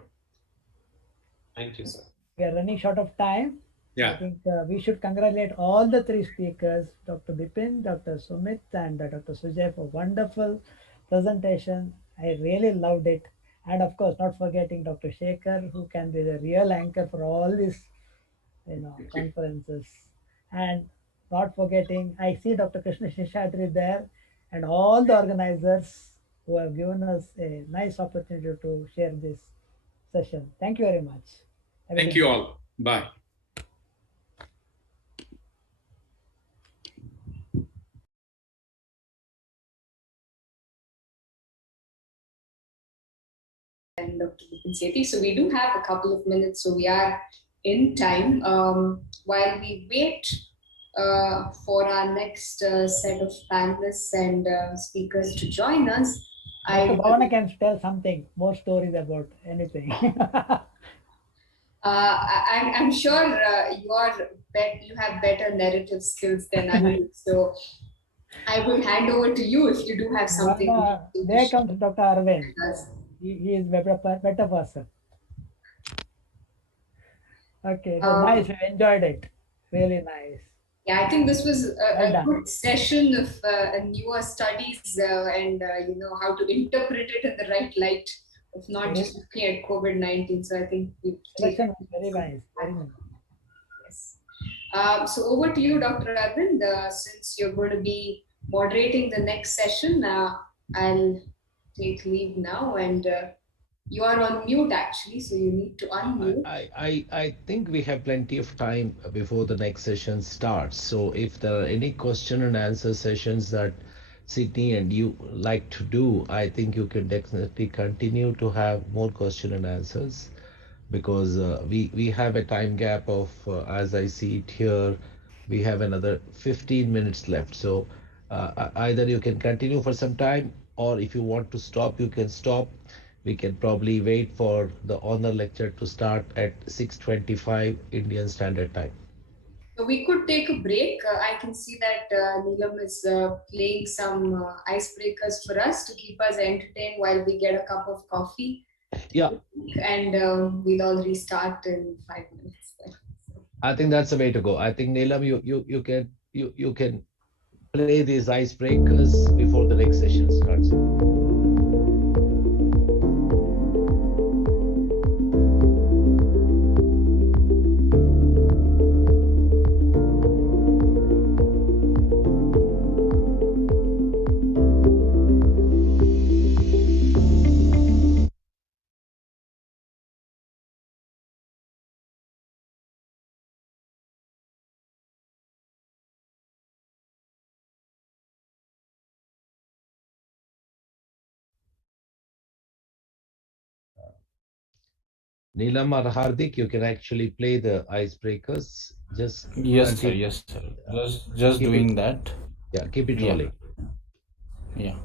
Thank you, sir. We are running short of time. Yeah. I think we should congratulate all the 3 speakers, Dr. Bipin, Dr. Sumit, and Dr. Sujay, for wonderful presentation. I really loved it. And of course, not forgetting Dr. Shekhar, who can be the real anchor for all these conferences. And not forgetting, I see Dr. Krishna Sheshadri there, and all the organizers who have given us a nice opportunity to share this session. Thank you very much. Thank you all. Bye. and Dr. Vipin Sethi. So we do have a couple of minutes, so we are in time. While we wait for our next set of panelists and speakers to join us, Dr. Bhavana can tell something, more stories about anything. I'm sure you have better narrative skills than I do. So I will hand over to you if you do have something. There comes Dr. Arvind. He is better person. Okay, nice. I enjoyed it. Really nice. Yeah, I think this was a good session of newer studies and how to interpret it in the right light of not just looking at COVID-19. So I think we've taken very nice. Very nice. Yes. So over to you, Dr. Arvind. Since you're going to be moderating the next session, I'll take leave now, and you are on mute actually, so you need to unmute. I think we have plenty of time before the next session starts. So if there are any question and answer sessions that Sydney and you like to do, I think you can definitely continue to have more question and answers, because we have a time gap of, as I see it here, we have another 15 minutes left. So either you can continue for some time, or if you want to stop, you can stop. We can probably wait for the honor lecture to start at 6:25 Indian Standard Time. So we could take a break. I can see that Neelam is playing some icebreakers for us to keep us entertained while we get a cup of coffee. Yeah. And we'll all restart in 5 minutes. I think that's the way to go. I think Neelam, you can play these icebreakers before the next session starts. Neelam or Hardik, you can actually play the icebreakers. Just yes, sir. Yes, sir. Just doing that. Yeah, keep it rolling. Yeah.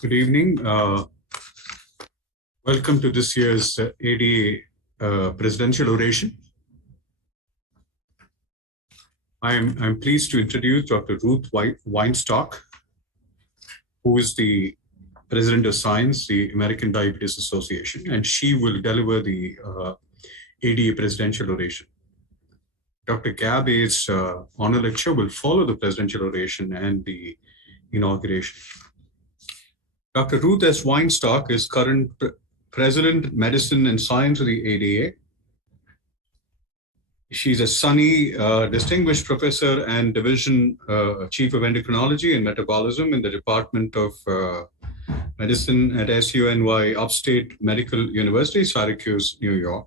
Good evening. Welcome to this year's ADA presidential oration. I'm pleased to introduce Dr. Ruth Weinstock, who is the President of Science, the American Diabetes Association, and she will deliver the ADA presidential oration. Dr. Gabay's honor lecture will follow the presidential oration and the inauguration. Dr. Ruth S. Weinstock is current President, Medicine and Science of the ADA. She's a SUNY Distinguished Professor and Division Chief of Endocrinology and Metabolism in the Department of Medicine at SUNY Upstate Medical University, Syracuse, New York.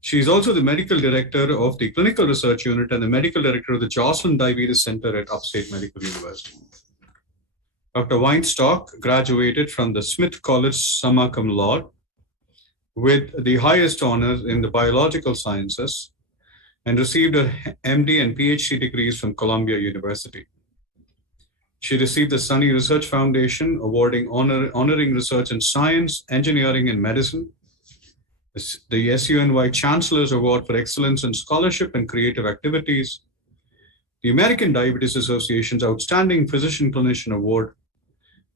She's also the Medical Director of the Clinical Research Unit and the Medical Director of the Joslin Diabetes Center at Upstate Medical University. Dr. Weinstock graduated from the Smith College summa cum laude with the highest honors in the biological sciences and received her MD and PhD degrees from Columbia University. She received the SUNY Research Foundation awarding honoring research in science, engineering, and medicine, the SUNY Chancellor's Award for Excellence in Scholarship and Creative Activities, the American Diabetes Association's Outstanding Physician Clinician Award,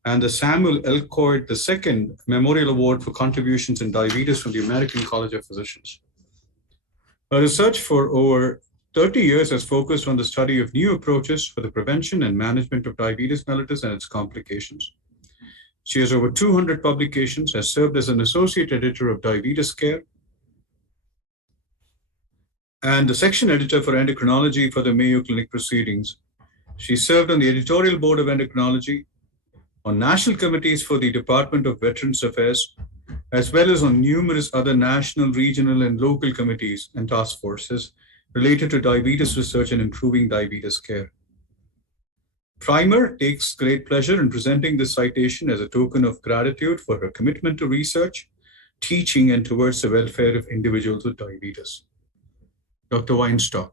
and the Samuel L. Coit II Memorial Award for Contributions in Diabetes from the American College of Physicians. Her research for over 30 years has focused on the study of new approaches for the prevention and management of diabetes mellitus and its complications. She has over 200 publications, has served as an associate editor of Diabetes Care and the section editor for endocrinology for the Mayo Clinic Proceedings. She served on the editorial board of endocrinology, on national committees for the Department of Veterans Affairs, as well as on numerous other national, regional, and local committees and task forces related to diabetes research and improving diabetes care. Primer takes great pleasure in presenting this citation as a token of gratitude for her commitment to research, teaching, and towards the welfare of individuals with diabetes. Dr. Weinstock,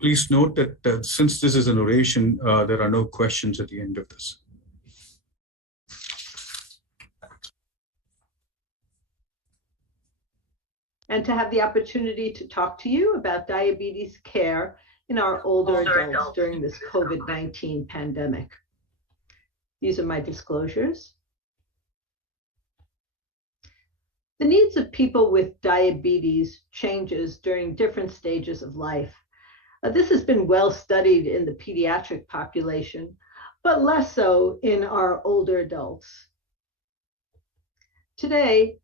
please note that since this is an oration, there are no questions at the end of this. And to have the opportunity to talk to you about diabetes care in our older adults during this COVID-19 pandemic. These are my disclosures. The needs of people with diabetes changes during different stages of life. This has been well studied in the pediatric population, but less so in our older adults. Today,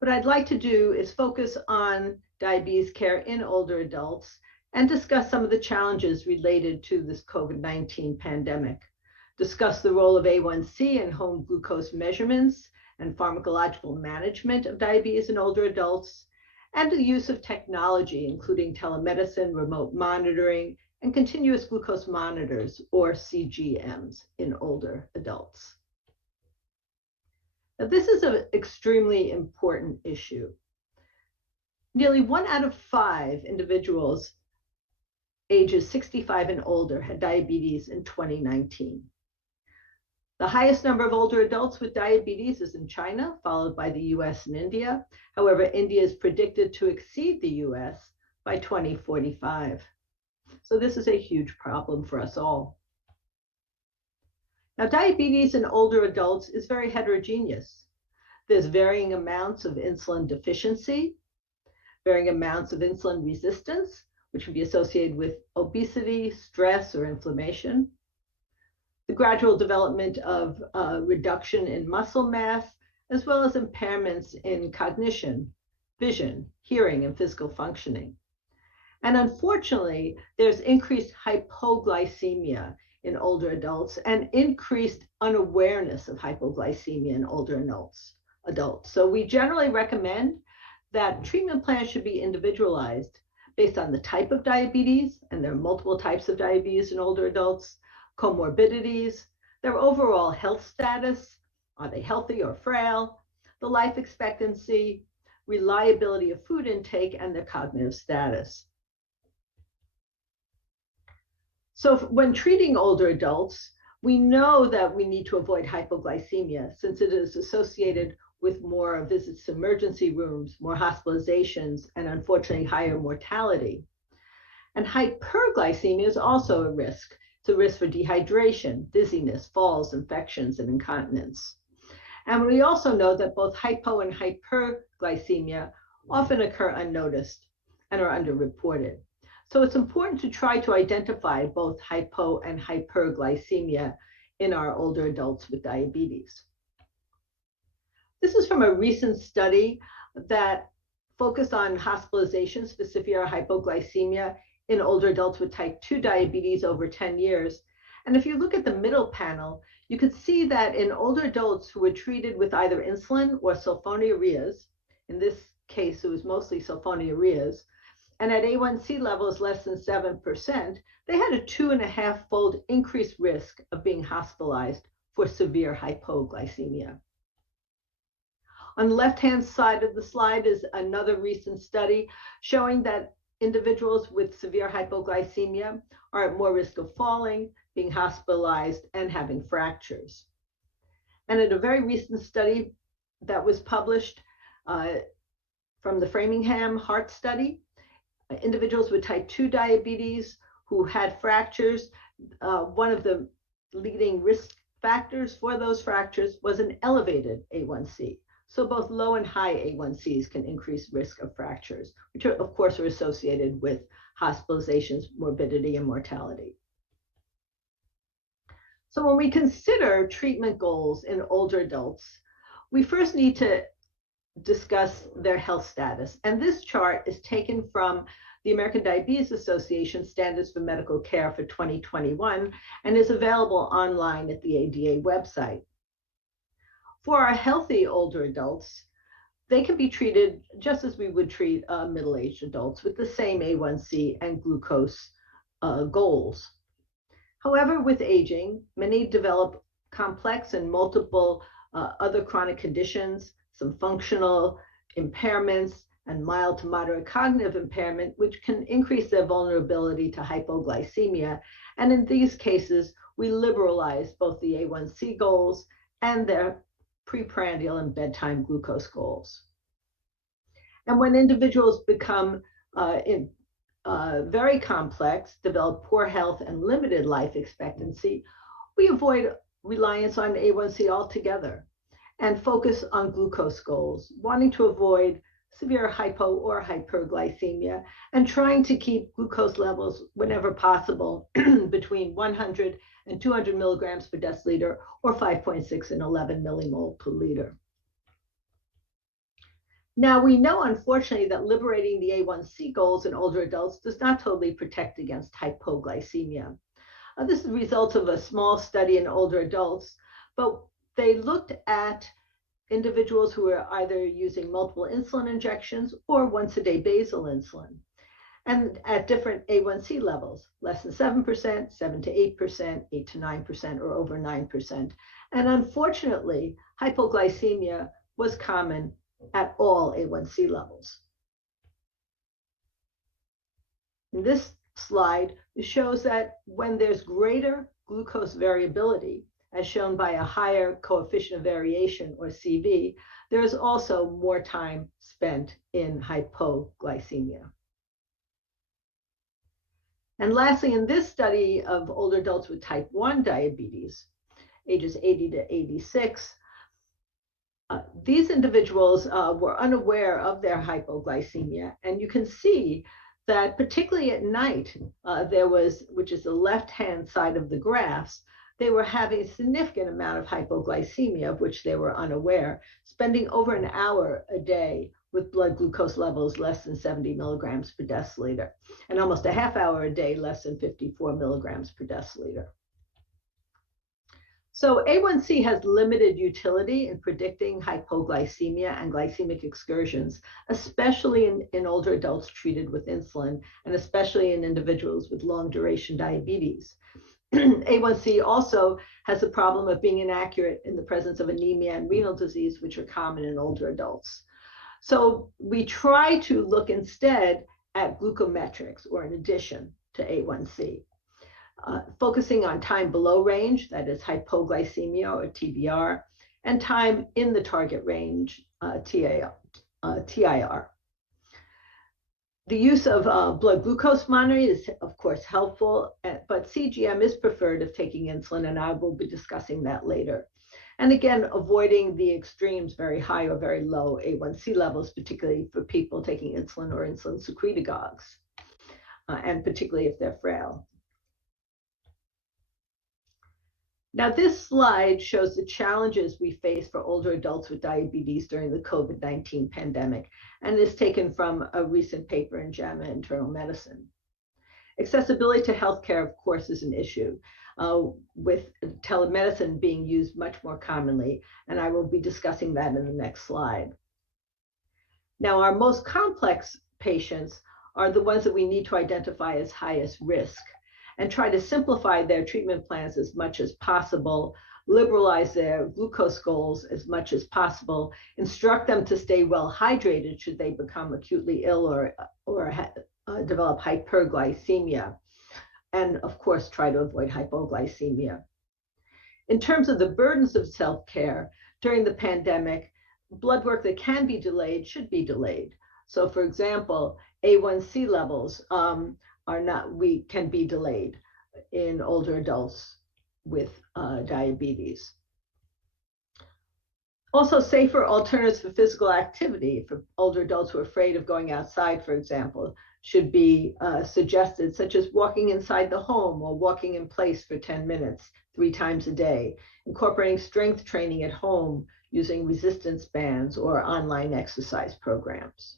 what I'd like to do is focus on diabetes care in older adults and discuss some of the challenges related to this COVID-19 pandemic. Discuss the role of A1C in home glucose measurements and pharmacological management of diabetes in older adults, and the use of technology, including telemedicine, remote monitoring, and continuous glucose monitors, or CGMs, in older adults. Now, this is an extremely important issue. Nearly 1 out of 5 individuals ages 65 and older had diabetes in 2019. The highest number of older adults with diabetes is in China, followed by the US and India. However, India is predicted to exceed the US by 2045. So this is a huge problem for us all. Now, diabetes in older adults is very heterogeneous. There's varying amounts of insulin deficiency, varying amounts of insulin resistance, which can be associated with obesity, stress, or inflammation, the gradual development of reduction in muscle mass, as well as impairments in cognition, vision, hearing, and physical functioning. And unfortunately, there's increased hypoglycemia in older adults and increased unawareness of hypoglycemia in older adults. So we generally recommend that treatment plans should be individualized based on the type of diabetes, and there are multiple types of diabetes in older adults, comorbidities, their overall health status, are they healthy or frail, the life expectancy, reliability of food intake, and their cognitive status. So when treating older adults, We know that we need to avoid hypoglycemia since it is associated with more visits to emergency rooms, more hospitalizations, and unfortunately higher mortality. And hyperglycemia is also a risk. It's a risk for dehydration, dizziness, falls, infections, and incontinence. And we also know that both hypo and hyperglycemia often occur unnoticed and are underreported. So it's important to try to identify both hypo and hyperglycemia in our older adults with diabetes. This is from a recent study that focused on hospitalizations for severe hypoglycemia in older adults with type 2 diabetes over 10 years. And if you look at the middle panel, you could see that in older adults who were treated with either insulin or sulfonylureas, in this case it was mostly sulfonylureas, and at A1C levels less than 7%, they had a 2.5-fold increased risk of being hospitalized for severe hypoglycemia. On the left-hand side of the slide is another recent study showing that individuals with severe hypoglycemia are at more risk of falling, being hospitalized, and having fractures. And in a very recent study that was published from the Framingham Heart Study, individuals with type 2 diabetes who had fractures, one of the leading risk factors for those fractures was an elevated A1C. So both low and high A1Cs can increase risk of fractures, which are, of course, are associated with hospitalizations, morbidity, and mortality. So when we consider treatment goals in older adults, we first need to discuss their health status. And this chart is taken from the American Diabetes Association Standards for Medical Care for 2021 and is available online at the ADA website. For our healthy older adults, they can be treated just as we would treat middle-aged adults with the same A1C and glucose goals. However, with aging, many develop complex and multiple other chronic conditions, some functional impairments, and mild to moderate cognitive impairment, which can increase their vulnerability to hypoglycemia. And in these cases, we liberalize both the A1C goals and their preprandial and bedtime glucose goals. And when individuals become very complex, develop poor health and limited life expectancy, we avoid reliance on A1C altogether and focus on glucose goals, wanting to avoid severe hypo or hyperglycemia and trying to keep glucose levels whenever possible between 100 and 200 milligrams per deciliter or 5.6 and 11 millimole per liter. Now, we know, unfortunately, that liberating the A1C goals in older adults does not totally protect against hypoglycemia. This is the result of a small study in older adults, but they looked at individuals who are either using multiple insulin injections or once-a-day basal insulin, and at different A1C levels, less than 7%, 7 to 8%, 8 to 9%, or over 9%. And unfortunately, hypoglycemia was common at all A1C levels. In this slide, it shows that when there's greater glucose variability, as shown by a higher coefficient of variation, or CV, there is also more time spent in hypoglycemia. And lastly, in this study of older adults with type 1 diabetes, ages 80 to 86, these individuals were unaware of their hypoglycemia. And you can see that particularly at night, which is the left-hand side of the graphs, they were having a significant amount of hypoglycemia, of which they were unaware, spending over an hour a day with blood glucose levels less than 70 milligrams per deciliter, and almost a half hour a day less than 54 milligrams per deciliter. So A1C has limited utility in predicting hypoglycemia and glycemic excursions, especially in older adults treated with insulin, and especially in individuals with long duration diabetes. A1C also has the problem of being inaccurate in the presence of anemia and renal disease, which are common in older adults. So we try to look instead at glucometrics, or in addition to A1C. focusing on time below range, that is hypoglycemia or TBR, and time in the target range, TIR. The use of blood glucose monitoring is, of course, helpful, but CGM is preferred if taking insulin, and I will be discussing that later. And again, avoiding the extremes, very high or very low A1C levels, particularly for people taking insulin or insulin secretagogues, and particularly if they're frail. Now, this slide shows the challenges we face for older adults with diabetes during the COVID-19 pandemic, and is taken from a recent paper in JAMA Internal Medicine. Accessibility to healthcare, of course, is an issue, with telemedicine being used much more commonly, and I will be discussing that in the next slide. Now, our most complex patients are the ones that we need to identify as highest risk, and try to simplify their treatment plans as much as possible, liberalize their glucose goals as much as possible, instruct them to stay well hydrated should they become acutely ill or develop hyperglycemia, and of course try to avoid hypoglycemia. In terms of the burdens of self-care during the pandemic, blood work that can be delayed should be delayed. So for example, A1C levels can be delayed in older adults with diabetes. Also, safer alternatives for physical activity for older adults who are afraid of going outside, for example, should be suggested, such as walking inside the home or walking in place for 10 minutes, 3 times a day, incorporating strength training at home using resistance bands or online exercise programs.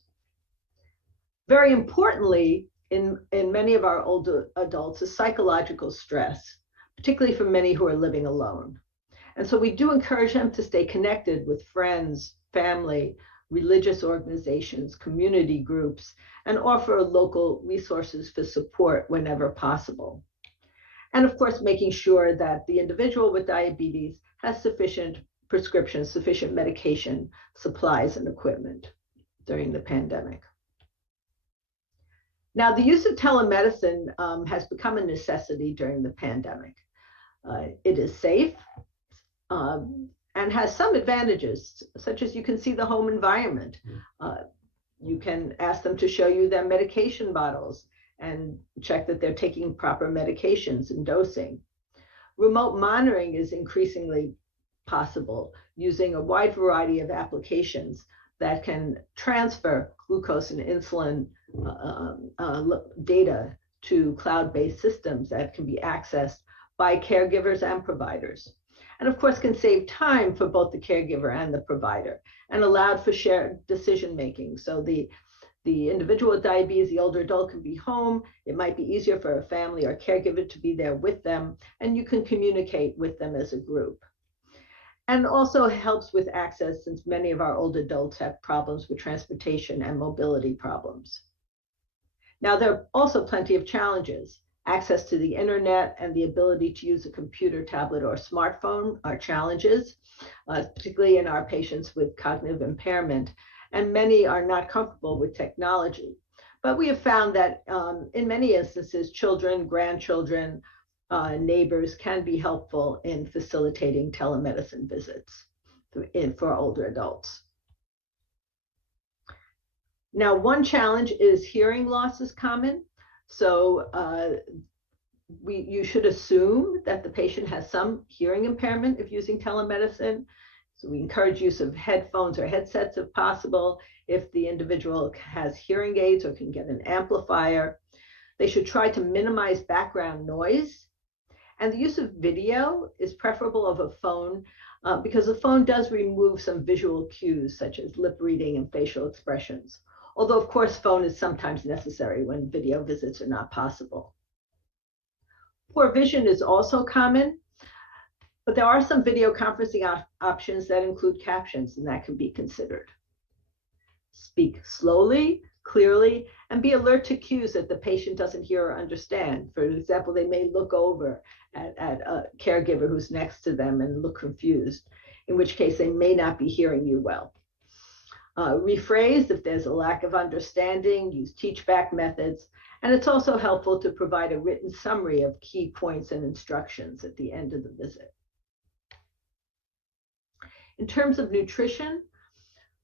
Very importantly, in many of our older adults is psychological stress, particularly for many who are living alone. And so we do encourage them to stay connected with friends, family, religious organizations, community groups, and offer local resources for support whenever possible. And of course, making sure that the individual with diabetes has sufficient prescriptions, sufficient medication, supplies, and equipment during the pandemic. Now, the use of telemedicine has become a necessity during the pandemic. It is safe and has some advantages, such as you can see the home environment. You can ask them to show you their medication bottles and check that they're taking proper medications and dosing. Remote monitoring is increasingly possible using a wide variety of applications that can transfer glucose and insulin data to cloud-based systems that can be accessed by caregivers and providers. And of course, can save time for both the caregiver and the provider, and allowed for shared decision-making. So the individual with diabetes, the older adult, can be home. It might be easier for a family or caregiver to be there with them, and you can communicate with them as a group. And also helps with access, since many of our older adults have problems with transportation and mobility problems. Now, there are also plenty of challenges. Access to the internet and the ability to use a computer, tablet, or smartphone are challenges, particularly in our patients with cognitive impairment, and many are not comfortable with technology. But we have found that in many instances, children, grandchildren, neighbors can be helpful in facilitating telemedicine visits for older adults. Now, one challenge is hearing loss is common. So you should assume that the patient has some hearing impairment if using telemedicine. So we encourage use of headphones or headsets if possible. If the individual has hearing aids or can get an amplifier, they should try to minimize background noise. And the use of video is preferable of a phone because the phone does remove some visual cues such as lip reading and facial expressions. Although, of course, phone is sometimes necessary when video visits are not possible. Poor vision is also common, but there are some video conferencing options that include captions, and that can be considered. Speak slowly, clearly, and be alert to cues that the patient doesn't hear or understand. For example, they may look over at a caregiver who's next to them and look confused, in which case they may not be hearing you well. rephrased if there's a lack of understanding, use teach-back methods, and it's also helpful to provide a written summary of key points and instructions at the end of the visit. In terms of nutrition,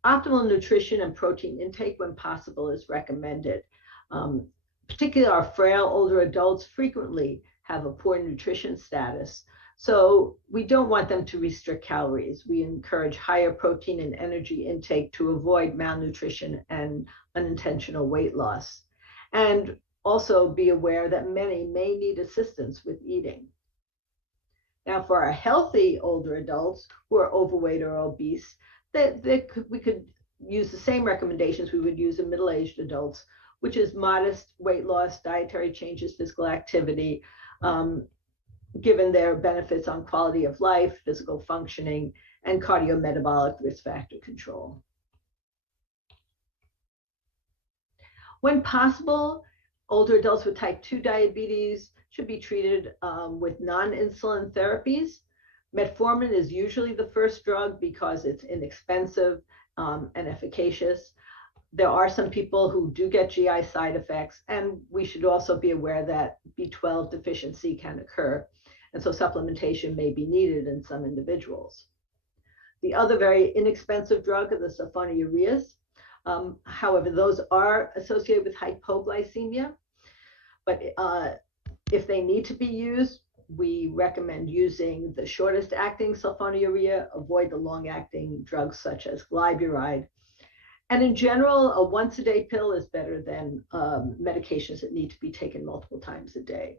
optimal nutrition and protein intake when possible is recommended. Particularly our frail older adults frequently have a poor nutrition status. So we don't want them to restrict calories. We encourage higher protein and energy intake to avoid malnutrition and unintentional weight loss. And also be aware that many may need assistance with eating. Now, for our healthy older adults who are overweight or obese, we could use the same recommendations we would use in middle-aged adults, which is modest weight loss, dietary changes, physical activity, given their benefits on quality of life, physical functioning, and cardiometabolic risk factor control. When possible, older adults with type 2 diabetes should be treated with non-insulin therapies. Metformin is usually the first drug because it's inexpensive and efficacious. There are some people who do get GI side effects, and we should also be aware that B12 deficiency can occur. And so supplementation may be needed in some individuals. The other very inexpensive drug are the sulfonylureas. However, those are associated with hypoglycemia. But if they need to be used, we recommend using the shortest acting sulfonylurea, avoid the long acting drugs such as glyburide. And in general, a once-a-day pill is better than medications that need to be taken multiple times a day.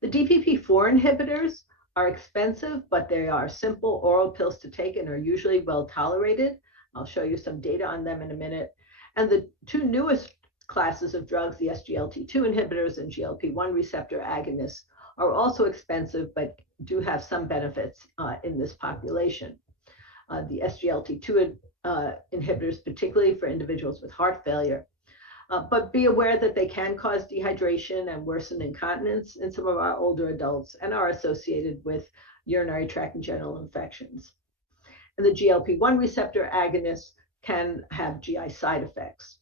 The DPP-4 inhibitors are expensive, but they are simple oral pills to take and are usually well tolerated. I'll show you some data on them in a minute. And the two newest classes of drugs, the SGLT2 inhibitors and GLP-1 receptor agonists, are also expensive, but do have some benefits in this population. The SGLT2 inhibitors, particularly for individuals with heart failure. But be aware that they can cause dehydration and worsen incontinence in some of our older adults and are associated with urinary tract and genital infections. And the GLP-1 receptor agonists can have GI side effects.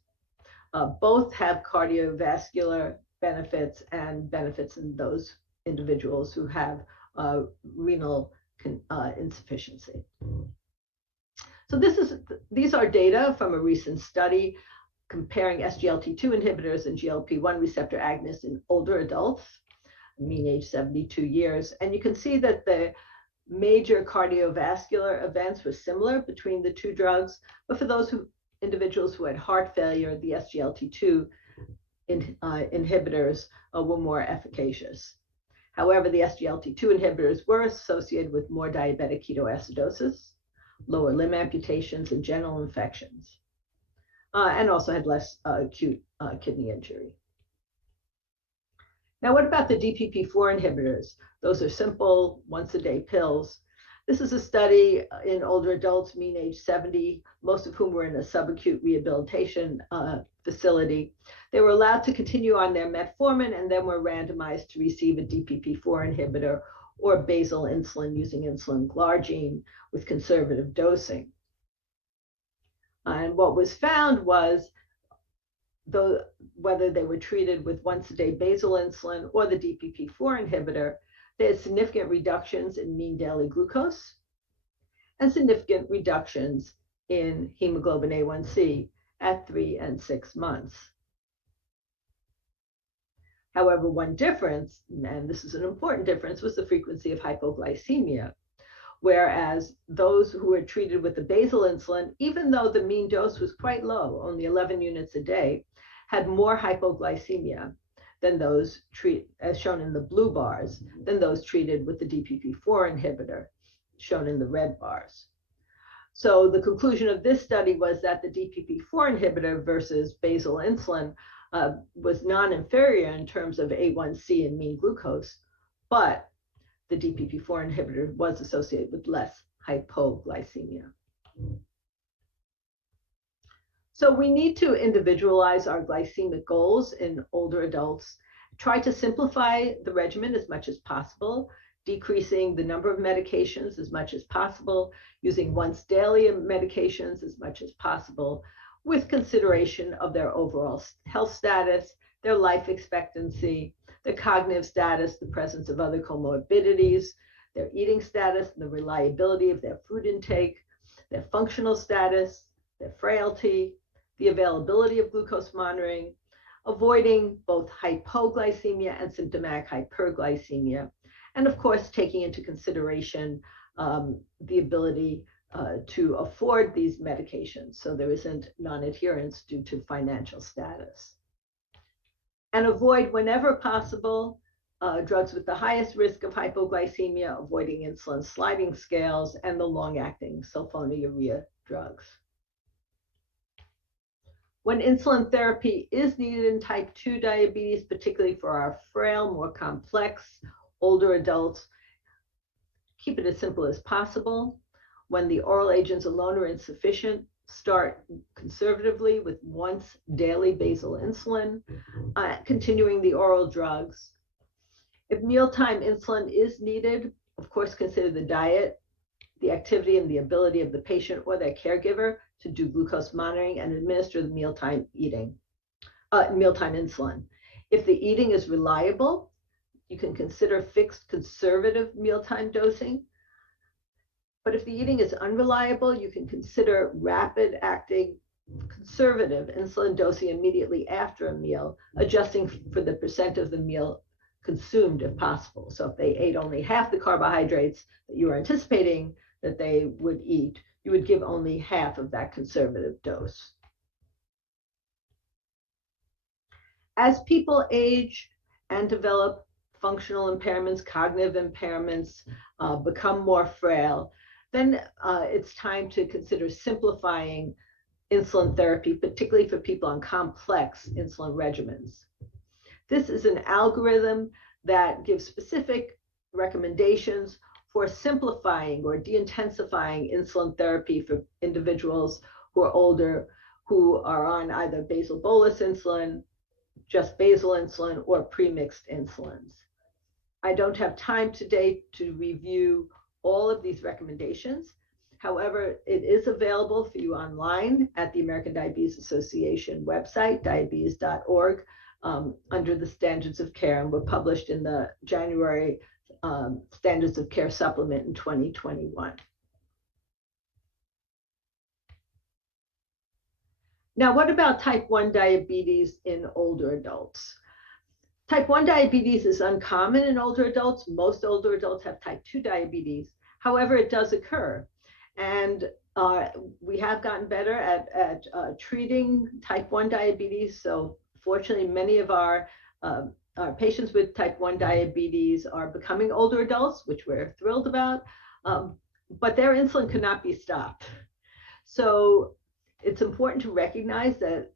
Both have cardiovascular benefits and benefits in those individuals who have renal insufficiency. So these are data from a recent study comparing SGLT2 inhibitors and GLP-1 receptor agonists in older adults, mean age 72 years. And you can see that the major cardiovascular events were similar between the two drugs, but for those individuals who had heart failure, the SGLT2 inhibitors were more efficacious. However, the SGLT2 inhibitors were associated with more diabetic ketoacidosis, lower limb amputations, and genital infections, and also had less acute kidney injury. Now, what about the DPP-4 inhibitors? Those are simple once-a-day pills. This is a study in older adults, mean age 70, most of whom were in a subacute rehabilitation facility. They were allowed to continue on their metformin and then were randomized to receive a DPP-4 inhibitor or basal insulin using insulin glargine with conservative dosing. And what was found was whether they were treated with once-a-day basal insulin or the DPP-4 inhibitor, they had significant reductions in mean daily glucose and significant reductions in hemoglobin A1C at 3 and 6 months. However, one difference, and this is an important difference, was the frequency of hypoglycemia, whereas those who were treated with the basal insulin, even though the mean dose was quite low, only 11 units a day, had more hypoglycemia than those as shown in the blue bars, than those treated with the DPP-4 inhibitor, shown in the red bars. So the conclusion of this study was that the DPP-4 inhibitor versus basal insulin was non-inferior in terms of A1C and mean glucose, but the DPP-4 inhibitor was associated with less hypoglycemia. So we need to individualize our glycemic goals in older adults, try to simplify the regimen as much as possible, decreasing the number of medications as much as possible, using once daily medications as much as possible, with consideration of their overall health status, their life expectancy, their cognitive status, the presence of other comorbidities, their eating status, the reliability of their food intake, their functional status, their frailty, the availability of glucose monitoring, avoiding both hypoglycemia and symptomatic hyperglycemia, and of course, taking into consideration the ability to afford these medications, so there isn't non-adherence due to financial status. And avoid, whenever possible, drugs with the highest risk of hypoglycemia, avoiding insulin sliding scales and the long-acting sulfonylurea drugs. When insulin therapy is needed in type 2 diabetes, particularly for our frail, more complex, older adults, keep it as simple as possible. When the oral agents alone are insufficient, start conservatively with once daily basal insulin, continuing the oral drugs. If mealtime insulin is needed, of course, consider the diet, the activity, and the ability of the patient or their caregiver to do glucose monitoring and administer the mealtime insulin. If the eating is reliable, you can consider fixed conservative mealtime dosing. But if the eating is unreliable, you can consider rapid acting conservative insulin dosing immediately after a meal, adjusting for the percent of the meal consumed if possible. So if they ate only half the carbohydrates that you were anticipating that they would eat, you would give only half of that conservative dose. As people age and develop functional impairments, cognitive impairments, become more frail, then it's time to consider simplifying insulin therapy, particularly for people on complex insulin regimens. This is an algorithm that gives specific recommendations for simplifying or de-intensifying insulin therapy for individuals who are older, who are on either basal bolus insulin, just basal insulin, or pre-mixed insulins. I don't have time today to review all of these recommendations. However, it is available for you online at the American Diabetes Association website, diabetes.org, under the Standards of Care, and were published in the January Standards of Care supplement in 2021. Now, what about type 1 diabetes in older adults? Type 1 diabetes is uncommon in older adults. Most older adults have type 2 diabetes. However, it does occur. And we have gotten better at treating type 1 diabetes. So fortunately, many of our patients with type 1 diabetes are becoming older adults, which we're thrilled about, but their insulin cannot be stopped. So it's important to recognize that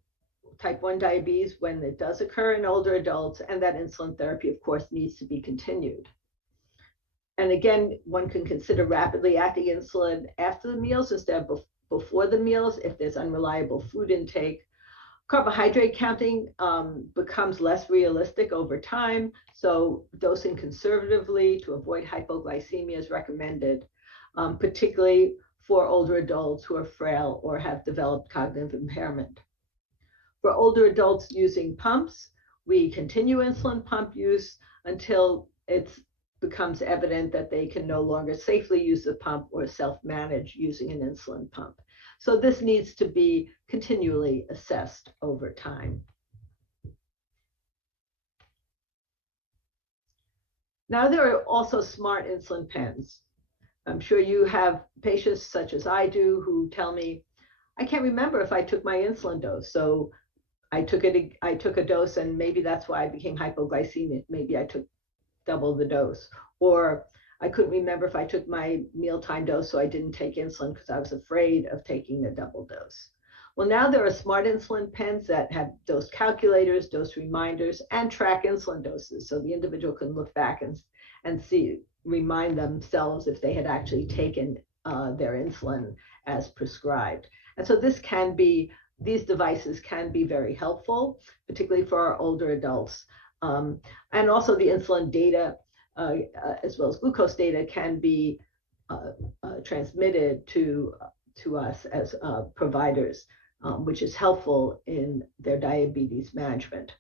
type 1 diabetes, when it does occur in older adults, and that insulin therapy, of course, needs to be continued. And again, one can consider rapidly acting insulin after the meals instead of before the meals if there's unreliable food intake. Carbohydrate counting becomes less realistic over time, so dosing conservatively to avoid hypoglycemia is recommended, particularly for older adults who are frail or have developed cognitive impairment. For older adults using pumps, we continue insulin pump use until it becomes evident that they can no longer safely use the pump or self-manage using an insulin pump. So this needs to be continually assessed over time. Now there are also smart insulin pens. I'm sure you have patients such as I do who tell me, I can't remember if I took my insulin dose. So I took a dose and maybe that's why I became hypoglycemic. Maybe I took double the dose. Or I couldn't remember if I took my mealtime dose, so I didn't take insulin because I was afraid of taking a double dose. Well, now there are smart insulin pens that have dose calculators, dose reminders, and track insulin doses. So the individual can look back and remind themselves if they had actually taken their insulin as prescribed. And so these devices can be very helpful, particularly for our older adults. And also the insulin data as well as glucose data can be transmitted to us as providers, which is helpful in their diabetes management.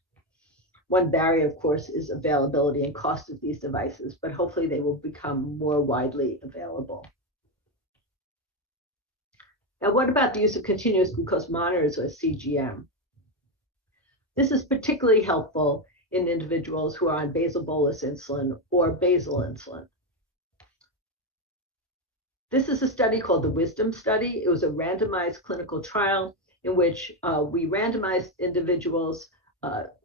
One barrier, of course, is availability and cost of these devices, but hopefully they will become more widely available. Now, what about the use of continuous glucose monitors, or CGM? This is particularly helpful in individuals who are on basal bolus insulin or basal insulin. This is a study called the Wisdom Study. It was a randomized clinical trial in which we randomized individuals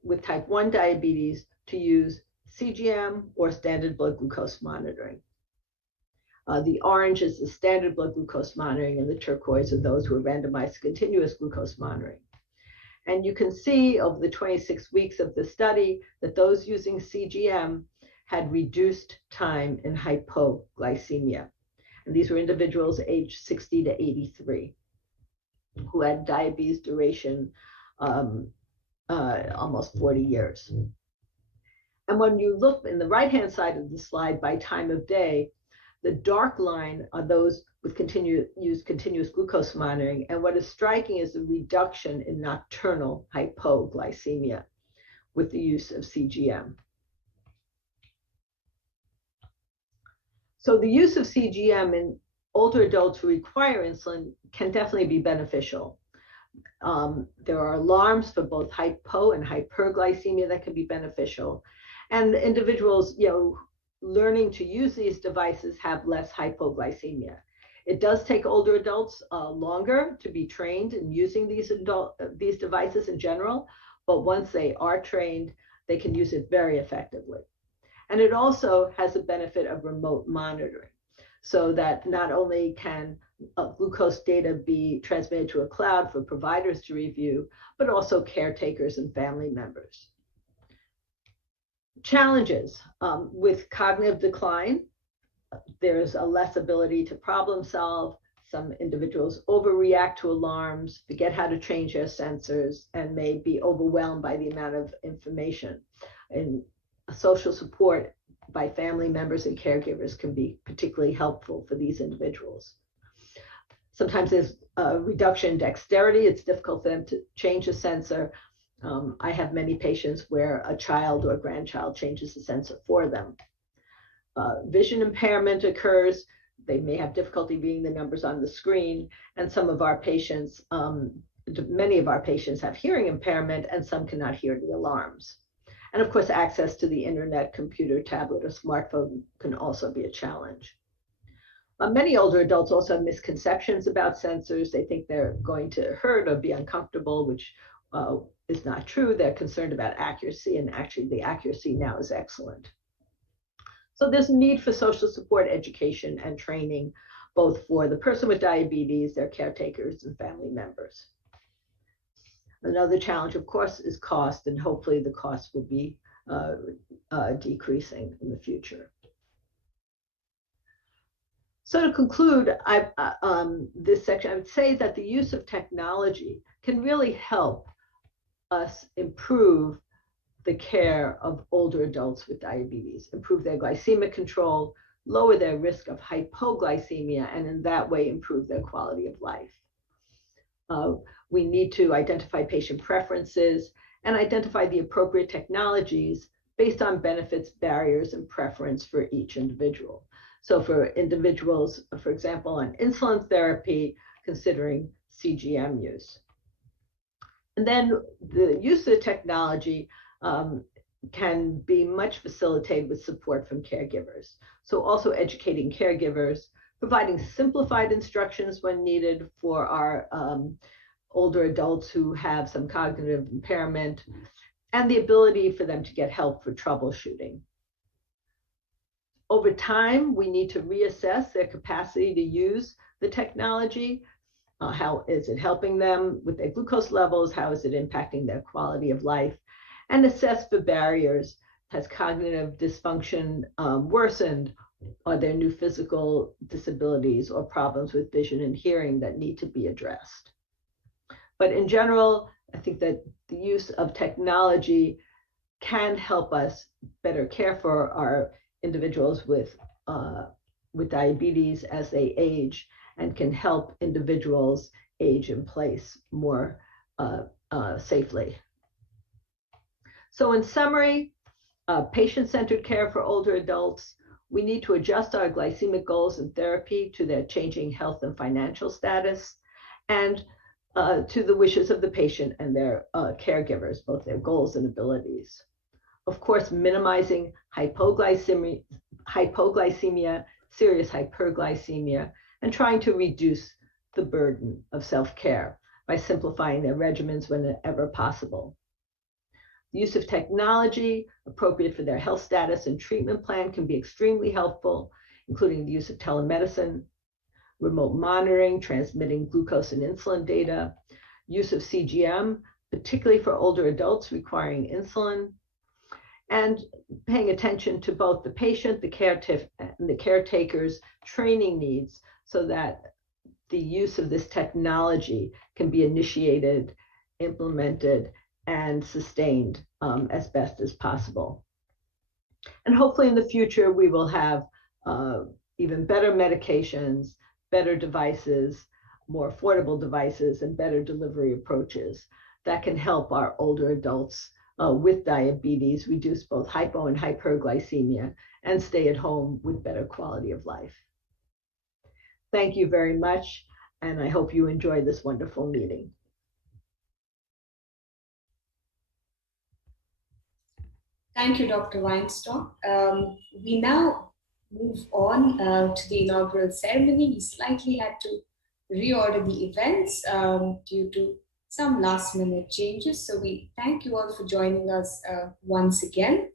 with type 1 diabetes to use CGM or standard blood glucose monitoring. The orange is the standard blood glucose monitoring, and the turquoise are those who are randomized to continuous glucose monitoring. And you can see over the 26 weeks of the study that those using CGM had reduced time in hypoglycemia. And these were individuals aged 60 to 83 who had diabetes duration almost 40 years. And when you look in the right-hand side of the slide by time of day, the dark line are those with continuous glucose monitoring. And what is striking is the reduction in nocturnal hypoglycemia with the use of CGM. So the use of CGM in older adults who require insulin can definitely be beneficial. There are alarms for both hypo and hyperglycemia that can be beneficial. And individuals, learning to use these devices have less hypoglycemia. It does take older adults longer to be trained in using these devices in general, but once they are trained, they can use it very effectively. And it also has the benefit of remote monitoring, so that not only can glucose data be transmitted to a cloud for providers to review, but also caretakers and family members. Challenges with cognitive decline. There's a less ability to problem solve. Some individuals overreact to alarms, forget how to change their sensors, and may be overwhelmed by the amount of information. And social support by family members and caregivers can be particularly helpful for these individuals. Sometimes there's a reduction in dexterity. It's difficult for them to change a sensor. I have many patients where a child or a grandchild changes the sensor for them. Vision impairment occurs. They may have difficulty reading the numbers on the screen. And some of our patients, many of our patients have hearing impairment, and some cannot hear the alarms. And of course, access to the internet, computer, tablet, or smartphone can also be a challenge. Many older adults also have misconceptions about sensors. They think they're going to hurt or be uncomfortable, which is not true. They're concerned about accuracy, and actually the accuracy now is excellent. So there's a need for social support, education, and training, both for the person with diabetes, their caretakers, and family members. Another challenge, of course, is cost, and hopefully the cost will be decreasing in the future. So to conclude this section, I would say that the use of technology can really help us improve the care of older adults with diabetes, improve their glycemic control, lower their risk of hypoglycemia, and in that way improve their quality of life. We need to identify patient preferences and identify the appropriate technologies based on benefits, barriers, and preference for each individual. So for individuals, for example, on insulin therapy, considering CGM use. And then the use of the technology can be much facilitated with support from caregivers. So also educating caregivers, providing simplified instructions when needed for our older adults who have some cognitive impairment, and the ability for them to get help for troubleshooting. Over time, we need to reassess their capacity to use the technology. How is it helping them with their glucose levels? How is it impacting their quality of life? And assess for barriers. Has cognitive dysfunction worsened? Are there new physical disabilities or problems with vision and hearing that need to be addressed? But in general, I think that the use of technology can help us better care for our individuals with diabetes as they age, and can help individuals age in place more safely. So in summary, patient-centered care for older adults, we need to adjust our glycemic goals and therapy to their changing health and financial status, and to the wishes of the patient and their caregivers, both their goals and abilities. Of course, minimizing hypoglycemia, serious hyperglycemia, and trying to reduce the burden of self-care by simplifying their regimens whenever possible. The use of technology appropriate for their health status and treatment plan can be extremely helpful, including the use of telemedicine, remote monitoring, transmitting glucose and insulin data, use of CGM, particularly for older adults requiring insulin, and paying attention to both the patient, and the caretaker's training needs so that the use of this technology can be initiated, implemented, and sustained as best as possible. And hopefully in the future, we will have even better medications, better devices, more affordable devices, and better delivery approaches that can help our older adults with diabetes reduce both hypo and hyperglycemia and stay at home with better quality of life. Thank you very much, and I hope you enjoyed this wonderful meeting. Thank you, Dr. Weinstock. We now move on to the inaugural ceremony. We slightly had to reorder the events due to some last minute changes. So we thank you all for joining us once again.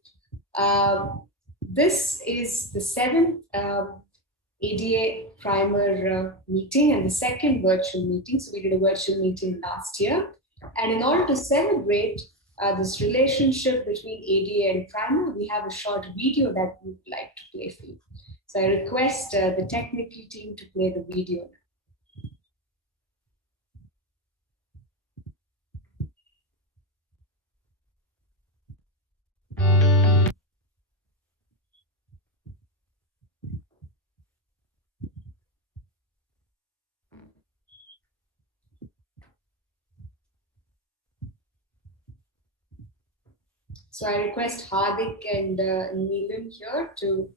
This is the 7th ADA primer meeting and the second virtual meeting. So we did a virtual meeting last year. And in order to celebrate this relationship between ADA and primer, we have a short video that we would like to play for you. So I request the technical team to play the video. So I request Hardik and Neelam here to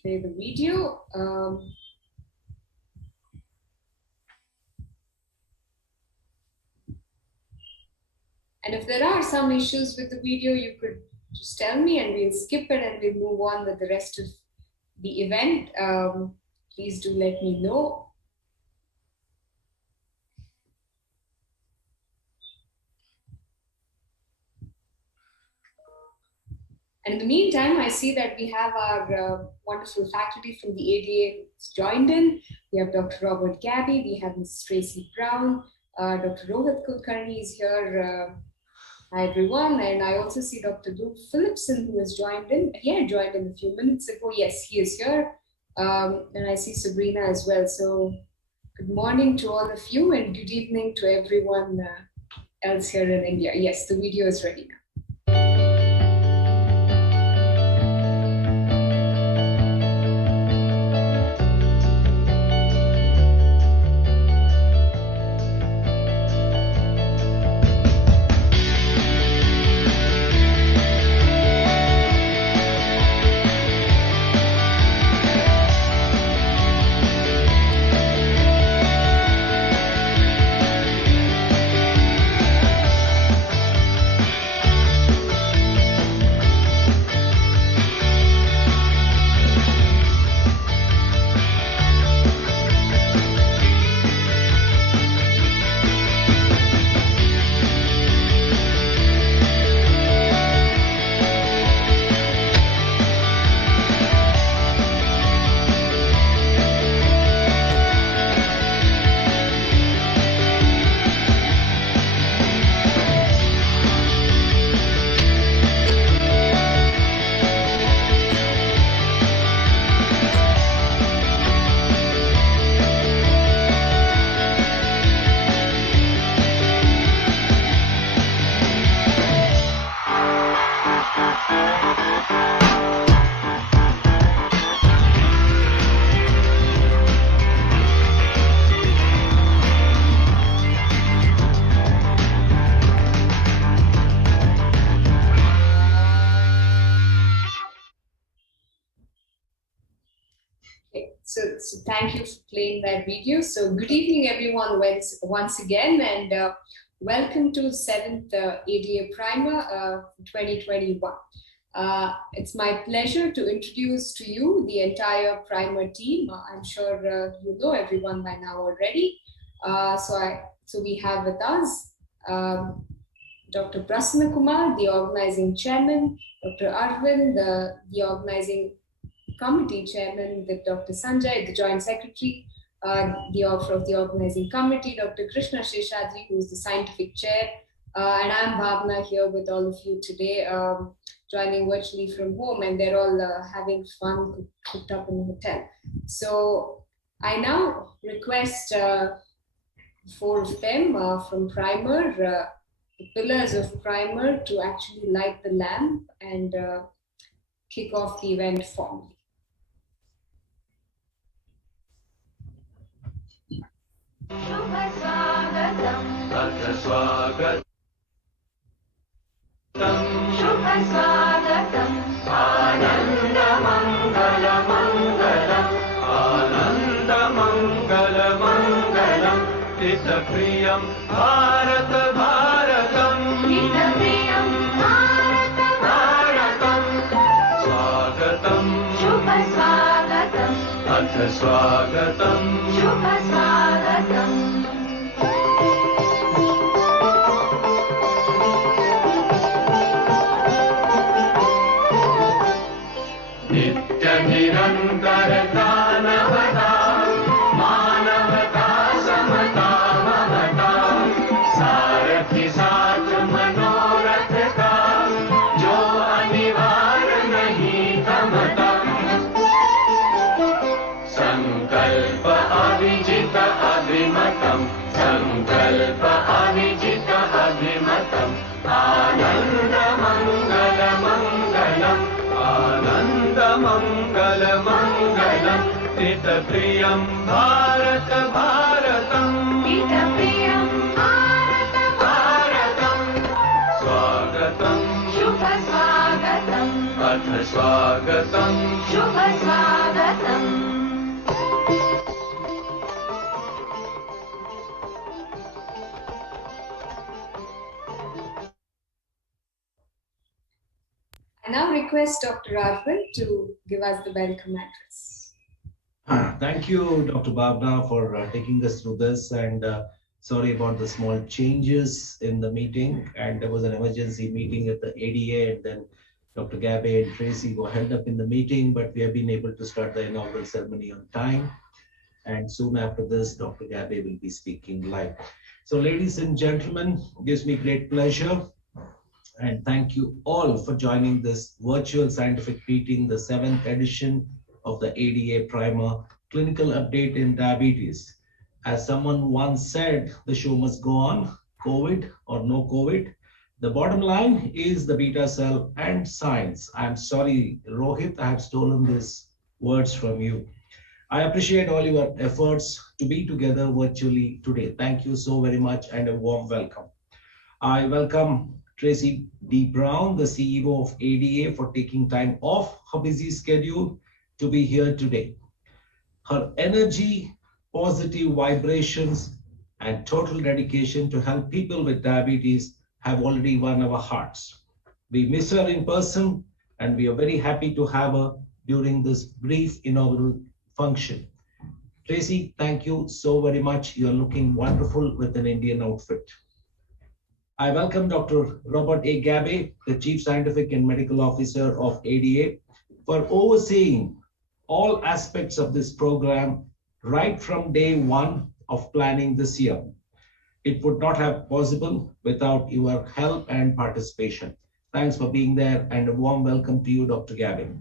play the video. And if there are some issues with the video, you could just tell me and we'll skip it and we'll move on with the rest of the event. Please do let me know. And in the meantime, I see that we have our wonderful faculty from the ADA joined in. We have Dr. Robert Gabby, we have Ms. Tracy Brown, Dr. Rohit Kulkarni is here. Hi everyone, and I also see Dr. Luke Phillipson who has joined in. He had joined in a few minutes ago. Yes, he is here. And I see Sabrina as well. So good morning to all of you and good evening to everyone else here in India. Yes, the video is ready now. thank you for playing that video. So good evening, everyone, once again, and welcome to 7th ADA Primer 2021. It's my pleasure to introduce to you the entire Primer team. I'm sure you know everyone by now already. So we have with us Dr. Prasanna Kumar, the organizing chairman, Dr. Arvind, the organizing committee chairman, with Dr. Sanjay, the joint secretary, the author of the organizing committee, Dr. Krishna Sheshadri, who is the scientific chair, and I'm Bhavna here with all of you today, joining virtually from home, and they're all having fun cooked up in the hotel. So I now request 4 of them from Primer, the pillars of Primer, to actually light the lamp and kick off the event formally. Priyam Bharat Bharatam Priyam Bharat Bharatam Swagatam Shubha Swagatam Atha Swagatam Shubha Swagatam Nitya Nirantara Danavata Priyam Bharat Bharatam Priyam Bharat Bharatam Swagatam Shubha Swagatam Atha Swagatam Shubha Swagatam. I now request Dr. Arvind to give us the welcome address. Thank you, Dr. Bhavna, for taking us through this, and sorry about the small changes in the meeting. And there was an emergency meeting at the ADA, and then Dr. Gabe and Tracy were held up in the meeting, but we have been able to start the inaugural ceremony on time. And soon after this, Dr. Gabe will be speaking live. So ladies and gentlemen, it gives me great pleasure, and thank you all for joining this virtual scientific meeting, the 7th edition of the ADA Primer Clinical Update in Diabetes. As someone once said, the show must go on, COVID or no COVID. The bottom line is the beta cell and science. I'm sorry, Rohit, I have stolen these words from you. I appreciate all your efforts to be together virtually today. Thank you so very much, and a warm welcome. I welcome Tracy D. Brown, the CEO of ADA, for taking time off her busy schedule to be here today. Her energy, positive vibrations, and total dedication to help people with diabetes have already won our hearts. We miss her in person, and we are very happy to have her during this brief inaugural function. Tracy, thank you so very much. You're looking wonderful with an Indian outfit. I welcome Dr. Robert A. Gabe, the Chief Scientific and Medical Officer of ADA, for overseeing all aspects of this program right from day one of planning this year. It would not have possible without your help and participation. Thanks for being there, and a warm welcome to you, Dr. Gabe.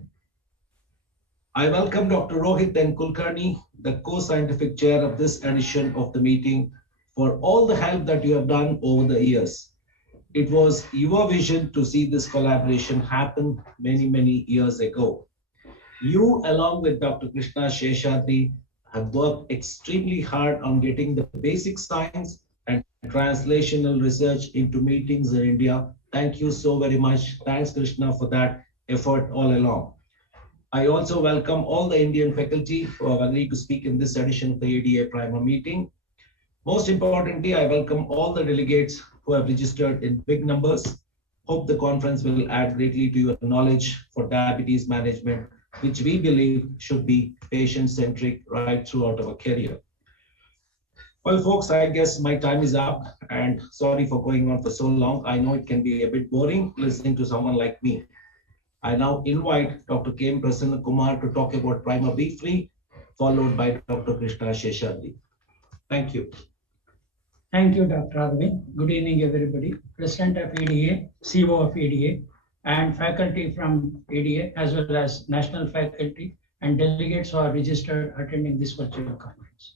I welcome Dr. Rohit N. Kulkarni, the co-scientific chair of this edition of the meeting, for all the help that you have done over the years. It was your vision to see this collaboration happen many, many years ago. You, along with Dr. Krishna Sheshadri, have worked extremely hard on getting the basic science and translational research into meetings in India. Thank you so very much. Thanks, Krishna, for that effort all along. I also welcome all the Indian faculty who have agreed to speak in this edition of the ADA Primer meeting. Most importantly, I welcome all the delegates who have registered in big numbers. Hope the conference will add greatly to your knowledge for diabetes management, which we believe should be patient-centric right throughout our career. Well, folks, I guess my time is up, and sorry for going on for so long. I know it can be a bit boring listening to someone like me. I now invite Dr. K. M. Prasanna Kumar to talk about Primer briefly, followed by Dr. Krishna Sheshadri. Thank you. Thank you, Dr. Arvind. Good evening, everybody. President of ADA, CEO of ADA, and faculty from ADA, as well as national faculty and delegates who are registered attending this virtual conference.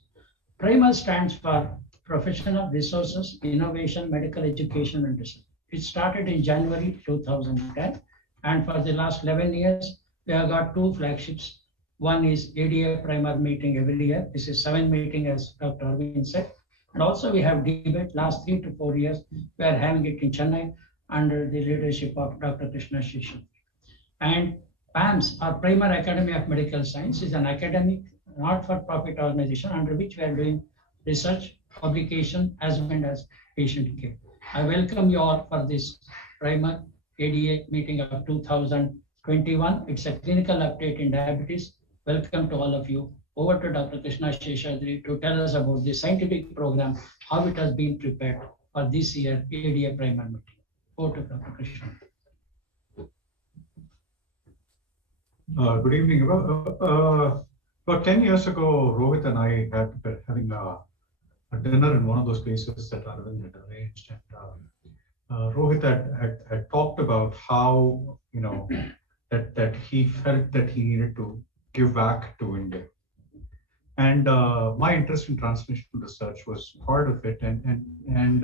Primer stands for Professional Resources, Innovation, Medical Education and Research. It started in January 2010, and for the last 11 years, we have got 2 flagships. One is ADA Primer meeting every year. This is 7th meeting, as Dr. Arvind said. And also we have debate last 3 to 4 years. We are having it in Chennai under the leadership of Dr. Krishna Sheshadri. And PAMS, or Primer Academy of Medical Science, is an academic, not-for-profit organization under which we are doing research, publication, as well as patient care. I welcome you all for this Primer ADA meeting of 2021. It's a clinical update in diabetes. Welcome to all of you. Over to Dr. Krishna Sheshadri to tell us about the scientific program, how it has been prepared for this year ADA Primer meeting. Over to Dr. Krishna. Good evening. About 10 years ago, Rohit and I had having a dinner in one of those places that Arvind had arranged, and Rohit had talked about how, you know, that he felt that he needed to give back to India. And my interest in translational research was part of it, and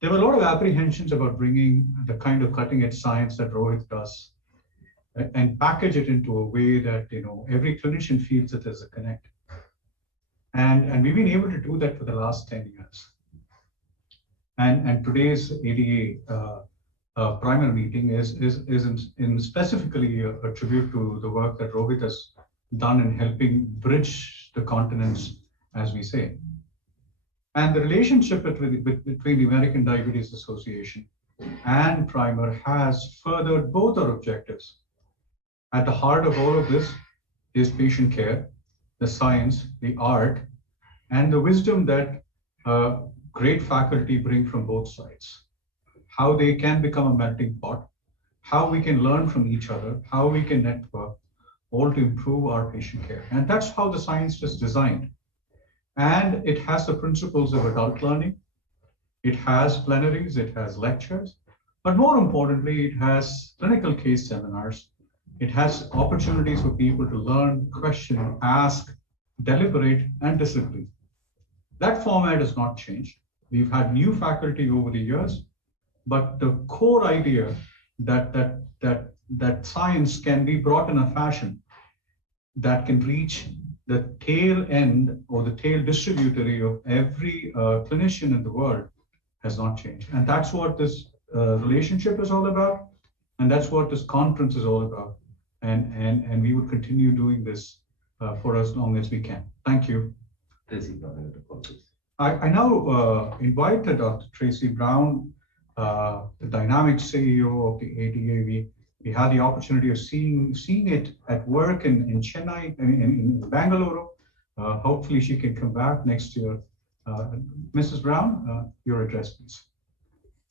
there were a lot of apprehensions about bringing the kind of cutting-edge science that Rohit does and package it into a way that, you know, every clinician feels that there's a connect. And we've been able to do that for the last 10 years. And today's ADA Primer meeting is in specifically a tribute to the work that Rohit has done in helping bridge the continents, as we say. And the relationship between the American Diabetes Association and Primer has furthered both our objectives. At the heart of all of this is patient care, the science, the art, and the wisdom that great faculty bring from both sides. How they can become a melting pot, how we can learn from each other, how we can network, all to improve our patient care. And that's how the science is designed. And it has the principles of adult learning. It has plenaries, it has lectures, but more importantly, it has clinical case seminars. It has opportunities for people to learn, question, ask, deliberate, and disagree. That format has not changed. We've had new faculty over the years, but the core idea that science can be brought in a fashion that can reach the tail end or the tail distributary of every clinician in the world has not changed. And that's what this relationship is all about. And that's what this conference is all about. And we will continue doing this for as long as we can. Thank you. I now invite Dr. Tracy Brown, the dynamic CEO of the ADA. We had the opportunity of seeing it at work in Chennai, in Bangalore. Hopefully she can come back next year. Mrs. Brown, your address, please.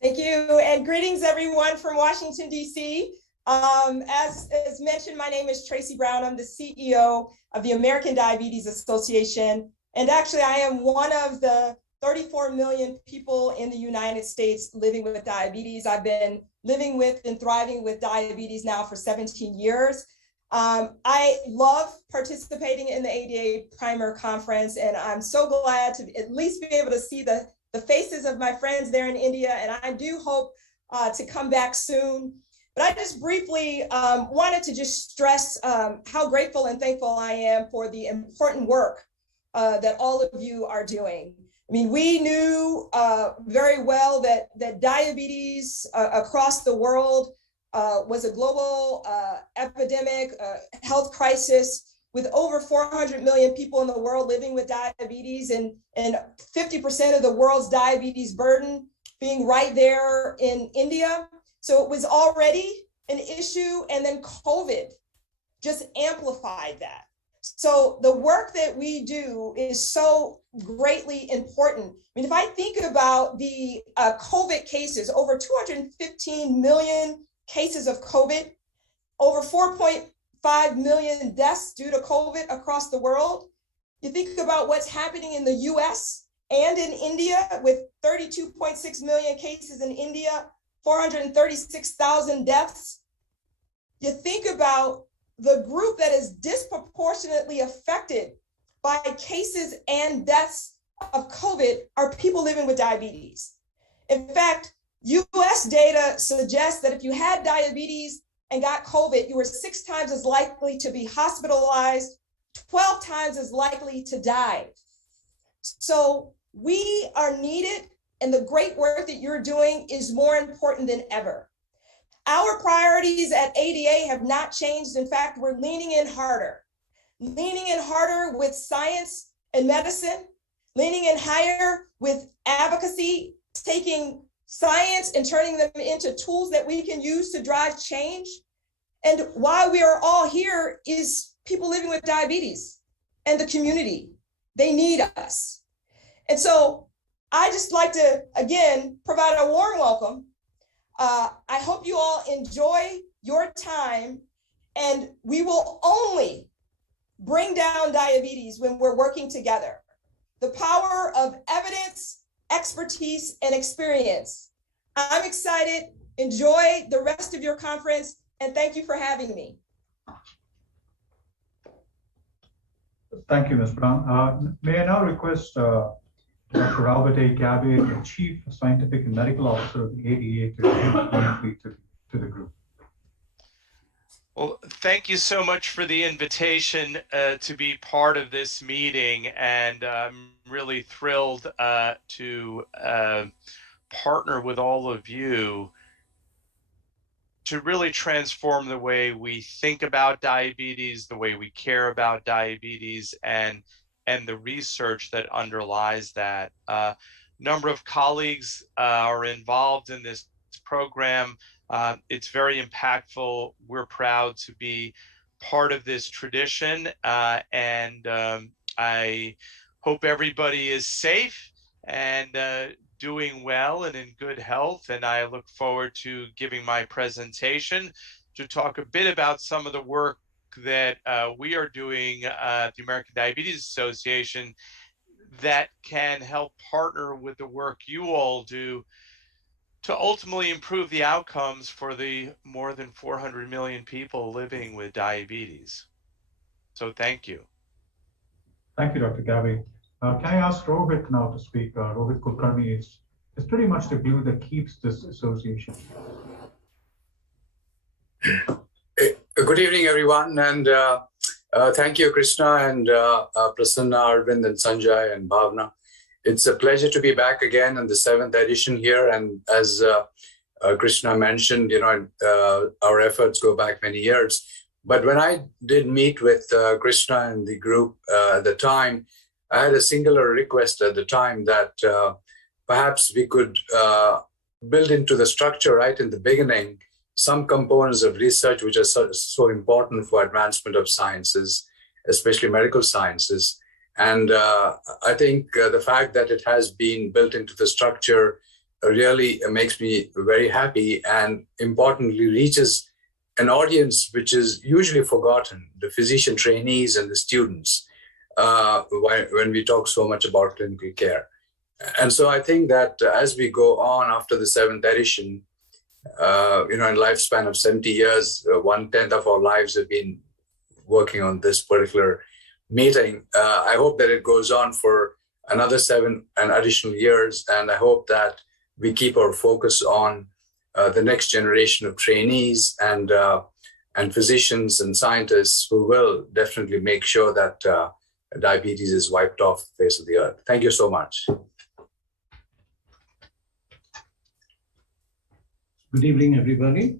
Thank you, and greetings everyone from Washington, D.C. As mentioned, my name is Tracy Brown. I'm the CEO of the American Diabetes Association. And actually, I am one of the 34 million people in the United States living with diabetes. I've been living with and thriving with diabetes now for 17 years. I love participating in the ADA Primer Conference, and I'm so glad to at least be able to see the faces of my friends there in India, and I do hope to come back soon. But I just briefly wanted to just stress how grateful and thankful I am for the important work that all of you are doing. I mean, we knew very well that diabetes across the world was a global epidemic, health crisis, with over 400 million people in the world living with diabetes, and 50% of the world's diabetes burden being right there in India. So it was already an issue, and then COVID just amplified that. So the work that we do is so greatly important. I mean, if I think about the COVID cases, over 215 million cases of COVID, over 4.5 million deaths due to COVID across the world. You think about what's happening in the US and in India, with 32.6 million cases in India, 436,000 deaths. You think about the group that is disproportionately affected by cases and deaths of COVID are people living with diabetes. In fact, US data suggests that if you had diabetes and got COVID, you were 6 times as likely to be hospitalized, 12 times as likely to die. So we are needed, and the great work that you're doing is more important than ever. Our priorities at ADA have not changed. In fact, we're leaning in harder with science and medicine, leaning in higher with advocacy, taking science and turning them into tools that we can use to drive change. And why we are all here is people living with diabetes and the community. They need us. And so I just like to, again, provide a warm welcome. I hope you all enjoy your time, and we will only bring down diabetes when we're working together. The power of evidence, expertise, and experience. I'm excited. Enjoy the rest of your conference, and thank you for having me. Thank you, Ms. Brown. May I now request Dr. Albert A. Gabby, the Chief Scientific and Medical Officer of the ADA, to give briefly to the group. Well, thank you so much for the invitation to be part of this meeting, and I'm really thrilled to partner with all of you to really transform the way we think about diabetes, the way we care about diabetes, and the research that underlies that. Number of colleagues are involved in this program. It's very impactful. We're proud to be part of this tradition, and I hope everybody is safe and doing well and in good health. And I look forward to giving my presentation to talk a bit about some of the work that we are doing at the American Diabetes Association that can help partner with the work you all do to ultimately improve the outcomes for the more than 400 million people living with diabetes. So thank you. Thank you, Dr. Gabby. Can I ask Rohit now to speak? Rohit Kulkarni is pretty much the glue that keeps this association. Good evening, everyone, and thank you, Krishna, and Prasanna, Arvind, and Sanjay, and Bhavna. It's a pleasure to be back again in the 7th edition here, and as Krishna mentioned, you know, our efforts go back many years. But when I did meet with Krishna and the group at the time, I had a singular request at the time that perhaps we could build into the structure right in the beginning some components of research which are so important for advancement of sciences, especially medical sciences. And I think the fact that it has been built into the structure really makes me very happy, and importantly reaches an audience which is usually forgotten, the physician trainees and the students, when we talk so much about clinical care. And so I think that as we go on after the 7th edition, you know, in lifespan of 70 years, 1/10 of our lives have been working on this particular meeting. I hope that it goes on for another 7 additional years, and I hope that we keep our focus on the next generation of trainees and physicians and scientists who will definitely make sure that diabetes is wiped off the face of the earth. Thank you so much. Good evening, everybody.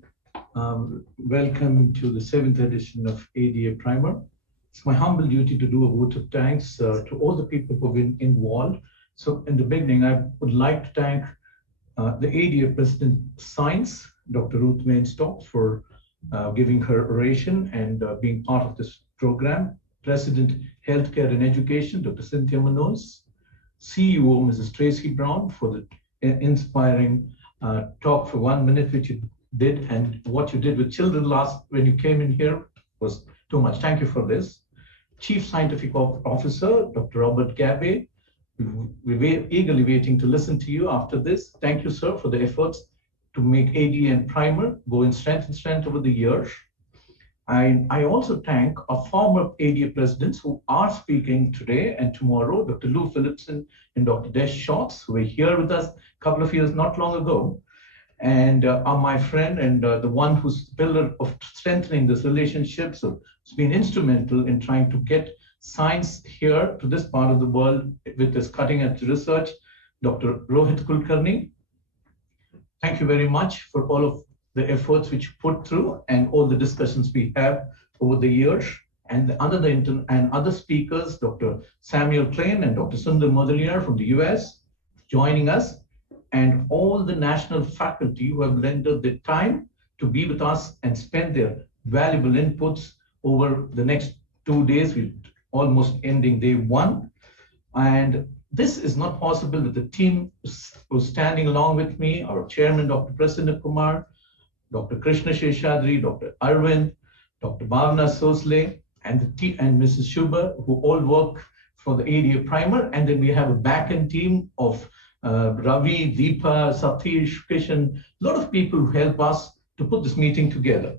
Welcome to the 7th edition of ADA Primer. It's my humble duty to do a vote of thanks to all the people who have been involved. So in the beginning, I would like to thank the ADA President Science, Dr. Ruth Wayne-Stokes, for giving her oration and being part of this program. President Healthcare and Education, Dr. Cynthia Munoz. CEO, Mrs. Tracy Brown, for the inspiring talk for 1 minute, which you did, and what you did with children when you came in here was too much. Thank you for this. Chief Scientific Officer, Dr. Robert Gabbay. We're eagerly waiting to listen to you after this. Thank you, sir, for the efforts to make ADA and Primer go in strength and strength over the years. I also thank our former ADA presidents who are speaking today and tomorrow, Dr. Lou Phillipson and Dr. Des Schatz, who were here with us a couple of years not long ago, and are my friend and the one who's the pillar of strengthening this relationship. So it's been instrumental in trying to get science here to this part of the world with this cutting edge research, Dr. Rohit Kulkarni. Thank you very much for all of the efforts which you put through and all the discussions we have over the years. And other speakers, Dr. Samuel Klein and Dr. Sundar Modaliar from the US, joining us, and all the national faculty who have lent their time to be with us and spend their valuable inputs over the next 2 days. We're almost ending day 1. And this is not possible with the team who's standing along with me, our chairman, Dr. Prasanna Kumar, Dr. Krishna Sheshadri, Dr. Arvind, Dr. Bhavna Sosle, and Mrs. Shubha, who all work for the ADA Primer. And then we have a back-end team of Ravi, Deepa, Satish, Kishan, a lot of people who help us to put this meeting together.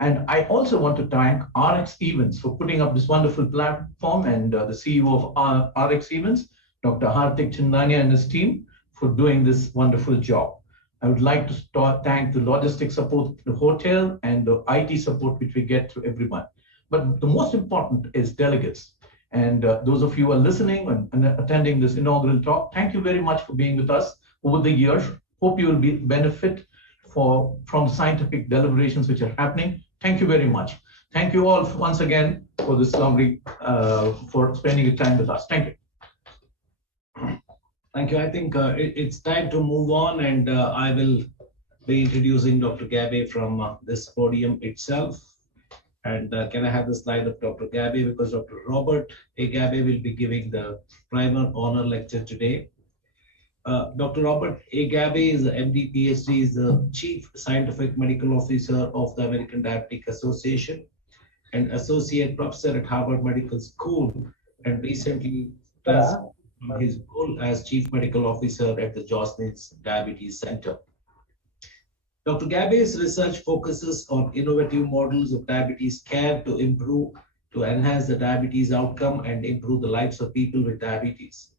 And I also want to thank RX Events for putting up this wonderful platform, and the CEO of RX Events, Dr. Hardik Chandania, and his team for doing this wonderful job. I would like to thank the logistics support, the hotel, and the IT support which we get to everyone. But the most important is delegates. And those of you who are listening and attending this inaugural talk, thank you very much for being with us over the years. Hope you will benefit from scientific deliberations which are happening. Thank you very much. Thank you all once again for this lovely, for spending your time with us. Thank you. Thank you. I think it's time to move on, and I will be introducing Dr. Gabbay from this podium itself. And can I have the slide of Dr. Gabbay, because Dr. Robert A. Gabbay will be giving the primer honor lecture today. Dr. Robert A. Gabbay is an MD, PhD, is the Chief Scientific Medical Officer of the American Diabetic Association and Associate Professor at Harvard Medical School, and recently transferred from his role as Chief Medical Officer at the Joslin's Diabetes Center. Dr. Gabbay's research focuses on innovative models of diabetes care to enhance the diabetes outcome and improve the lives of people with diabetes.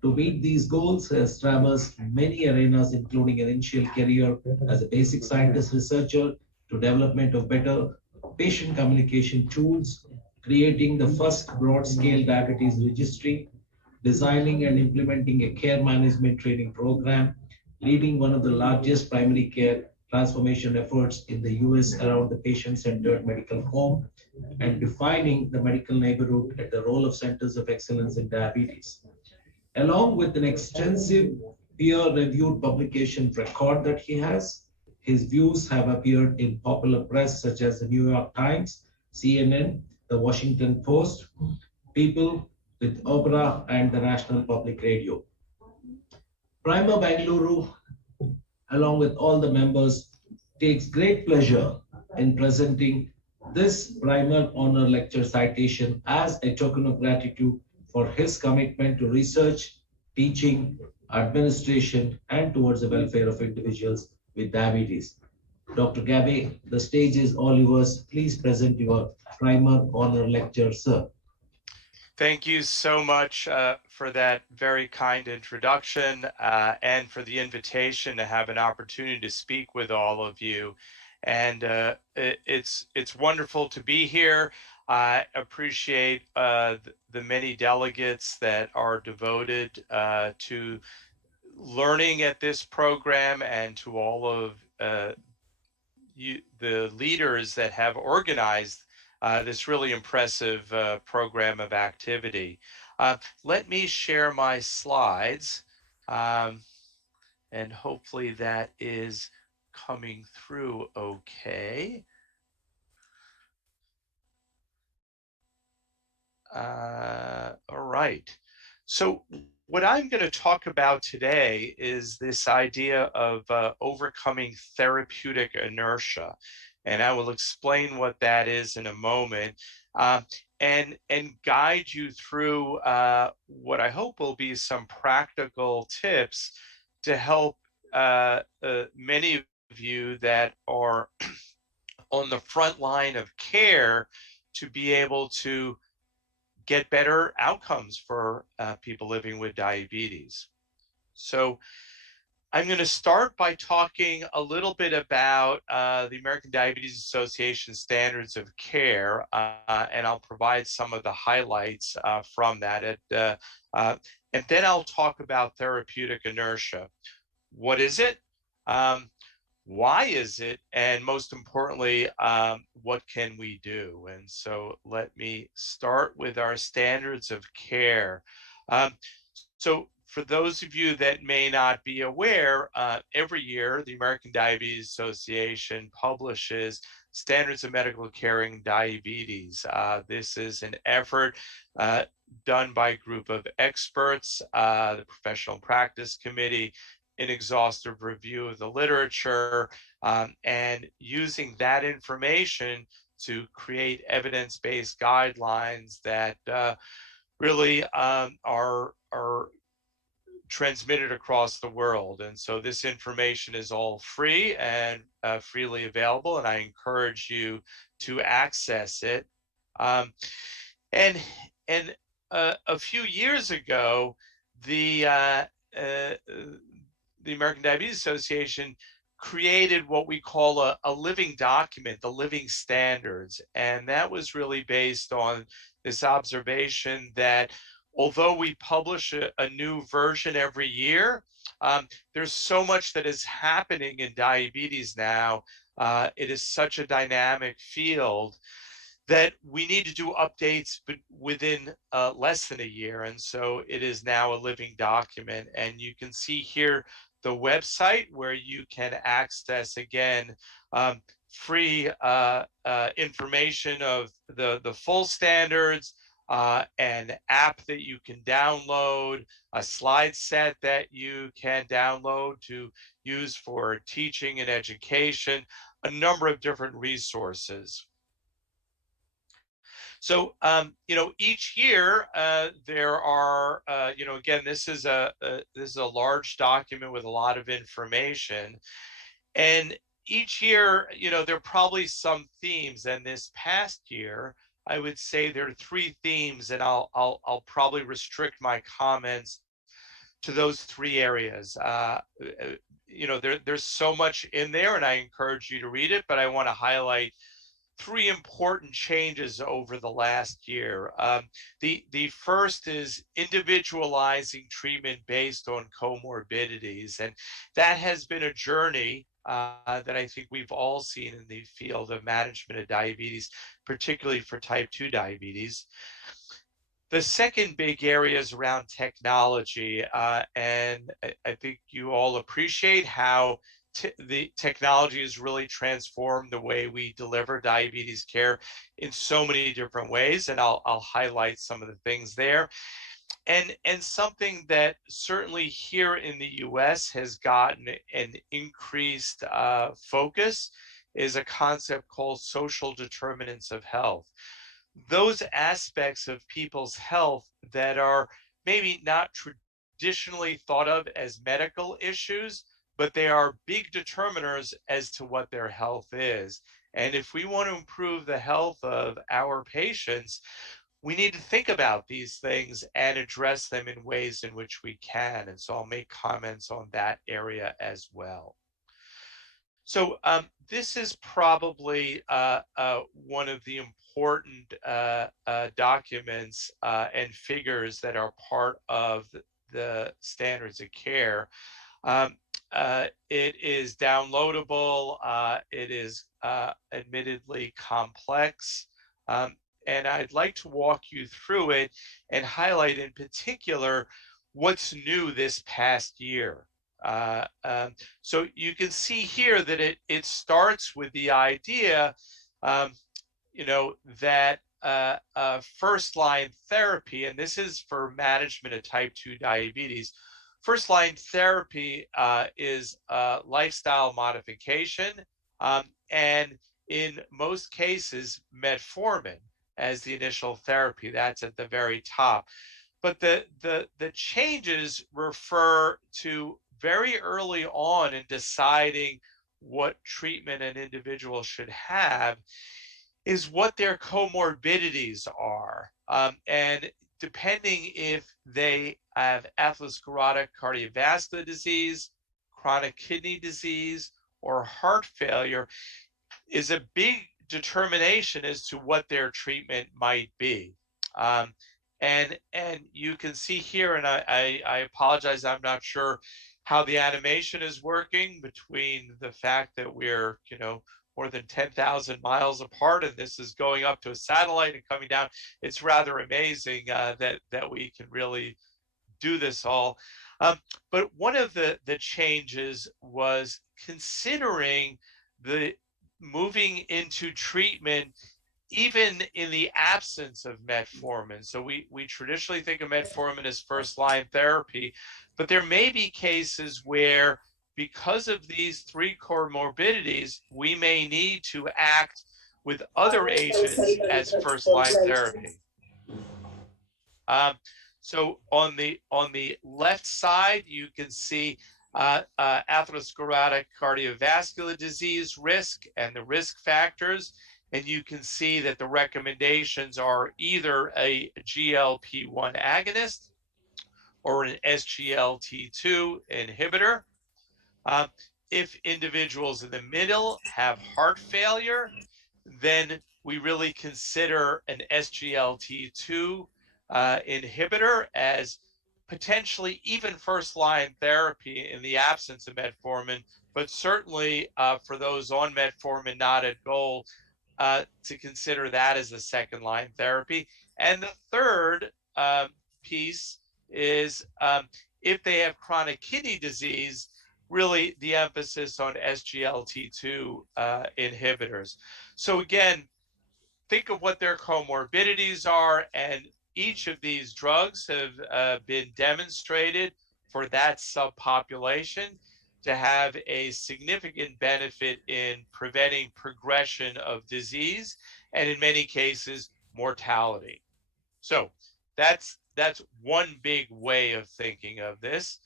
To meet these goals, he has traversed many arenas, including an initial career as a basic scientist researcher to development of better patient communication tools, creating the first broad-scale diabetes registry, designing and implementing a care management training program, leading one of the largest primary care transformation efforts in the US around the patient-centered medical home, and defining the medical neighborhood at the role of centers of excellence in diabetes. Along with an extensive peer-reviewed publication record that he has, his views have appeared in popular press such as the New York Times, CNN, the Washington Post, People with Oprah, and the National Public Radio. Primer Bangalore, along with all the members, takes great pleasure in presenting this Primer Honor Lecture citation as a token of gratitude for his commitment to research, teaching, administration, and towards the welfare of individuals with diabetes. Dr. Gabbay, the stage is all yours. Please present your Primer Honor Lecture, sir. Thank you so much for that very kind introduction and for the invitation to have an opportunity to speak with all of you. And it's wonderful to be here. I appreciate the many delegates that are devoted to learning at this program, and to all of the leaders that have organized this really impressive program of activity. Let me share my slides, and hopefully that is coming through okay. All right. So what I'm going to talk about today is this idea of overcoming therapeutic inertia. And I will explain what that is in a moment, and guide you through what I hope will be some practical tips to help many of you that are on the front line of care to be able to get better outcomes for people living with diabetes. So I'm going to start by talking a little bit about the American Diabetes Association standards of care, and I'll provide some of the highlights from that. And then I'll talk about therapeutic inertia. What is it? Why is it? And most importantly, what can we do? And so let me start with our standards of care. So for those of you that may not be aware, every year the American Diabetes Association publishes Standards of Medical Care in Diabetes. This is an effort done by a group of experts, the Professional Practice Committee, an exhaustive review of the literature, and using that information to create evidence-based guidelines that really are transmitted across the world. And so this information is all free and freely available, and I encourage you to access it. And a few years ago, the American Diabetes Association created what we call a living document, the living standards. And that was really based on this observation that although we publish a new version every year, there's so much that is happening in diabetes now. It is such a dynamic field that we need to do updates within less than a year. And so it is now a living document. And you can see here the website where you can access, again, free information of the full standards, an app that you can download, a slide set that you can download to use for teaching and education, a number of different resources. So, each year there are, again, this is a large document with a lot of information, and each year, there are probably some themes. And this past year, I would say there are 3 themes, and I'll probably restrict my comments to those 3 areas. There's so much in there, and I encourage you to read it, but I want to highlight 3 important changes over the last year. The first is individualizing treatment based on comorbidities, and that has been a journey that I think we've all seen in the field of management of diabetes, particularly for type 2 diabetes. The second big area is around technology, and I think you all appreciate how the technology has really transformed the way we deliver diabetes care in so many different ways, and I'll highlight some of the things there. And something that certainly here in the US has gotten an increased focus is a concept called social determinants of health. Those aspects of people's health that are maybe not traditionally thought of as medical issues, but they are big determiners as to what their health is. And if we want to improve the health of our patients, we need to think about these things and address them in ways in which we can. And so I'll make comments on that area as well. So this is probably one of the important documents and figures that are part of the standards of care. It is downloadable. It is admittedly complex. And I'd like to walk you through it and highlight in particular what's new this past year. So you can see here that it starts with the idea, that first-line therapy, and this is for management of type 2 diabetes. First-line therapy is lifestyle modification, and in most cases, metformin as the initial therapy. That's at the very top. But the changes refer to very early on in deciding what treatment an individual should have is what their comorbidities are. And depending if they have atherosclerotic cardiovascular disease, chronic kidney disease, or heart failure, is a big determination as to what their treatment might be. And you can see here, and I apologize, I'm not sure how the animation is working between the fact that we're, more than 10,000 miles apart, and this is going up to a satellite and coming down. It's rather amazing that we can really do this all. But one of the changes was considering the moving into treatment even in the absence of metformin. So we traditionally think of metformin as first-line therapy, but there may be cases where, because of these three comorbidities, we may need to act with other agents as first-line therapy. So on the left side, you can see atherosclerotic cardiovascular disease risk and the risk factors. And you can see that the recommendations are either a GLP-1 agonist or an SGLT2 inhibitor. If individuals in the middle have heart failure, then we really consider an SGLT2 inhibitor as potentially even first-line therapy in the absence of metformin, but certainly for those on metformin not at goal, to consider that as a second-line therapy. And the third piece is if they have chronic kidney disease, really the emphasis on SGLT2 inhibitors. So again, think of what their comorbidities are, and each of these drugs have been demonstrated for that subpopulation to have a significant benefit in preventing progression of disease and in many cases mortality. So that's one big way of thinking of this.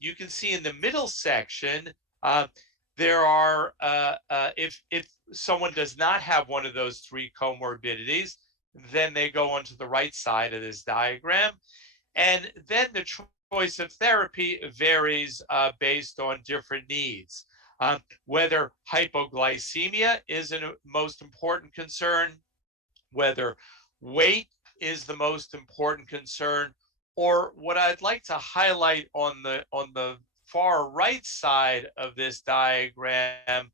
You can see in the middle section, there are, if someone does not have one of those three comorbidities, then they go onto the right side of this diagram. And then the choice of therapy varies based on different needs. Whether hypoglycemia is a most important concern, whether weight is the most important concern, or what I'd like to highlight on the far right side of this diagram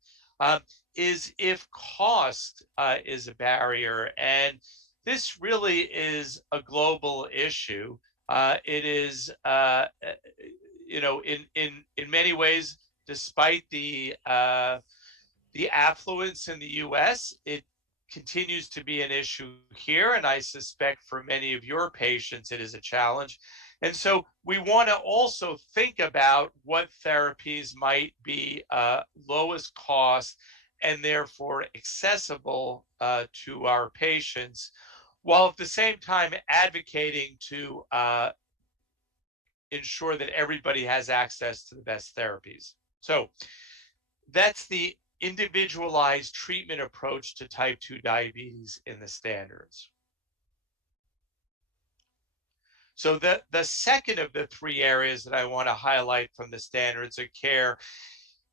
is if cost is a barrier. And this really is a global issue. It is, in many ways, despite the affluence in the U.S., it continues to be an issue here, and I suspect for many of your patients it is a challenge. And so we want to also think about what therapies might be lowest cost and therefore accessible to our patients, while at the same time advocating to ensure that everybody has access to the best therapies. So that's the individualized treatment approach to type 2 diabetes in the standards. So the second of the three areas that I want to highlight from the standards of care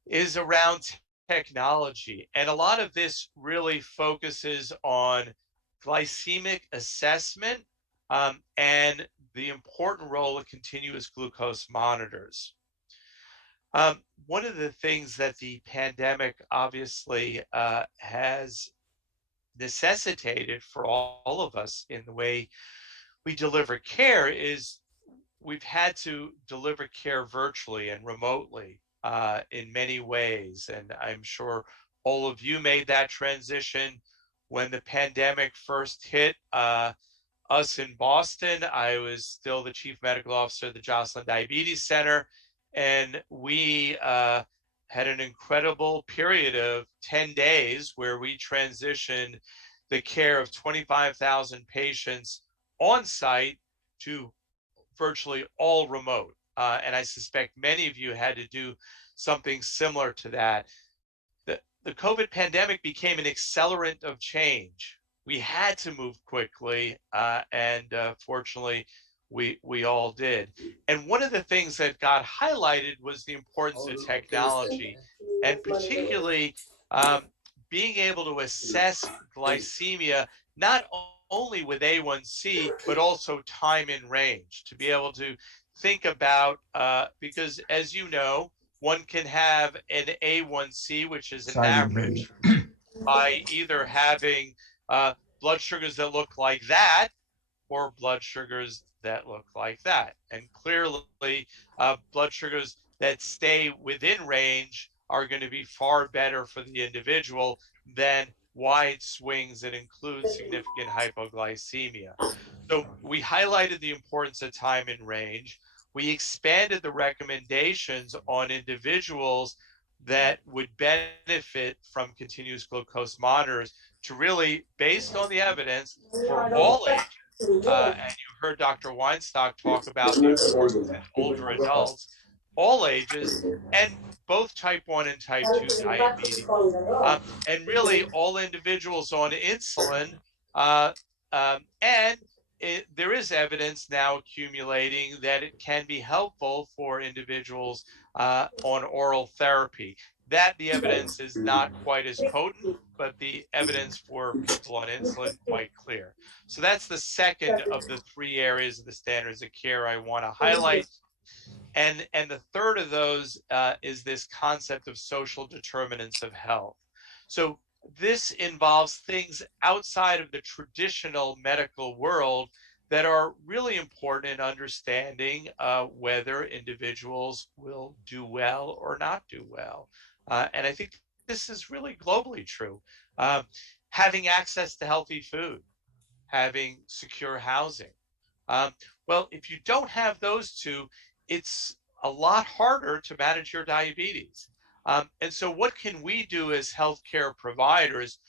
is around technology. And a lot of this really focuses on glycemic assessment and the important role of continuous glucose monitors. One of the things that the pandemic obviously has necessitated for all of us in the way we deliver care is we've had to deliver care virtually and remotely in many ways. And I'm sure all of you made that transition when the pandemic first hit us in Boston. I was still the chief medical officer of the Joslin Diabetes Center, and we had an incredible period of 10 days where we transitioned the care of 25,000 patients on site to virtually all remote. And I suspect many of you had to do something similar to that. The COVID pandemic became an accelerant of change. We had to move quickly, and fortunately, we all did. And one of the things that got highlighted was the importance of technology, and particularly being able to assess glycemia, not only with A1C, but also time in range, to be able to think about, because as you know, one can have an A1C, which is an average, by either having blood sugars that look like that or blood sugars that look like that. And clearly, blood sugars that stay within range are going to be far better for the individual than wide swings that include significant hypoglycemia. So we highlighted the importance of time in range. We expanded the recommendations on individuals that would benefit from continuous glucose monitors to really, based on the evidence, for all ages. And you heard Dr. Weinstock talk about the importance in older adults, all ages, and both type 1 and type 2 diabetes. And really all individuals on insulin, and there is evidence now accumulating that it can be helpful for individuals on oral therapy. That the evidence is not quite as potent, but the evidence for people on insulin quite clear. So that's the second of the three areas of the standards of care I want to highlight. And the third of those is this concept of social determinants of health. So this involves things outside of the traditional medical world that are really important in understanding whether individuals will do well or not do well. And I think this is really globally true. Having access to healthy food, having secure housing. Well, if you don't have those two, it's a lot harder to manage your diabetes. And so what can we do as healthcare providers?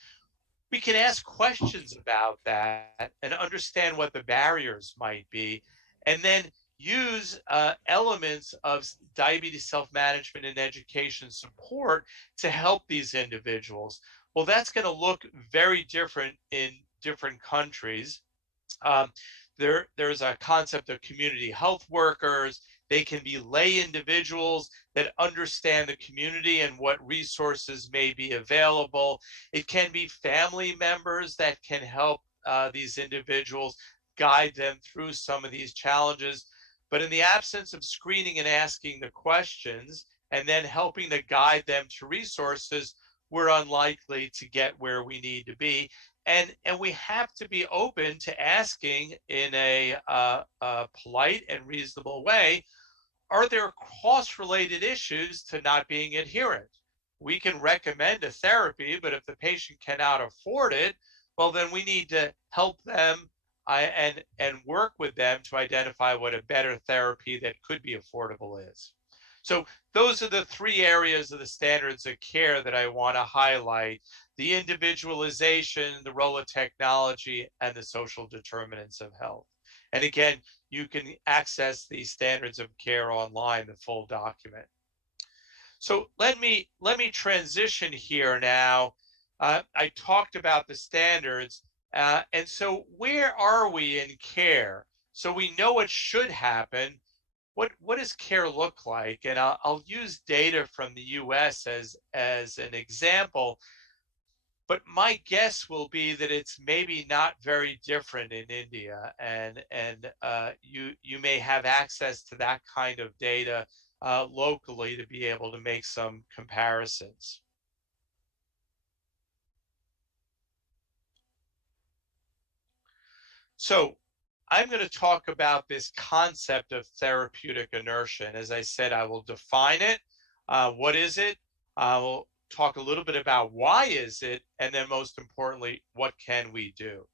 We can ask questions about that and understand what the barriers might be, and then use elements of diabetes self-management and education support to help these individuals. Well, that's going to look very different in different countries. There's a concept of community health workers. They can be lay individuals that understand the community and what resources may be available. It can be family members that can help these individuals, guide them through some of these challenges. But in the absence of screening and asking the questions and then helping to guide them to resources, we're unlikely to get where we need to be. And we have to be open to asking in a polite and reasonable way, are there cost-related issues to not being adherent? We can recommend a therapy, but if the patient cannot afford it, well, then we need to help them and work with them to identify what a better therapy that could be affordable is. So those are the three areas of the standards of care that I want to highlight: the individualization, the role of technology, and the social determinants of health. And again, you can access the standards of care online, the full document. So let me transition here now. I talked about the standards. And so where are we in care? So we know what should happen. What does care look like? And I'll use data from the US as an example, but my guess will be that it's maybe not very different in India, and you may have access to that kind of data locally to be able to make some comparisons. So I'm going to talk about this concept of therapeutic inertia. And as I said, I will define it. What is it? I will talk a little bit about why is it, and then most importantly, what can we do?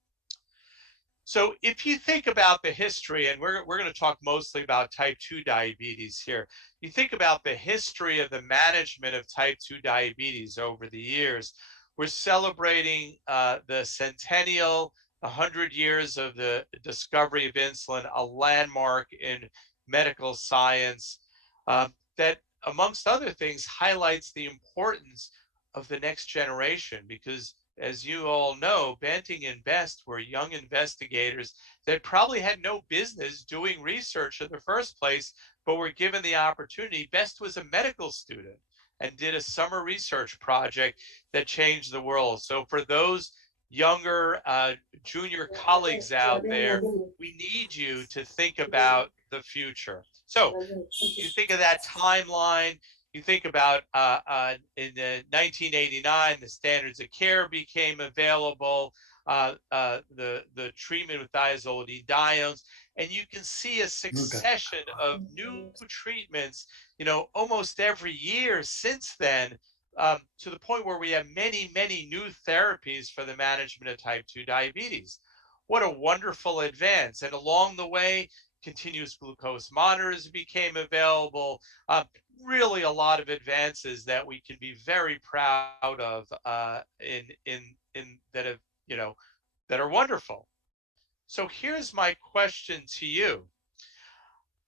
So if you think about the history, and we're going to talk mostly about type 2 diabetes here. You think about the history of the management of type 2 diabetes over the years. We're celebrating the centennial, 100 years of the discovery of insulin, a landmark in medical science that, amongst other things, highlights the importance of the next generation, because as you all know, Banting and Best were young investigators that probably had no business doing research in the first place, but were given the opportunity. Best was a medical student and did a summer research project that changed the world. So for those younger junior colleagues out there, we need you to think about the future. So you think of that timeline. You think about in 1989, the standards of care became available, the treatment with diazolidinones, and you can see a succession of new treatments, almost every year since then, to the point where we have many, many new therapies for the management of type 2 diabetes. What a wonderful advance. And along the way, continuous glucose monitors became available. Really a lot of advances that we can be very proud of that are wonderful. So here's my question to you.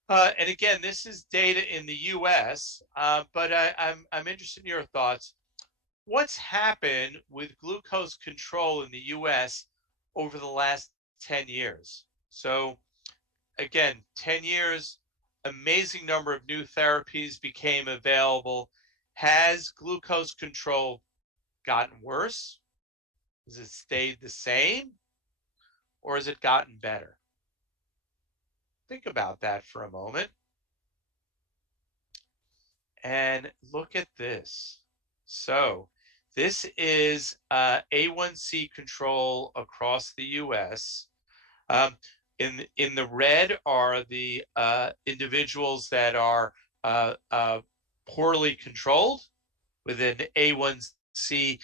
And again, this is data in the US, but I'm interested in your thoughts. What's happened with glucose control in the US over the last 10 years? So again, 10 years, amazing number of new therapies became available. Has glucose control gotten worse? Has it stayed the same? Or has it gotten better? Think about that for a moment. And look at this. So this is A1C control across the US. In the red are the individuals that are poorly controlled with an A1C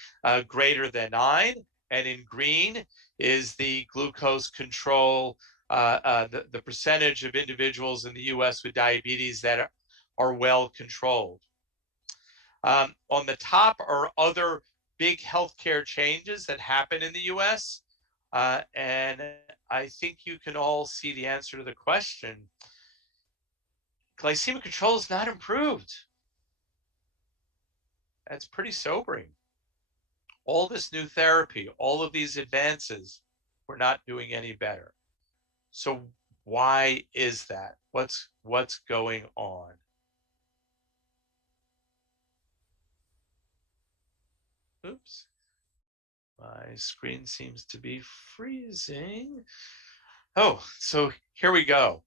greater than 9, and in green is the glucose control, the percentage of individuals in the US with diabetes that are well controlled. On the top are other big healthcare changes that happen in the US, and I think you can all see the answer to the question. Glycemic control is not improved. That's pretty sobering. All this new therapy, all of these advances, we're not doing any better. So why is that? What's going on? Oops. My screen seems to be freezing. Oh, so here we go.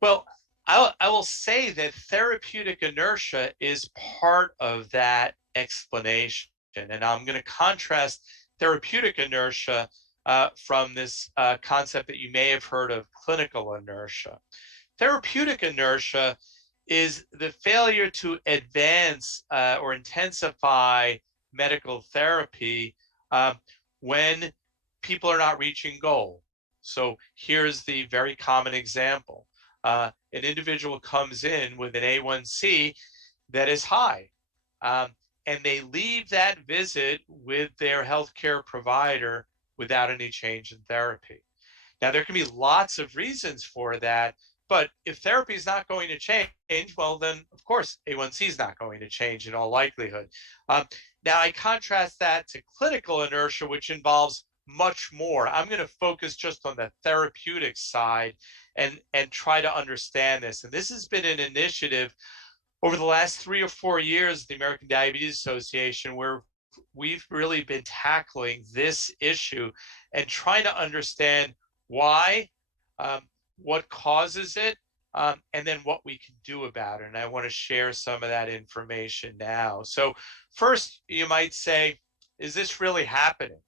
Well, I will say that therapeutic inertia is part of that explanation. And I'm going to contrast therapeutic inertia from this concept that you may have heard of, clinical inertia. Therapeutic inertia is the failure to advance or intensify medical therapy when people are not reaching goal. So here's the very common example. An individual comes in with an A1C that is high, and they leave that visit with their healthcare provider without any change in therapy. Now, there can be lots of reasons for that, but if therapy is not going to change, well, then, of course, A1C is not going to change in all likelihood. Now, I contrast that to clinical inertia, which involves much more. I'm going to focus just on the therapeutic side and try to understand this. And this has been an initiative over the last 3 or 4 years, the American Diabetes Association, where we've really been tackling this issue and trying to understand why, what causes it, and then what we can do about it. And I want to share some of that information now. So first, you might say, is this really happening?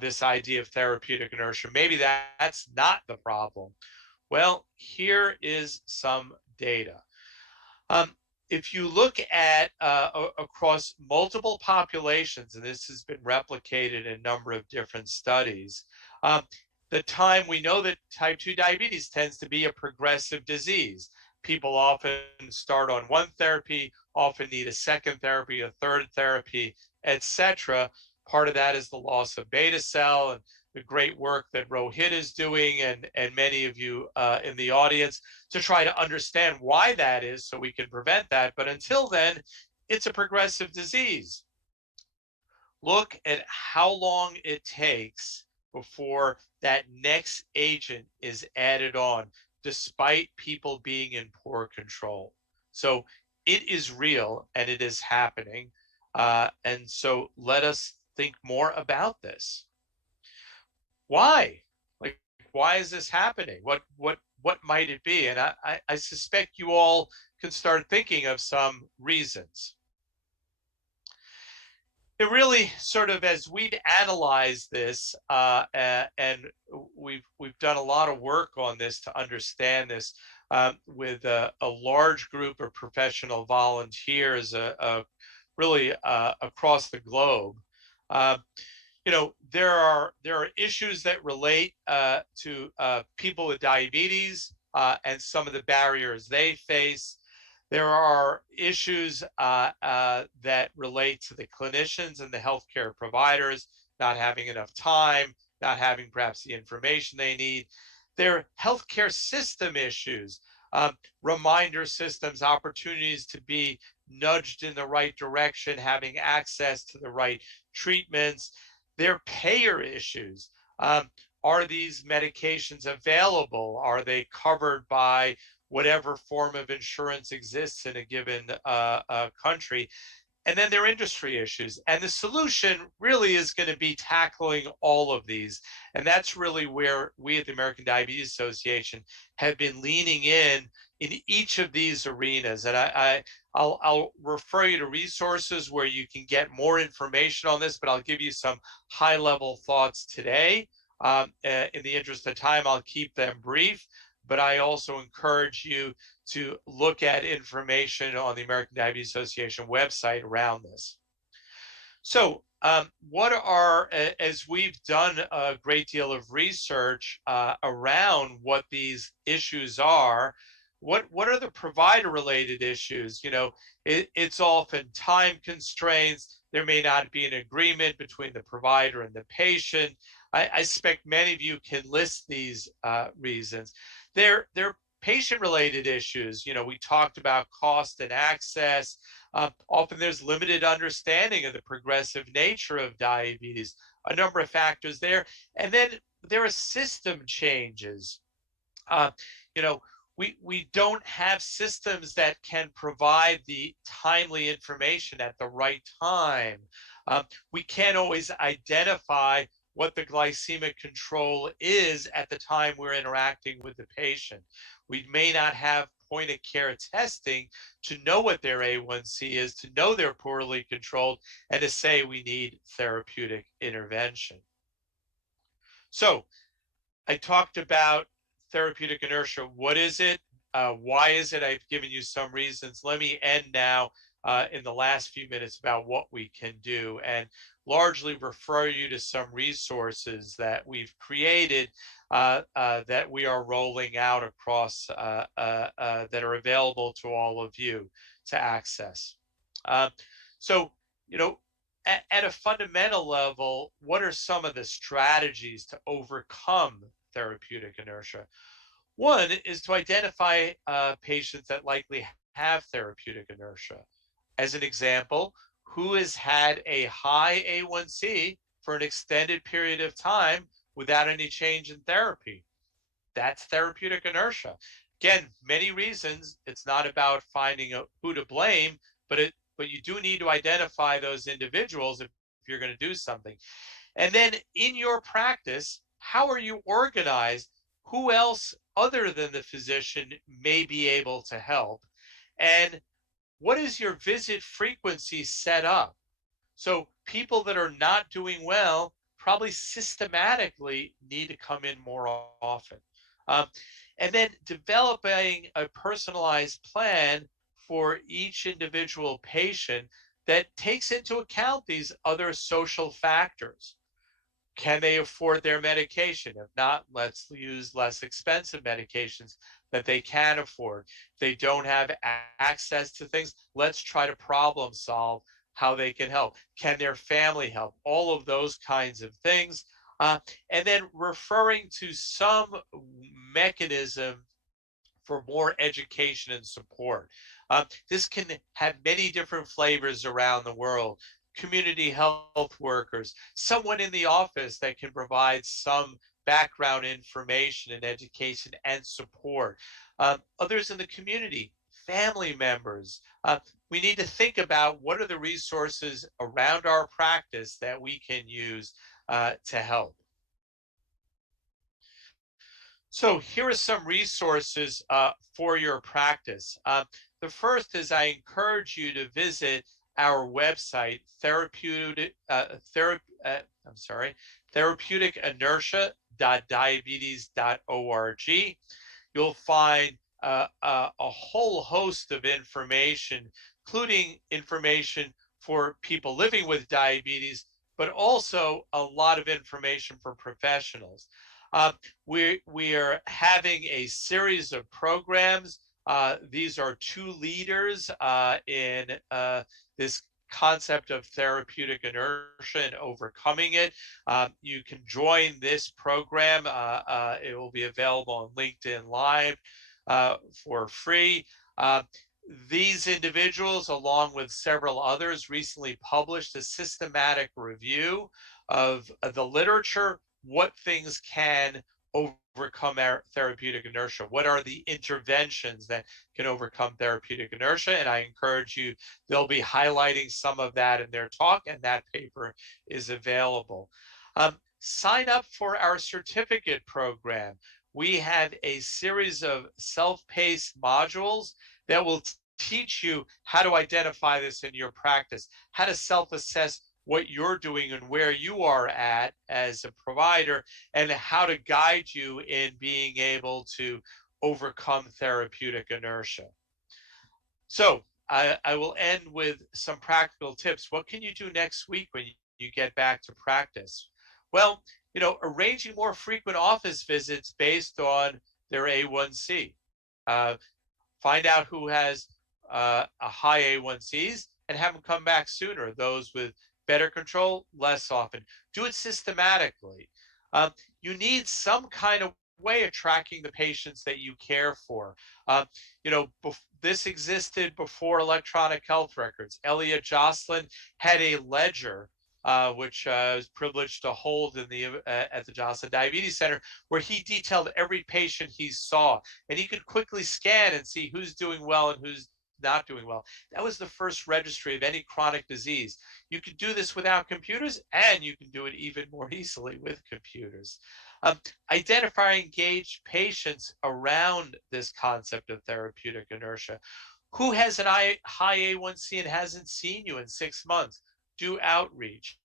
This idea of therapeutic inertia, maybe that's not the problem. Well, here is some data. If you look at across multiple populations, and this has been replicated in a number of different studies, the time we know that type 2 diabetes tends to be a progressive disease. People often start on one therapy, often need a second therapy, a third therapy, etc. Part of that is the loss of beta cell and the great work that Rohit is doing, and many of you in the audience, to try to understand why that is so we can prevent that. But until then, it's a progressive disease. Look at how long it takes before that next agent is added on, despite people being in poor control. So it is real and it is happening. And so let us think more about this. Why? Like, why is this happening? What might it be? And I suspect you all can start thinking of some reasons. It really sort of, as we've analyzed this, and we've done a lot of work on this to understand this with a large group of professional volunteers, really across the globe. You know, there are issues that relate to people with diabetes and some of the barriers they face. There are issues that relate to the clinicians and the healthcare providers not having enough time, not having perhaps the information they need. There are healthcare system issues, reminder systems, opportunities to be nudged in the right direction, having access to the right treatments. There are payer issues. Are these medications available? Are they covered by whatever form of insurance exists in a given country? And then there are industry issues. And the solution really is going to be tackling all of these. And that's really where we at the American Diabetes Association have been leaning in each of these arenas. And I'll refer you to resources where you can get more information on this, but I'll give you some high-level thoughts today. In the interest of time, I'll keep them brief, but I also encourage you to look at information on the American Diabetes Association website around this. So as we've done a great deal of research around what these issues are, what are the provider-related issues? You know, it's often time constraints. There may not be an agreement between the provider and the patient. I suspect many of you can list these reasons. They're patient-related issues. You know, we talked about cost and access. Often there's limited understanding of the progressive nature of diabetes, a number of factors there. And then there are system changes. You know, we don't have systems that can provide the timely information at the right time. We can't always identify what the glycemic control is at the time we're interacting with the patient. We may not have point of care testing to know what their A1C is, to know they're poorly controlled, and to say we need therapeutic intervention. So I talked about therapeutic inertia. What is it? Why is it? I've given you some reasons. Let me end now in the last few minutes about what we can do, and largely refer you to some resources that we've created that we are rolling out across that are available to all of you to access. So, you know, at a fundamental level, what are some of the strategies to overcome therapeutic inertia? One is to identify patients that likely have therapeutic inertia. As an example, who has had a high A1C for an extended period of time without any change in therapy? That's therapeutic inertia. Again, many reasons. It's not about finding who to blame, but you do need to identify those individuals if you're going to do something. And then in your practice, how are you organized? Who else other than the physician may be able to help? And what is your visit frequency set up? So people that are not doing well probably systematically need to come in more often. And then developing a personalized plan for each individual patient that takes into account these other social factors. Can they afford their medication? If not, let's use less expensive medications that they can afford. If they don't have access to things, let's try to problem solve how they can help. Can their family help? All of those kinds of things. And then referring to some mechanism for more education and support. This can have many different flavors around the world. Community health workers, someone in the office that can provide some background information and education and support. Others in the community, family members. We need to think about what are the resources around our practice that we can use to help. So here are some resources for your practice. The first is I encourage you to visit our website, therapeutic-inertia.diabetes.org. You'll find a whole host of information, including information for people living with diabetes, but also a lot of information for professionals. We are having a series of programs. These are two leaders in this concept of therapeutic inertia and overcoming it. You can join this program. It will be available on LinkedIn Live for free. These individuals, along with several others, recently published a systematic review of the literature, what things can overcome our therapeutic inertia. What are the interventions that can overcome therapeutic inertia? And I encourage you, they'll be highlighting some of that in their talk, and that paper is available. Sign up for our certificate program. We have a series of self-paced modules that will teach you how to identify this in your practice, how to self-assess what you're doing and where you are at as a provider, and how to guide you in being able to overcome therapeutic inertia. So I will end with some practical tips. What can you do next week when you get back to practice? Well, you know, arranging more frequent office visits based on their A1C. Find out who has a high A1Cs and have them come back sooner. Those with better control, less often. Do it systematically. You need some kind of way of tracking the patients that you care for. You know, this existed before electronic health records. Elliot Jocelyn had a ledger, which I was privileged to hold in the at the Jocelyn Diabetes Center, where he detailed every patient he saw, and he could quickly scan and see who's doing well and who's not doing well. That was the first registry of any chronic disease. You can do this without computers, and you can do it even more easily with computers. Identify engaged patients around this concept of therapeutic inertia. Who has an high A1C and hasn't seen you in 6 months? Do outreach.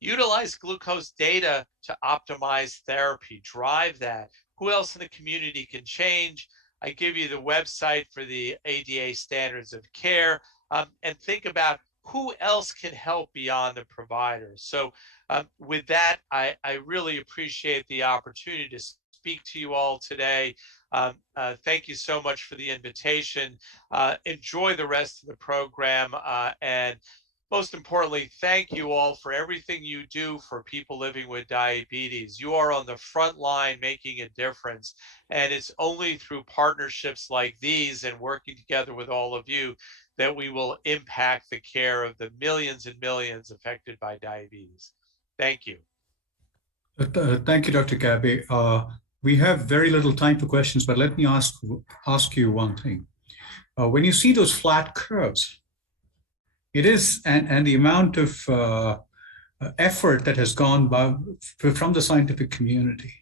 Utilize glucose data to optimize therapy. Drive that. Who else in the community can change? I give you the website for the ADA standards of care, and think about who else can help beyond the providers. So with that, I really appreciate the opportunity to speak to you all today. Thank you so much for the invitation. Enjoy the rest of the program, and most importantly, thank you all for everything you do for people living with diabetes. You are on the front line making a difference, and it's only through partnerships like these and working together with all of you that we will impact the care of the millions and millions affected by diabetes. Thank you. Thank you, Dr. Cabby. We have very little time for questions, but let me ask you one thing. When you see those flat curves, it is, and the amount of effort that has gone by from the scientific community,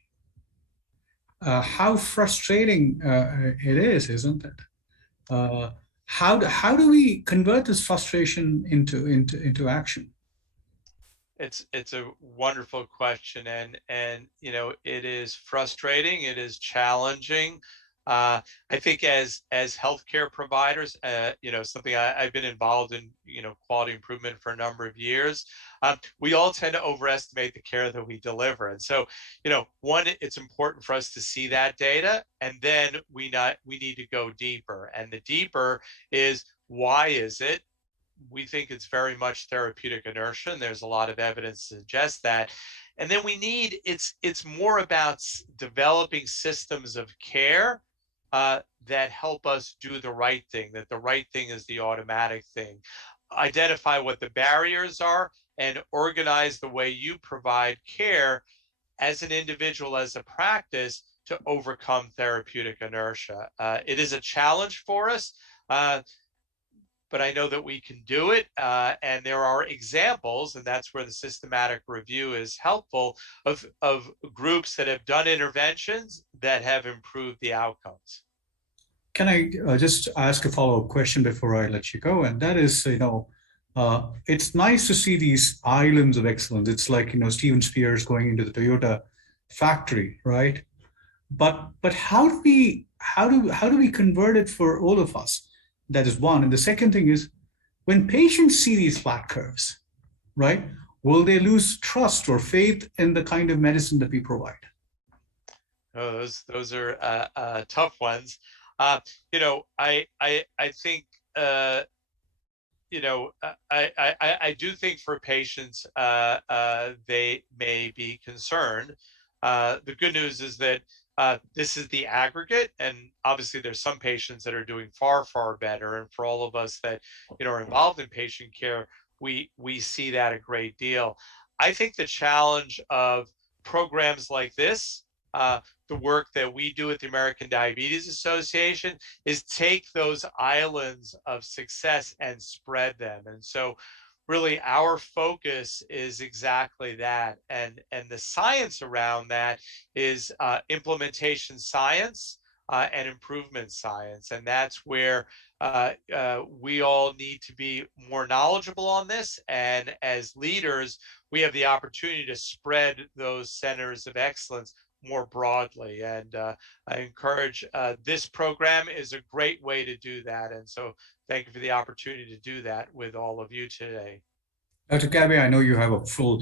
how frustrating it is, isn't it? How do we convert this frustration into action? It's a wonderful question, and you know, it is frustrating, it is challenging. I think as healthcare providers, you know, something I've been involved in, you know, quality improvement for a number of years. We all tend to overestimate the care that we deliver, and so, you know, one, it's important for us to see that data, and then we need to go deeper, and the deeper is, why is it? We think it's very much therapeutic inertia, and there's a lot of evidence to suggest that. And then we need, it's more about developing systems of care that help us do the right thing, that the right thing is the automatic thing. Identify what the barriers are and organize the way you provide care as an individual, as a practice, to overcome therapeutic inertia. It is a challenge for us, but I know that we can do it. And there are examples, and that's where the systematic review is helpful, of groups that have done interventions that have improved the outcomes. Can I just ask a follow-up question before I let you go? And that is, you know, it's nice to see these islands of excellence. It's like, you know, Steven Spears going into the Toyota factory, right? But how do we convert it for all of us? That is one. And the second thing is, when patients see these flat curves, right, will they lose trust or faith in the kind of medicine that we provide? Oh, those are tough ones. You know, I think, you know, I do think for patients, they may be concerned. The good news is that this is the aggregate, and obviously there's some patients that are doing far, far better. And for all of us that, you know, are involved in patient care, we see that a great deal. I think the challenge of programs like this, the work that we do at the American Diabetes Association, is take those islands of success and spread them. And so really our focus is exactly that. And the science around that is implementation science and improvement science. And that's where we all need to be more knowledgeable on this. And as leaders, we have the opportunity to spread those centers of excellence more broadly. And I encourage, this program is a great way to do that. And so thank you for the opportunity to do that with all of you today. Dr. Gabby, I know you have a full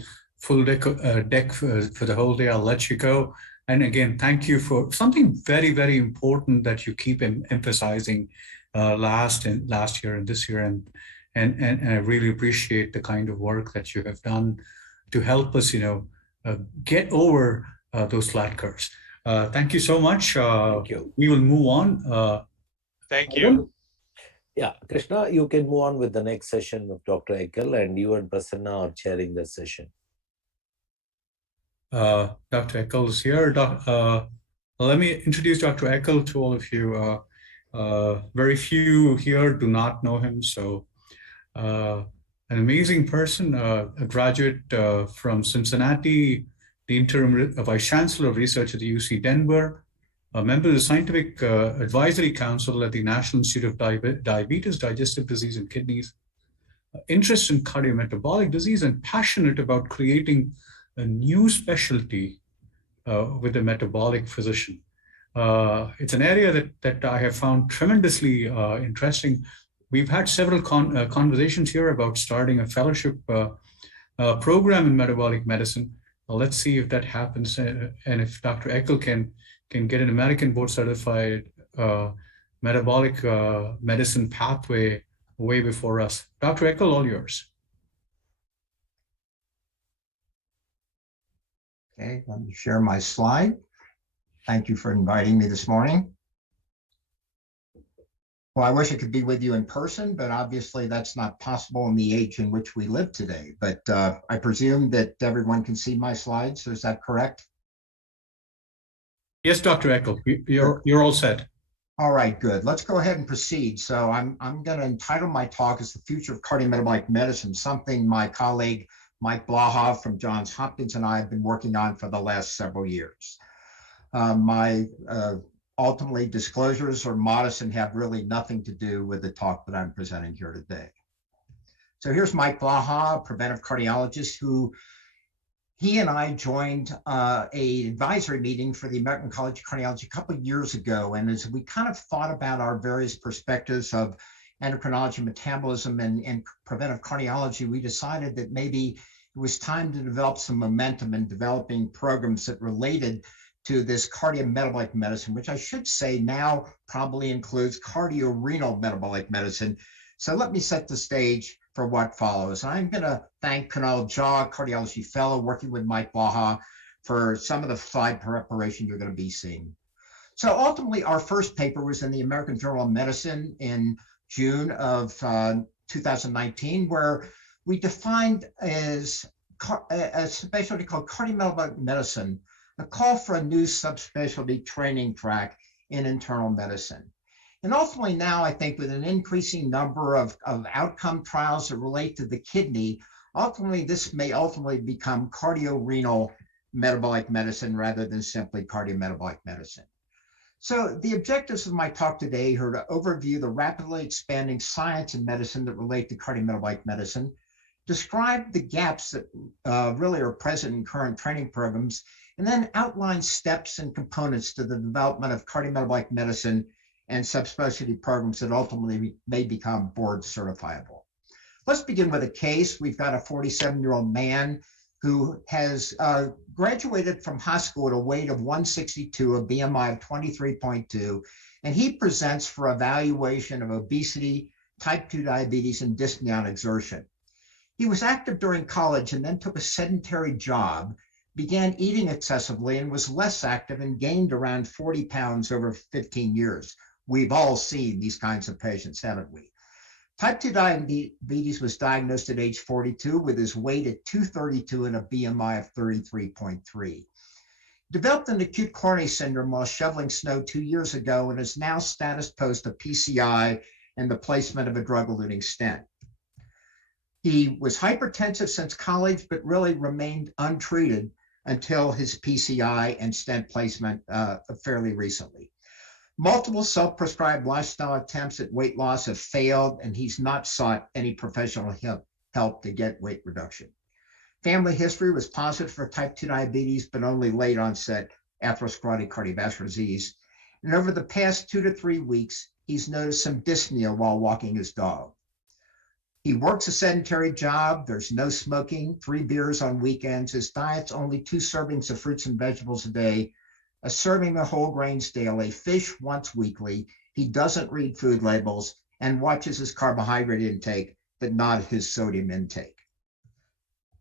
deck for the whole day. I'll let you go. And again, thank you for something very, very important that you keep emphasizing last year and this year. And I really appreciate the kind of work that you have done to help us, you know, get over those flat curves. Thank you so much. Thank you. We will move on. Thank you. Yeah, Krishna, you can move on with the next session of Dr. Ekal, and you and Prasanna are chairing the session. Dr. Ekal is here. Let me introduce Dr. Ekal to all of you. Very few here do not know him. So an amazing person, a graduate from Cincinnati, the interim vice chancellor of research at the UC Denver, a member of the Scientific Advisory Council at the National Institute of Diabetes, Digestive Disease and Kidneys, interest in cardiometabolic disease, and passionate about creating a new specialty with a metabolic physician. It's an area that I have found tremendously interesting. We've had several conversations here about starting a fellowship program in metabolic medicine. Let's see if that happens, and if Dr. Ekal can get an American board certified metabolic medicine pathway way before us. Dr. Ekal, all yours. Okay, let me share my slide. Thank you for inviting me this morning. Well, I wish I could be with you in person, but obviously that's not possible in the age in which we live today. But I presume that everyone can see my slides. Is that correct? Yes, Dr. Ekal, you're all set. All right, good. Let's go ahead and proceed. So I'm going to entitle my talk as The Future of Cardiometabolic Medicine, something my colleague Mike Blaha from Johns Hopkins and I have been working on for the last several years. My ultimately disclosures are modest and have really nothing to do with the talk that I'm presenting here today. So here's Mike Blaha, preventive cardiologist, who he and I joined a advisory meeting for the American College of Cardiology a couple of years ago. And as we kind of thought about our various perspectives of endocrinology, metabolism, and preventive cardiology, we decided that maybe it was time to develop some momentum in developing programs that related to this cardiometabolic medicine, which I should say now probably includes cardiorenal metabolic medicine. So let me set the stage for what follows. I'm going to thank Kunal Jha, cardiology fellow, working with Mike Blaha for some of the slide preparation you're going to be seeing. So ultimately, our first paper was in the American Journal of Medicine in June of 2019, where we defined as a specialty called cardiometabolic medicine, a call for a new subspecialty training track in internal medicine. And ultimately now, I think with an increasing number of outcome trials that relate to the kidney, ultimately this may ultimately become cardiorenal metabolic medicine rather than simply cardiometabolic medicine. So the objectives of my talk today are to overview the rapidly expanding science and medicine that relate to cardiometabolic medicine, describe the gaps that really are present in current training programs, and then outline steps and components to the development of cardiometabolic medicine and subspecialty programs that ultimately may become board certifiable. Let's begin with a case. We've got a 47-year-old man who has graduated from high school at a weight of 162, a BMI of 23.2, and he presents for evaluation of obesity, type 2 diabetes, and dyspnea on exertion. He was active during college and then took a sedentary job, began eating excessively, and was less active and gained around 40 pounds over 15 years. We've all seen these kinds of patients, haven't we? Type 2 diabetes was diagnosed at age 42 with his weight at 232 and a BMI of 33.3. Developed an acute coronary syndrome while shoveling snow 2 years ago and is now status post a PCI and the placement of a drug-eluting stent. He was hypertensive since college, but really remained untreated until his PCI and stent placement fairly recently. Multiple self-prescribed lifestyle attempts at weight loss have failed, and he's not sought any professional help to get weight reduction. Family history was positive for type 2 diabetes, but only late onset atherosclerotic cardiovascular disease. And over the past 2 to 3 weeks, he's noticed some dyspnea while walking his dog. He works a sedentary job. There's no smoking, 3 beers on weekends. His diet's only 2 servings of fruits and vegetables a day, a serving of whole grains daily, fish once weekly. He doesn't read food labels and watches his carbohydrate intake, but not his sodium intake.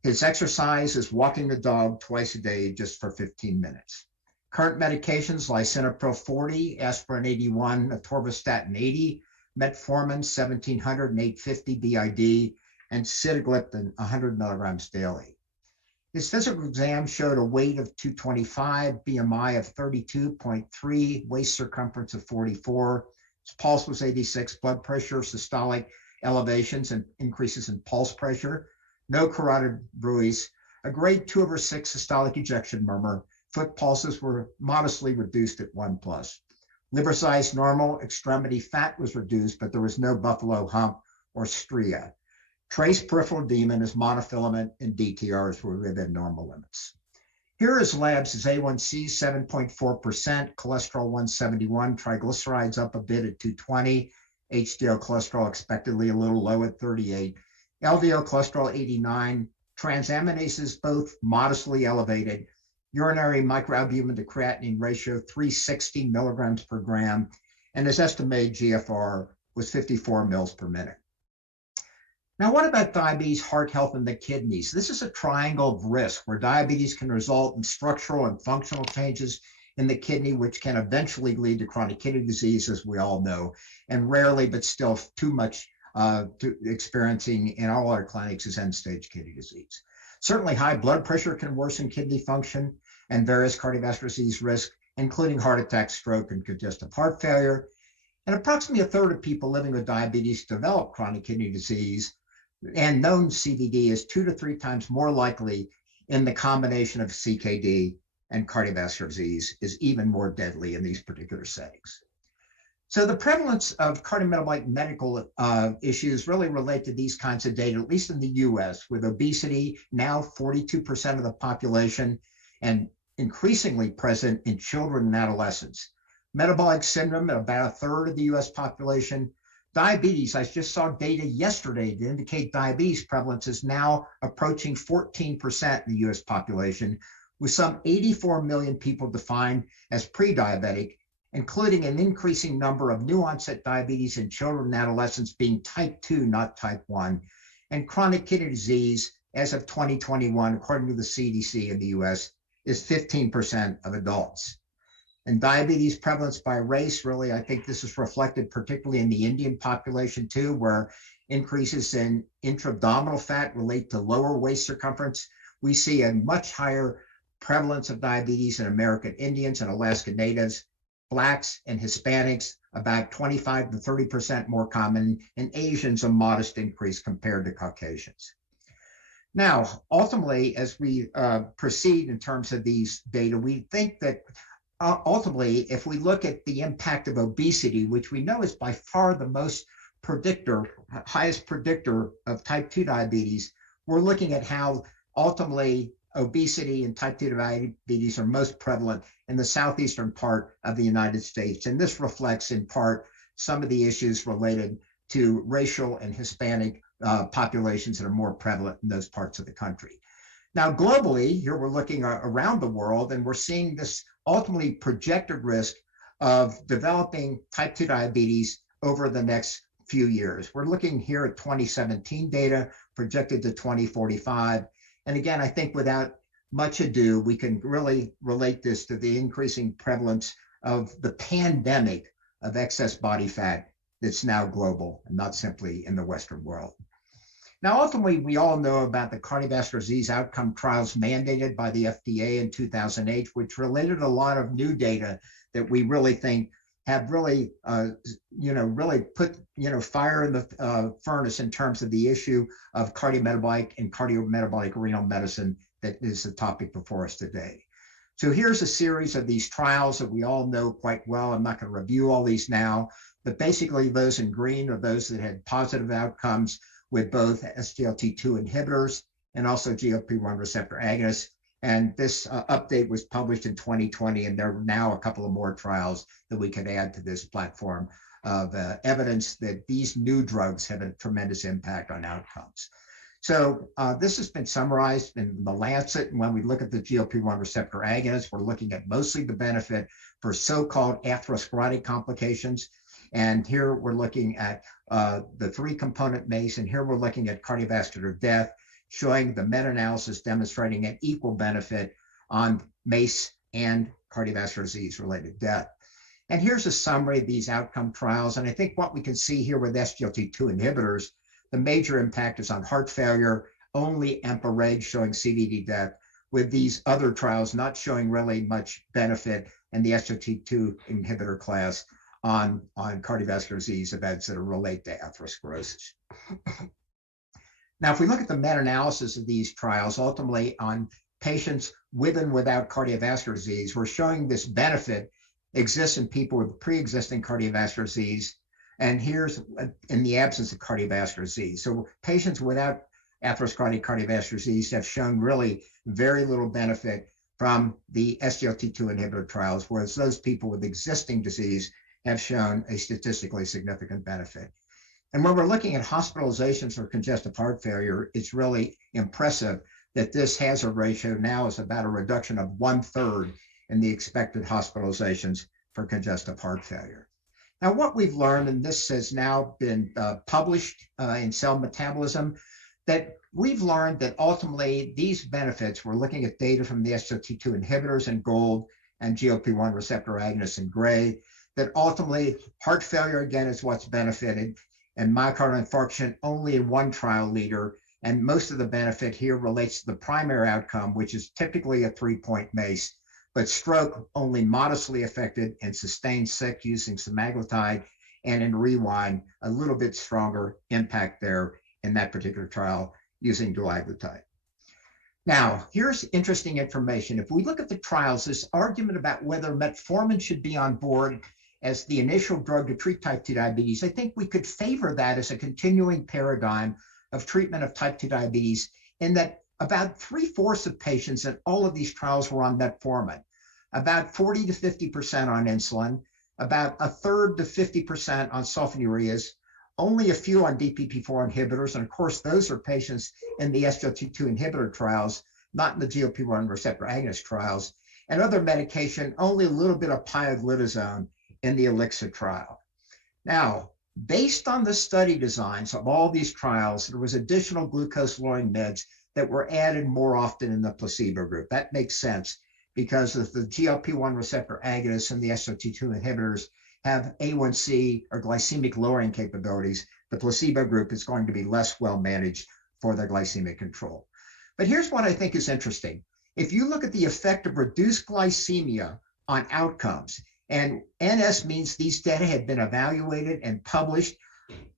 His exercise is walking the dog twice a day just for 15 minutes. Current medications, lisinopril 40, aspirin 81, atorvastatin 80, metformin 1700 and 850 BID, and sitagliptin 100 milligrams daily. His physical exam showed a weight of 225, BMI of 32.3, waist circumference of 44. His pulse was 86, blood pressure, systolic elevations and increases in pulse pressure, no carotid bruits, a grade 2/6 systolic ejection murmur. Foot pulses were modestly reduced at 1+. Liver size normal, extremity fat was reduced, but there was no buffalo hump or stria. Trace peripheral edema is monofilament, and DTRs were within normal limits. Here is labs: his A1C 7.4%, cholesterol 171, triglycerides up a bit at 220, HDL cholesterol expectedly a little low at 38, LDL cholesterol 89, transaminases both modestly elevated, urinary microalbumin to creatinine ratio 360 milligrams per gram, and his estimated GFR was 54 mils per minute. Now, what about diabetes, heart health, and the kidneys? This is a triangle of risk where diabetes can result in structural and functional changes in the kidney, which can eventually lead to chronic kidney disease, as we all know, and rarely, but still too much experiencing in all our clinics is end-stage kidney disease. Certainly, high blood pressure can worsen kidney function and various cardiovascular disease risk, including heart attack, stroke, and congestive heart failure. And approximately 1/3 of people living with diabetes develop chronic kidney disease, and known CVD is 2 to 3 times more likely in the combination of CKD and cardiovascular disease is even more deadly in these particular settings. So the prevalence of cardiometabolic medical issues really relate to these kinds of data, at least in the US, with obesity now 42% of the population and increasingly present in children and adolescents. Metabolic syndrome, about a third of the US population. Diabetes, I just saw data yesterday to indicate diabetes prevalence is now approaching 14% in the US population, with some 84 million people defined as pre-diabetic, including an increasing number of new onset diabetes in children and adolescents being type 2, not type 1, and chronic kidney disease as of 2021, according to the CDC in the US, is 15% of adults. And diabetes prevalence by race, really, I think this is reflected particularly in the Indian population too, where increases in intra-abdominal fat relate to lower waist circumference. We see a much higher prevalence of diabetes in American Indians and Alaska Natives. Blacks and Hispanics, about 25 to 30% more common, and Asians a modest increase compared to Caucasians. Now, ultimately, as we proceed in terms of these data, we think that ultimately, if we look at the impact of obesity, which we know is by far the most highest predictor of type 2 diabetes, we're looking at how ultimately obesity and type 2 diabetes are most prevalent in the southeastern part of the United States. And this reflects in part some of the issues related to racial and Hispanic populations that are more prevalent in those parts of the country. Now, globally, here we're looking around the world, and we're seeing this ultimately projected risk of developing type 2 diabetes over the next few years. We're looking here at 2017 data projected to 2045. And again, I think without much ado, we can really relate this to the increasing prevalence of the pandemic of excess body fat that's now global and not simply in the Western world. Now, ultimately, we all know about the cardiovascular disease outcome trials mandated by the FDA in 2008, which related a lot of new data that we really think have really, really put, fire in the furnace in terms of the issue of cardiometabolic and cardiometabolic renal medicine that is the topic before us today. So here's a series of these trials that we all know quite well. I'm not going to review all these now, but basically those in green are those that had positive outcomes with both SGLT2 inhibitors and also GLP-1 receptor agonists. And this update was published in 2020, and there are now a couple of more trials that we could add to this platform of evidence that these new drugs have a tremendous impact on outcomes. So this has been summarized in The Lancet, and when we look at the GLP-1 receptor agonists, we're looking at mostly the benefit for so-called atherosclerotic complications. And here we're looking at the 3-component MACE, and here we're looking at cardiovascular death, showing the meta-analysis demonstrating an equal benefit on MACE and cardiovascular disease-related death. And here's a summary of these outcome trials. And I think what we can see here with SGLT2 inhibitors, the major impact is on heart failure, only EMPA-REG showing CVD death, with these other trials not showing really much benefit in the SGLT2 inhibitor class on cardiovascular disease events that relate to atherosclerosis. Now, if we look at the meta-analysis of these trials, ultimately on patients with and without cardiovascular disease, we're showing this benefit exists in people with pre-existing cardiovascular disease, and here's in the absence of cardiovascular disease. So patients without atherosclerotic cardiovascular disease have shown really very little benefit from the SGLT2 inhibitor trials, whereas those people with existing disease have shown a statistically significant benefit. And when we're looking at hospitalizations for congestive heart failure, it's really impressive that this hazard ratio now is about a reduction of 1/3 in the expected hospitalizations for congestive heart failure. Now, what we've learned, and this has now been published in Cell Metabolism, that we've learned that ultimately these benefits, we're looking at data from the SGLT2 inhibitors in gold and GLP-1 receptor agonists in gray, that ultimately heart failure, again, is what's benefited, and myocardial infarction only in one trial leader. And most of the benefit here relates to the primary outcome, which is typically a 3-point MACE, but stroke only modestly affected and sustained sick using semaglutide, and in rewind, a little bit stronger impact there in that particular trial using dulaglutide. Now, here's interesting information. If we look at the trials, this argument about whether metformin should be on board as the initial drug to treat type 2 diabetes, I think we could favor that as a continuing paradigm of treatment of type 2 diabetes, in that about 3/4 of patients in all of these trials were on metformin, about 40 to 50% on insulin, about 1/3 to 50% on sulfonylureas, only a few on DPP-4 inhibitors. And of course, those are patients in the SGLT2 inhibitor trials, not in the GLP-1 receptor agonist trials, and other medication, only a little bit of pioglitazone in the ELIXIR trial. Now, based on the study designs of all these trials, there was additional glucose-lowering meds that were added more often in the placebo group. That makes sense because if the GLP-1 receptor agonists and the SGLT2 inhibitors have A1C or glycemic lowering capabilities, the placebo group is going to be less well managed for their glycemic control. But here's what I think is interesting. If you look at the effect of reduced glycemia on outcomes, and NS means these data had been evaluated and published.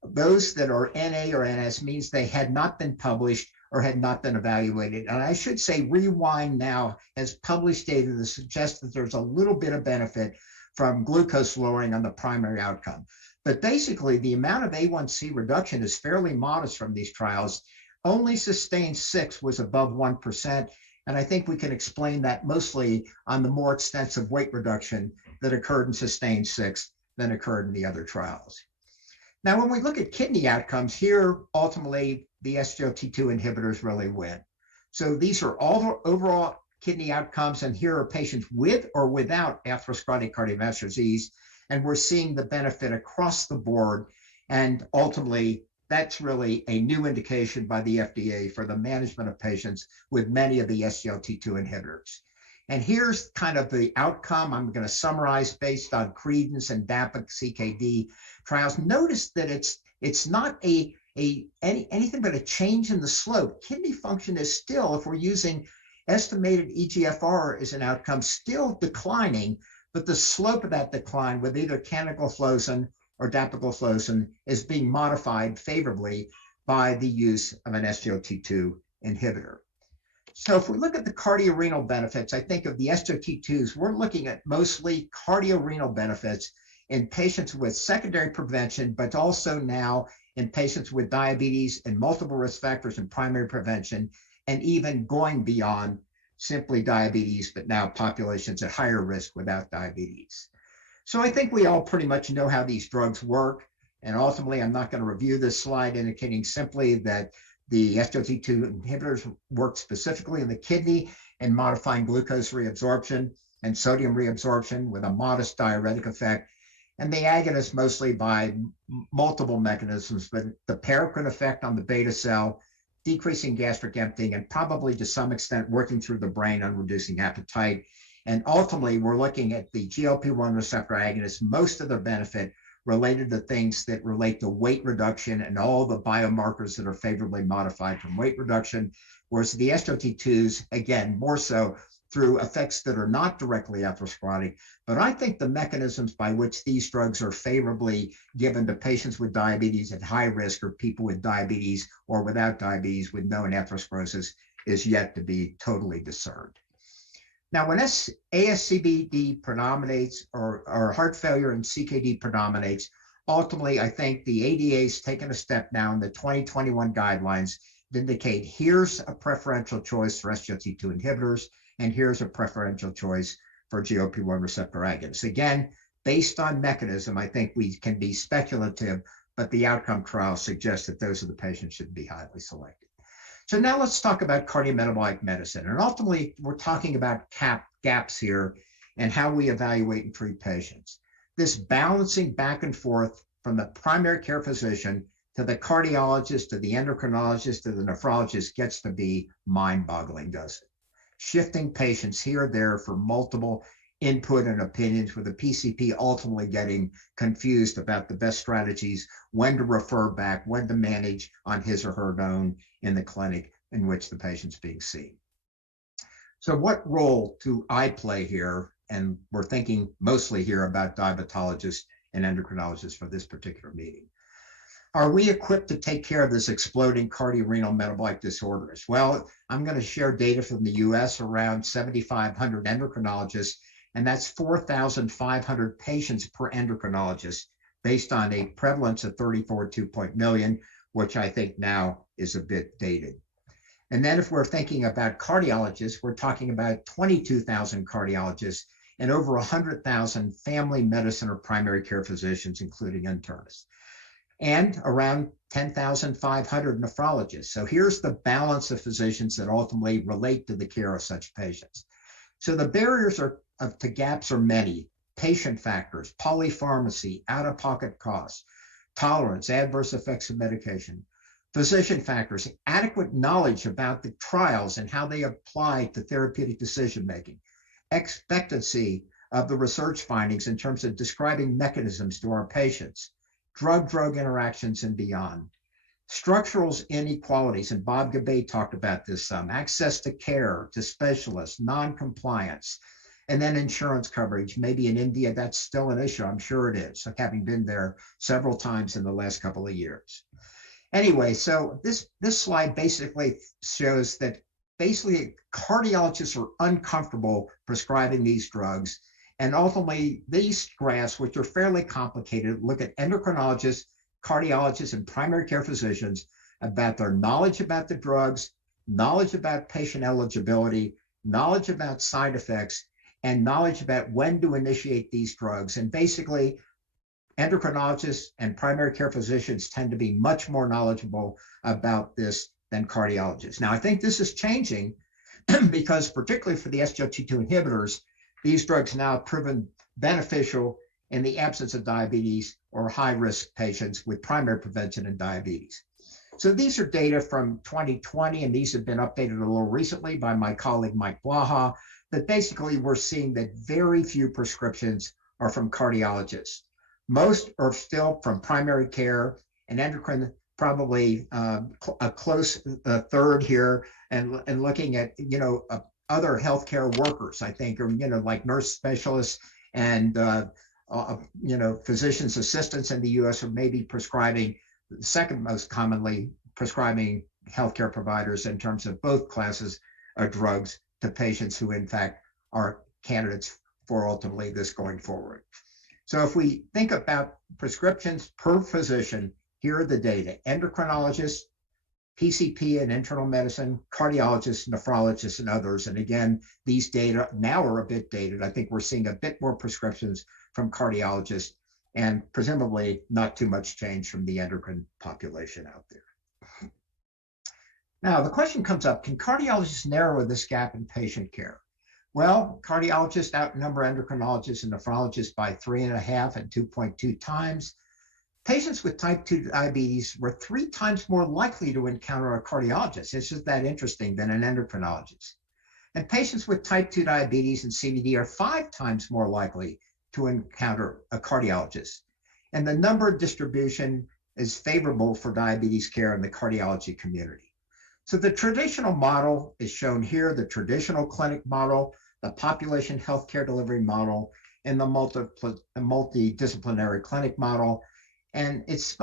Those that are NA or NS means they had not been published or had not been evaluated. And I should say Rewind now has published data that suggests that there's a little bit of benefit from glucose lowering on the primary outcome. But basically, the amount of A1C reduction is fairly modest from these trials. Only SUSTAIN 6 was above 1%. And I think we can explain that mostly on the more extensive weight reduction that occurred in SUSTAIN 6 than occurred in the other trials. Now, when we look at kidney outcomes, here, ultimately, the SGLT2 inhibitors really win. So these are all overall kidney outcomes, and here are patients with or without atherosclerotic cardiovascular disease, and we're seeing the benefit across the board. And ultimately, that's really a new indication by the FDA for the management of patients with many of the SGLT2 inhibitors. And here's kind of the outcome I'm going to summarize based on Credence and DAPA CKD trials. Notice that it's not anything but a change in the slope. Kidney function is still, if we're using estimated eGFR as an outcome, still declining, but the slope of that decline with either canagliflozin or dapagliflozin is being modified favorably by the use of an SGLT2 inhibitor. So if we look at the cardiorenal benefits, I think of the SGLT2s, we're looking at mostly cardiorenal benefits in patients with secondary prevention, but also now in patients with diabetes and multiple risk factors and primary prevention, and even going beyond simply diabetes, but now populations at higher risk without diabetes. So I think we all pretty much know how these drugs work. And ultimately, I'm not going to review this slide, indicating simply that the SGLT2 inhibitors work specifically in the kidney in modifying glucose reabsorption and sodium reabsorption with a modest diuretic effect. And the agonists mostly by multiple mechanisms, but the paracrine effect on the beta cell, decreasing gastric emptying, and probably to some extent working through the brain on reducing appetite. And ultimately, we're looking at the GLP-1 receptor agonists, most of their benefit related to things that relate to weight reduction and all the biomarkers that are favorably modified from weight reduction, whereas the SGLT2s, again, more so through effects that are not directly atherosclerotic. But I think the mechanisms by which these drugs are favorably given to patients with diabetes at high risk or people with diabetes or without diabetes with known atherosclerosis is yet to be totally discerned. Now, when ASCVD predominates or heart failure and CKD predominates, ultimately, I think the ADA has taken a step now in the 2021 guidelines to indicate here's a preferential choice for SGLT2 inhibitors, and here's a preferential choice for GLP-1 receptor agonists. Again, based on mechanism, I think we can be speculative, but the outcome trials suggest that those are the patients should be highly selected. So now let's talk about cardiometabolic medicine. And ultimately, we're talking about gaps here and how we evaluate and treat patients. This balancing back and forth from the primary care physician to the cardiologist, to the endocrinologist, to the nephrologist gets to be mind-boggling, doesn't it? Shifting patients here or there for multiple input and opinions, with the PCP ultimately getting confused about the best strategies, when to refer back, when to manage on his or her own in the clinic in which the patient's being seen. So what role do I play here? And we're thinking mostly here about diabetologists and endocrinologists for this particular meeting. Are we equipped to take care of this exploding cardiorenal metabolic disorders? Well, I'm going to share data from the US around 7,500 endocrinologists, and that's 4,500 patients per endocrinologist based on a prevalence of 34.2 million, which I think now is a bit dated. And then if we're thinking about cardiologists, we're talking about 22,000 cardiologists and over 100,000 family medicine or primary care physicians, including internists, and around 10,500 nephrologists. So here's the balance of physicians that ultimately relate to the care of such patients. So the barriers to gaps are many: patient factors, polypharmacy, out-of-pocket costs, tolerance, adverse effects of medication, physician factors, adequate knowledge about the trials and how they apply to therapeutic decision-making, expectancy of the research findings in terms of describing mechanisms to our patients, drug-drug interactions and beyond, structural inequalities, and Bob Gabay talked about this some, access to care, to specialists, non-compliance, and then insurance coverage. Maybe in India, that's still an issue. I'm sure it is, having been there several times in the last couple of years. Anyway, so this slide basically shows that basically cardiologists are uncomfortable prescribing these drugs. And ultimately, these graphs, which are fairly complicated, look at endocrinologists, cardiologists, and primary care physicians about their knowledge about the drugs, knowledge about patient eligibility, knowledge about side effects, and knowledge about when to initiate these drugs. And basically, endocrinologists and primary care physicians tend to be much more knowledgeable about this than cardiologists. Now, I think this is changing because particularly for the SGLT2 inhibitors, these drugs now have proven beneficial in the absence of diabetes or high-risk patients with primary prevention and diabetes. So these are data from 2020, and these have been updated a little recently by my colleague, Mike Blaha, but basically we're seeing that very few prescriptions are from cardiologists. Most are still from primary care, and endocrine probably a close third here, and looking at, other healthcare workers, I think, or, like nurse specialists and, physician's assistants in the US are maybe prescribing, second most commonly prescribing healthcare providers in terms of both classes of drugs to patients who in fact are candidates for ultimately this going forward. So if we think about prescriptions per physician, here are the data: endocrinologists, PCP and internal medicine, cardiologists, nephrologists, and others. And again, these data now are a bit dated. I think we're seeing a bit more prescriptions from cardiologists and presumably not too much change from the endocrine population out there. Now, the question comes up, can cardiologists narrow this gap in patient care? Well, cardiologists outnumber endocrinologists and nephrologists by 3.5 and 2.2 times. Patients with type 2 diabetes were 3 times more likely to encounter a cardiologist. It's just that interesting than an endocrinologist. And patients with type 2 diabetes and CVD are 5 times more likely to encounter a cardiologist. And the number distribution is favorable for diabetes care in the cardiology community. So the traditional model is shown here, the traditional clinic model, the population healthcare delivery model, and the multidisciplinary clinic model. And it's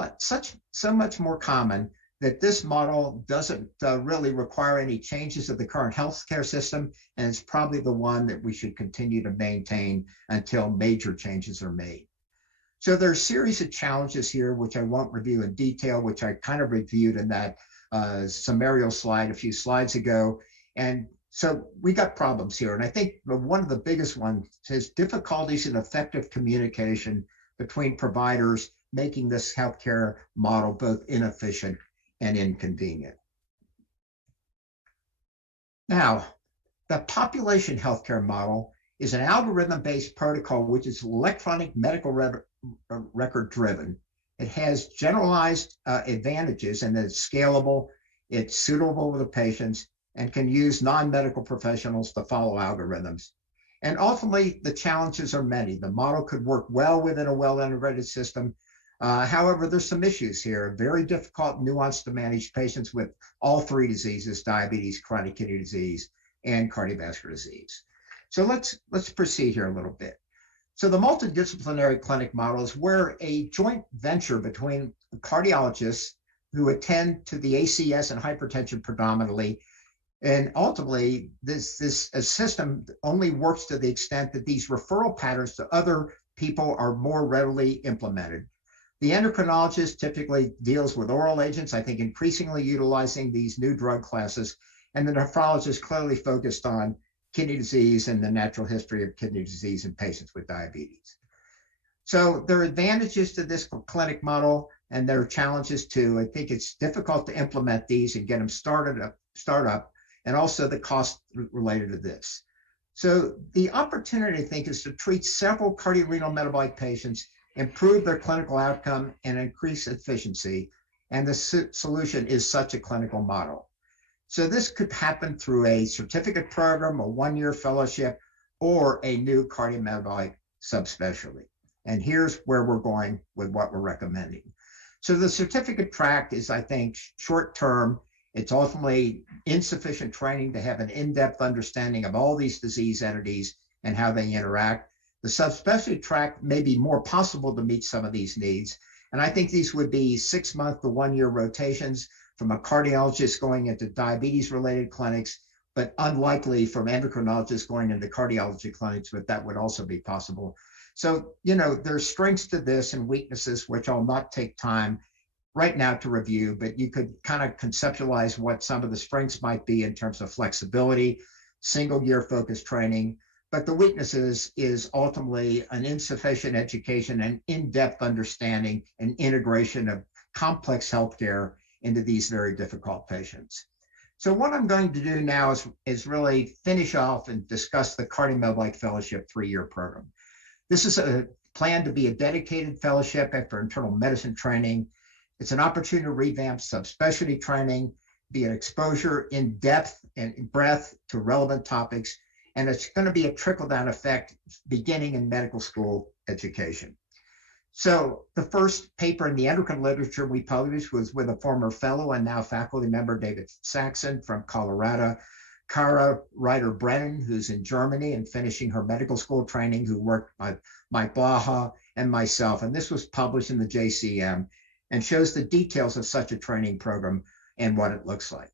so much more common that this model doesn't really require any changes of the current healthcare system, and it's probably the one that we should continue to maintain until major changes are made. So there's a series of challenges here, which I won't review in detail, which I kind of reviewed in that summarial slide a few slides ago. And so we got problems here. And I think one of the biggest ones is difficulties in effective communication between providers, making this healthcare model both inefficient and inconvenient. Now, the population healthcare model is an algorithm-based protocol which is electronic medical record driven. It has generalized advantages in that it's scalable, it's suitable for the patients, and can use non-medical professionals to follow algorithms. And ultimately, the challenges are many. The model could work well within a well-integrated system. However, there's some issues here. Very difficult, nuanced to manage patients with all 3 diseases: diabetes, chronic kidney disease, and cardiovascular disease. So let's proceed here a little bit. So the multidisciplinary clinic model is where a joint venture between cardiologists who attend to the ACS and hypertension predominantly, and ultimately this system only works to the extent that these referral patterns to other people are more readily implemented. The endocrinologist typically deals with oral agents, I think increasingly utilizing these new drug classes, and the nephrologist clearly focused on kidney disease and the natural history of kidney disease in patients with diabetes. So there are advantages to this clinic model, and there are challenges too. I think it's difficult to implement these and get them start up, and also the cost related to this. So the opportunity, I think, is to treat several cardiorenal metabolic patients, improve their clinical outcome, and increase efficiency. And the solution is such a clinical model. So this could happen through a certificate program, a one-year fellowship, or a new cardiometabolic subspecialty. And here's where we're going with what we're recommending. So the certificate track is, I think, short-term. It's ultimately insufficient training to have an in-depth understanding of all these disease entities and how they interact. The subspecialty track may be more possible to meet some of these needs. And I think these would be 6-month to 1-year rotations from a cardiologist going into diabetes-related clinics, but unlikely from endocrinologists going into cardiology clinics, but that would also be possible. So, you know, there's strengths to this and weaknesses, which I'll not take time right now to review, but you could kind of conceptualize what some of the strengths might be in terms of flexibility, single-year focused training. But the weaknesses is ultimately an insufficient education and in-depth understanding and integration of complex healthcare into these very difficult patients. So what I'm going to do now is really finish off and discuss the Cardiometabolic Fellowship 3-year program. This is a plan to be a dedicated fellowship after internal medicine training. It's an opportunity to revamp subspecialty training, be an exposure in depth and breadth to relevant topics, and it's going to be a trickle-down effect beginning in medical school education. So the first paper in the endocrine literature we published was with a former fellow and now faculty member, David Saxon from Colorado, Kara Ryder-Brennan, who's in Germany and finishing her medical school training, who worked with Mike Blaha and myself. And this was published in the JCM and shows the details of such a training program and what it looks like.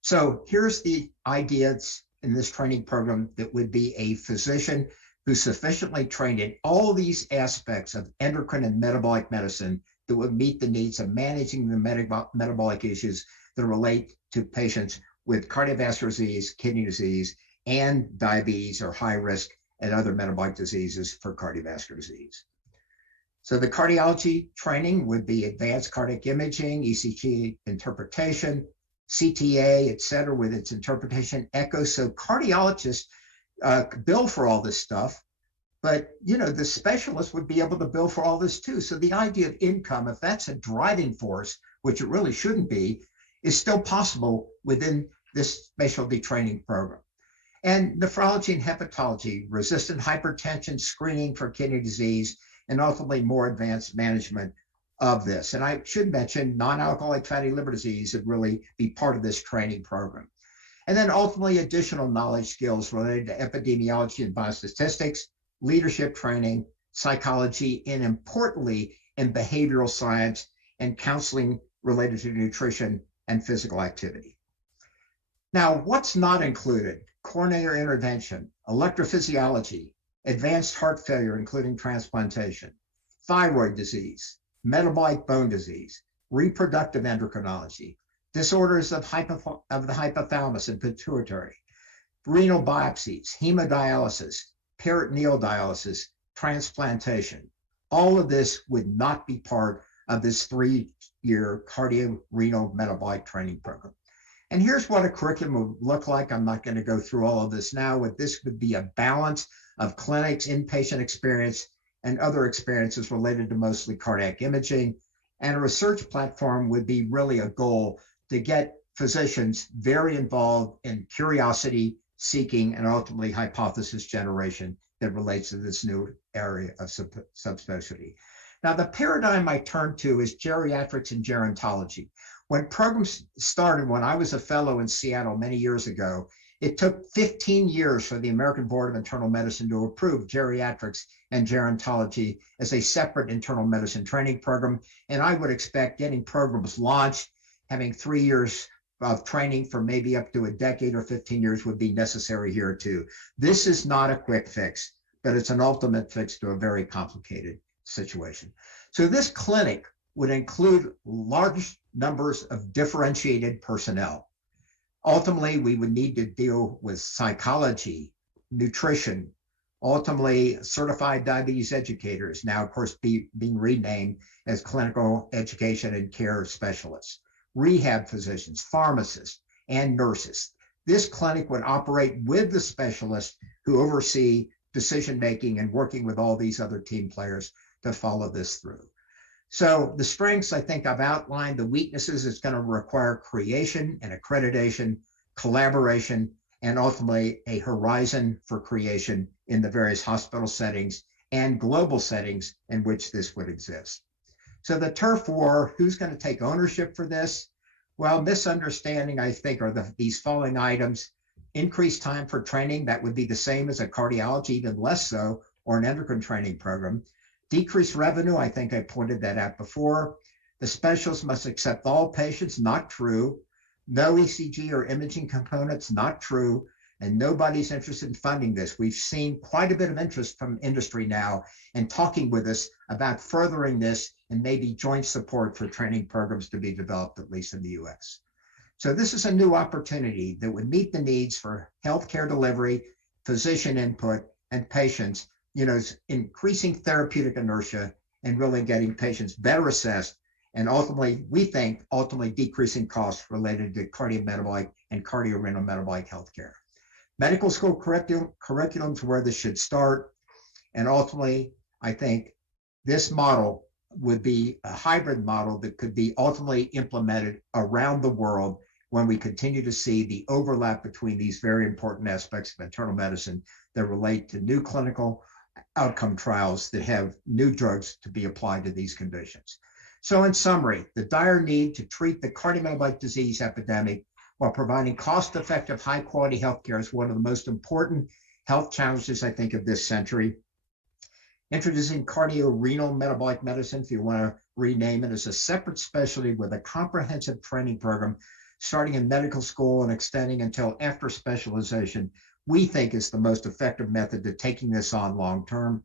So here's the ideas in this training program that would be a physician who's sufficiently trained in all these aspects of endocrine and metabolic medicine that would meet the needs of managing the metabolic issues that relate to patients with cardiovascular disease, kidney disease, and diabetes or high risk and other metabolic diseases for cardiovascular disease. So the cardiology training would be advanced cardiac imaging, ECG interpretation, CTA, et cetera, with its interpretation, echo. So cardiologists bill for all this stuff, but you know, the specialists would be able to bill for all this too. So the idea of income, if that's a driving force, which it really shouldn't be, is still possible within this specialty training program. And nephrology and hepatology, resistant hypertension, screening for kidney disease, and ultimately more advanced management of this. And I should mention non-alcoholic fatty liver disease would really be part of this training program. And then ultimately additional knowledge skills related to epidemiology and biostatistics, leadership training, psychology, and importantly, in behavioral science and counseling related to nutrition and physical activity. Now, what's not included? Coronary intervention, electrophysiology, advanced heart failure, including transplantation, thyroid disease, metabolic bone disease, reproductive endocrinology, disorders of the hypothalamus and pituitary, renal biopsies, hemodialysis, peritoneal dialysis, transplantation. All of this would not be part of this 3-year cardio-renal metabolic training program. And here's what a curriculum would look like. I'm not going to go through all of this now, but this would be a balance of clinics, inpatient experience, and other experiences related to mostly cardiac imaging. And a research platform would be really a goal to get physicians very involved in curiosity seeking and ultimately hypothesis generation that relates to this new area of subspecialty. Now, the paradigm I turn to is geriatrics and gerontology. When programs started, when I was a fellow in Seattle many years ago, It took 15 years for the American Board of Internal Medicine to approve geriatrics and gerontology as a separate internal medicine training program. And I would expect getting programs launched, having 3 years of training for maybe up to a decade or 15 years would be necessary here too. This is not a quick fix, but it's an ultimate fix to a very complicated situation. So this clinic would include large numbers of differentiated personnel. Ultimately, we would need to deal with psychology, nutrition, ultimately certified diabetes educators, now of course being renamed as clinical education and care specialists, rehab physicians, pharmacists, and nurses. This clinic would operate with the specialists who oversee decision-making and working with all these other team players to follow this through. So the strengths, I think I've outlined. The weaknesses, it's going to require creation and accreditation, collaboration, and ultimately a horizon for creation in the various hospital settings and global settings in which this would exist. So the turf war, who's going to take ownership for this? Well, misunderstanding, I think, are these following items. Increased time for training, that would be the same as a cardiology, even less so, or an endocrine training program. Decreased revenue, I think I pointed that out before. The specialists must accept all patients, not true. No ECG or imaging components, not true. And nobody's interested in funding this. We've seen quite a bit of interest from industry now in talking with us about furthering this and maybe joint support for training programs to be developed, at least in the US. So this is a new opportunity that would meet the needs for healthcare delivery, physician input, and patients, increasing therapeutic inertia and really getting patients better assessed. And ultimately, we think, decreasing costs related to cardiometabolic and cardiorenal metabolic healthcare. Medical school curriculums where this should start. And ultimately, I think this model would be a hybrid model that could be ultimately implemented around the world when we continue to see the overlap between these very important aspects of internal medicine that relate to new clinical outcome trials that have new drugs to be applied to these conditions. So in summary, the dire need to treat the cardiometabolic disease epidemic while providing cost-effective, high-quality healthcare is one of the most important health challenges, I think, of this century. Introducing cardiorenal metabolic medicine, if you want to rename it, as a separate specialty with a comprehensive training program starting in medical school and extending until after specialization, we think is the most effective method to taking this on long-term.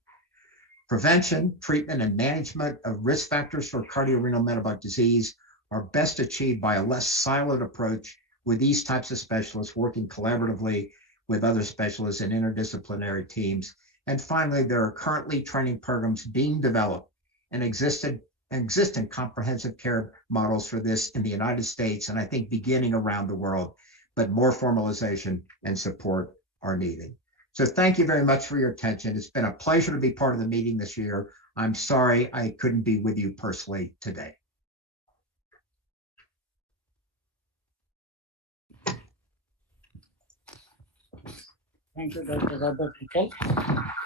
Prevention, treatment, and management of risk factors for cardiorenal metabolic disease are best achieved by a less siloed approach with these types of specialists working collaboratively with other specialists and interdisciplinary teams. And finally, there are currently training programs being developed and existing comprehensive care models for this in the United States, and I think beginning around the world, but more formalization and support are needed. So thank you very much for your attention. It's been a pleasure to be part of the meeting this year. I'm sorry I couldn't be with you personally today. Thank you, Dr. Robert Nicol.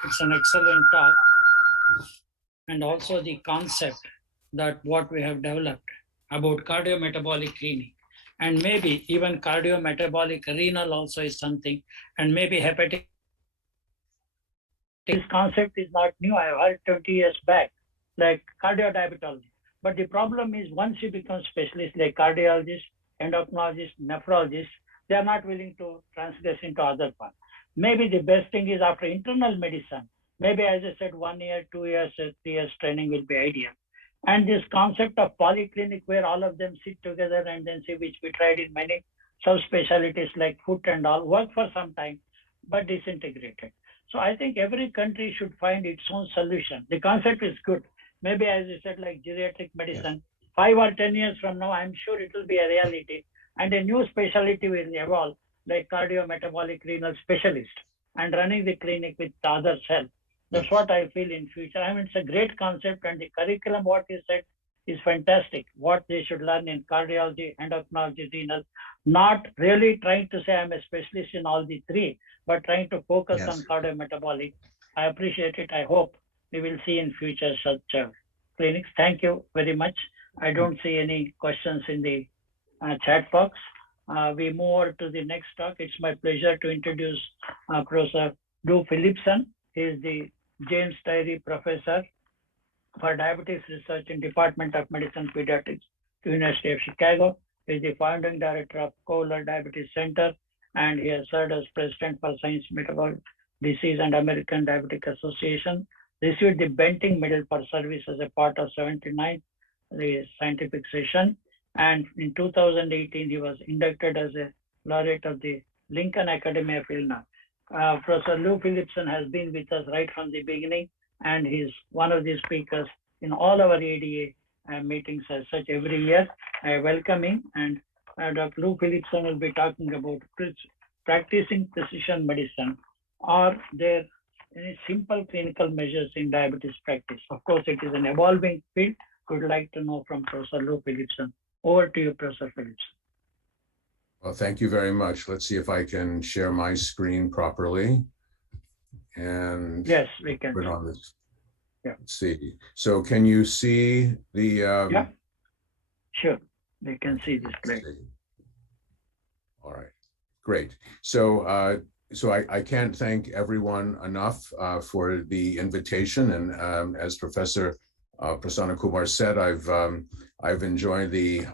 It's an excellent talk. And also the concept that what we have developed about cardiometabolic clinic, and maybe even cardiometabolic renal also is something, and maybe hepatic. This concept is not new. I heard 20 years back, like cardiodiabetology. But the problem is once you become specialist like cardiologist, endocrinologist, nephrologist, they are not willing to transgress into other parts. Maybe the best thing is after internal medicine, maybe as I said, 1 year, 2 years, 3 years training will be ideal. And this concept of polyclinic where all of them sit together and then see, which we tried in many subspecialties like foot and all, work for some time, but disintegrated. So I think every country should find its own solution. The concept is good. Maybe as I said, like geriatric medicine, 5 or 10 years from now, I'm sure it will be a reality. And a new specialty will evolve, like cardiometabolic renal specialist, and running the clinic with the other help. That's what I feel in future. I mean, it's a great concept, and the curriculum, what you said, is fantastic. What they should learn in cardiology, endocrinology, renal, not really trying to say I'm a specialist in all the three, but trying to focus on cardiometabolic. I appreciate it. I hope we will see in future such clinics. Thank you very much. I don't see any questions in the chat box. we move over to the next talk, it's my pleasure to introduce Professor Lou Philipson. He is the James Tyree Professor for Diabetes Research in Department of Medicine Pediatrics, University of Chicago. He is the founding director of Kohler Diabetes Center, and he has served as president for Science, Metabolic Disease and American Diabetic Association. Received the Benting Medal for Service as a part of 79th the scientific session. And in 2018, he was inducted as a laureate of the Lincoln Academy of Illinois. Professor Lou Philipson has been with us right from the beginning, and he's one of the speakers in all our ADA meetings as such every year. I welcome him, and Dr. Lou Philipson will be talking about practicing precision medicine. Are there any simple clinical measures in diabetes practice? Of course, it is an evolving field. We would like to know from Professor Lou Philipson. Over to you, Professor Philipson. Well, thank you very much. Let's see if I can share my screen properly. And yes, we can. Put on this. Yeah. Let's see. So can you see the? Yeah. Sure. We can see this plate. All right. Great. So I can't thank everyone enough for the invitation. And as Professor Prasanna Kumar said, I've enjoyed the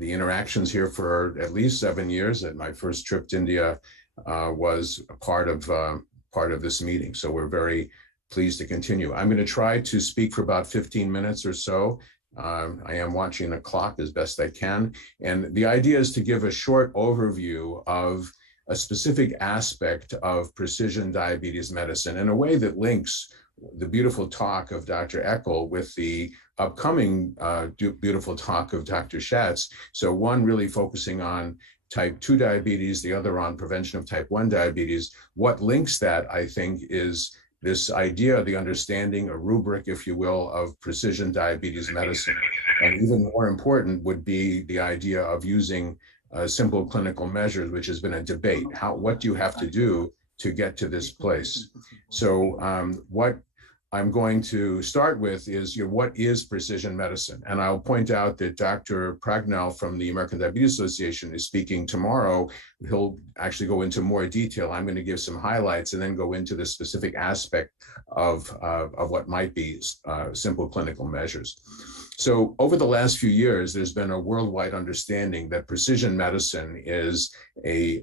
interactions here for at least 7 years. And my first trip to India was a part of this meeting. So we're very pleased to continue. I'm going to try to speak for about 15 minutes or so. I am watching the clock as best I can. And the idea is to give a short overview of a specific aspect of precision diabetes medicine in a way that links the beautiful talk of Dr. Eckel with the upcoming beautiful talk of Dr. Schatz. So one really focusing on type 2 diabetes, the other on prevention of type 1 diabetes. What links that, I think, is this idea, the understanding, a rubric, if you will, of precision diabetes medicine. And even more important would be the idea of using simple clinical measures, which has been a debate. What do you have to do to get to this place? So what I'm going to start with is, what is precision medicine? And I'll point out that Dr. Pragnell from the American Diabetes Association is speaking tomorrow. He'll actually go into more detail. I'm going to give some highlights and then go into the specific aspect of what might be simple clinical measures. So over the last few years, there's been a worldwide understanding that precision medicine is an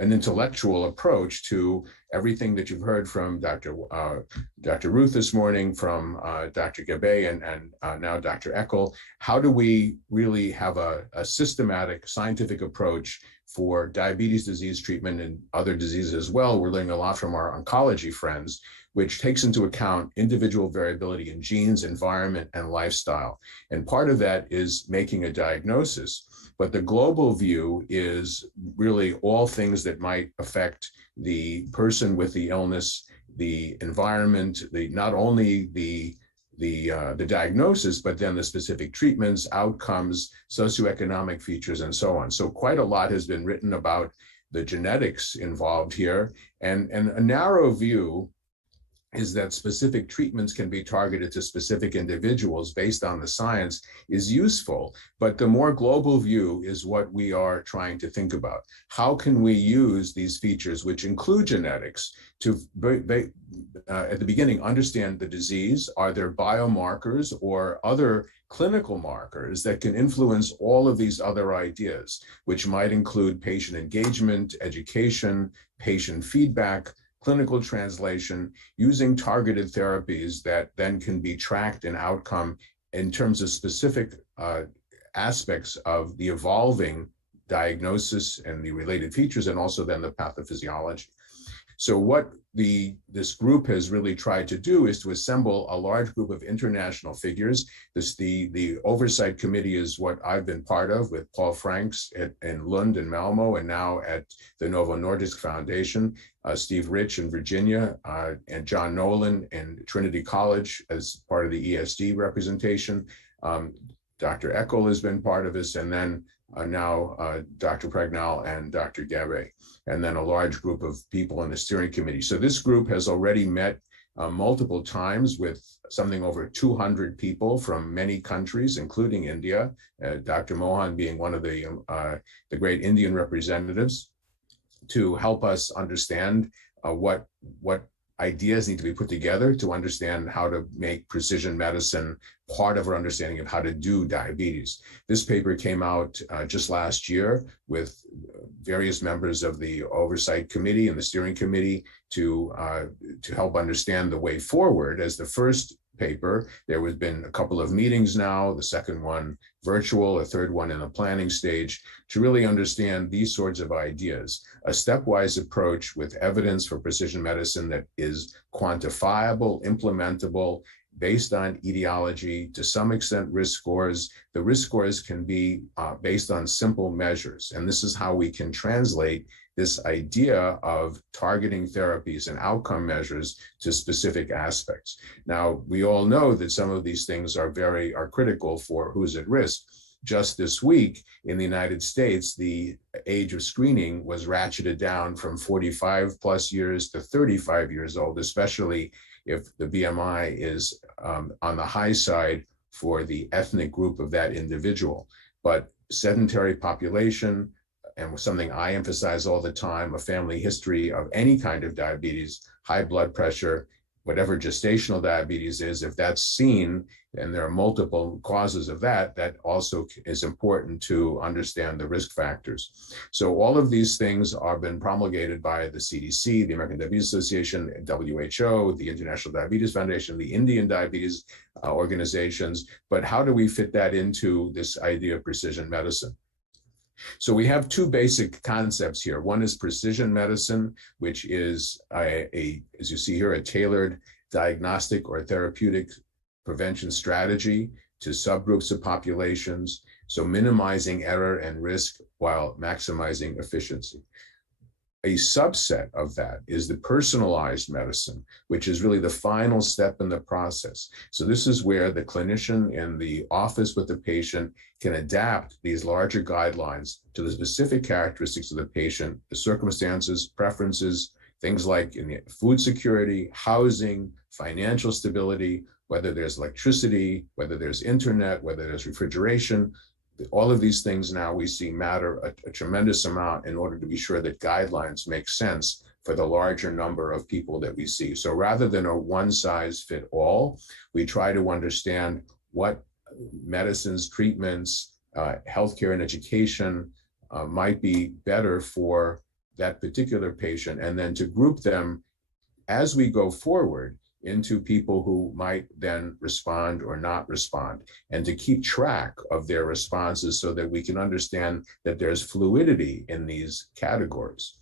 intellectual approach to everything that you've heard from Dr. Ruth this morning, from Dr. Gabe, and now Dr. Eckel. How do we really have a systematic scientific approach for diabetes disease treatment and other diseases as well? We're learning a lot from our oncology friends, which takes into account individual variability in genes, environment, and lifestyle. And part of that is making a diagnosis. But the global view is really all things that might affect the person with the illness, the environment, not only the diagnosis, but then the specific treatments, outcomes, socioeconomic features, and so on. So quite a lot has been written about the genetics involved here. And a narrow view is that specific treatments can be targeted to specific individuals based on the science is useful, but the more global view is what we are trying to think about. How can we use these features, which include genetics, to, at the beginning, understand the disease? Are there biomarkers or other clinical markers that can influence all of these other ideas, which might include patient engagement, education, patient feedback, clinical translation, using targeted therapies that then can be tracked in outcome in terms of specific aspects of the evolving diagnosis and the related features, and also then the pathophysiology. So what this group has really tried to do is to assemble a large group of international figures. The oversight committee is what I've been part of, with Paul Franks in Lund and Malmo, and now at the Novo Nordisk Foundation, Steve Rich in Virginia, and John Nolan in Trinity College as part of the ESD representation. Dr. Eckel has been part of this, and then now Dr. Pragnell and Dr. Gabe, and then a large group of people in the steering committee. So this group has already met multiple times with something over 200 people from many countries, including India, Dr. Mohan being one of the great Indian representatives, to help us understand what ideas need to be put together to understand how to make precision medicine part of our understanding of how to do diabetes. This paper came out just last year with various members of the oversight committee and the steering committee to help understand the way forward. As the first paper, there has been a couple of meetings now, the second one virtual, a third one in the planning stage, to really understand these sorts of ideas. A stepwise approach with evidence for precision medicine that is quantifiable, implementable, based on etiology, to some extent risk scores. The risk scores can be based on simple measures. And this is how we can translate this idea of targeting therapies and outcome measures to specific aspects. Now, we all know that some of these things are critical for who's at risk. Just this week in the United States, the age of screening was ratcheted down from 45 plus years to 35 years old, especially if the BMI is on the high side for the ethnic group of that individual. But sedentary population, and something I emphasize all the time, a family history of any kind of diabetes, high blood pressure, whatever gestational diabetes is, if that's seen, and there are multiple causes of that, that also is important to understand the risk factors. So all of these things are been promulgated by the CDC, the American Diabetes Association, WHO, the International Diabetes Foundation, the Indian Diabetes organizations. But how do we fit that into this idea of precision medicine? So we have two basic concepts here. One is precision medicine, which is as you see here, a tailored diagnostic or therapeutic prevention strategy to subgroups of populations. So minimizing error and risk while maximizing efficiency. A subset of that is the personalized medicine, which is really the final step in the process. So this is where the clinician in the office with the patient can adapt these larger guidelines to the specific characteristics of the patient, the circumstances, preferences, things like in the food security, housing, financial stability, whether there's electricity, whether there's internet, whether there's refrigeration. All of these things now we see matter a tremendous amount in order to be sure that guidelines make sense for the larger number of people that we see. So rather than a one size fit all, we try to understand what medicines, treatments, healthcare and education might be better for that particular patient, and then to group them as we go forward into people who might then respond or not respond, and to keep track of their responses so that we can understand that there's fluidity in these categories.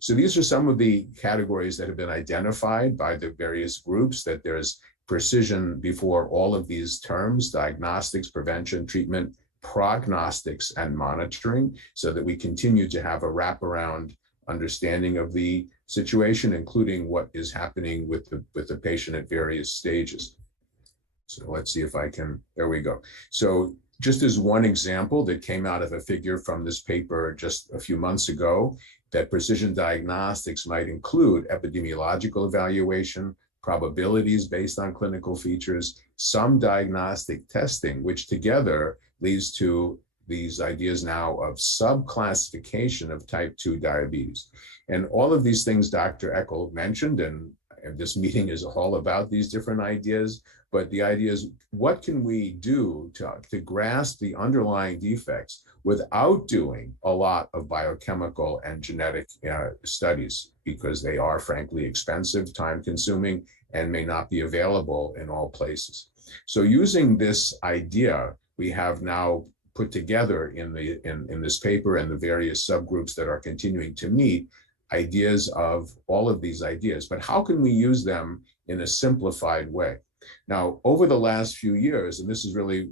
So these are some of the categories that have been identified by the various groups, that there's precision before all of these terms: diagnostics, prevention, treatment, prognostics, and monitoring, so that we continue to have a wraparound understanding of the situation, including what is happening with the patient at various stages. So let's see if I can, there we go. So just as one example that came out of a figure from this paper just a few months ago, that precision diagnostics might include epidemiological evaluation, probabilities based on clinical features, some diagnostic testing, which together leads to these ideas now of subclassification of type 2 diabetes. And all of these things Dr. Eckel mentioned, and this meeting is all about these different ideas, but the idea is, what can we do to grasp the underlying defects without doing a lot of biochemical and genetic studies, because they are frankly expensive, time consuming, and may not be available in all places. So using this idea, we have now put together in this paper and the various subgroups that are continuing to meet ideas of all of these ideas, but how can we use them in a simplified way? Now, over the last few years, and this is really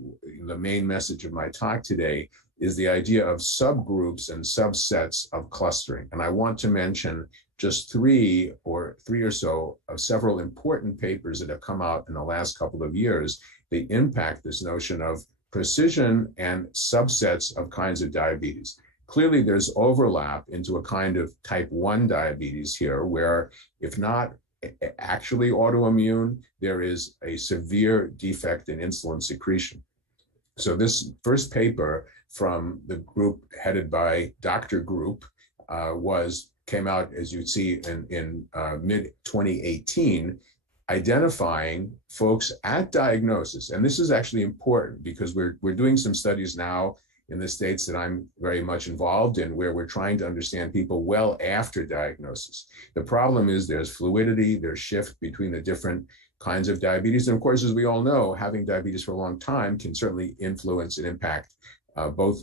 the main message of my talk today, is the idea of subgroups and subsets of clustering. And I want to mention just three or so of several important papers that have come out in the last couple of years. They impact this notion of precision and subsets of kinds of diabetes. Clearly, there's overlap into a kind of type 1 diabetes here, where if not actually autoimmune. There is a severe defect in insulin secretion. So this first paper from the group headed by Dr. Group came out, as you see, in mid 2018, identifying folks at diagnosis. And this is actually important because we're doing some studies now in the states that I'm very much involved in, where we're trying to understand people well after diagnosis. The problem is there's fluidity, there's shift between the different kinds of diabetes. And of course, as we all know, having diabetes for a long time can certainly influence and impact both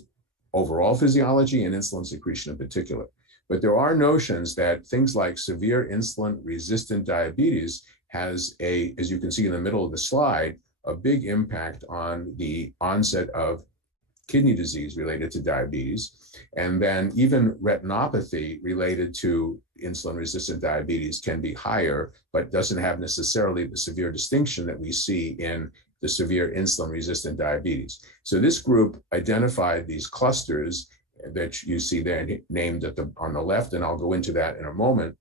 overall physiology and insulin secretion in particular. But there are notions that things like severe insulin-resistant diabetes has as you can see in the middle of the slide, a big impact on the onset of kidney disease related to diabetes. And then even retinopathy related to insulin-resistant diabetes can be higher, but doesn't have necessarily the severe distinction that we see in the severe insulin-resistant diabetes. So this group identified these clusters that you see there named on the left, and I'll go into that in a moment.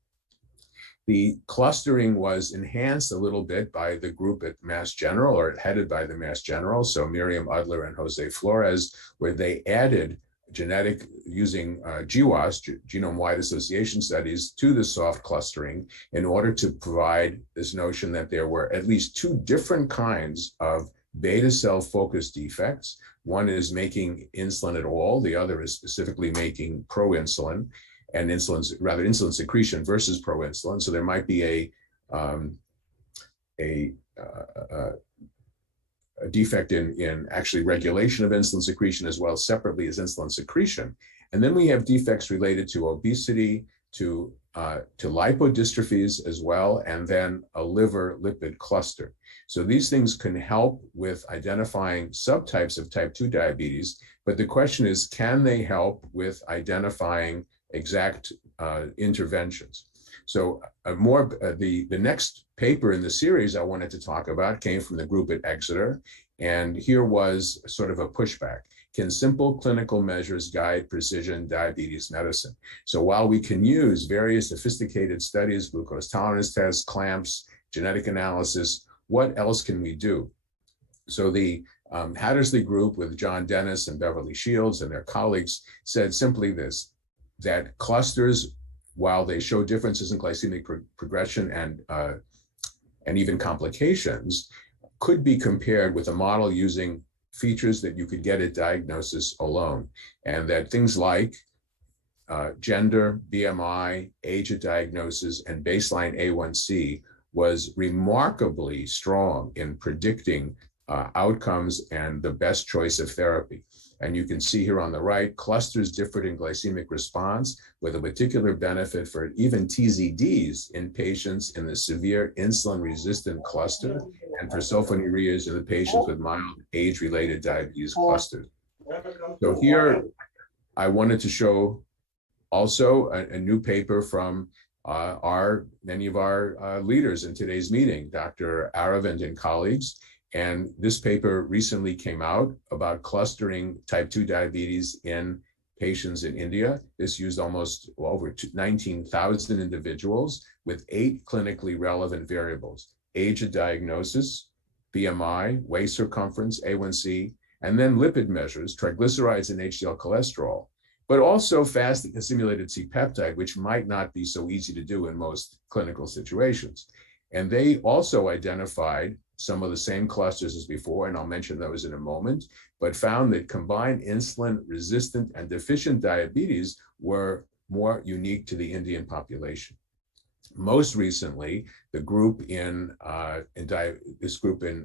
The clustering was enhanced a little bit by the group at Mass General, or headed by the Mass General, so Miriam Udler and Jose Flores, where they added using GWAS, genome-wide association studies, to the soft clustering in order to provide this notion that there were at least two different kinds of beta cell focused defects. One is making insulin at all, the other is specifically making proinsulin, and insulin secretion versus proinsulin. So there might be a defect in actually regulation of insulin secretion as well separately as insulin secretion. And then we have defects related to obesity, to lipodystrophies as well, and then a liver lipid cluster. So these things can help with identifying subtypes of type 2 diabetes, but the question is, can they help with identifying exact interventions? So the next paper in the series I wanted to talk about came from the group at Exeter, and here was sort of a pushback. Can simple clinical measures guide precision diabetes medicine? So while we can use various sophisticated studies, glucose tolerance tests, clamps, genetic analysis, what else can we do? So the Hattersley group with John Dennis and Beverly Shields and their colleagues said simply this, that clusters, while they show differences in glycemic progression and even complications, could be compared with a model using features that you could get at diagnosis alone, and that things like gender, BMI, age at diagnosis, and baseline A1C was remarkably strong in predicting outcomes and the best choice of therapy. And you can see here on the right, clusters differed in glycemic response with a particular benefit for even TZDs in patients in the severe insulin-resistant cluster and for sulfonylureas in the patients with mild age-related diabetes clusters. So here, I wanted to show also a new paper from many of our leaders in today's meeting, Dr. Aravind and colleagues. And this paper recently came out about clustering type 2 diabetes in patients in India. This used almost over 19,000 individuals with 8 clinically relevant variables: age at diagnosis, BMI, waist circumference, A1C, and then lipid measures, triglycerides and HDL cholesterol, but also fasting and simulated C-peptide, which might not be so easy to do in most clinical situations. And they also identified some of the same clusters as before, and I'll mention those in a moment, but found that combined insulin-resistant and deficient diabetes were more unique to the Indian population. Most recently, the group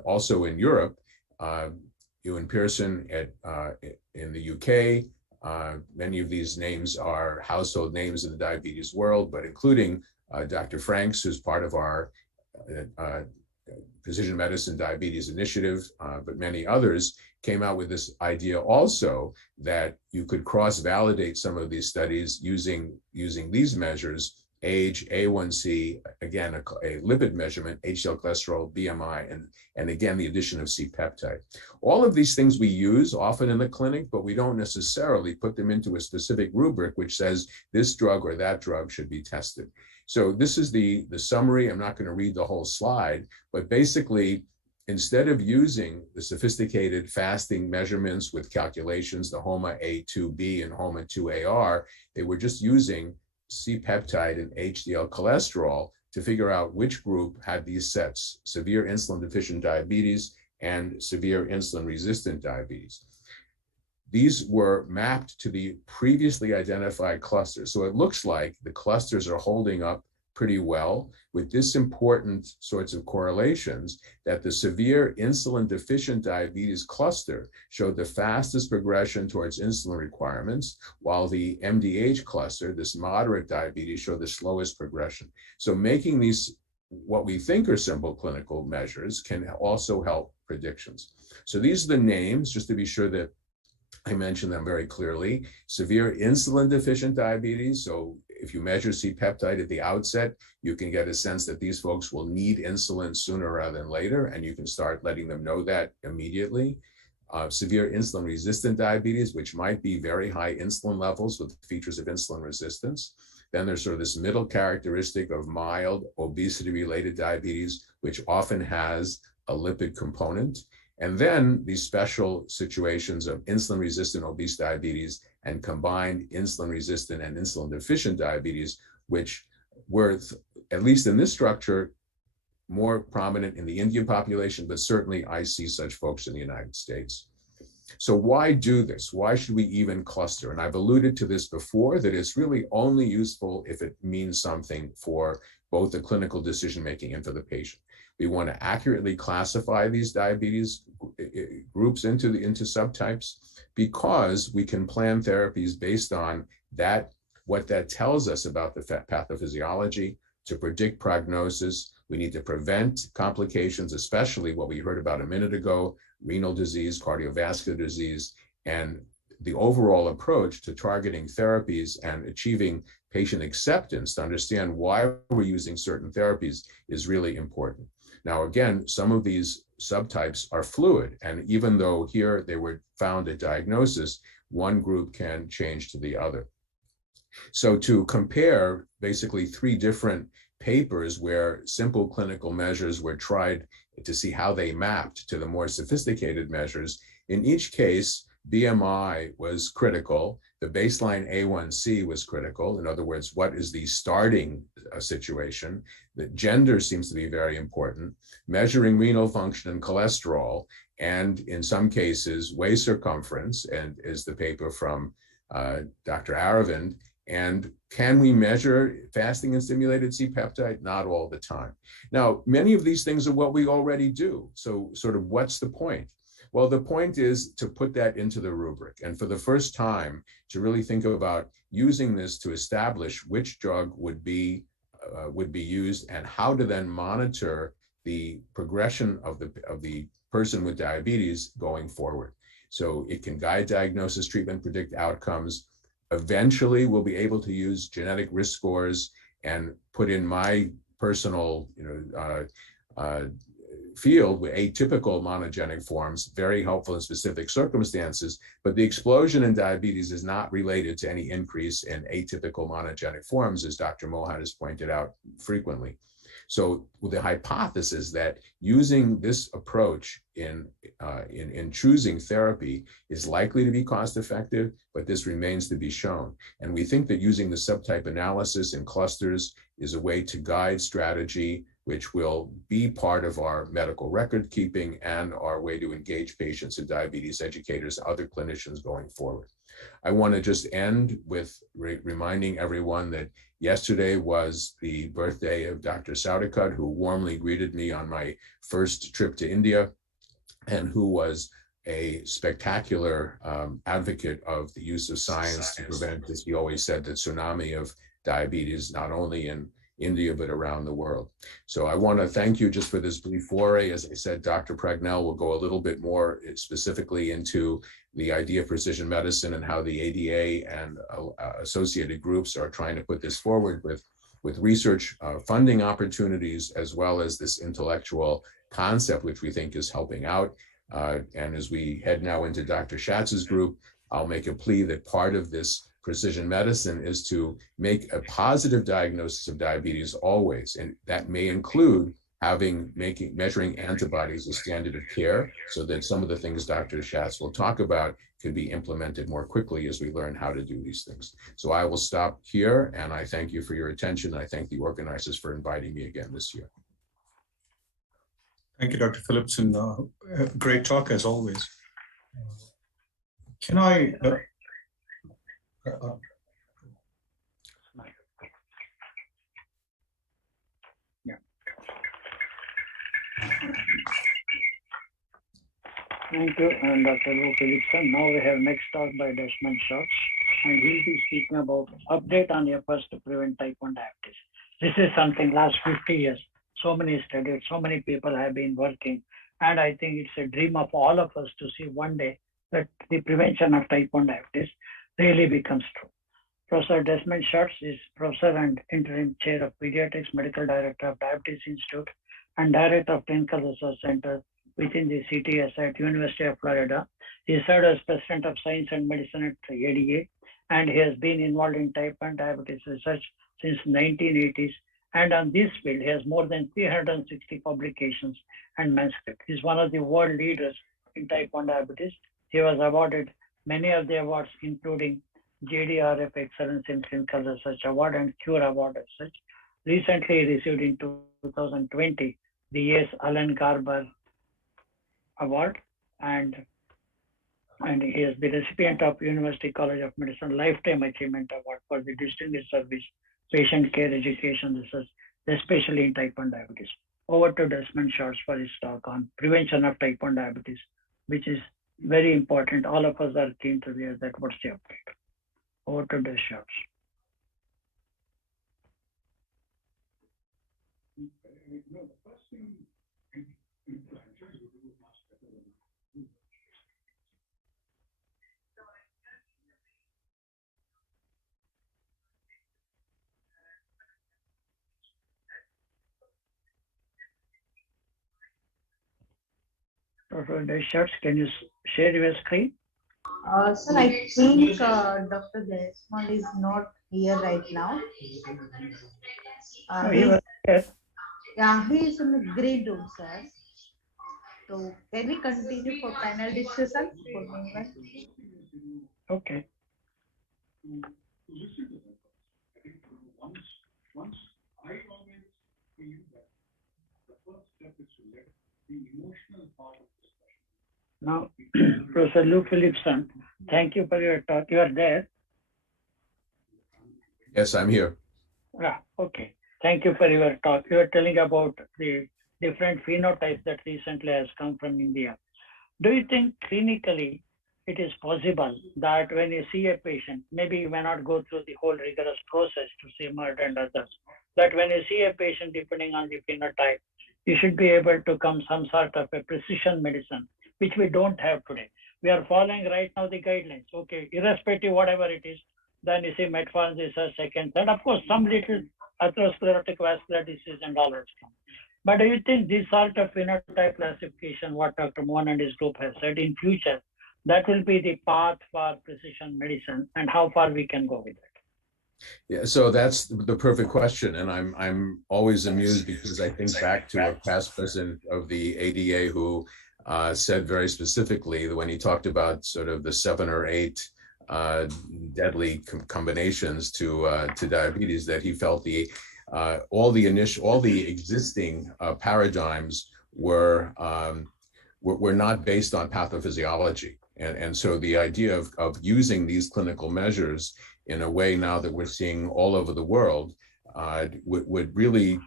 also in Europe, Ewan Pearson in the UK, many of these names are household names in the diabetes world, but including Dr. Franks, who's part of our Precision Medicine Diabetes Initiative, but many others came out with this idea also that you could cross-validate some of these studies using these measures age, A1C, again, a lipid measurement, HDL cholesterol, BMI, and again, the addition of C-peptide. All of these things we use often in the clinic, but we don't necessarily put them into a specific rubric which says this drug or that drug should be tested. So this is the summary. I'm not going to read the whole slide, but basically, instead of using the sophisticated fasting measurements with calculations, the HOMA A2B and HOMA 2AR, they were just using C-peptide and HDL cholesterol to figure out which group had these sets: severe insulin deficient diabetes and severe insulin resistant diabetes. These were mapped to the previously identified clusters. So it looks like the clusters are holding up pretty well with this important sorts of correlations, that the severe insulin deficient diabetes cluster showed the fastest progression towards insulin requirements, while the MDH cluster, this moderate diabetes, showed the slowest progression. So making these what we think are simple clinical measures can also help predictions. So these are the names, just to be sure that I mention them very clearly. Severe insulin deficient diabetes. So if you measure C-peptide at the outset, you can get a sense that these folks will need insulin sooner rather than later, and you can start letting them know that immediately. Severe insulin resistant diabetes, which might be very high insulin levels with features of insulin resistance. Then there's sort of this middle characteristic of mild obesity-related diabetes, which often has a lipid component. And then these special situations of insulin-resistant obese diabetes and combined insulin-resistant and insulin-deficient diabetes, which were, at least in this structure, more prominent in the Indian population, but certainly I see such folks in the United States. So why do this? Why should we even cluster? And I've alluded to this before, that it's really only useful if it means something for both the clinical decision-making and for the patient. We want to accurately classify these diabetes groups into subtypes, because we can plan therapies based on that, what that tells us about the pathophysiology, to predict prognosis. We need to prevent complications, especially what we heard about a minute ago, renal disease, cardiovascular disease, and the overall approach to targeting therapies and achieving patient acceptance to understand why we're using certain therapies is really important. Now, again, some of these subtypes are fluid, and even though here they were found at diagnosis, one group can change to the other. So to compare basically 3 different papers where simple clinical measures were tried to see how they mapped to the more sophisticated measures, in each case, BMI was critical. The baseline A1C was critical. In other words, what is the starting situation? The gender seems to be very important. Measuring renal function and cholesterol, and in some cases, waist circumference, and is the paper from Dr. Aravind. And can we measure fasting and stimulated C-peptide? Not all the time. Now, many of these things are what we already do. So sort of what's the point? Well, the point is to put that into the rubric, and for the first time to really think about using this to establish which drug would be used and how to then monitor the progression of the person with diabetes going forward. So it can guide diagnosis, treatment, predict outcomes. Eventually, we'll be able to use genetic risk scores and put in my personal, field with atypical monogenic forms, very helpful in specific circumstances, but the explosion in diabetes is not related to any increase in atypical monogenic forms, as Dr. Mohan has pointed out frequently. So the hypothesis that using this approach in choosing therapy is likely to be cost effective, but this remains to be shown. And we think that using the subtype analysis in clusters is a way to guide strategy, which will be part of our medical record keeping and our way to engage patients and diabetes educators, other clinicians going forward. I want to just end with reminding everyone that yesterday was the birthday of Dr. Saudekar, who warmly greeted me on my first trip to India, and who was a spectacular advocate of the use of science to prevent this. He always said, the tsunami of diabetes, not only in India, but around the world. So I want to thank you just for this brief foray. As I said, Dr. Pragnell will go a little bit more specifically into the idea of precision medicine and how the ADA and associated groups are trying to put this forward with with research funding opportunities, as well as this intellectual concept, which we think is helping out. And as we head now into Dr. Schatz's group, I'll make a plea that part of this precision medicine is to make a positive diagnosis of diabetes always. And that may include measuring antibodies as standard of care, so that some of the things Dr. Schatz will talk about can be implemented more quickly as we learn how to do these things. So I will stop here, and I thank you for your attention. I thank the organizers for inviting me again this year. Thank you, Dr. Philipson. Great talk as always. Can I? Thank you, Dr. Lou Philipson. Now we have next talk by Desmond Schwartz, and he'll be speaking about update on efforts to prevent type 1 diabetes. This is something last 50 years, so many studies, so many people have been working, and I think it's a dream of all of us to see one day that the prevention of type 1 diabetes really becomes true. Professor Desmond Schwartz is professor and interim chair of pediatrics, medical director of Diabetes Institute, and director of Clinical Research Center within the CTS at University of Florida. He served as president of Science and Medicine at ADA, and he has been involved in type 1 diabetes research since 1980s. And on this field, he has more than 360 publications and manuscripts. He's one of the world leaders in type 1 diabetes. He was awarded many of the awards, including JDRF Excellence in Clinical Research Award and Cure Award as such. Recently, he received in 2020 the S. Allen Garber Award, and he is the recipient of University College of Medicine Lifetime Achievement Award for the distinguished service, patient care, education research, especially in type 1 diabetes. Over to Desmond Schwartz for his talk on prevention of type 1 diabetes, which is very important. All of us are keen to hear that. What's the update? Over to Des Schwartz. Dr. Des Schwartz, can you share your screen? Sir, I think Dr. Desmond is not here right now. He was here. Yeah, he is in the green room, sir. So can we continue for panel discussion? Okay. Once I always feel that the first step is to let the emotional part of discussion. Now, Professor Lou Philipson, thank you for your talk. You are there? Yes, I'm here. Yeah, okay. Thank you for your talk. You are telling about the different phenotypes that recently has come from India. Do you think clinically it is possible that when you see a patient, maybe you may not go through the whole rigorous process to see MUD and others, that when you see a patient, depending on the phenotype, you should be able to come some sort of a precision medicine, which we don't have today. We are following right now the guidelines. Okay, irrespective whatever it is, then you see metformin is a second, third. Of course, some little atherosclerotic vascular disease and all that stuff. But do you think this sort of phenotype classification, what Dr. Mohan and his group has said in future, that will be the path for precision medicine, and how far we can go with it? Yeah, so that's the perfect question, and I'm always amused because I think back to a past president of the ADA who said very specifically that when he talked about sort of the 7 or 8 deadly combinations to diabetes, that he felt all the existing paradigms were not based on pathophysiology, and so the idea of using these clinical measures in a way now that we're seeing all over the world would really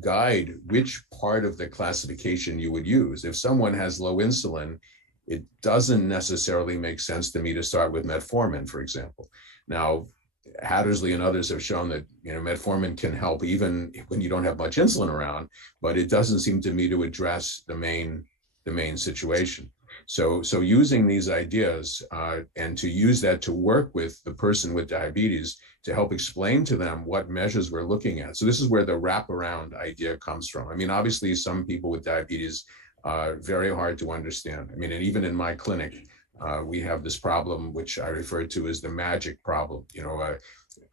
guide which part of the classification you would use. If someone has low insulin, it doesn't necessarily make sense to me to start with metformin, for example. Now, Hattersley and others have shown that metformin can help even when you don't have much insulin around, but it doesn't seem to me to address the main situation. So using these ideas and to use that to work with the person with diabetes to help explain to them what measures we're looking at. So this is where the wraparound idea comes from. I mean, obviously some people with diabetes are very hard to understand. I mean, and even in my clinic, we have this problem, which I refer to as the magic problem. You know,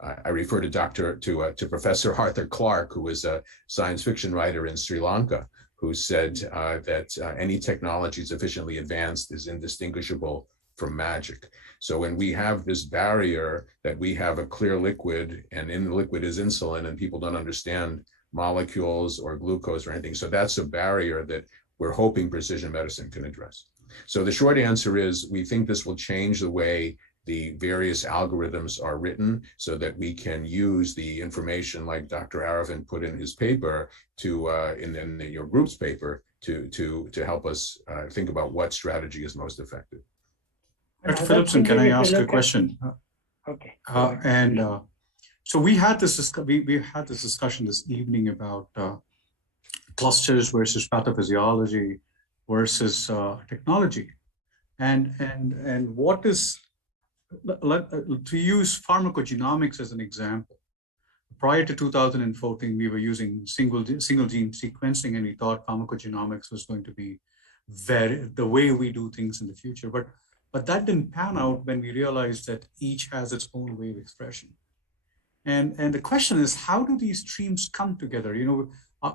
I refer to Professor Arthur Clarke, who was a science fiction writer in Sri Lanka, who said that any technology sufficiently advanced is indistinguishable from magic. So when we have this barrier that we have a clear liquid, and in the liquid is insulin, and people don't understand molecules or glucose or anything, so that's a barrier that we're hoping precision medicine can address. So the short answer is we think this will change the way the various algorithms are written so that we can use the information like Dr. Aravind put in his paper to, in your group's paper, to help us think about what strategy is most effective. Dr. Philipson, can I ask a question? Okay. So we had this discussion this evening about clusters versus pathophysiology versus technology, and what is, to use pharmacogenomics as an example. Prior to 2014, we were using single gene sequencing, and we thought pharmacogenomics was going to be the way we do things in the future. But that didn't pan out when we realized that each has its own way of expression. And the question is, how do these streams come together? You know,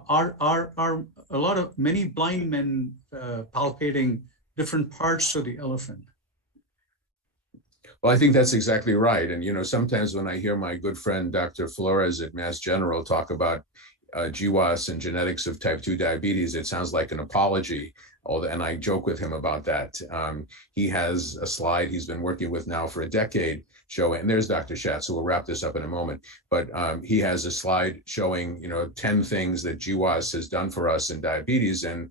are many blind men palpating different parts of the elephant? Well, I think that's exactly right. And, you know, sometimes when I hear my good friend, Dr. Flores at Mass General talk about GWAS and genetics of type 2 diabetes, it sounds like an apology. And I joke with him about that. He has a slide he's been working with now for a decade showing, and there's Dr. Schatz, who will wrap this up in a moment, but he has a slide showing, you know, 10 things that GWAS has done for us in diabetes, and,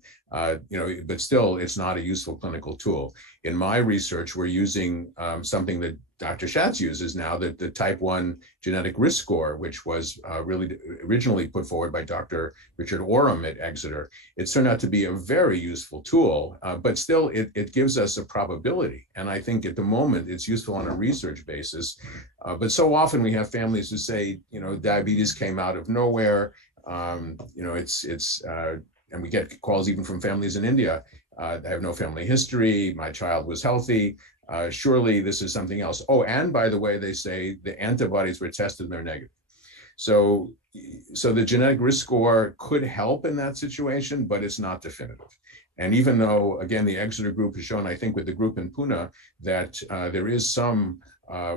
you know, but still it's not a useful clinical tool. In my research, we're using something that Dr. Schatz uses now, the type 1 genetic risk score, which was really originally put forward by Dr. Richard Oram at Exeter. It's turned out to be a very useful tool, but still it gives us a probability. And I think at the moment it's useful on a research basis. But so often we have families who say, you know, diabetes came out of nowhere. You know, and we get calls even from families in India. I have no family history. My child was healthy. Surely this is something else. Oh, and by the way, they say the antibodies were tested and they're negative. So the genetic risk score could help in that situation, but it's not definitive. And even though, again, the Exeter group has shown, I think with the group in Pune, that there is some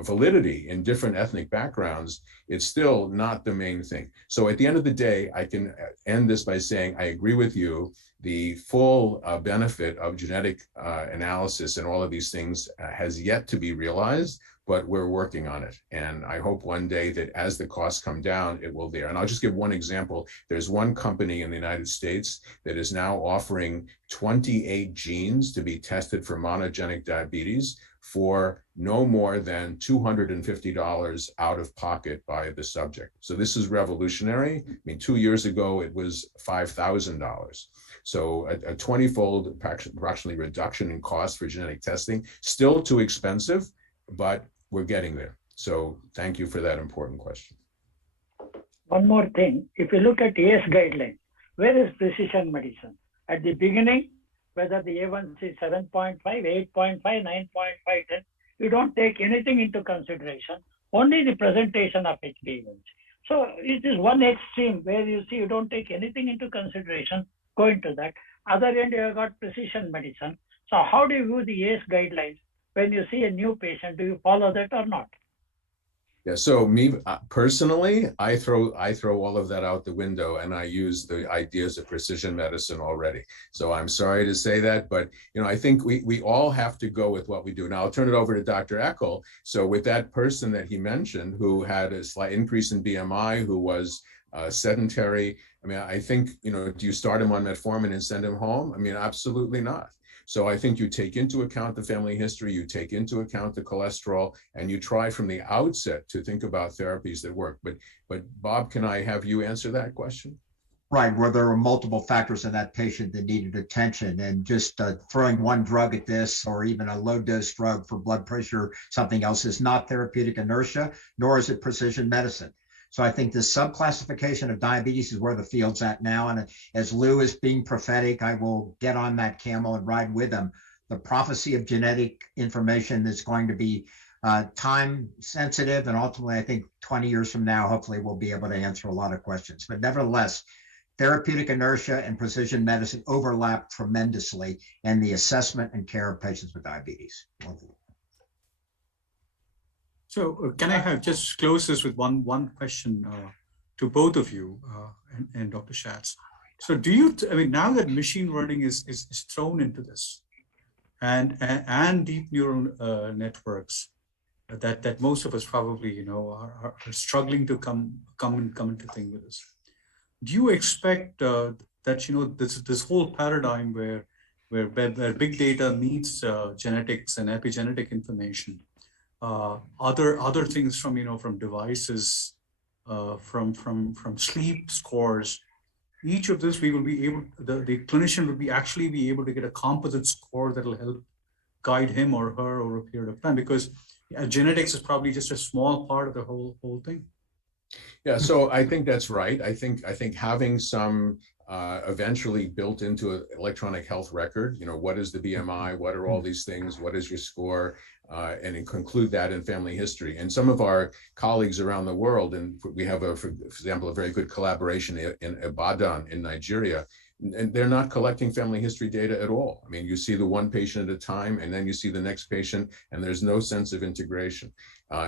validity in different ethnic backgrounds, it's still not the main thing. So at the end of the day, I can end this by saying, I agree with you. The full benefit of genetic analysis and all of these things has yet to be realized, but we're working on it. And I hope one day that as the costs come down, it will there. And I'll just give one example. There's one company in the United States that is now offering 28 genes to be tested for monogenic diabetes for no more than $250 out of pocket by the subject. So this is revolutionary. I mean, 2 years ago, it was $5,000. So a 20-fold approximately reduction in cost for genetic testing, still too expensive, but we're getting there. So thank you for that important question. One more thing, if you look at ACE guidelines, where is precision medicine? At the beginning, whether the A1C is 7.5, 8.5, 9.5, 10, you don't take anything into consideration, only the presentation of HbA1c. So it is one extreme where you see you don't take anything into consideration, going to that. Other end, you have got precision medicine. So how do you view the ACE guidelines when you see a new patient? Do you follow that or not? Yeah, so me personally, I throw all of that out the window, and I use the ideas of precision medicine already. So I'm sorry to say that, but you know, I think we all have to go with what we do. Now I'll turn it over to Dr. Eckel. So with that person that he mentioned who had a slight increase in BMI, who was sedentary, I mean, I think, you know, do you start him on metformin and send him home? I mean, absolutely not. So I think you take into account the family history, you take into account the cholesterol, and you try from the outset to think about therapies that work. But Bob, can I have you answer that question? Right, where there were multiple factors in that patient that needed attention, and just throwing one drug at this or even a low dose drug for blood pressure, something else, is not therapeutic inertia, nor is it precision medicine. So I think this subclassification of diabetes is where the field's at now. And as Lou is being prophetic, I will get on that camel and ride with him. The prophecy of genetic information is going to be time sensitive. And ultimately, I think 20 years from now, hopefully we'll be able to answer a lot of questions. But nevertheless, therapeutic inertia and precision medicine overlap tremendously in the assessment and care of patients with diabetes. So can I just close this with one question to both of you and Dr. Schatz? So do you, I mean, now that machine learning is thrown into this and deep neural networks that most of us probably, you know, are struggling to come into thing with this. Do you expect that, you know, this whole paradigm where big data meets genetics and epigenetic information, other things from, you know, from devices, from sleep scores, each of this we will be able, the clinician will be actually be able to get a composite score that will help guide him or her over a period of time, because genetics is probably just a small part of the whole thing. Yeah, so I think that's right. I think having some eventually built into an electronic health record, you know, what is the BMI, what are all these things, what is your score, and conclude that in family history. And some of our colleagues around the world, and we have, for example, a very good collaboration in Ibadan in Nigeria, and they're not collecting family history data at all. I mean, you see the one patient at a time, and then you see the next patient, and there's no sense of integration.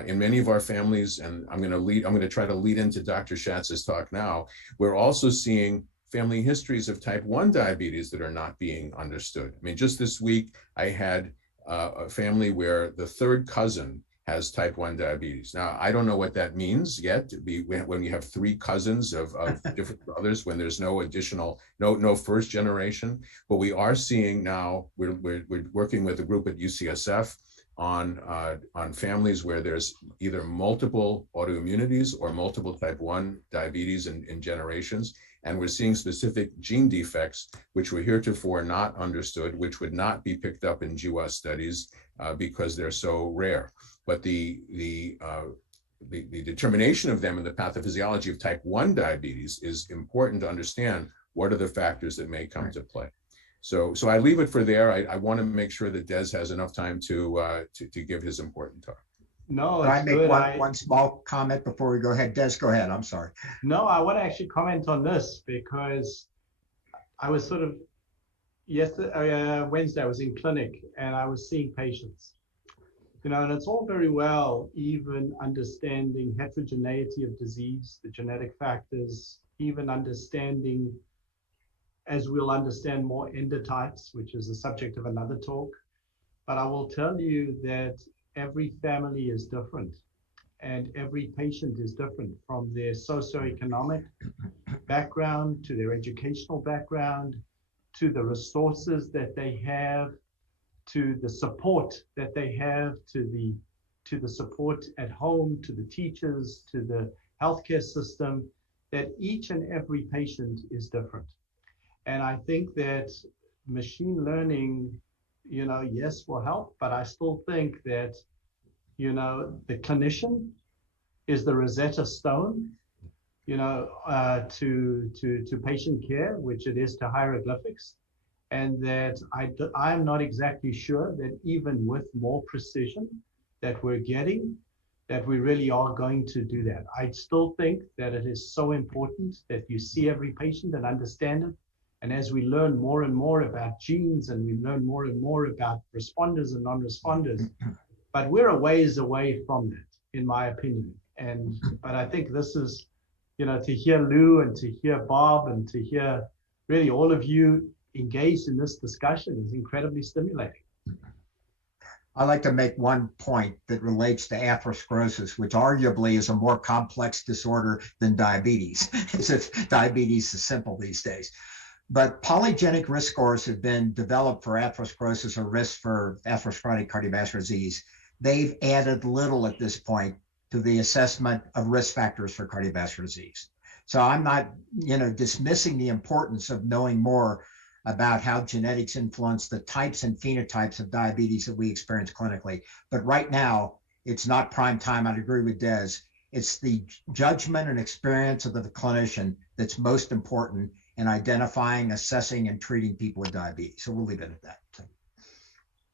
In many of our families, and I'm going to try to lead into Dr. Schatz's talk now, we're also seeing family histories of type 1 diabetes that are not being understood. I mean, just this week, I had a family where the third cousin has type 1 diabetes. Now, I don't know what that means yet, when you have 3 cousins of different brothers, when there's no additional, no first generation. But we are seeing now, we're working with a group at UCSF on families where there's either multiple autoimmunities or multiple type 1 diabetes in generations. And we're seeing specific gene defects, which were heretofore not understood, which would not be picked up in GWAS studies because they're so rare. But the determination of them in the pathophysiology of type 1 diabetes is important to understand what are the factors that may come to play. So I leave it for there. I want to make sure that Des has enough time to give his important talk. No, Can I it's make good. one small comment before we go ahead? Des, go ahead. I'm sorry. No, I want to actually comment on this because I was sort of Wednesday, I was in clinic and I was seeing patients. You know, and it's all very well even understanding heterogeneity of disease, the genetic factors, even understanding, as we'll understand more, endotypes, which is the subject of another talk. But I will tell you that every family is different and every patient is different, from their socioeconomic background to their educational background, to the resources that they have, to the support that they have, to the support at home, to the teachers, to the healthcare system, that each and every patient is different. And I think that machine learning, you know, yes, will help, but I still think that, you know, the clinician is the Rosetta Stone, you know, to patient care, which it is to hieroglyphics. And that I'm not exactly sure that even with more precision that we're getting, that we really are going to do that. I still think that it is so important that you see every patient and understand it. And as we learn more and more about genes, and we learn more and more about responders and non-responders, but we're a ways away from that, in my opinion. But I think this is, you know, to hear Lou and to hear Bob and to hear really all of you engaged in this discussion is incredibly stimulating. I'd like to make one point that relates to atherosclerosis, which arguably is a more complex disorder than diabetes, as if diabetes is simple these days. But polygenic risk scores have been developed for atherosclerosis or risk for atherosclerotic cardiovascular disease. They've added little at this point to the assessment of risk factors for cardiovascular disease. So I'm not, dismissing the importance of knowing more about how genetics influence the types and phenotypes of diabetes that we experience clinically. But right now, it's not prime time. I'd agree with Des. It's the judgment and experience of the clinician that's most important in identifying, assessing, and treating people with diabetes. So we'll leave it at that.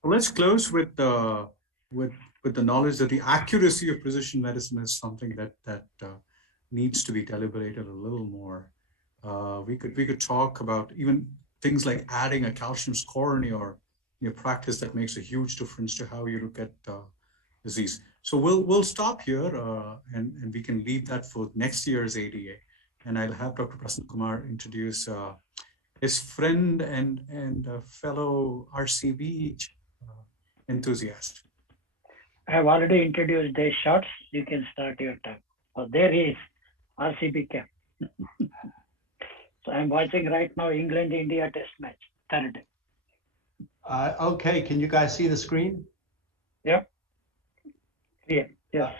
Let's close with the knowledge that the accuracy of precision medicine is something that needs to be deliberated a little more. We could talk about even things like adding a calcium score in your practice that makes a huge difference to how you look at disease. So we'll stop here and we can leave that for next year's ADA. And I'll have Dr. Prasanna Kumar introduce his friend and fellow RCB enthusiast. I have already introduced Des Schatz. You can start your time. Oh, there he is, RCB camp. So I'm watching right now England-India test match, third. Okay, can you guys see the screen? Yep. Yeah. Yes.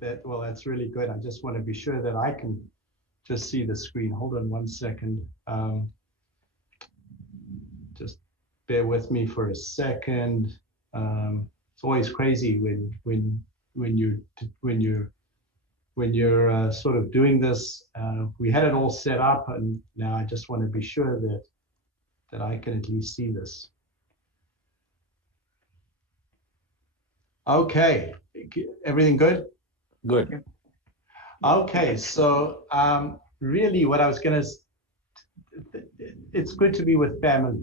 That's really good. I just want to be sure that I can just see the screen. Hold on one second. Just bear with me for a second. It's always crazy when you're sort of doing this. We had it all set up, and now I just want to be sure that I can at least see this. Okay, everything good? Good. Okay, so really what I was gonna, it's good to be with family.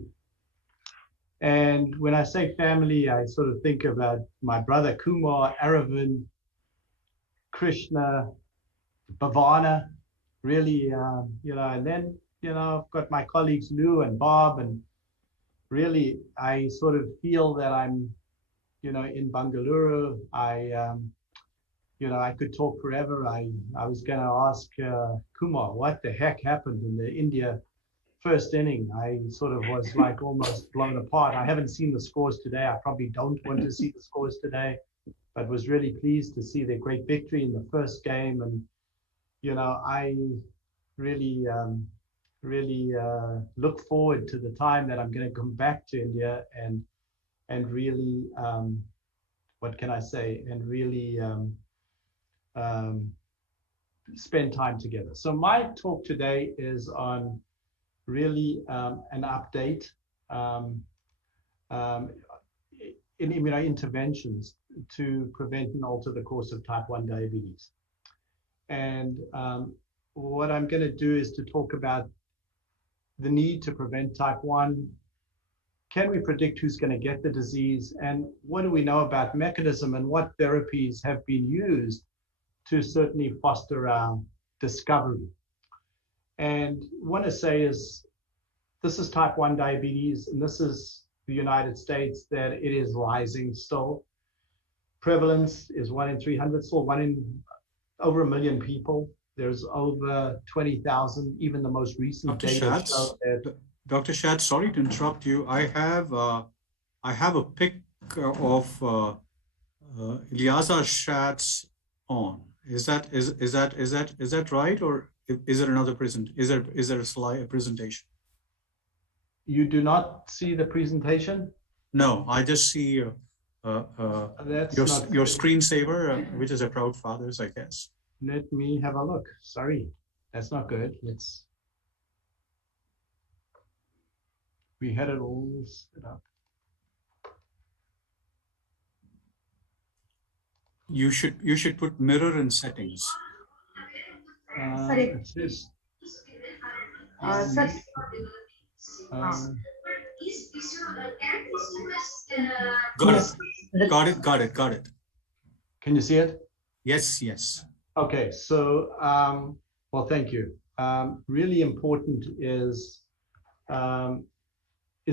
And when I say family, I sort of think about my brother Kumar, Aravind, Krishna, Bhavana, really, and then, I've got my colleagues Lou and Bob, and really, I sort of feel that I'm, in Bangalore. I could talk forever. I was going to ask Kumar, what the heck happened in the India first inning? I sort of was like almost blown apart. I haven't seen the scores today. I probably don't want to see the scores today, but was really pleased to see their great victory in the first game. And, I really, look forward to the time that I'm going to come back to India and really, what can I say? And really, spend time together. So my talk today is on really an update in immunointerventions to prevent and alter the course of type 1 diabetes. And what I'm going to do is to talk about the need to prevent type 1. Can we predict who's going to get the disease? And what do we know about mechanism and what therapies have been used to certainly foster our discovery? And want to say is, this is type 1 diabetes, and this is the United States, that it is rising still. Prevalence is 1 in 300, still over 1 million people. There's over 20,000, even the most recent Dr. data Schatz, show that. Dr. Schatz, sorry to interrupt you. I have a pic of Eleazar Schatz on. Is that right, or is there another Is there a slide, a presentation? You do not see the presentation? No, I just see your screensaver, which is a Proud Fathers, I guess. Let me have a look. Sorry, that's not good. We had it all set up. You should put mirror in settings. Sorry. Got it. Can you see it? Yes. Okay, so, well, thank you. Really important is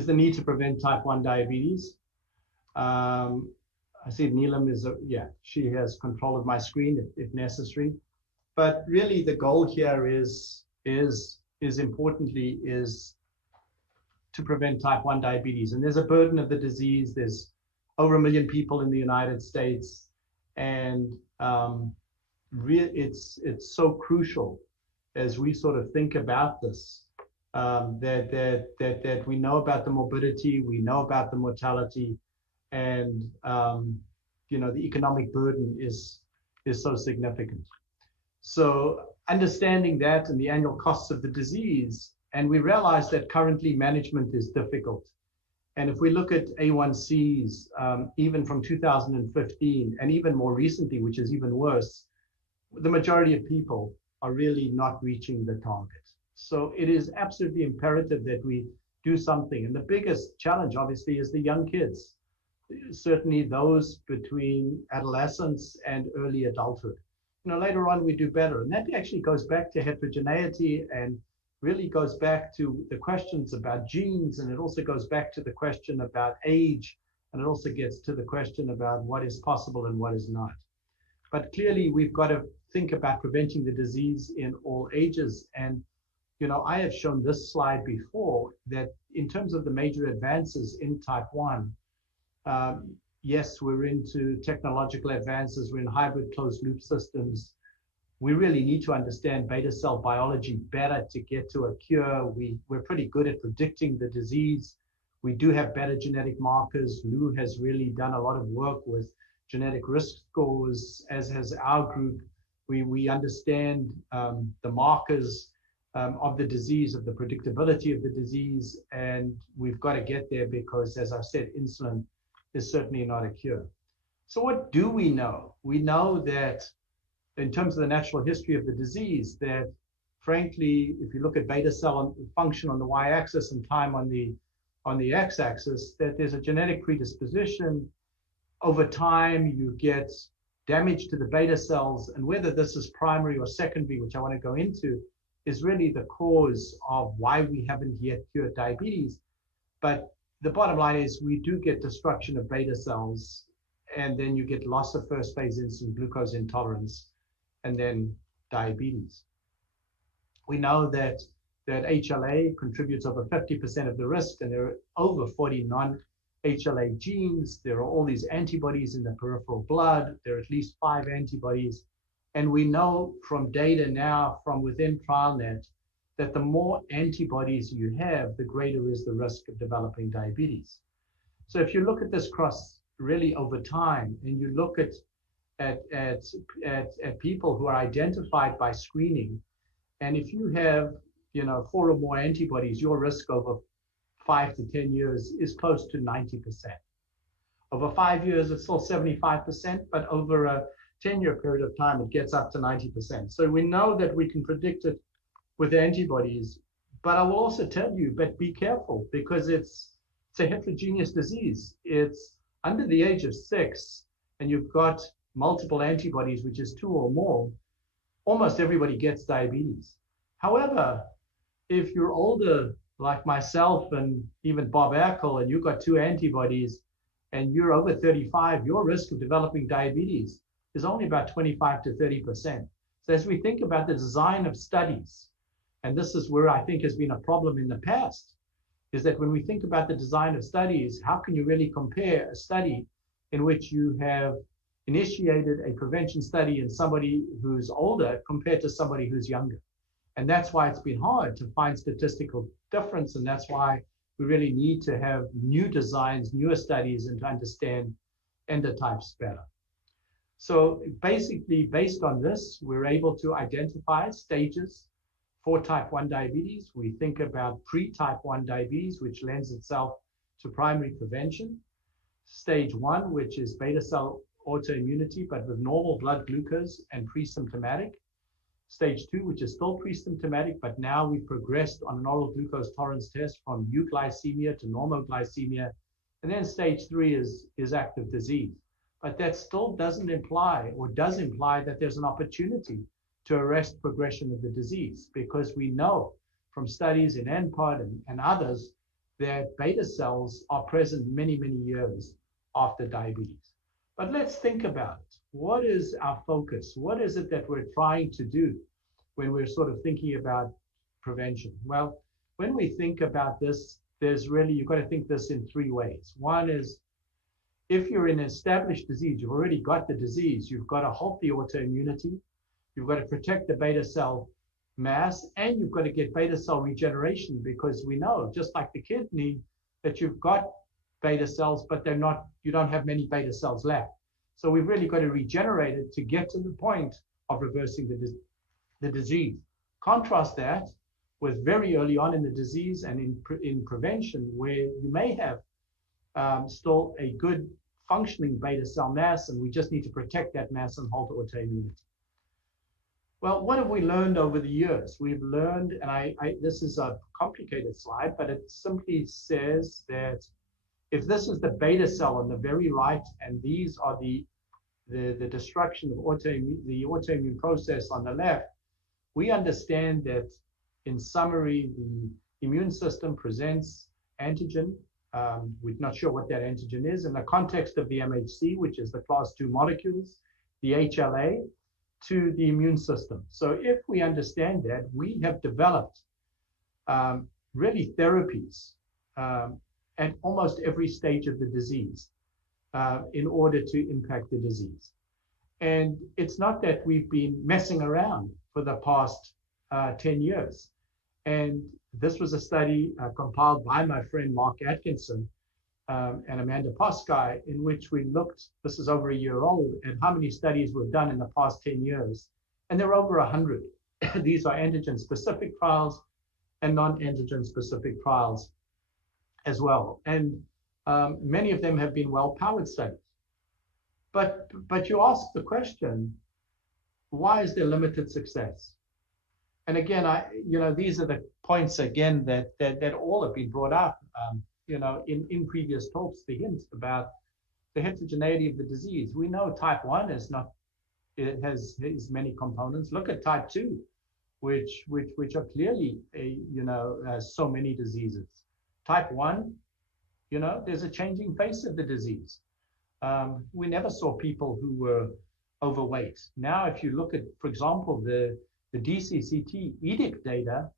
the need to prevent type 1 diabetes. I see Neelam she has control of my screen if necessary. But really the goal here is importantly to prevent type 1 diabetes. And there's a burden of the disease. There's over 1 million people in the United States. And it's so crucial as we sort of think about this, that we know about the morbidity, we know about the mortality, and the economic burden is so significant. So understanding that and the annual costs of the disease, and we realize that currently management is difficult. And if we look at A1Cs, even from 2015 and even more recently, which is even worse, the majority of people are really not reaching the target. So it is absolutely imperative that we do something. And the biggest challenge, obviously, is the young kids, certainly those between adolescence and early adulthood. Later on we do better. And that actually goes back to heterogeneity and really goes back to the questions about genes. And it also goes back to the question about age. And it also gets to the question about what is possible and what is not. But clearly we've got to think about preventing the disease in all ages. And, I have shown this slide before that in terms of the major advances in type 1, yes, we're into technological advances, we're in hybrid closed loop systems. We really need to understand beta cell biology better to get to a cure. We're pretty good at predicting the disease. We do have better genetic markers. Lou has really done a lot of work with genetic risk scores, as has our group. We understand the markers of the disease, of the predictability of the disease, and we've got to get there because, as I've said, insulin is certainly not a cure. So what do we know? We know that in terms of the natural history of the disease, that frankly, if you look at beta cell function on the y-axis and time on the x-axis, that there's a genetic predisposition. Over time, you get damage to the beta cells, and whether this is primary or secondary, which I want to go into, is really the cause of why we haven't yet cured diabetes. But the bottom line is we do get destruction of beta cells, and then you get loss of first phase insulin glucose intolerance, and then diabetes. We know that HLA contributes over 50% of the risk, and there are over 40 non-HLA genes. There are all these antibodies in the peripheral blood. There are at least 5 antibodies. And we know from data now from within TrialNet that the more antibodies you have, the greater is the risk of developing diabetes. So if you look at this cross really over time, and you look at people who are identified by screening, and if you have 4 or more antibodies, your risk over 5 to 10 years is close to 90%. Over 5 years, it's still 75%, but over a 10-year period of time, it gets up to 90%. So we know that we can predict it with antibodies, but I will also tell you, but be careful, because it's a heterogeneous disease. It's under the age of 6, and you've got multiple antibodies, which is 2 or more, almost everybody gets diabetes. However, if you're older, like myself and even Bob Ackel, and you've got 2 antibodies, and you're over 35, your risk of developing diabetes is only about 25 to 30%. So as we think about the design of studies, and this is where I think has been a problem in the past, is that when we think about the design of studies, how can you really compare a study in which you have initiated a prevention study in somebody who's older compared to somebody who's younger? And that's why it's been hard to find statistical difference, and that's why we really need to have new designs, newer studies, and to understand endotypes better. So basically, based on this, we're able to identify stages for type 1 diabetes. We think about pre-type 1 diabetes, which lends itself to primary prevention. Stage 1, which is beta cell autoimmunity, but with normal blood glucose and pre-symptomatic. Stage 2, which is still pre-symptomatic, but now we've progressed on an oral glucose tolerance test from euglycemia to normal glycemia. And then stage 3 is active disease. But that still doesn't imply, or does imply, that there's an opportunity to arrest progression of the disease, because we know from studies in NPOD and others that beta cells are present many, many years after diabetes. But let's think about it. What is our focus? What is it that we're trying to do when we're sort of thinking about prevention? Well, when we think about this, there's really, you've got to think this in 3 ways. One is, if you're in an established disease, you've already got the disease, you've got a healthy autoimmunity, You've got to protect the beta cell mass, and you've got to get beta cell regeneration, because we know, just like the kidney, that you've got beta cells, but they're not, you don't have many beta cells left. So we've really got to regenerate it to get to the point of reversing the disease. Contrast that with very early on in the disease and in prevention, where you may have still a good functioning beta cell mass, and we just need to protect that mass and halt autoimmunity. Well, what have we learned over the years? We've learned, and this is a complicated slide, but it simply says that if this is the beta cell on the very right, and these are the destruction of the autoimmune process on the left, we understand that, in summary, the immune system presents antigen. We're not sure what that antigen is in the context of the MHC, which is the class 2 molecules, the HLA, to the immune system. So if we understand that, we have developed really therapies at almost every stage of the disease in order to impact the disease. And it's not that we've been messing around for the past 10 years. And this was a study compiled by my friend Mark Atkinson and Amanda Poskai, in which we looked, this is over a year old, at how many studies were done in the past 10 years. And there are over 100. These are antigen-specific trials and non-antigen-specific trials as well. And many of them have been well-powered studies. But you ask the question, why is there limited success? And again, these are the points again that all have been brought up, in previous talks, the hint about the heterogeneity of the disease. We know type 1 is not, it has many components. Look at type 2, which are clearly so many diseases. Type 1, there's a changing face of the disease. We never saw people who were overweight. Now, if you look at, for example, the DCCT edict data,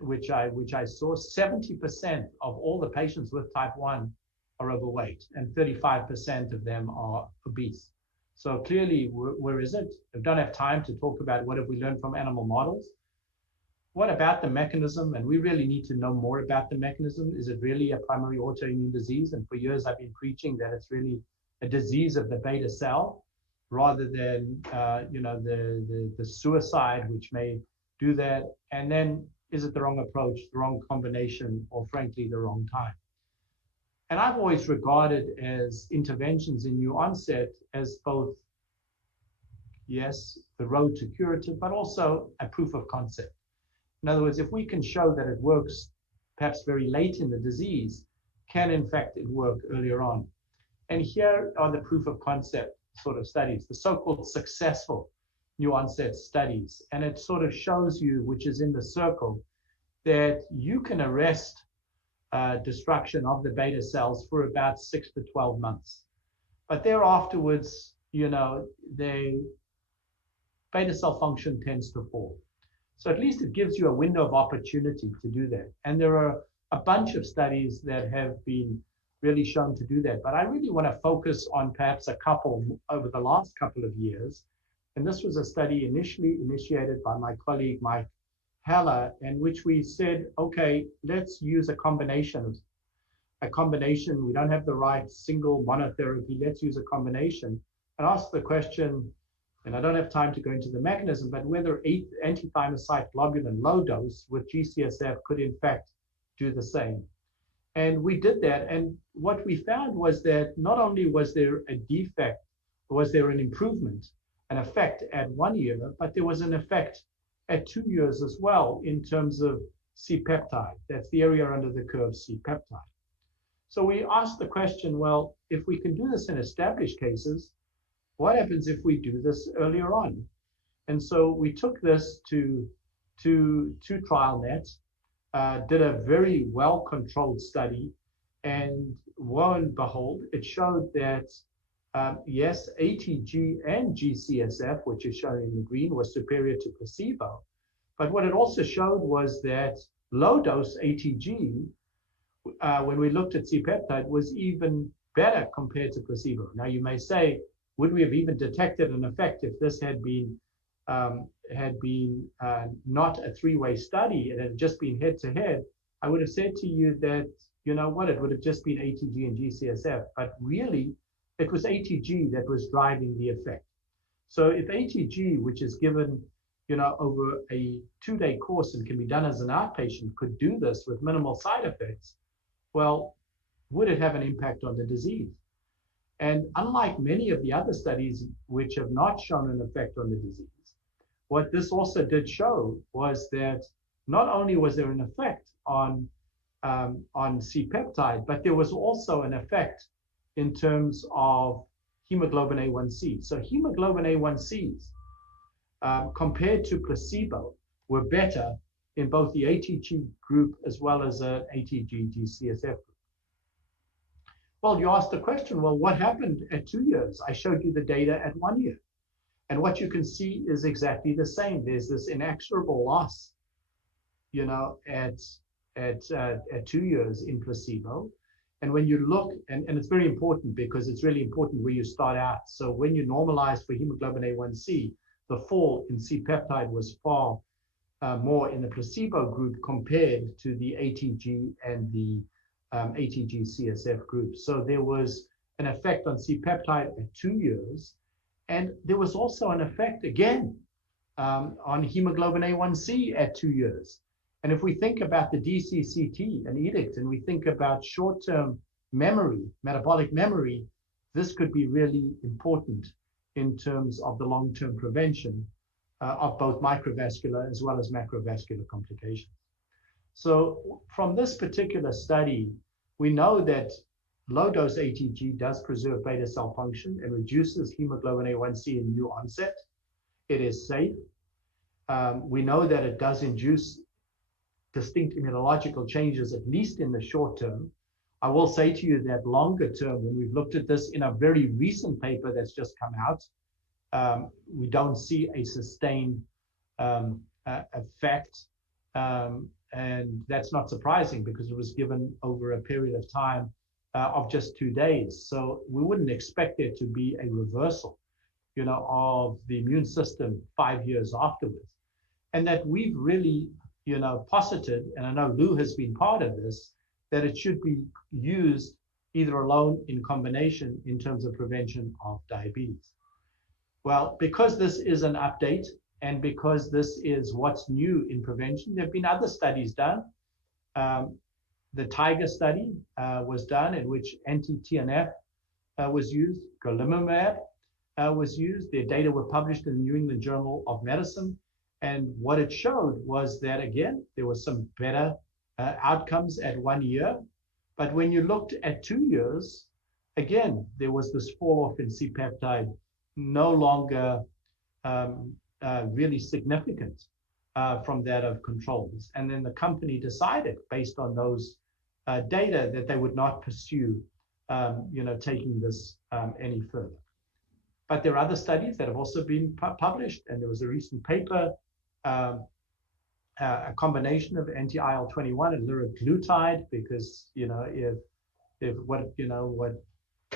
which I saw, 70% of all the patients with type 1 are overweight, and 35% of them are obese. So clearly, where is it? I don't have time to talk about what have we learned from animal models. What about the mechanism? And we really need to know more about the mechanism. Is it really a primary autoimmune disease? And for years, I've been preaching that it's really a disease of the beta cell, rather than the suicide, which may do that. And then, is it the wrong approach, the wrong combination, or frankly, the wrong time? And I've always regarded as interventions in new onset as both, yes, the road to curative, but also a proof of concept. In other words, if we can show that it works perhaps very late in the disease, can in fact it work earlier on? And here are the proof of concept sort of studies, the so-called successful new onset studies. And it sort of shows you, which is in the circle, that you can arrest destruction of the beta cells for about 6 to 12 months. But thereafterwards, the beta cell function tends to fall. So at least it gives you a window of opportunity to do that. And there are a bunch of studies that have been really shown to do that. But I really want to focus on perhaps a couple over the last couple of years. And this was a study initially initiated by my colleague, Mike Haller, in which we said, okay, let's use a combination. We don't have the right single monotherapy. Let's use a combination and ask the question, and I don't have time to go into the mechanism, but whether anti-thymocyte globulin low dose with G-CSF could in fact do the same. And we did that. And what we found was that not only was there a defect, was there an improvement, an effect at 1 year, but there was an effect at 2 years as well in terms of C-peptide. That's the area under the curve, C-peptide. So we asked the question, well, if we can do this in established cases, what happens if we do this earlier on? And so we took this to TrialNet, did a very well-controlled study, and lo and behold, it showed that yes, ATG and G-CSF, which is shown in the green, was superior to placebo. But what it also showed was that low-dose ATG, when we looked at C-peptide, was even better compared to placebo. Now, you may say, would we have even detected an effect if this had been had been not a three-way study and had just been head-to-head, I would have said to you that, you know what, it would have just been ATG and GCSF, but really it was ATG that was driving the effect. So if ATG, which is given, you know, over a 2-day course and can be done as an outpatient, could do this with minimal side effects, well, would it have an impact on the disease? And unlike many of the other studies which have not shown an effect on the disease, what this also did show was that not only was there an effect on C-peptide, but there was also an effect in terms of hemoglobin A1C. So hemoglobin A1Cs compared to placebo were better in both the ATG group as well as an ATG-GCSF group. Well, you asked the question, well, what happened at 2 years? I showed you the data at 1 year. And what you can see is exactly the same. There's this inexorable loss, you know, at 2 years in placebo. And when you look, and it's very important because it's really important where you start out. So when you normalize for hemoglobin A1C, the fall in C-peptide was far more in the placebo group compared to the ATG and the ATG-CSF group. So there was an effect on C-peptide at 2 years. And there was also an effect, again, on hemoglobin A1C at 2 years. And if we think about the DCCT, an edict, and we think about short-term memory, metabolic memory, this could be really important in terms of the long-term prevention of both microvascular as well as macrovascular complications. So from this particular study, we know that low-dose ATG does preserve beta cell function and reduces hemoglobin A1C in new onset. It is safe. We know that it does induce distinct immunological changes, at least in the short term. I will say to you that longer term, when we've looked at this in a very recent paper that's just come out, we don't see a sustained effect. And that's not surprising because it was given over a period of time of just 2 days. So we wouldn't expect there to be a reversal, you know, of the immune system 5 years afterwards. And that we've really, you know, posited, and I know Lou has been part of this, that it should be used either alone in combination in terms of prevention of diabetes. Well, because this is an update and because this is what's new in prevention, there have been other studies done. The TIGER study was done in which anti-TNF was used, golimumab was used. Their data were published in the New England Journal of Medicine. And what it showed was that, again, there was some better outcomes at 1 year. But when you looked at 2 years, again, there was this fall off in C-peptide, no longer really significant from that of controls. And then the company decided, based on those data, that they would not pursue, you know, taking this any further. But there are other studies that have also been published, and there was a recent paper, a combination of anti-IL-21 and liraglutide, because, you know, if what, you know, what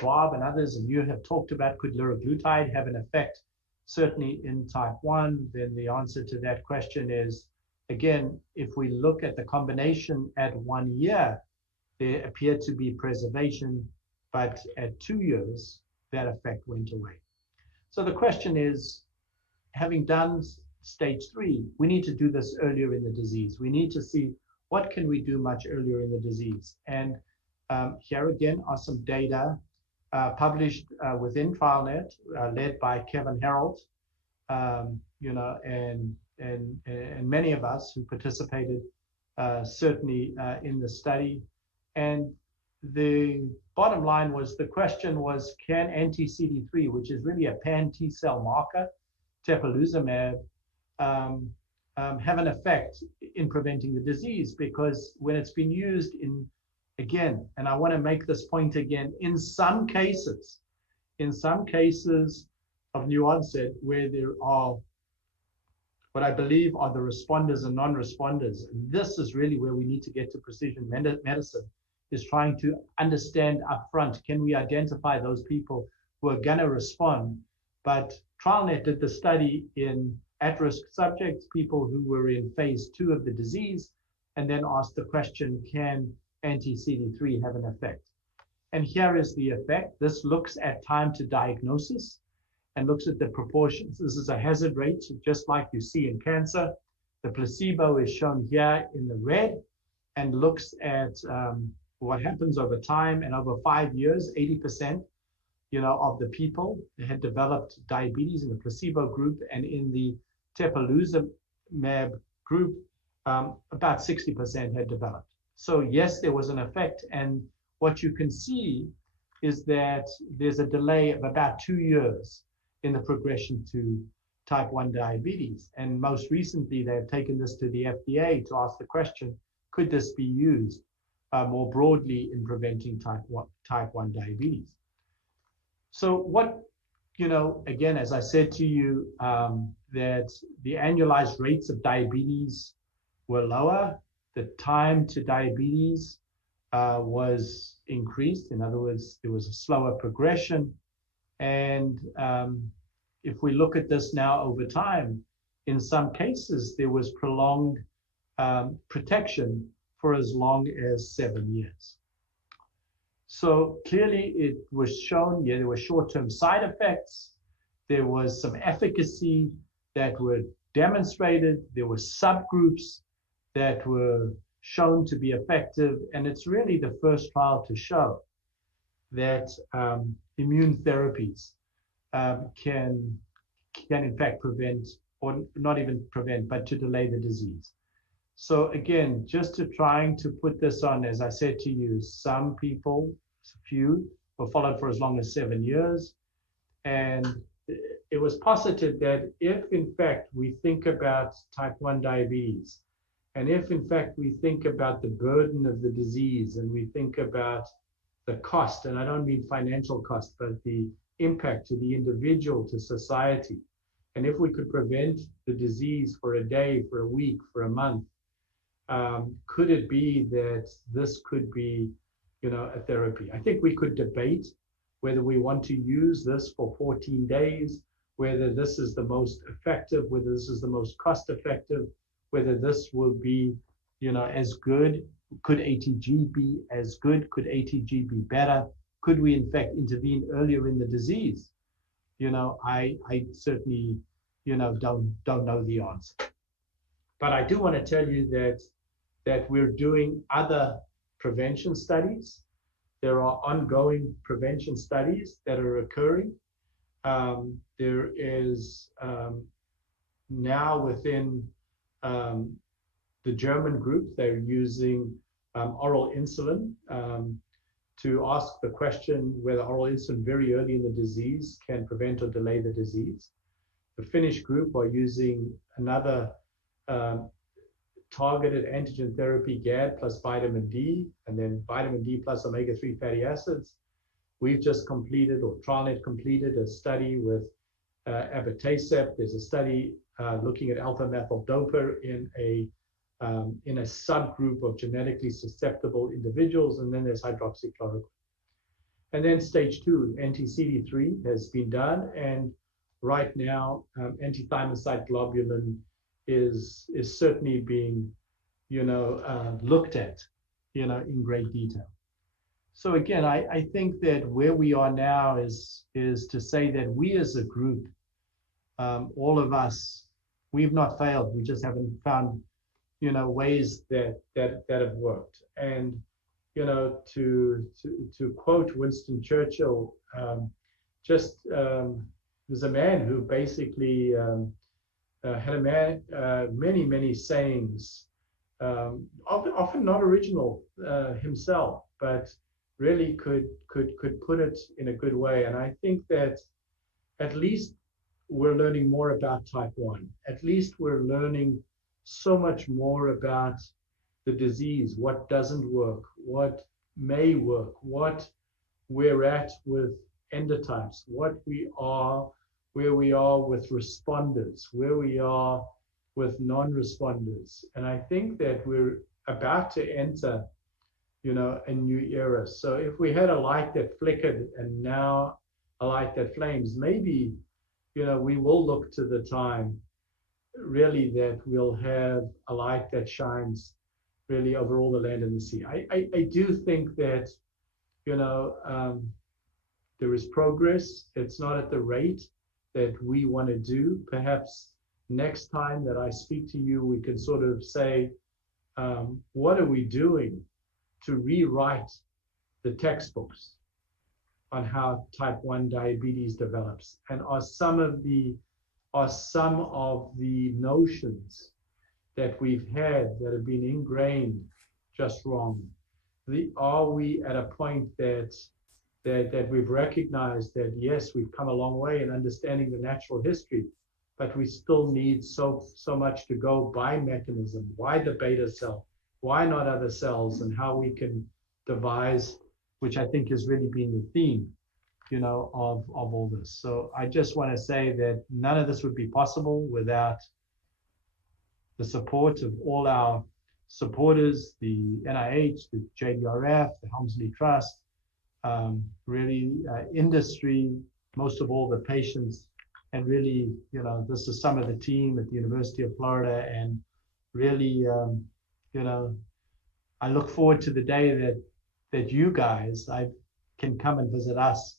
Bob and others and you have talked about, could liraglutide have an effect certainly in type 1, then the answer to that question is, again, if we look at the combination at 1 year, there appeared to be preservation, but at 2 years, that effect went away. So the question is, having done stage 3, we need to do this earlier in the disease. We need to see what can we do much earlier in the disease. And here again are some data published within TrialNet, led by Kevin Herold, you know, and many of us who participated certainly in the study. And the bottom line was, the question was, can anti-CD3, which is really a pan-T cell marker, tepalizumab, have an effect in preventing the disease? Because when it's been used in, again, and I want to make this point again, in some cases of new onset where there are what I believe are the responders and non-responders, and this is really where we need to get to precision medicine, is trying to understand upfront, can we identify those people who are going to respond? But TrialNet did the study in at-risk subjects, people who were in phase 2 of the disease, and then asked the question, can anti-CD3 have an effect? And here is the effect. This looks at time to diagnosis and looks at the proportions. This is a hazard rate, just like you see in cancer. The placebo is shown here in the red and looks at what happens over time. And over 5 years, 80%, of the people had developed diabetes in the placebo group, and in the tepalizumab group, about 60% had developed. So yes, there was an effect. And what you can see is that there's a delay of about 2 years in the progression to type 1 diabetes. And most recently, they have taken this to the FDA to ask the question, could this be used more broadly in preventing type 1 diabetes? So what, again, as I said to you, that the annualized rates of diabetes were lower. The time to diabetes was increased. In other words, there was a slower progression. And if we look at this now over time, in some cases, there was prolonged protection for as long as 7 years. So clearly it was shown, there were short-term side effects. There was some efficacy that were demonstrated. There were subgroups that were shown to be effective. And it's really the first trial to show that immune therapies can in fact prevent, or not even prevent, but to delay the disease. So again, just to trying to put this on, as I said to you, some people, few, were followed for as long as 7 years. And it was posited that if in fact we think about type 1 diabetes, and if in fact we think about the burden of the disease, and we think about the cost, and I don't mean financial cost, but the impact to the individual, to society, and if we could prevent the disease for a day, for a week, for a month, could it be that this could be, a therapy? I think we could debate whether we want to use this for 14 days, whether this is the most effective, whether this is the most cost effective, whether this will be, as good. Could ATG be as good? Could ATG be better? Could we in fact intervene earlier in the disease? I certainly, don't know the answer. But I do want to tell you that we're doing other prevention studies. There are ongoing prevention studies that are occurring. There is now within the German group, they're using oral insulin to ask the question whether oral insulin very early in the disease can prevent or delay the disease. The Finnish group are using another targeted antigen therapy, GAD plus vitamin D, and then vitamin D plus omega-3 fatty acids. We've just completed, or TrialNet completed, a study with abatacept. There's a study looking at alpha-methyl-dopa in a subgroup of genetically susceptible individuals, and then there's hydroxychloroquine. And then stage 2, anti-CD3 has been done, and right now anti-thymocyte globulin is certainly being looked at in great detail. So again, I think that where we are now is to say that we as a group, all of us, we've not failed. We just haven't found ways that have worked. And to quote Winston Churchill, there's a man who basically had many sayings, often not original himself, but really could put it in a good way. And I think that at least we're learning more about type 1. At least we're learning so much more about the disease, what doesn't work, what may work, what we're at with endotypes, what we are, where we are with responders, where we are with non-responders. And I think that we're about to enter, a new era. So if we had a light that flickered and now a light that flames, maybe, we will look to the time really that we'll have a light that shines really over all the land and the sea. I do think that, you know, there is progress. It's not at the rate that we want to do. Perhaps next time that I speak to you, we can sort of say, what are we doing to rewrite the textbooks on how type 1 diabetes develops? And are some of the notions that we've had that have been ingrained just wrong? Are we at a point that we've recognized that, yes, we've come a long way in understanding the natural history, but we still need so much to go by mechanism? Why the beta cell? Why not other cells? And how we can devise, which I think has really been the theme, you know, of all this. So I just want to say that none of this would be possible without the support of all our supporters, the NIH, the JDRF, the Helmsley Trust, industry, most of all the patients, and really, you know, this is some of the team at the University of Florida, and really, you know, I look forward to the day that you guys can come and visit us,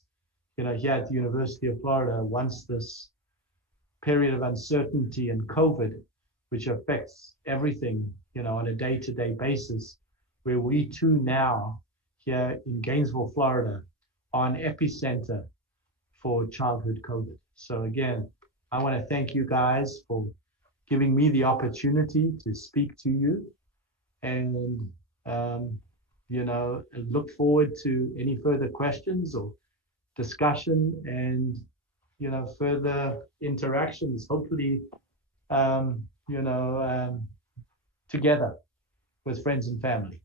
you know, here at the University of Florida once this period of uncertainty and COVID, which affects everything, you know, on a day-to-day basis, where we too now here in Gainesville, Florida, are an epicenter for childhood COVID. So again, I want to thank you guys for giving me the opportunity to speak to you, and you know, look forward to any further questions or discussion, and you know, further interactions, hopefully, you know, together with friends and family.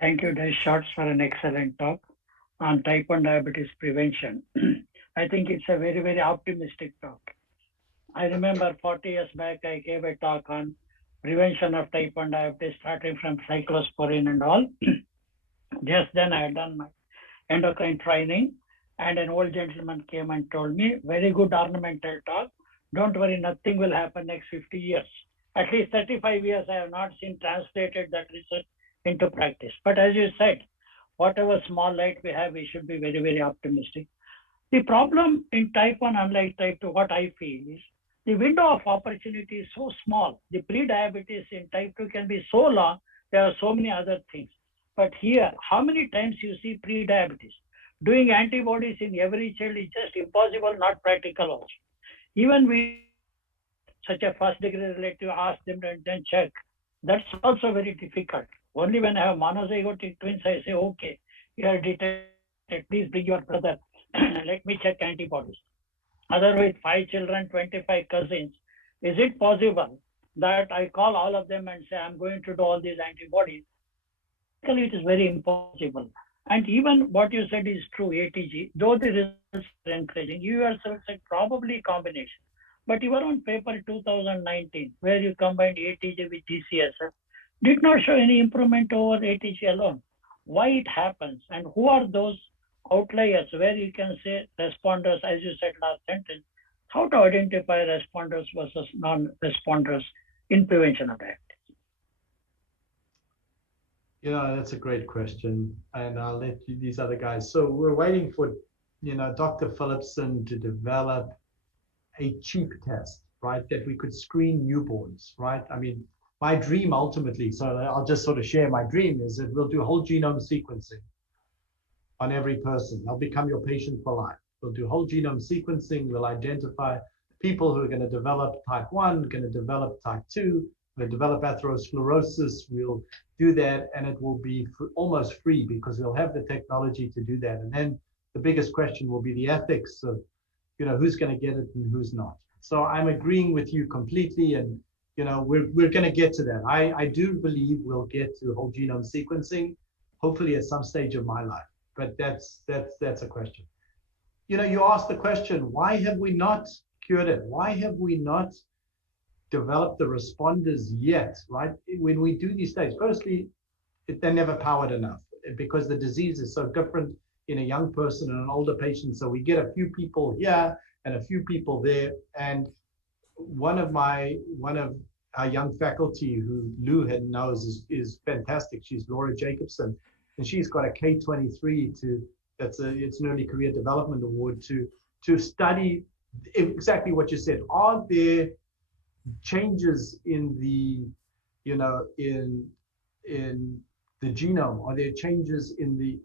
Thank you, Des Shorts, for an excellent talk on type 1 diabetes prevention. I think it's a very, very optimistic talk. I remember 40 years back, I gave a talk on prevention of type 1 diabetes, starting from cyclosporine and all. Just then I had done my endocrine training, and an old gentleman came and told me, very good ornamental talk. Don't worry, nothing will happen next 50 years. At least 35 years, I have not seen translated that research into practice. But as you said, whatever small light we have, we should be very, very optimistic. The problem in type 1, unlike type 2, what I feel is the window of opportunity is so small. The pre-diabetes in type 2 can be so long. There are so many other things. But here, how many times you see pre-diabetes? Doing antibodies in every child is just impossible, not practical also. Even we, such a first degree relative, ask them and then check. That's also very difficult. Only when I have monozygotic twins, I say, okay, you are detected, please bring your brother. Let me check antibodies. Otherwise, 5 children, 25 cousins. Is it possible that I call all of them and say, I'm going to do all these antibodies? Actually, it is very impossible. And even what you said is true, ATG, though the results are encouraging, you yourself said probably combination. But your own paper 2019, where you combined ATG with GCSF, did not show any improvement over ATG alone. Why it happens, and who are those outliers where you can say responders, as you said last sentence, how to identify responders versus non-responders in prevention of diabetes? You know, that's a great question, and I'll let you, these other guys. So we're waiting for, you know, Dr. Philipson to develop a cheap test, right, that we could screen newborns, right? I mean, my dream ultimately, so I'll just sort of share my dream, is that we'll do whole genome sequencing on every person. They'll become your patient for life. We'll do whole genome sequencing. We'll identify people who are going to develop type 1, going to develop type 2, going to develop atherosclerosis. We'll do that, and it will be almost free because we'll have the technology to do that. And then the biggest question will be the ethics of, you know, who's going to get it and who's not. So I'm agreeing with you completely, and you know, we're going to get to that. I do believe we'll get to whole genome sequencing, hopefully at some stage of my life. But that's a question. You know, you asked the question, why have we not cured it? Why have we not developed the responders yet, right? When we do these studies, firstly, they're never powered enough because the disease is so different in a young person and an older patient. So we get a few people here and a few people there. And one of our young faculty who Lou knows is fantastic. She's Laura Jacobson, and she's got a K23 it's an early career development award to study exactly what you said. Are there changes in the in the genome? Are there changes in the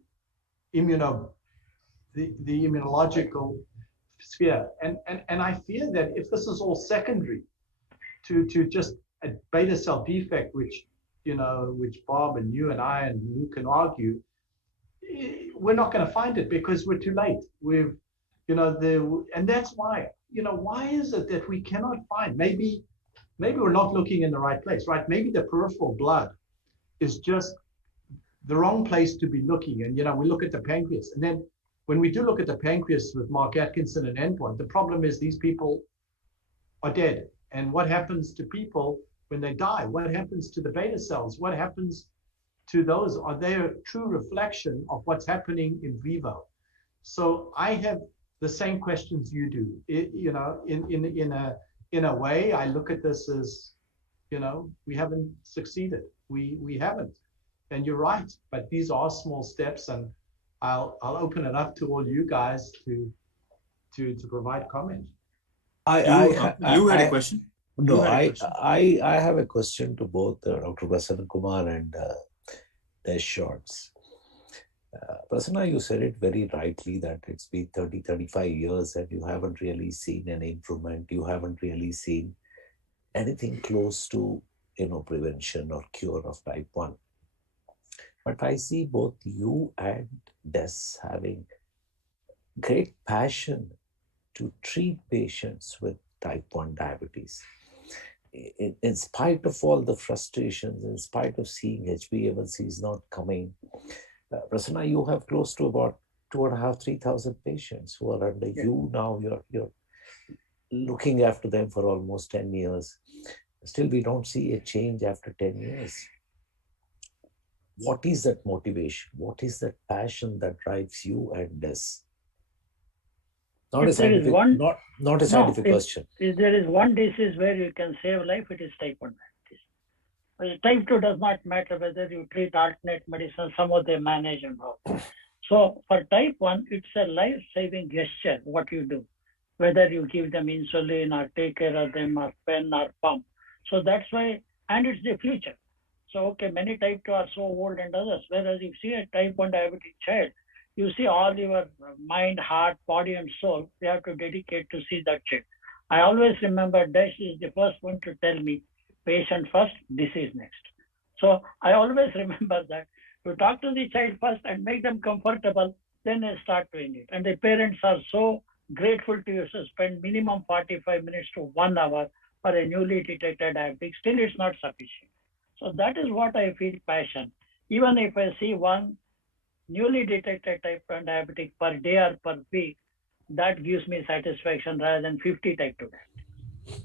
immunological sphere? And I fear that if this is all secondary to just a beta cell defect, which Bob and you and I and you can argue, we're not going to find it because we're too late. And that's why, why is it that we cannot find? Maybe we're not looking in the right place, right? Maybe the peripheral blood is just the wrong place to be looking. And, we look at the pancreas. And then when we do look at the pancreas with Mark Atkinson and Endpoint, the problem is these people are dead. And what happens to people when they die? What happens to the beta cells? What happens to those? Are they a true reflection of what's happening in vivo? So I have the same questions you do. In a way, I look at this as, we haven't succeeded. We haven't. And you're right, but these are small steps, and I'll open it up to all you guys to provide comment. You had a question? No, I have a question to both Dr. Prasanna Kumar and Des Shorts. Prasanna, you said it very rightly that it's been 30, 35 years and you haven't really seen any improvement. You haven't really seen anything close to, prevention or cure of type 1. But I see both you and Des having great passion to treat patients with type 1 diabetes. In spite of all the frustrations, in spite of seeing HbA1cs not coming, Prasanna, you have close to about 2,500, 3,000 patients who are under you now. You're looking after them for almost 10 years. Still, we don't see a change after 10 years. What is that motivation? What is that passion that drives you and Des? Not a scientific, not a scientific question. If there is one disease where you can save life, it is type 1 diabetes. Type 2 does not matter whether you treat alternate medicine, some of them manage and all. So for type 1, it's a life-saving gesture, what you do, whether you give them insulin or take care of them or pen or pump. So that's why, and it's the future. So, okay, many type 2 are so old and others, whereas if you see a type 1 diabetic child, you see all your mind, heart, body, and soul, they have to dedicate to see that child. I always remember Dash is the first one to tell me, patient first, disease next. So I always remember that. You talk to the child first and make them comfortable, then they start doing it. And the parents are so grateful to you to spend minimum 45 minutes to 1 hour for a newly detected diabetic. Still, it's not sufficient. So that is what I feel passion. Even if I see one newly detected type 1 diabetic per day or per week, that gives me satisfaction rather than 50 type 2 diabetics.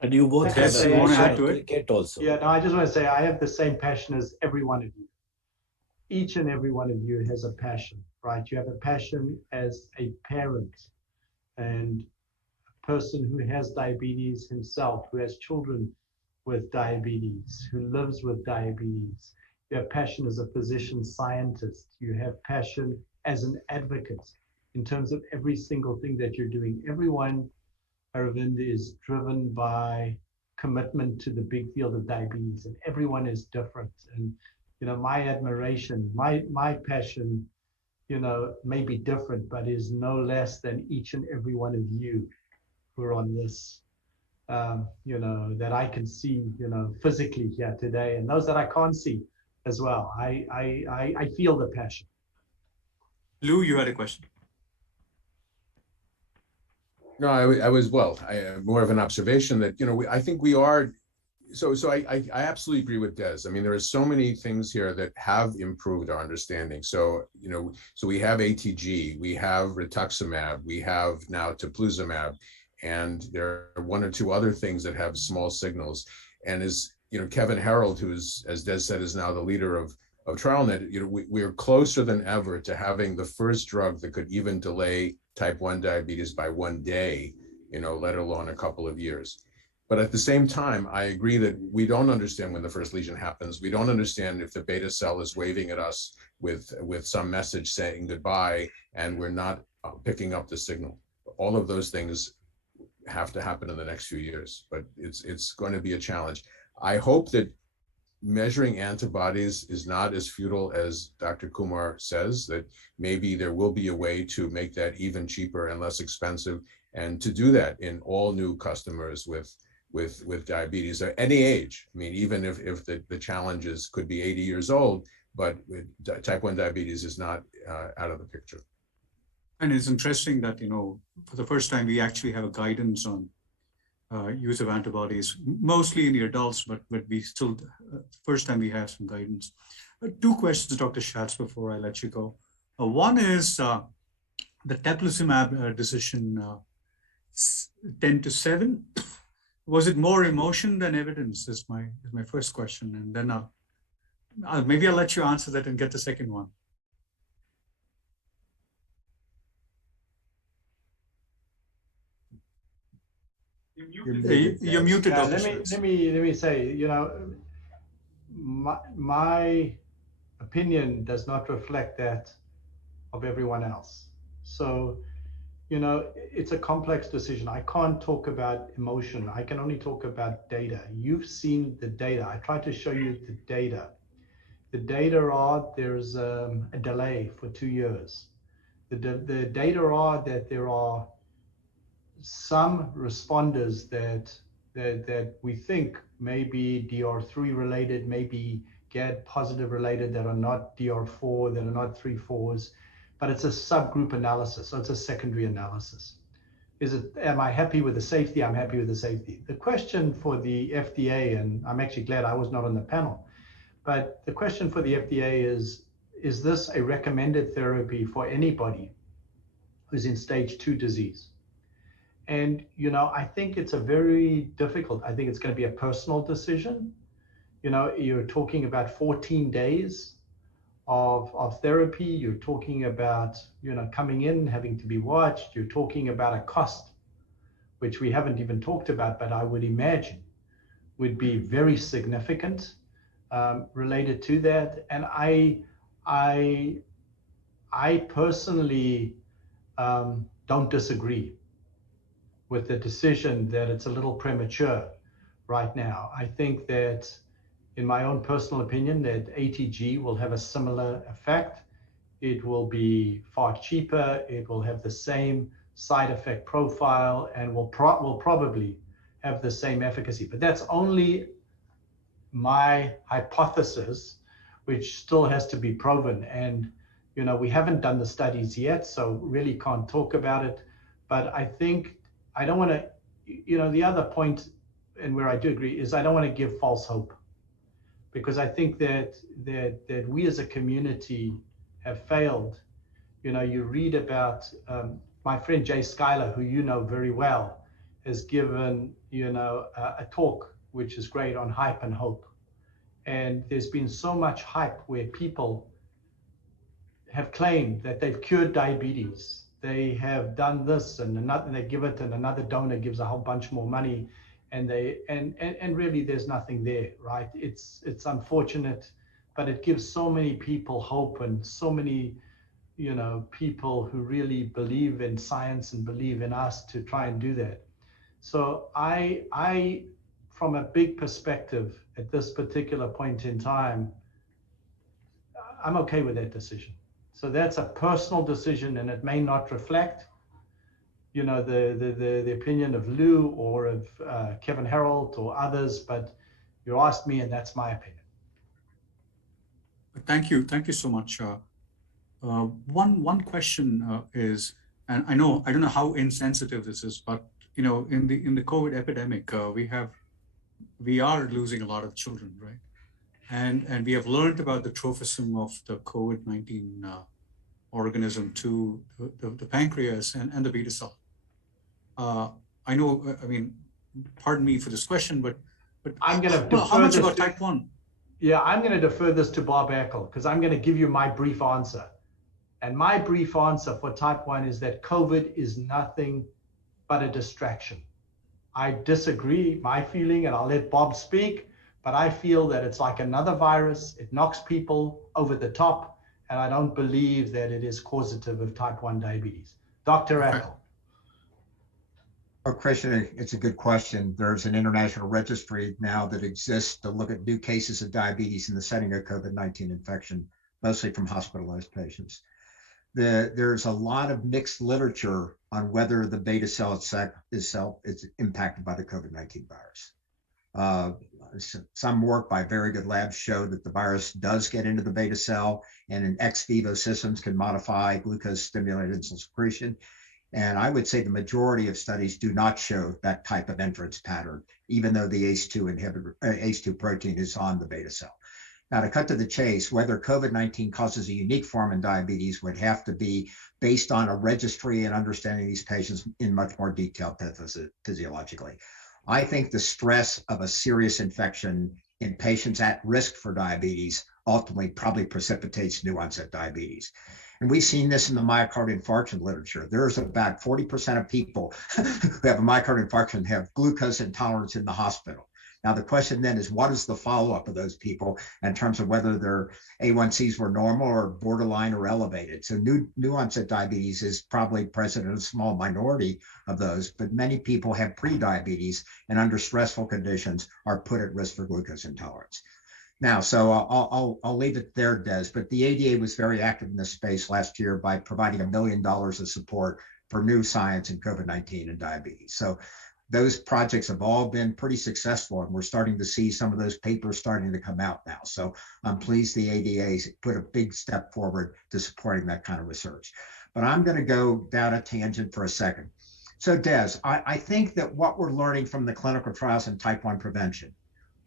And you both have cricket also. Yeah, no, I just want to say I have the same passion as every one of you. Each and every one of you has a passion, right? You have a passion as a parent and a person who has diabetes himself, who has children with diabetes, who lives with diabetes. You have passion as a physician scientist. You have passion as an advocate in terms of every single thing that you're doing. Everyone, Aravind, is driven by commitment to the big field of diabetes, and everyone is different. And, my admiration, my passion, may be different, but is no less than each and every one of you who are on this, that I can see, physically here today, and those that I can't see as well. I feel the passion. Lou, you had a question. No, I was more of an observation that, I think we are, so I absolutely agree with Des. I mean, there are so many things here that have improved our understanding. So, so we have ATG, we have rituximab, we have now teplizumab, and there are 1 or 2 other things that have small signals. And as, Kevin Harold, who is, as Des said, is now the leader of TrialNet, we are closer than ever to having the first drug that could even delay type 1 diabetes by one day, let alone a couple of years. But at the same time, I agree that we don't understand when the first lesion happens. We don't understand if the beta cell is waving at us with some message saying goodbye, and we're not picking up the signal. All of those things have to happen in the next few years, but it's going to be a challenge. I hope that measuring antibodies is not as futile as Dr. Kumar says, that maybe there will be a way to make that even cheaper and less expensive, and to do that in all new customers with diabetes at any age. I mean, even if the challenges could be 80 years old, but type 1 diabetes is not out of the picture. And it's interesting that, for the first time, we actually have a guidance on use of antibodies, mostly in the adults, but we still, first time we have some guidance. Two questions, Dr. Schatz, before I let you go. One is the teplizumab decision 10-7. Was it more emotion than evidence? Is my first question, and then maybe I'll let you answer that and get the second one. You're muted, Yeah, Dr. let Schatz. me say, my opinion does not reflect that of everyone else. So, it's a complex decision. I can't talk about emotion. I can only talk about data. You've seen the data. I tried to show you the data. The data are there's a delay for 2 years. The data are that there are some responders that we think may be DR3 related, maybe GAD positive related, that are not DR4, that are not 3/4s, but it's a subgroup analysis, so it's a secondary analysis. Am I happy with the safety? I'm happy with the safety. The question for the FDA, and I'm actually glad I was not on the panel, but the question for the FDA is this a recommended therapy for anybody who's in stage 2 disease? And, I think it's I think it's going to be a personal decision. You're talking about 14 days of therapy. You're talking about, coming in, having to be watched. You're talking about a cost, which we haven't even talked about, but I would imagine would be very significant related to that. And I personally don't disagree with the decision that it's a little premature right now. I think that, in my own personal opinion, that ATG will have a similar effect. It will be far cheaper. It will have the same side effect profile, and will probably have the same efficacy. But that's only my hypothesis, which still has to be proven. And, we haven't done the studies yet, so really can't talk about it. But I think I don't want to, the other point, and where I do agree, is I don't want to give false hope, because I think that we as a community have failed. You read about my friend Jay Schuyler, who you know very well, has given a talk which is great on hype and hope. And there's been so much hype where people have claimed that they've cured diabetes. They have done this and another, and they give it, and another donor gives a whole bunch more money, and really there's nothing there, right? It's unfortunate, but it gives so many people hope, and so many people who really believe in science and believe in us to try and do that. So I from a big perspective at this particular point in time, I'm okay with that decision. So that's a personal decision, and it may not reflect, the opinion of Lou or of Kevin Herold or others, but you asked me, and that's my opinion. Thank you so much. One question is, and I don't know how insensitive this is, but in the COVID epidemic, we are losing a lot of children, right? And we have learned about the trophism of the COVID-19 organism to the pancreas and the beta cell. I know, pardon me for this question, but I'm going to defer how much this about to, type 1? Yeah, I'm going to defer this to Bob Eckel, because I'm going to give you my brief answer. And my brief answer for type 1 is that COVID is nothing but a distraction. I disagree, my feeling, and I'll let Bob speak, but I feel that it's like another virus. It knocks people over the top, and I don't believe that it is causative of type 1 diabetes. Dr. Eckel. Oh, Christian, it's a good question. There's an international registry now that exists to look at new cases of diabetes in the setting of COVID-19 infection, mostly from hospitalized patients. There's a lot of mixed literature on whether the beta cell itself is impacted by the COVID-19 virus. Some work by very good labs show that the virus does get into the beta cell, and in ex vivo systems can modify glucose-stimulated insulin secretion. And I would say the majority of studies do not show that type of entrance pattern, even though the ACE2 inhibitor, ACE2 protein is on the beta cell. Now, to cut to the chase, whether COVID-19 causes a unique form in diabetes would have to be based on a registry and understanding these patients in much more detail physiologically. I think the stress of a serious infection in patients at risk for diabetes ultimately probably precipitates new onset diabetes. And we've seen this in the myocardial infarction literature. There's about 40% of people who have a myocardial infarction have glucose intolerance in the hospital. Now, the question then is, what is the follow-up of those people in terms of whether their A1Cs were normal or borderline or elevated? So new onset diabetes is probably present in a small minority of those, but many people have pre-diabetes and under stressful conditions are put at risk for glucose intolerance. Now, so I'll leave it there, Des, but the ADA was very active in this space last year by providing $1 million of support for new science in COVID-19 and diabetes. So those projects have all been pretty successful, and we're starting to see some of those papers starting to come out now. So I'm pleased the ADA put a big step forward to supporting that kind of research. But I'm going to go down a tangent for a second. So Des, I think that what we're learning from the clinical trials in type 1 prevention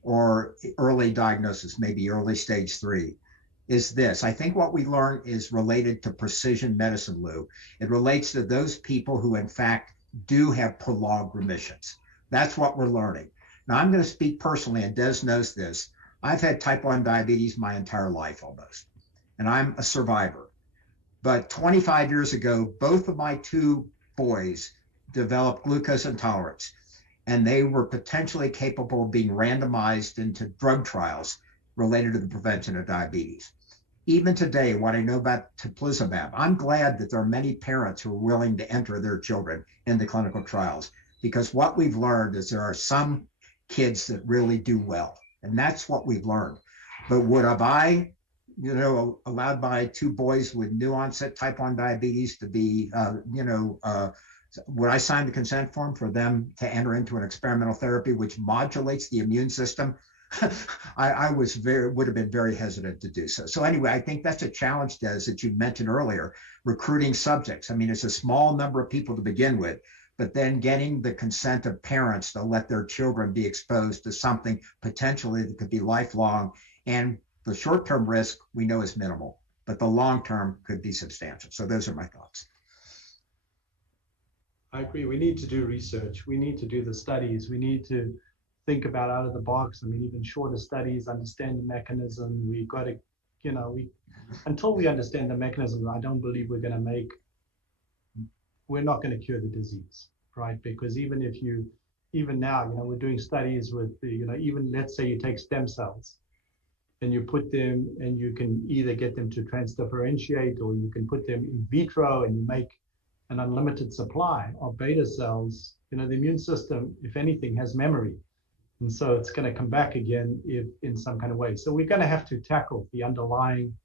or early diagnosis, maybe early stage 3, is this. I think what we learn is related to precision medicine, Lou. It relates to those people who, in fact, do have prolonged remissions. That's what we're learning. Now, I'm going to speak personally, and Des knows this. I've had type 1 diabetes my entire life almost, and I'm a survivor. But 25 years ago, both of my two boys developed glucose intolerance, and they were potentially capable of being randomized into drug trials related to the prevention of diabetes. Even today, what I know about teplizumab, I'm glad that there are many parents who are willing to enter their children into clinical trials, because what we've learned is there are some kids that really do well, and that's what we've learned. But would have I, allowed my two boys with new onset type 1 diabetes to be, would I sign the consent form for them to enter into an experimental therapy which modulates the immune system? I would have been very hesitant to do so. So anyway, I think that's a challenge, Des, that you mentioned earlier, recruiting subjects. I mean, it's a small number of people to begin with, but then getting the consent of parents to let their children be exposed to something potentially that could be lifelong. And the short-term risk we know is minimal, but the long-term could be substantial. So those are my thoughts. I agree. We need to do research. We need to do the studies. We need to think about out of the box. I mean, even shorter studies, understand the mechanism. We've got to, until we understand the mechanism, I don't believe we're not going to cure the disease, right? Because even now, we're doing studies with, even let's say you take stem cells and you put them, and you can either get them to transdifferentiate, or you can put them in vitro and you make an unlimited supply of beta cells. The immune system, if anything, has memory. And so it's going to come back again in some kind of way. So we're going to have to tackle the underlying,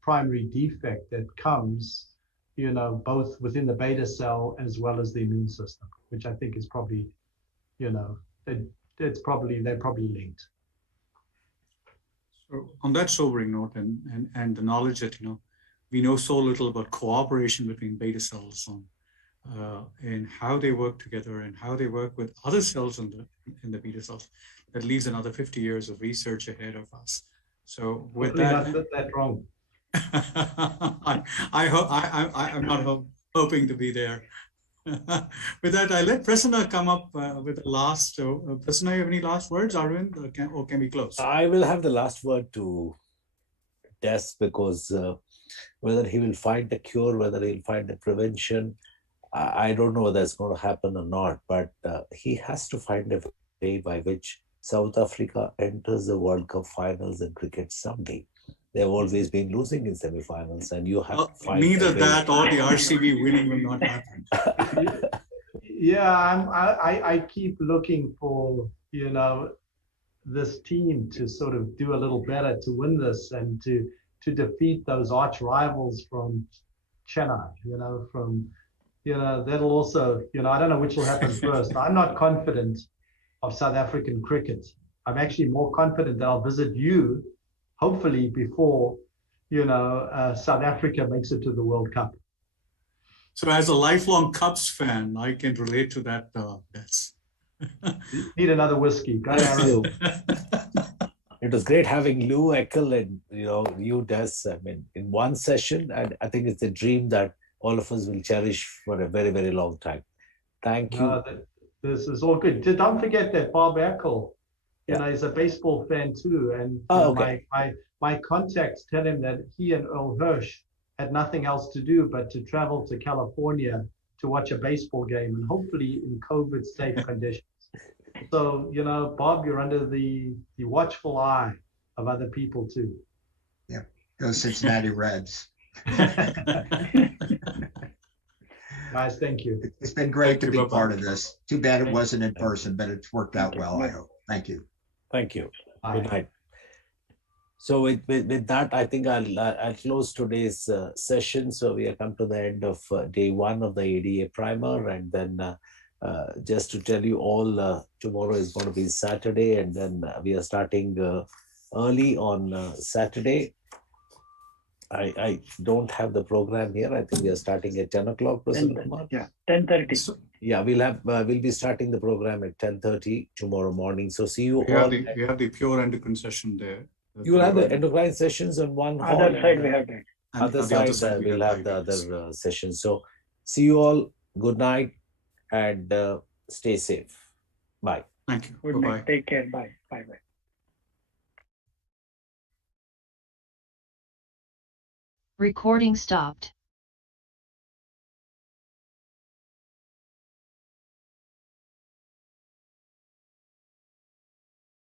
primary defect that comes, both within the beta cell as well as the immune system, which I think is probably, they're probably linked. So on that sobering note, and the knowledge that, we know so little about cooperation between beta cells and how they work together and how they work with other cells in the beta cells, that leaves another 50 years of research ahead of us. So with that, that's wrong. I'm not hoping to be there. With that, I let Prasanna come up with the last. Prasanna, you have any last words, Arvind, or can we close? I will have the last word to Des, because Whether he will find a cure, whether he'll find a prevention, I don't know whether it's going to happen or not, but he has to find a way by which South Africa enters the World Cup finals in cricket someday. They've always been losing in semifinals, and you have to find neither a way. that or the RCB winning will not happen. Yeah, I keep looking for, you know, this team to sort of do a little better to win this and to defeat those arch rivals from Chennai, you know, that'll also, you know, I don't know which will happen first. I'm not confident of South African cricket. I'm actually more confident that I'll visit you, hopefully before, you know, South Africa makes it to the World Cup. So as a lifelong Cubs fan, I can relate to that. Yes. Need another whiskey. Go Aaron. It was great having Lou Eckel and, you know, you, Des, I mean, in one session, and I think it's a dream that all of us will cherish for a very, very long time. Thank you. No, this is all good. Don't forget that Bob Eckel, you know, is a baseball fan too. And okay. my contacts tell him that he and Earl Hirsch had nothing else to do but to travel to California to watch a baseball game, and hopefully in COVID safe conditions. So, you know, Bob, you're under the watchful eye of other people too. Yeah, go Cincinnati Reds. Guys, thank you. It's been great to be part of this. Too bad it wasn't in person, but it's worked out well, I hope. Thank you. Thank you. Good night. So with that, I think I'll close today's session. So we have come to the end of day one of the ADA primer, and then just to tell you all, tomorrow is going to be Saturday, and then we are starting early on Saturday. I don't have the program here. I think we are starting at 10 o'clock. Yeah, 10:30. Yeah, we'll be starting the program at 10:30 tomorrow morning. So see you We all. have the pure endocrine session there. You will have the endocrine sessions on one hall. Other side we have that. Other side, we'll have the other sessions. So see you all. Good night and stay safe. Bye. Thank you. Good night. Take care. Bye. Bye. Recording stopped.